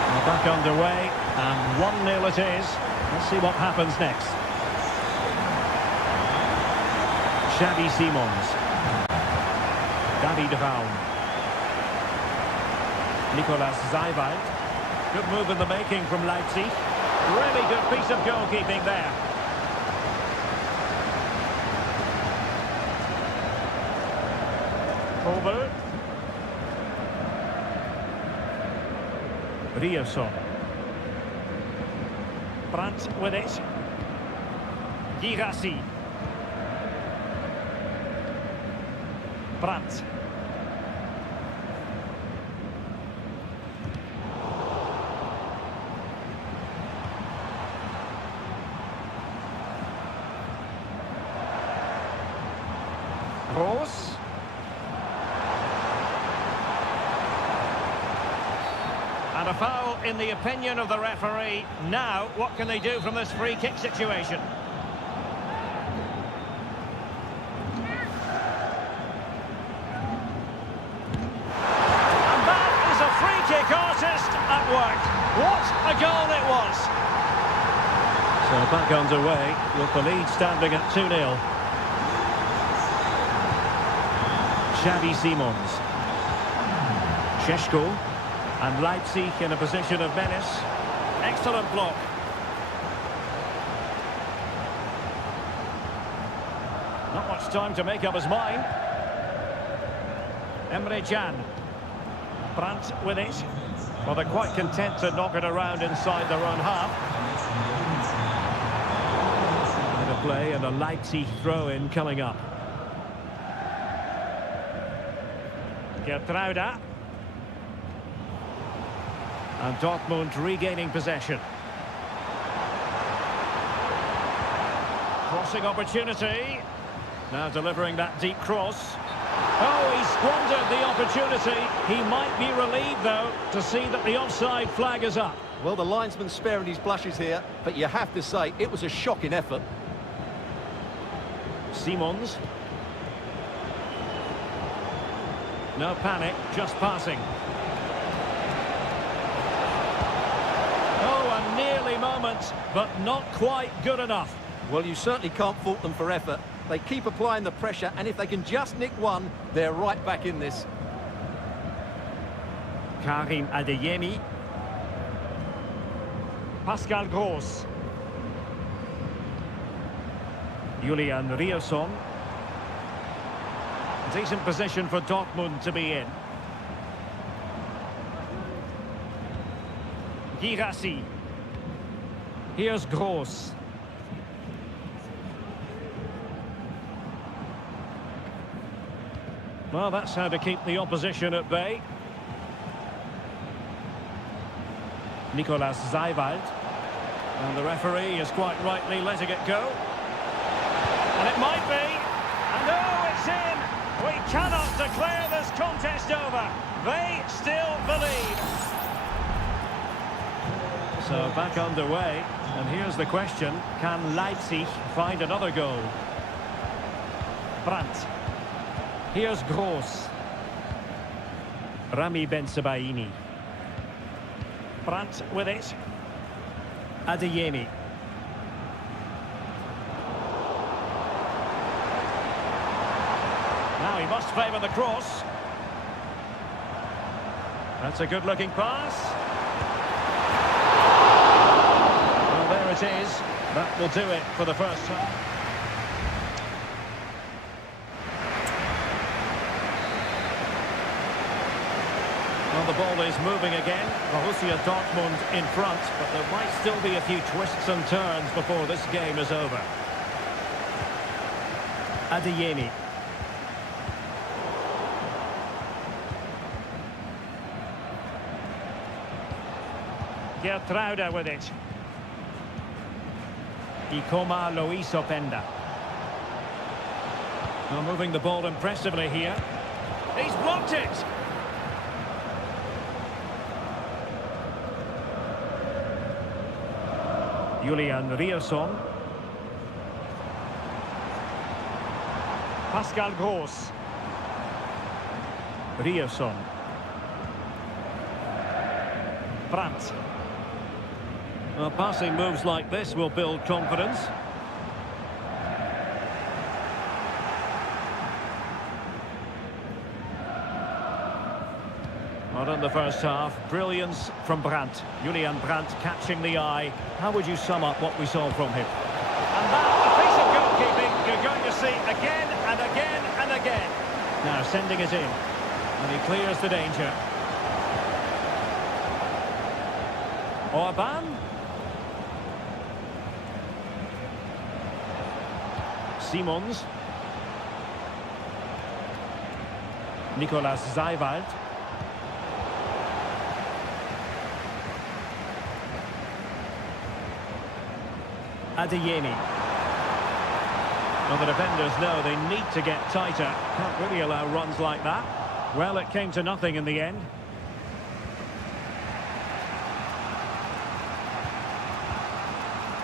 We're back underway, and 1-0 it is. Let's see what happens next. Xavi Simons. David Raum. Nicolas Zaiwald. Good move in the making from Leipzig. Really good piece of goalkeeping there. Over. Rierson. Brandt with it. Girassi. Brandt. Gross. And a foul in the opinion of the referee. Now, what can they do from this free kick situation? And that is a free kick artist at work. What a goal it was. So back underway with the lead standing at 2-0. Xavi Simons. Šeško. And Leipzig in a position of menace. Excellent block. Not much time to make up his mind. Emre Can. Brandt with it. Well, they're quite content to knock it around inside their own half. And a play and a Leipzig throw-in coming up. Gertruida. And Dortmund regaining possession. Crossing opportunity. Now delivering that deep cross. Oh, he squandered the opportunity. He might be relieved, though, to see that the offside flag is up. Well, the linesman's sparing his blushes here, but you have to say it was a shocking effort. Simons. No panic, just passing. Nearly moment, but not quite good enough. Well, you certainly can't fault them for effort. They keep applying the pressure, and if they can just nick one, they're right back in this. Karim Adeyemi. Pascal Gross. Julian Rierson. Decent position for Dortmund to be in. Girassi. Here's Gross. Well, that's how to keep the opposition at bay. Nicolas Zaiwald. And the referee is quite rightly letting it go. And it might be. And oh, it's in! We cannot declare this contest over. They still believe. So back underway, and here's the question, can Leipzig find another goal? Brandt. Here's Gross. Rami Bensebaini. Brandt with it. Adeyemi. Now he must favour the cross. That's a good-looking pass. It is. That will do it for the first time. Well, the ball is moving again. Borussia Dortmund in front, but there might still be a few twists and turns before this game is over. Adeyemi. Gertruida with it. Ikoma Luis Openda. Well, moving the ball impressively here. He's blocked it! Julian Rierson. Pascal Gross. Rierson. Brandt. Well, passing moves like this will build confidence. Not in the first half. Brilliance from Brandt. Julian Brandt catching the eye. How would you sum up what we saw from him? And that, a piece of goalkeeping you're going to see again and again and again. Now sending it in. And he clears the danger. Orban. Simons. Nicolas Seiwald. Adeyemi. Well, the defenders know they need to get tighter. Can't really allow runs like that. Well, it came to nothing in the end.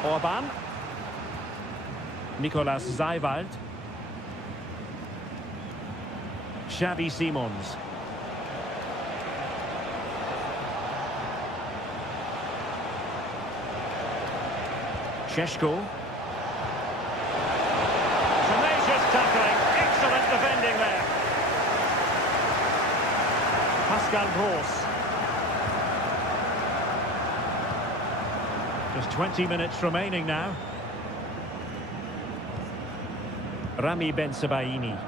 Orban. Nicolas Seiwald. Xavi Simons. Šeško. Tenacious tackling. Excellent defending there. Pascal Gross. Just 20 minutes remaining now. Rami Bensebaini.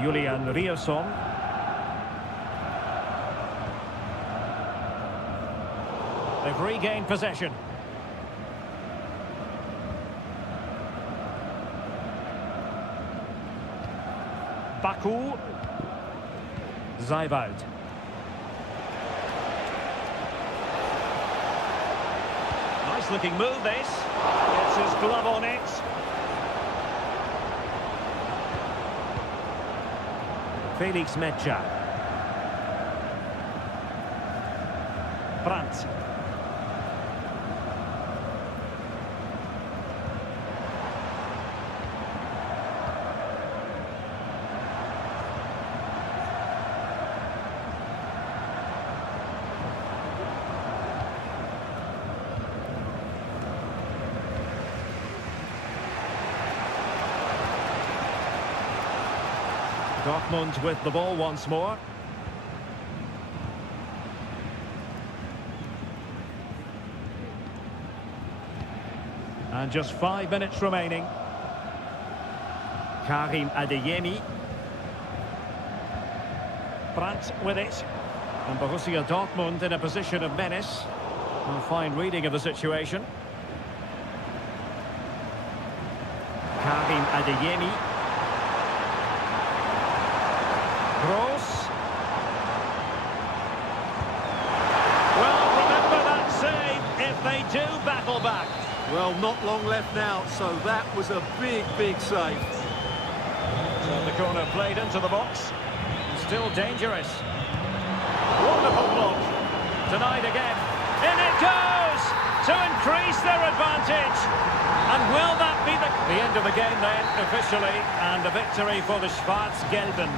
Julian Rierson. They've regained possession. Baku. Seiwald. Nice looking move this. Gets his glove on it. Felix Mecha. Brandt. Dortmund with the ball once more. And just 5 minutes remaining. Karim Adeyemi. Brandt with it. And Borussia Dortmund in a position of menace. A fine reading of the situation. Karim Adeyemi. Gross. Well, remember that save if they do battle back. Well, not long left now, so that was a big, big save. So the corner played into the box. Still dangerous. Wonderful block. Denied again. In it goes! To increase their advantage. And will that be the end of the game then, officially, and a victory for the Schwarz-Gelben.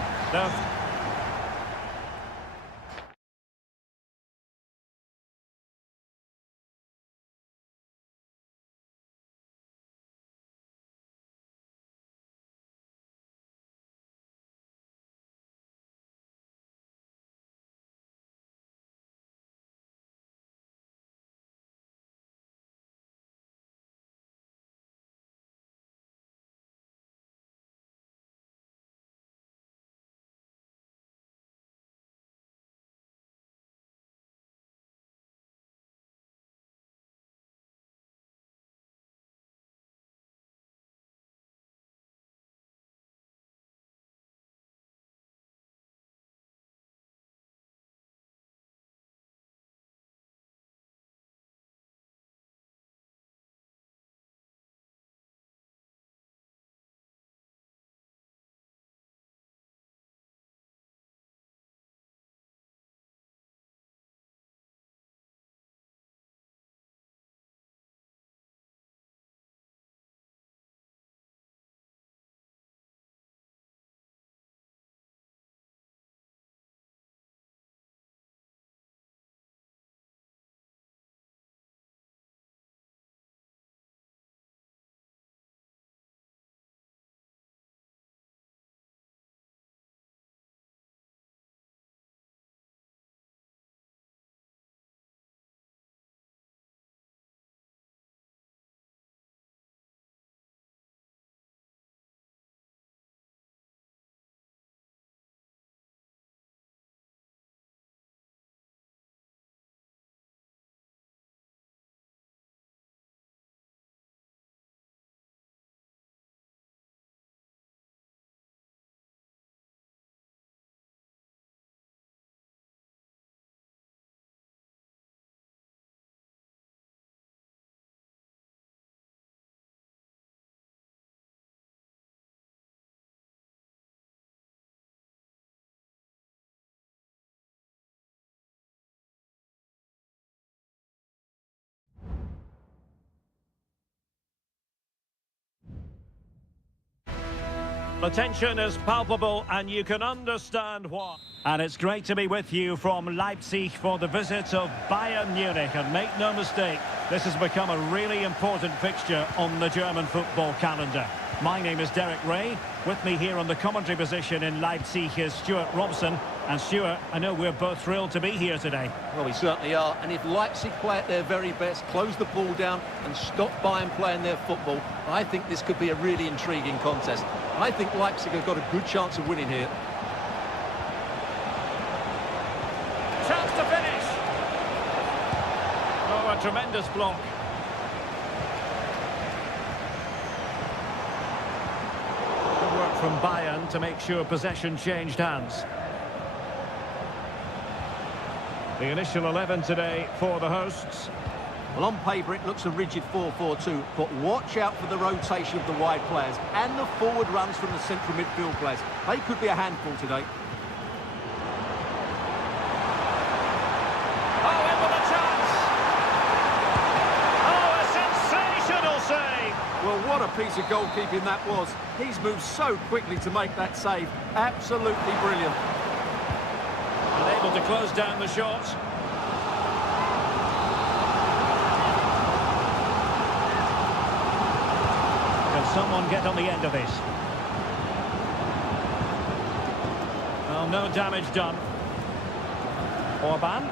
The tension is palpable and you can understand why. And it's great to be with you from Leipzig for the visit of Bayern Munich. And make no mistake, this has become a really important fixture on the German football calendar. My name is Derek Ray. With me here on the commentary position in Leipzig is Stuart Robson. And Stuart, I know we're both thrilled to be here today. Well, we certainly are. And if Leipzig play at their very best, close the ball down and stop Bayern playing their football, I think this could be a really intriguing contest. I think Leipzig have got a good chance of winning here. Chance to finish. Oh, a tremendous block. Good work from Bayern to make sure possession changed hands. The initial 11 today for the hosts. Well, on paper it looks a rigid 4-4-2, but watch out for the rotation of the wide players and the forward runs from the central midfield players. They could be a handful today. Oh, in with a chance! Oh, a sensational save! Well, what a piece of goalkeeping that was. He's moved so quickly to make that save. Absolutely brilliant. And able to close down the shot. Can someone get on the end of this? Well, no damage done. Orban.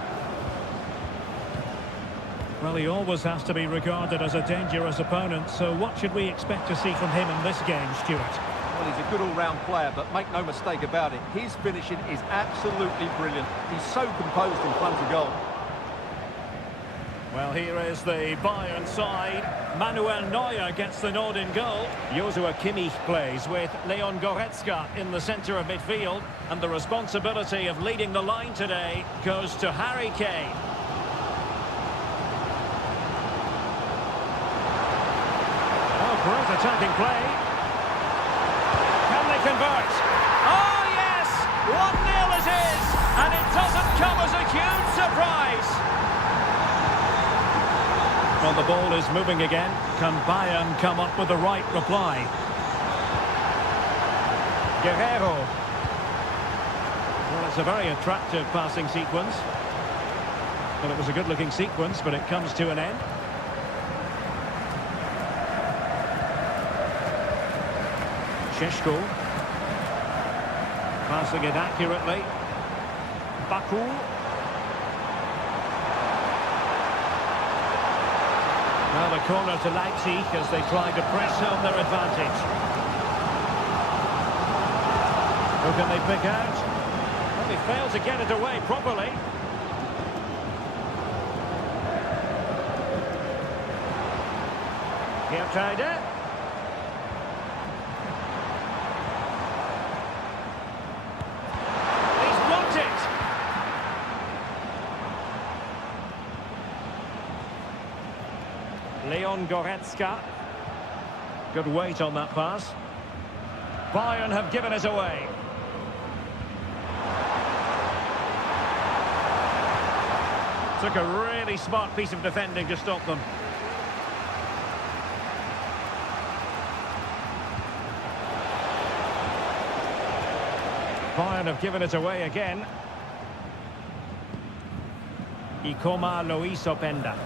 Well, he always has to be regarded as a dangerous opponent, so what should we expect to see from him in this game, Stuart? Well, he's a good all-round player, but make no mistake about it, his finishing is absolutely brilliant. He's so composed in front of goal. Well, here is the Bayern side. Manuel Neuer gets the nod in goal. Joshua Kimmich plays with Leon Goretzka in the centre of midfield. And the responsibility of leading the line today goes to Harry Kane. Oh, great attacking play. Can they convert? Oh, yes! 1-0 it is! And it doesn't come as a huge surprise. Well, the ball is moving again. Can Bayern come up with the right reply? Guerrero. Well, it's a very attractive passing sequence. Well, it was a good-looking sequence, but it comes to an end. Sheshko. Passing it accurately. Baku. Now the corner to Leipzig as they try to press home their advantage. Who can they pick out? Well, they failed to get it away properly. Geertruiden. He's blocked it. Leon Goretzka. Good weight on that pass. Bayern have given it away. Took a really smart piece of defending to stop them. Bayern have given it away again. Ikoma Luis Openda.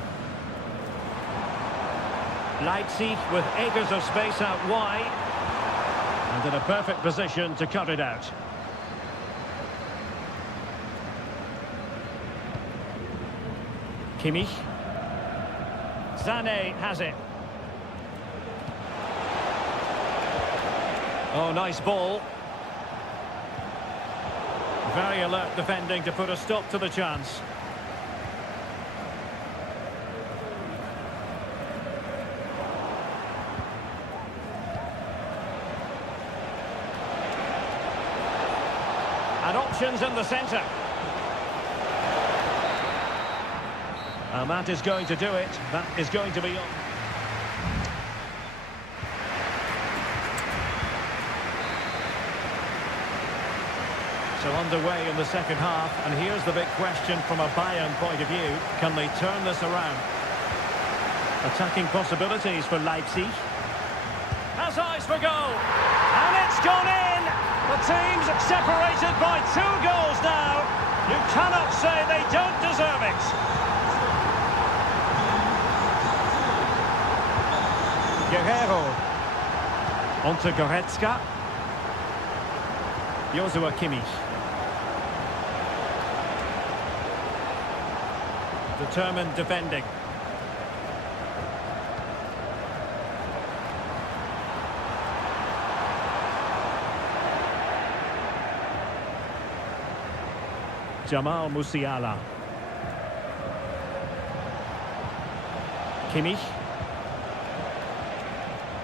Leipzig with acres of space out wide. And in a perfect position to cut it out. Kimmich. Sané has it. Oh, nice ball. Very alert defending to put a stop to the chance. And options in the centre. And that is going to do it. That is going to be on. So underway in the second half, and here's the big question from a Bayern point of view. Can they turn this around? Attacking possibilities for Leipzig. Has eyes for goal. And it's It's gone in! The team's separated by 2 goals now. You cannot say they don't deserve it. Guerrero. On to Goretzka. Joshua Kimmich. Determined defending. Jamal Musiala. Kimmich.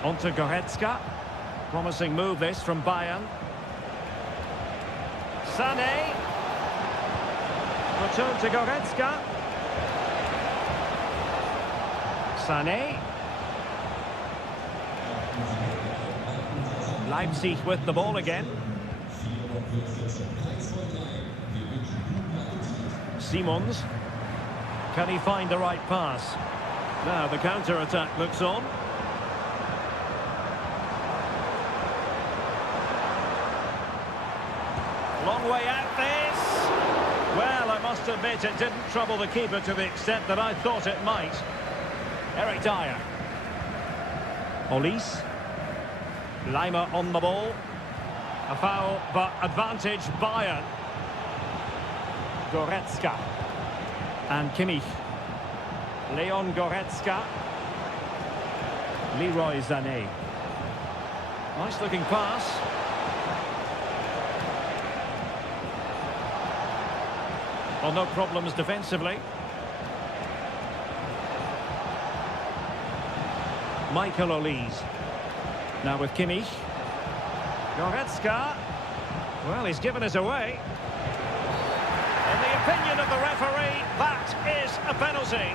On to Goretzka. Promising move this from Bayern. Sané. Return to Goretzka. Sané. Leipzig with the ball again. Simons. Can he find the right pass? Now the counter-attack looks on. Long way out this. Well, I must admit it didn't trouble the keeper to the extent that I thought it might. Eric Dyer. Olise. Lima on the ball. A foul, but advantage Bayern. Goretzka. And Kimmich. Leon Goretzka. Leroy Sané. Nice looking pass. Well, no problems defensively. Michael Olise. Now with Kimmich. Goretzka. Well, he's given us away. In the opinion of the referee, that is a penalty.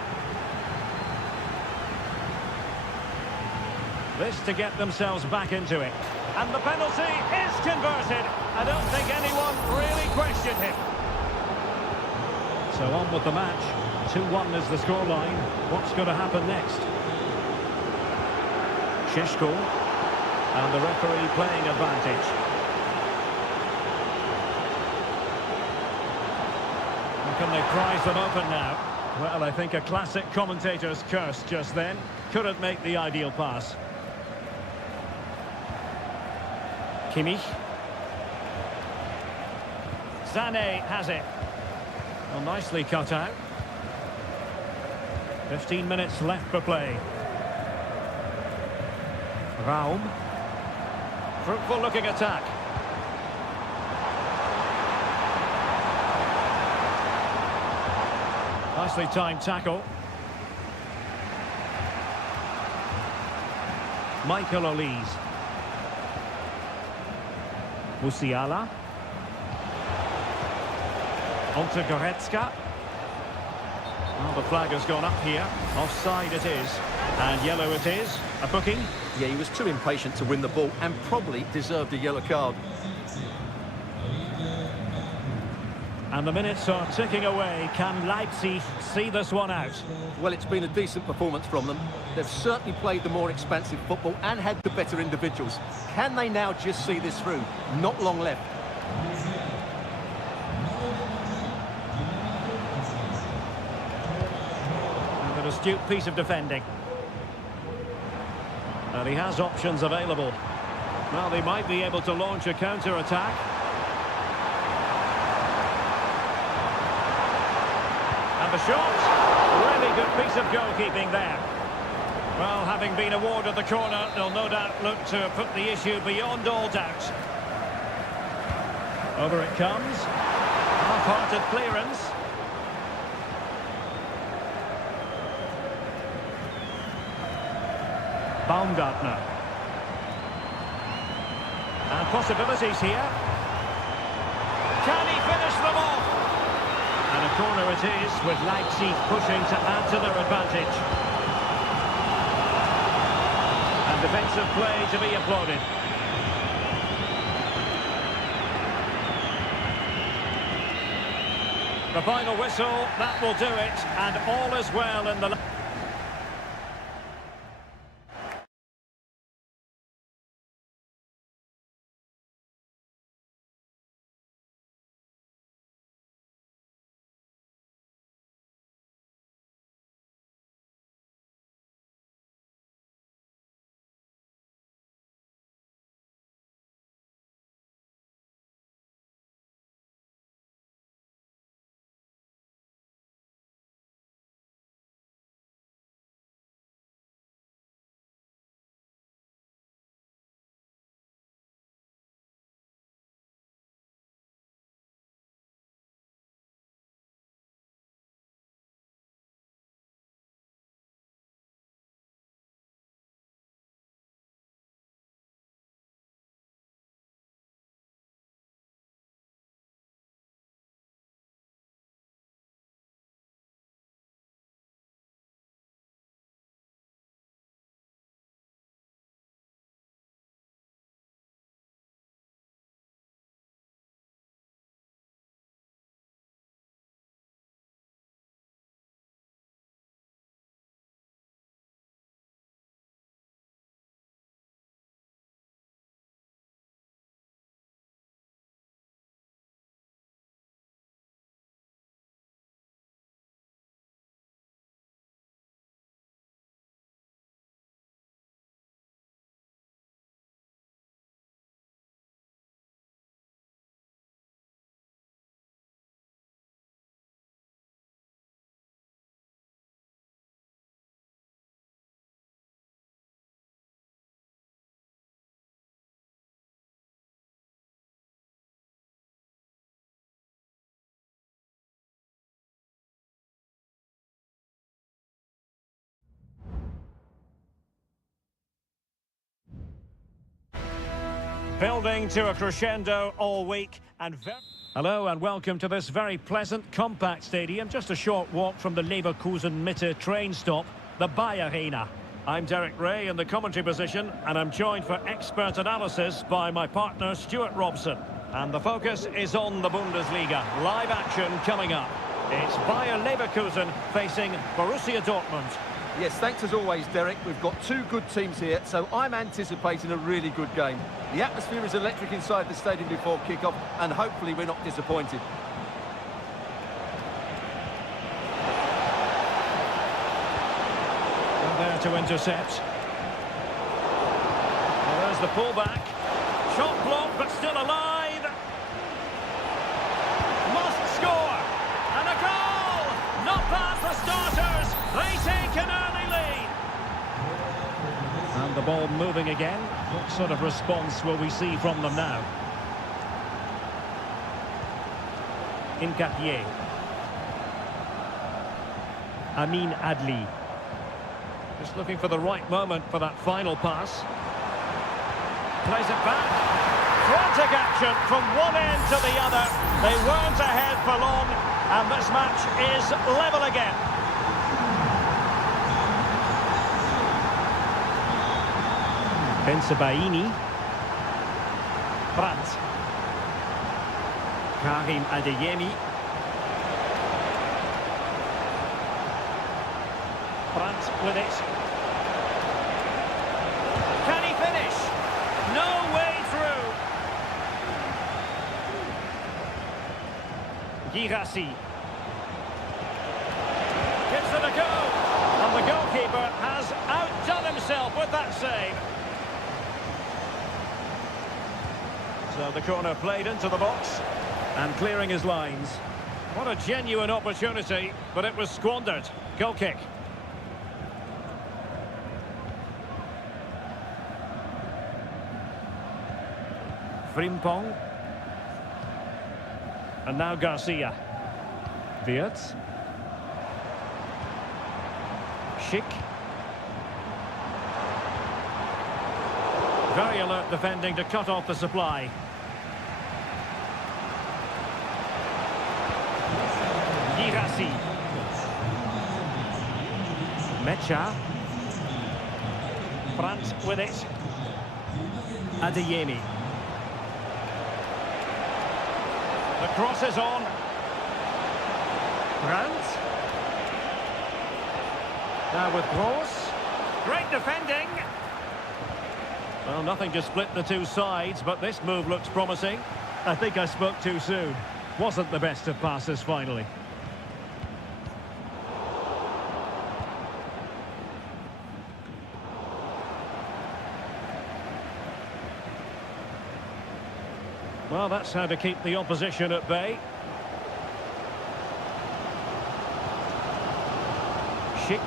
This to get themselves back into it. And the penalty is converted. I don't think anyone really questioned him. So on with the match. 2-1 is the scoreline. What's going to happen next? Sheshko. And the referee playing advantage. Can they prise them open now? Well, I think a classic commentator's curse just then. Couldn't make the ideal pass. Kimmich. Sané has it. Well, nicely cut out. 15 minutes left for play. Raum. Fruitful looking attack. Nicely timed tackle. Michael Olise. Musiala. On to Goretzka. Well, the flag has gone up here. Offside it is. And yellow it is. A booking. Yeah, he was too impatient to win the ball and probably deserved a yellow card. And the minutes are ticking away. Can Leipzig see this one out? Well, it's been a decent performance from them. They've certainly played the more expansive football and had the better individuals. Can they now just see this through? Not long left. And an astute piece of defending. And he has options available. Well, they might be able to launch a counter-attack. And the shot, really good piece of goalkeeping there. Well, having been awarded the corner, they'll no doubt look to put the issue beyond all doubt. Over it comes. Half-hearted clearance. Baumgartner. And possibilities here. Can he finish them off? And a corner it is, with Leipzig pushing to add to their advantage. And defensive play to be applauded. The final whistle, that will do it, and all is well in the... Building to a crescendo all week and hello and welcome to this very pleasant, compact stadium, just a short walk from the Leverkusen Mitte train stop, the Bayer Arena. I'm Derek Ray in the commentary position, and I'm joined for expert analysis by my partner Stuart Robson. And the focus is on the Bundesliga. Live action coming up. It's Bayer Leverkusen facing Borussia Dortmund. Yes, thanks as always, Derek. We've got two good teams here, so I'm anticipating a really good game. The atmosphere is electric inside the stadium before kick-off, and hopefully we're not disappointed. And there to intercept. Well, there's the pullback. Shot blocked, but still alive. Must score. And a goal! Not bad for starters. They take an early lead. And the ball moving again. What sort of response will we see from them now? Incapié. Amin Adli. Just looking for the right moment for that final pass. Plays it back. Frantic action from one end to the other. They weren't ahead for long, and this match is level again. Bensebaini. Brandt. Karim Adeyemi. Brandt with it. Can he finish? No way through. Girassi. Gives it a go. And the goalkeeper has outdone himself with that save. So the corner played into the box and clearing his lines. What a genuine opportunity, but it was squandered. Goal kick. Frimpong. And now Garcia. Wirtz. Schick. Very alert defending to cut off the supply. Girassi. Mecha. Brandt with it. Adeyemi. The cross is on. Brandt. Now with Gross. Great defending. Well, nothing to split the two sides, but this move looks promising. I think I spoke too soon. Wasn't the best of passes finally. Well, that's how to keep the opposition at bay. Schick.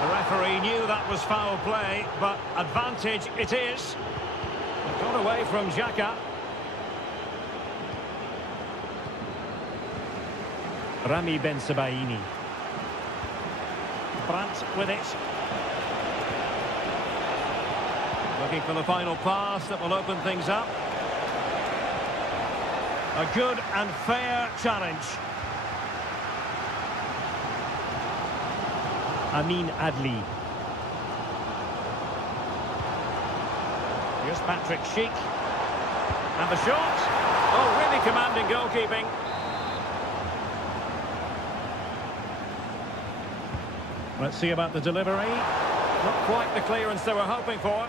The referee knew that was foul play, but advantage it is. It got away from Xhaka. Rami Bensebaini. Brandt with it. Looking for the final pass that will open things up. A good and fair challenge. Amin Adli. Here's Patrick Schick. And the shot. Oh, really commanding goalkeeping. Let's see about the delivery. Not quite the clearance they were hoping for.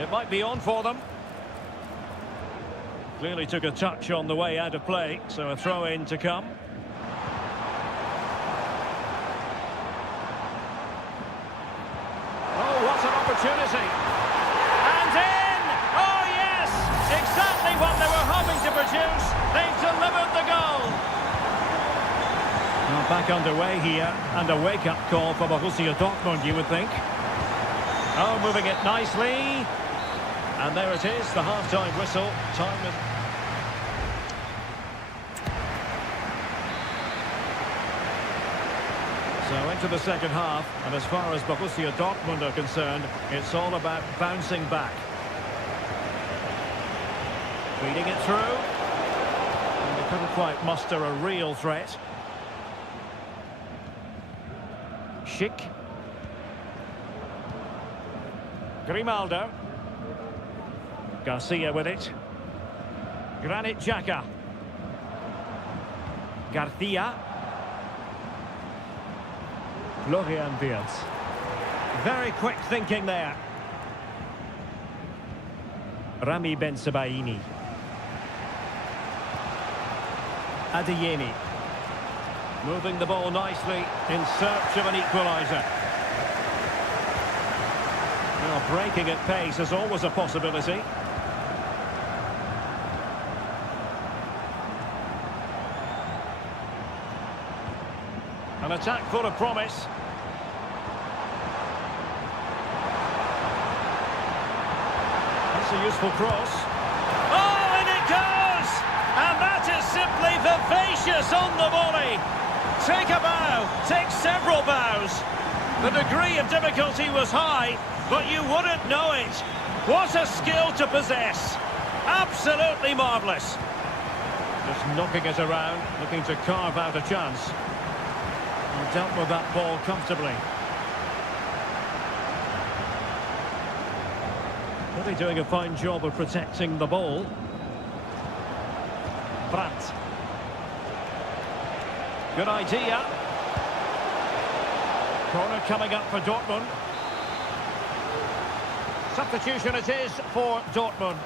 It might be on for them. Clearly took a touch on the way out of play, so a throw-in to come. Oh, what an opportunity. And in! Oh, yes! Exactly what they were hoping to produce. They've delivered the goal. Well, back underway here, and a wake-up call for Borussia Dortmund, you would think. Oh, moving it nicely. And there it is, the half-time whistle. Time is... So into the second half, and as far as Borussia Dortmund are concerned, it's all about bouncing back. Feeding it through. And they couldn't quite muster a real threat. Schick. Grimaldo. Garcia with it. Granit Xhaka. Garcia. Florian Wirtz. Very quick thinking there. Rami Ben-Sebaini. Adeyemi. Moving the ball nicely in search of an equaliser. Well, breaking at pace is always a possibility. An attack full of promise. That's a useful cross. Oh, and it goes! And that is simply vivacious on the volley. Take a bow, take several bows. The degree of difficulty was high, but you wouldn't know it. What a skill to possess. Absolutely marvellous. Just knocking it around, looking to carve out a chance. And dealt with that ball comfortably. Really doing a fine job of protecting the ball. Brandt. Good idea. Corner coming up for Dortmund. Substitution it is for Dortmund.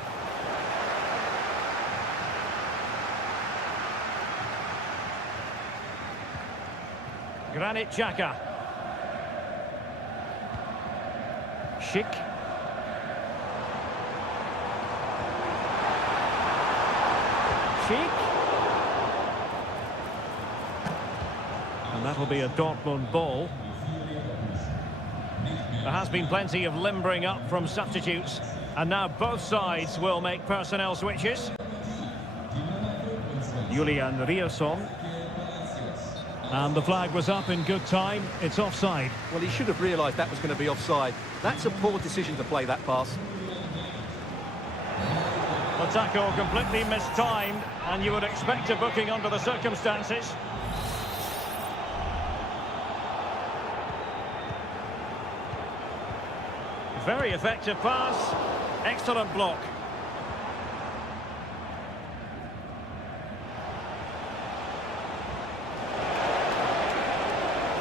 Granit Xhaka. Schick. Schick. And that'll be a Dortmund ball. There has been plenty of limbering up from substitutes, and now both sides will make personnel switches. Julian Rierson. And the flag was up in good time. It's offside. Well, he should have realised that was going to be offside. That's a poor decision to play that pass. The tackle completely mistimed, and you would expect a booking under the circumstances. Very effective pass. Excellent block.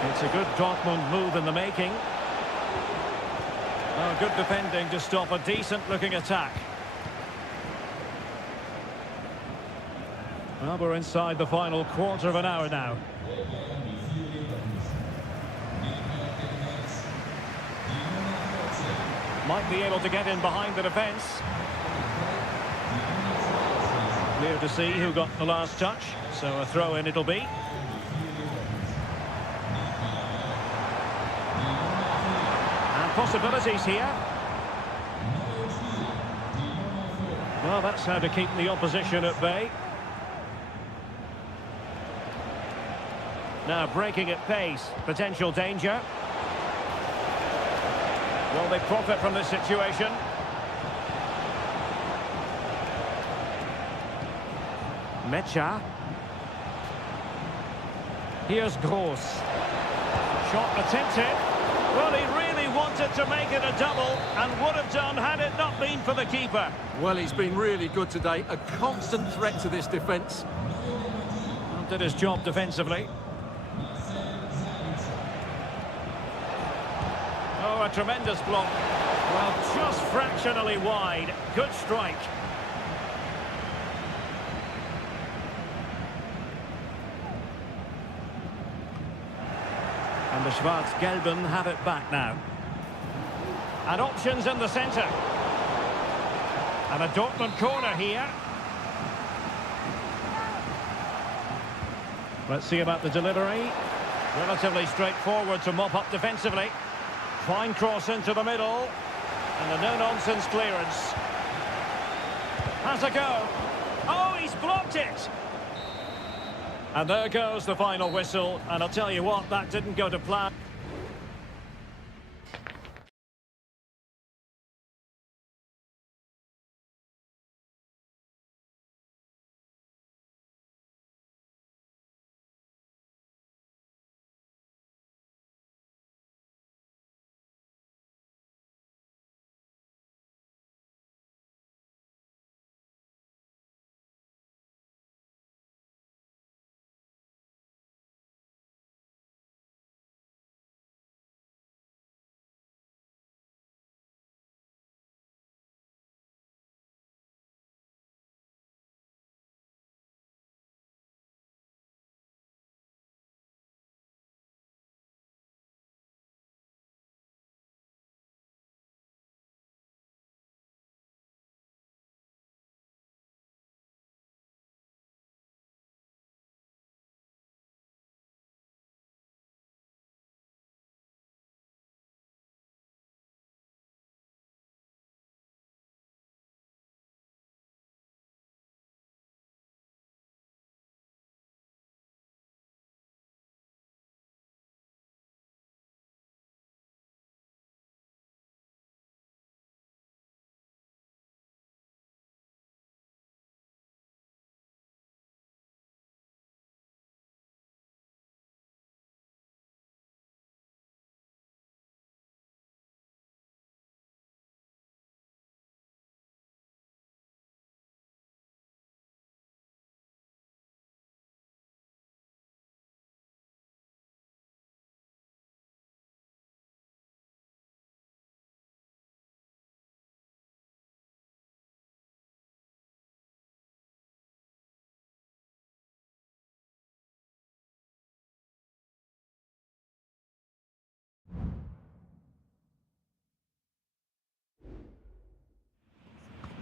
It's a good Dortmund move in the making. Oh, good defending to stop a decent-looking attack. Well, we're inside the final quarter of an hour now. Might be able to get in behind the defence. Clear to see who got the last touch, so a throw-in it'll be. And possibilities here. Well, that's how to keep the opposition at bay. Now breaking at pace, potential danger. Will they profit from this situation? Mecha. Here's Gross. Shot attempted. Well, he really wanted to make it a double and would have done had it not been for the keeper. Well, he's been really good today. A constant threat to this defence. Did his job defensively. Oh, a tremendous block. Well, just fractionally wide. Good strike. And the Schwarz-Gelben have it back now. And options in the centre. And a Dortmund corner here. Let's see about the delivery. Relatively straightforward to mop up defensively. Fine cross into the middle. And a no-nonsense clearance. Has a go. Oh, he's blocked it. And there goes the final whistle. And I'll tell you what, that didn't go to plan.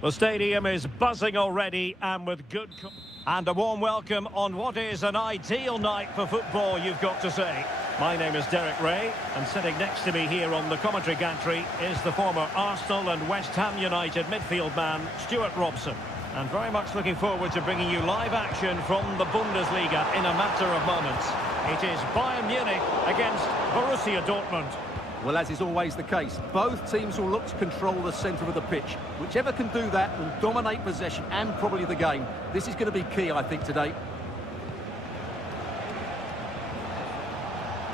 The stadium is buzzing already and with good... And a warm welcome on what is an ideal night for football, you've got to say. My name is Derek Ray, and sitting next to me here on the commentary gantry is the former Arsenal and West Ham United midfield man, Stuart Robson. And very much looking forward to bringing you live action from the Bundesliga in a matter of moments. It is Bayern Munich against Borussia Dortmund. Well, as is always the case, both teams will look to control the centre of the pitch. Whichever can do that will dominate possession and probably the game. This is going to be key, I think, today.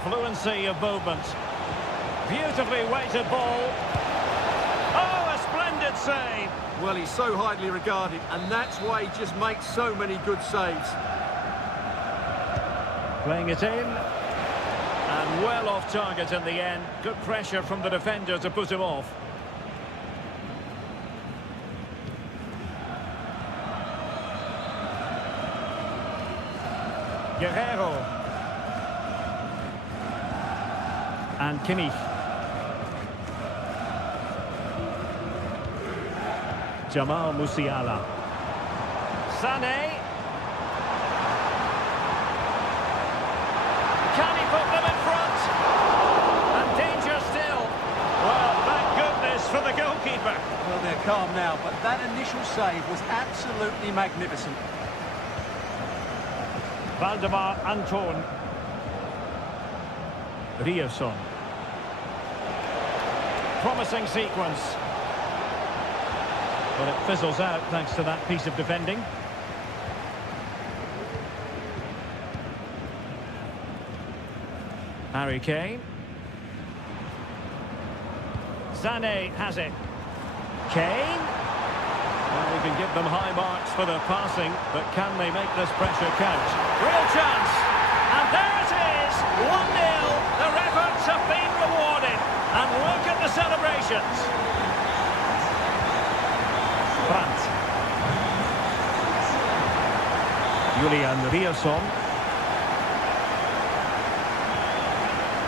Fluency of movement. Beautifully weighted ball. Oh, a splendid save. Well, he's so highly regarded, and that's why he just makes so many good saves. Playing it in. And well off target in the end. Good pressure from the defender to put him off. Guerrero. And Kimmich. Jamal Musiala. Sané. Can he put them in front? And danger still. Well, thank goodness for the goalkeeper. Well, they're calm now, but that initial save was absolutely magnificent. Valdemar Anton. Rierson. Promising sequence. But it fizzles out thanks to that piece of defending. Harry Kane. Sané has it. Kane. Well, we can give them high marks for their passing, but can they make this pressure count? Real chance. And there it is. 1-0. Their efforts have been rewarded. And look at the celebrations. Brandt. Julian Rierson.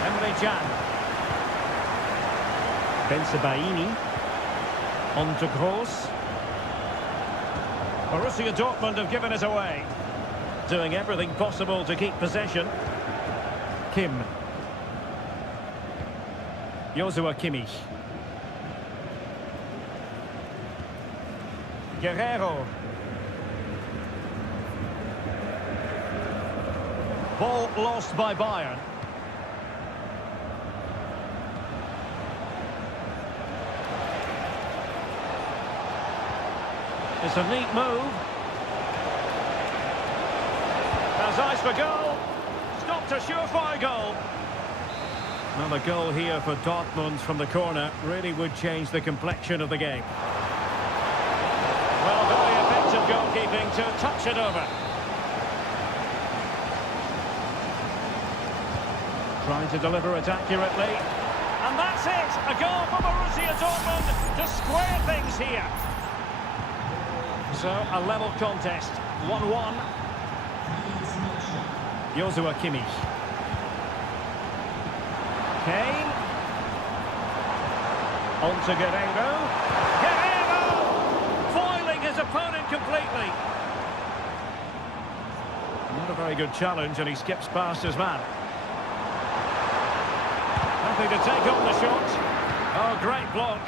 Emre Can. Bensebaini. On to Kroos. Borussia Dortmund have given it away. Doing everything possible to keep possession. Kim. Joshua Kimmich. Guerrero. Ball lost by Bayern. It's a neat move. Has eyes for goal. Stopped a surefire goal. Another goal here for Dortmund from the corner really would change the complexion of the game. Well, very effective goalkeeping to touch it over. Trying to deliver it accurately. And that's it! A goal for Borussia Dortmund to square things here. So, a level contest. 1-1. Joshua Kimmich. Kane. On to Guerrero. Guerrero! Foiling his opponent completely. Not a very good challenge, and he skips past his man. Happy to take on the shot. Oh, great block.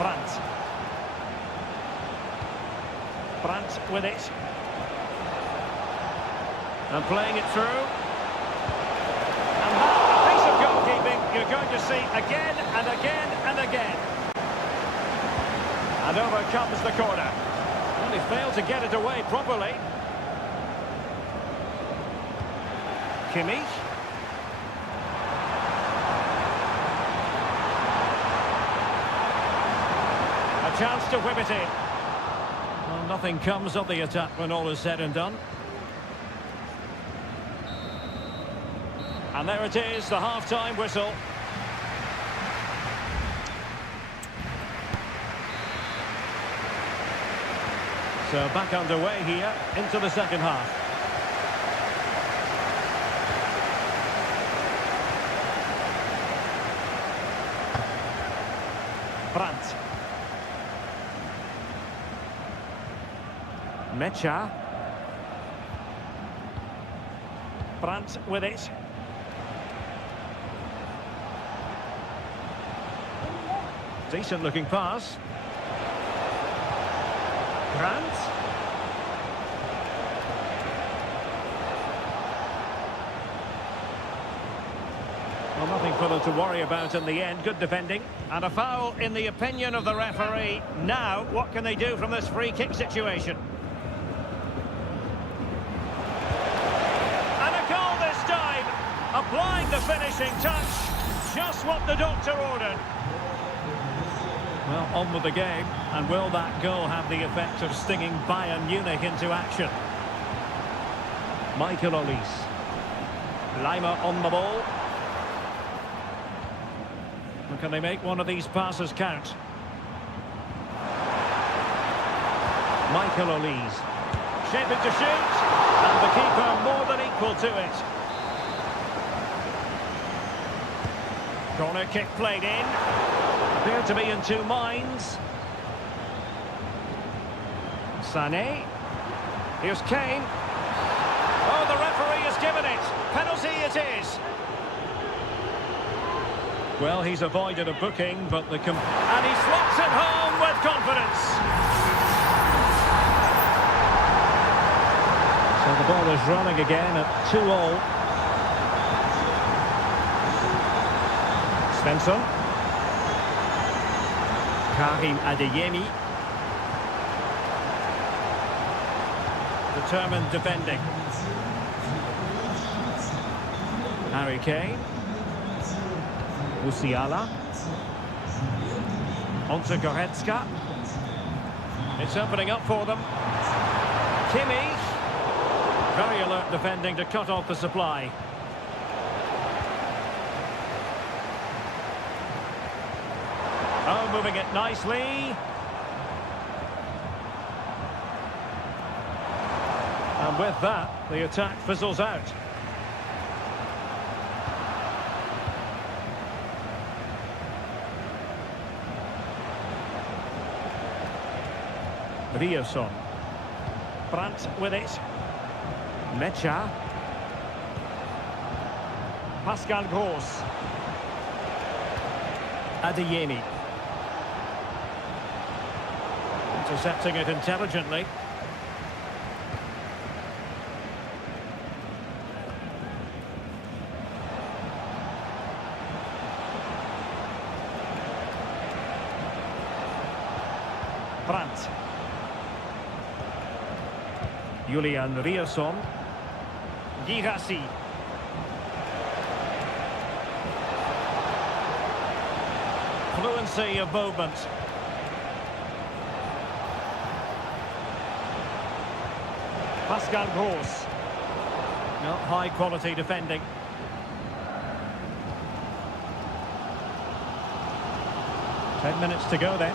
Brandt. Brandt with it. And playing it through. And that, a piece of goalkeeping you're going to see again and again and again. And over comes the corner. Well, he failed to get it away properly. Kimmich. A chance to whip it in. Well, nothing comes of the attack when all is said and done. And there it is, the half-time whistle. So back underway here into the second half. Brandt. Mecha. Brandt with it. Decent looking pass. Brandt. Well, nothing for them to worry about in the end. Good defending. And a foul in the opinion of the referee. Now, what can they do from this free kick situation? And a goal this time. Applying the finishing touch. Just what the doctor ordered. Well, on with the game. And will that goal have the effect of stinging Bayern Munich into action? Michael Olise. Lima on the ball. Can they make one of these passes count? Michael Olise. Shaping to shoot. And the keeper more than equal to it. Corner kick played in. Appear to be in two minds. Sané. Here's Kane. Oh, the referee has given it. Penalty it is. Well, he's avoided a booking, but and he slots it home with confidence. So the ball is running again at 2-all. Svensson. Karim Adeyemi. Determined defending. Harry Kane. Musiala. Onto Goretzka. It's opening up for them. Kimmich. Very alert defending to cut off the supply. Oh, moving it nicely. And with that, the attack fizzles out. Rierson. Brandt with it. Mecha. Pascal Gross. Adeyemi. Intercepting it intelligently. Brandt. Julian Rierson. Girassi. Fluency of movement. Pascal Gross. No, high quality defending. Ten minutes to go then.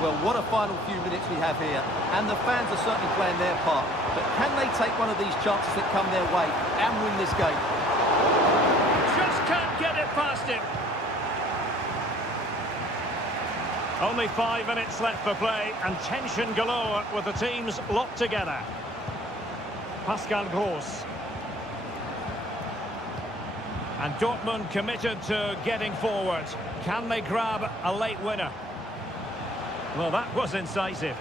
Well, what a final few minutes we have here. And the fans are certainly playing their part. But can they take one of these chances that come their way and win this game? Just can't get it past him. Only 5 minutes left for play and tension galore with the teams locked together. Pascal Gross. And Dortmund committed to getting forward. Can they grab a late winner? Well, that was incisive.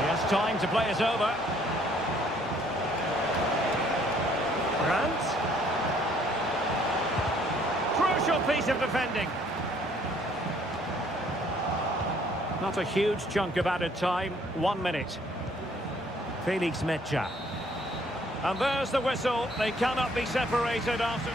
He has time to play it over. Brandt. Crucial piece of defending. Not a huge chunk of added time. 1 minute. Felix Mecha. And there's the whistle. They cannot be separated after...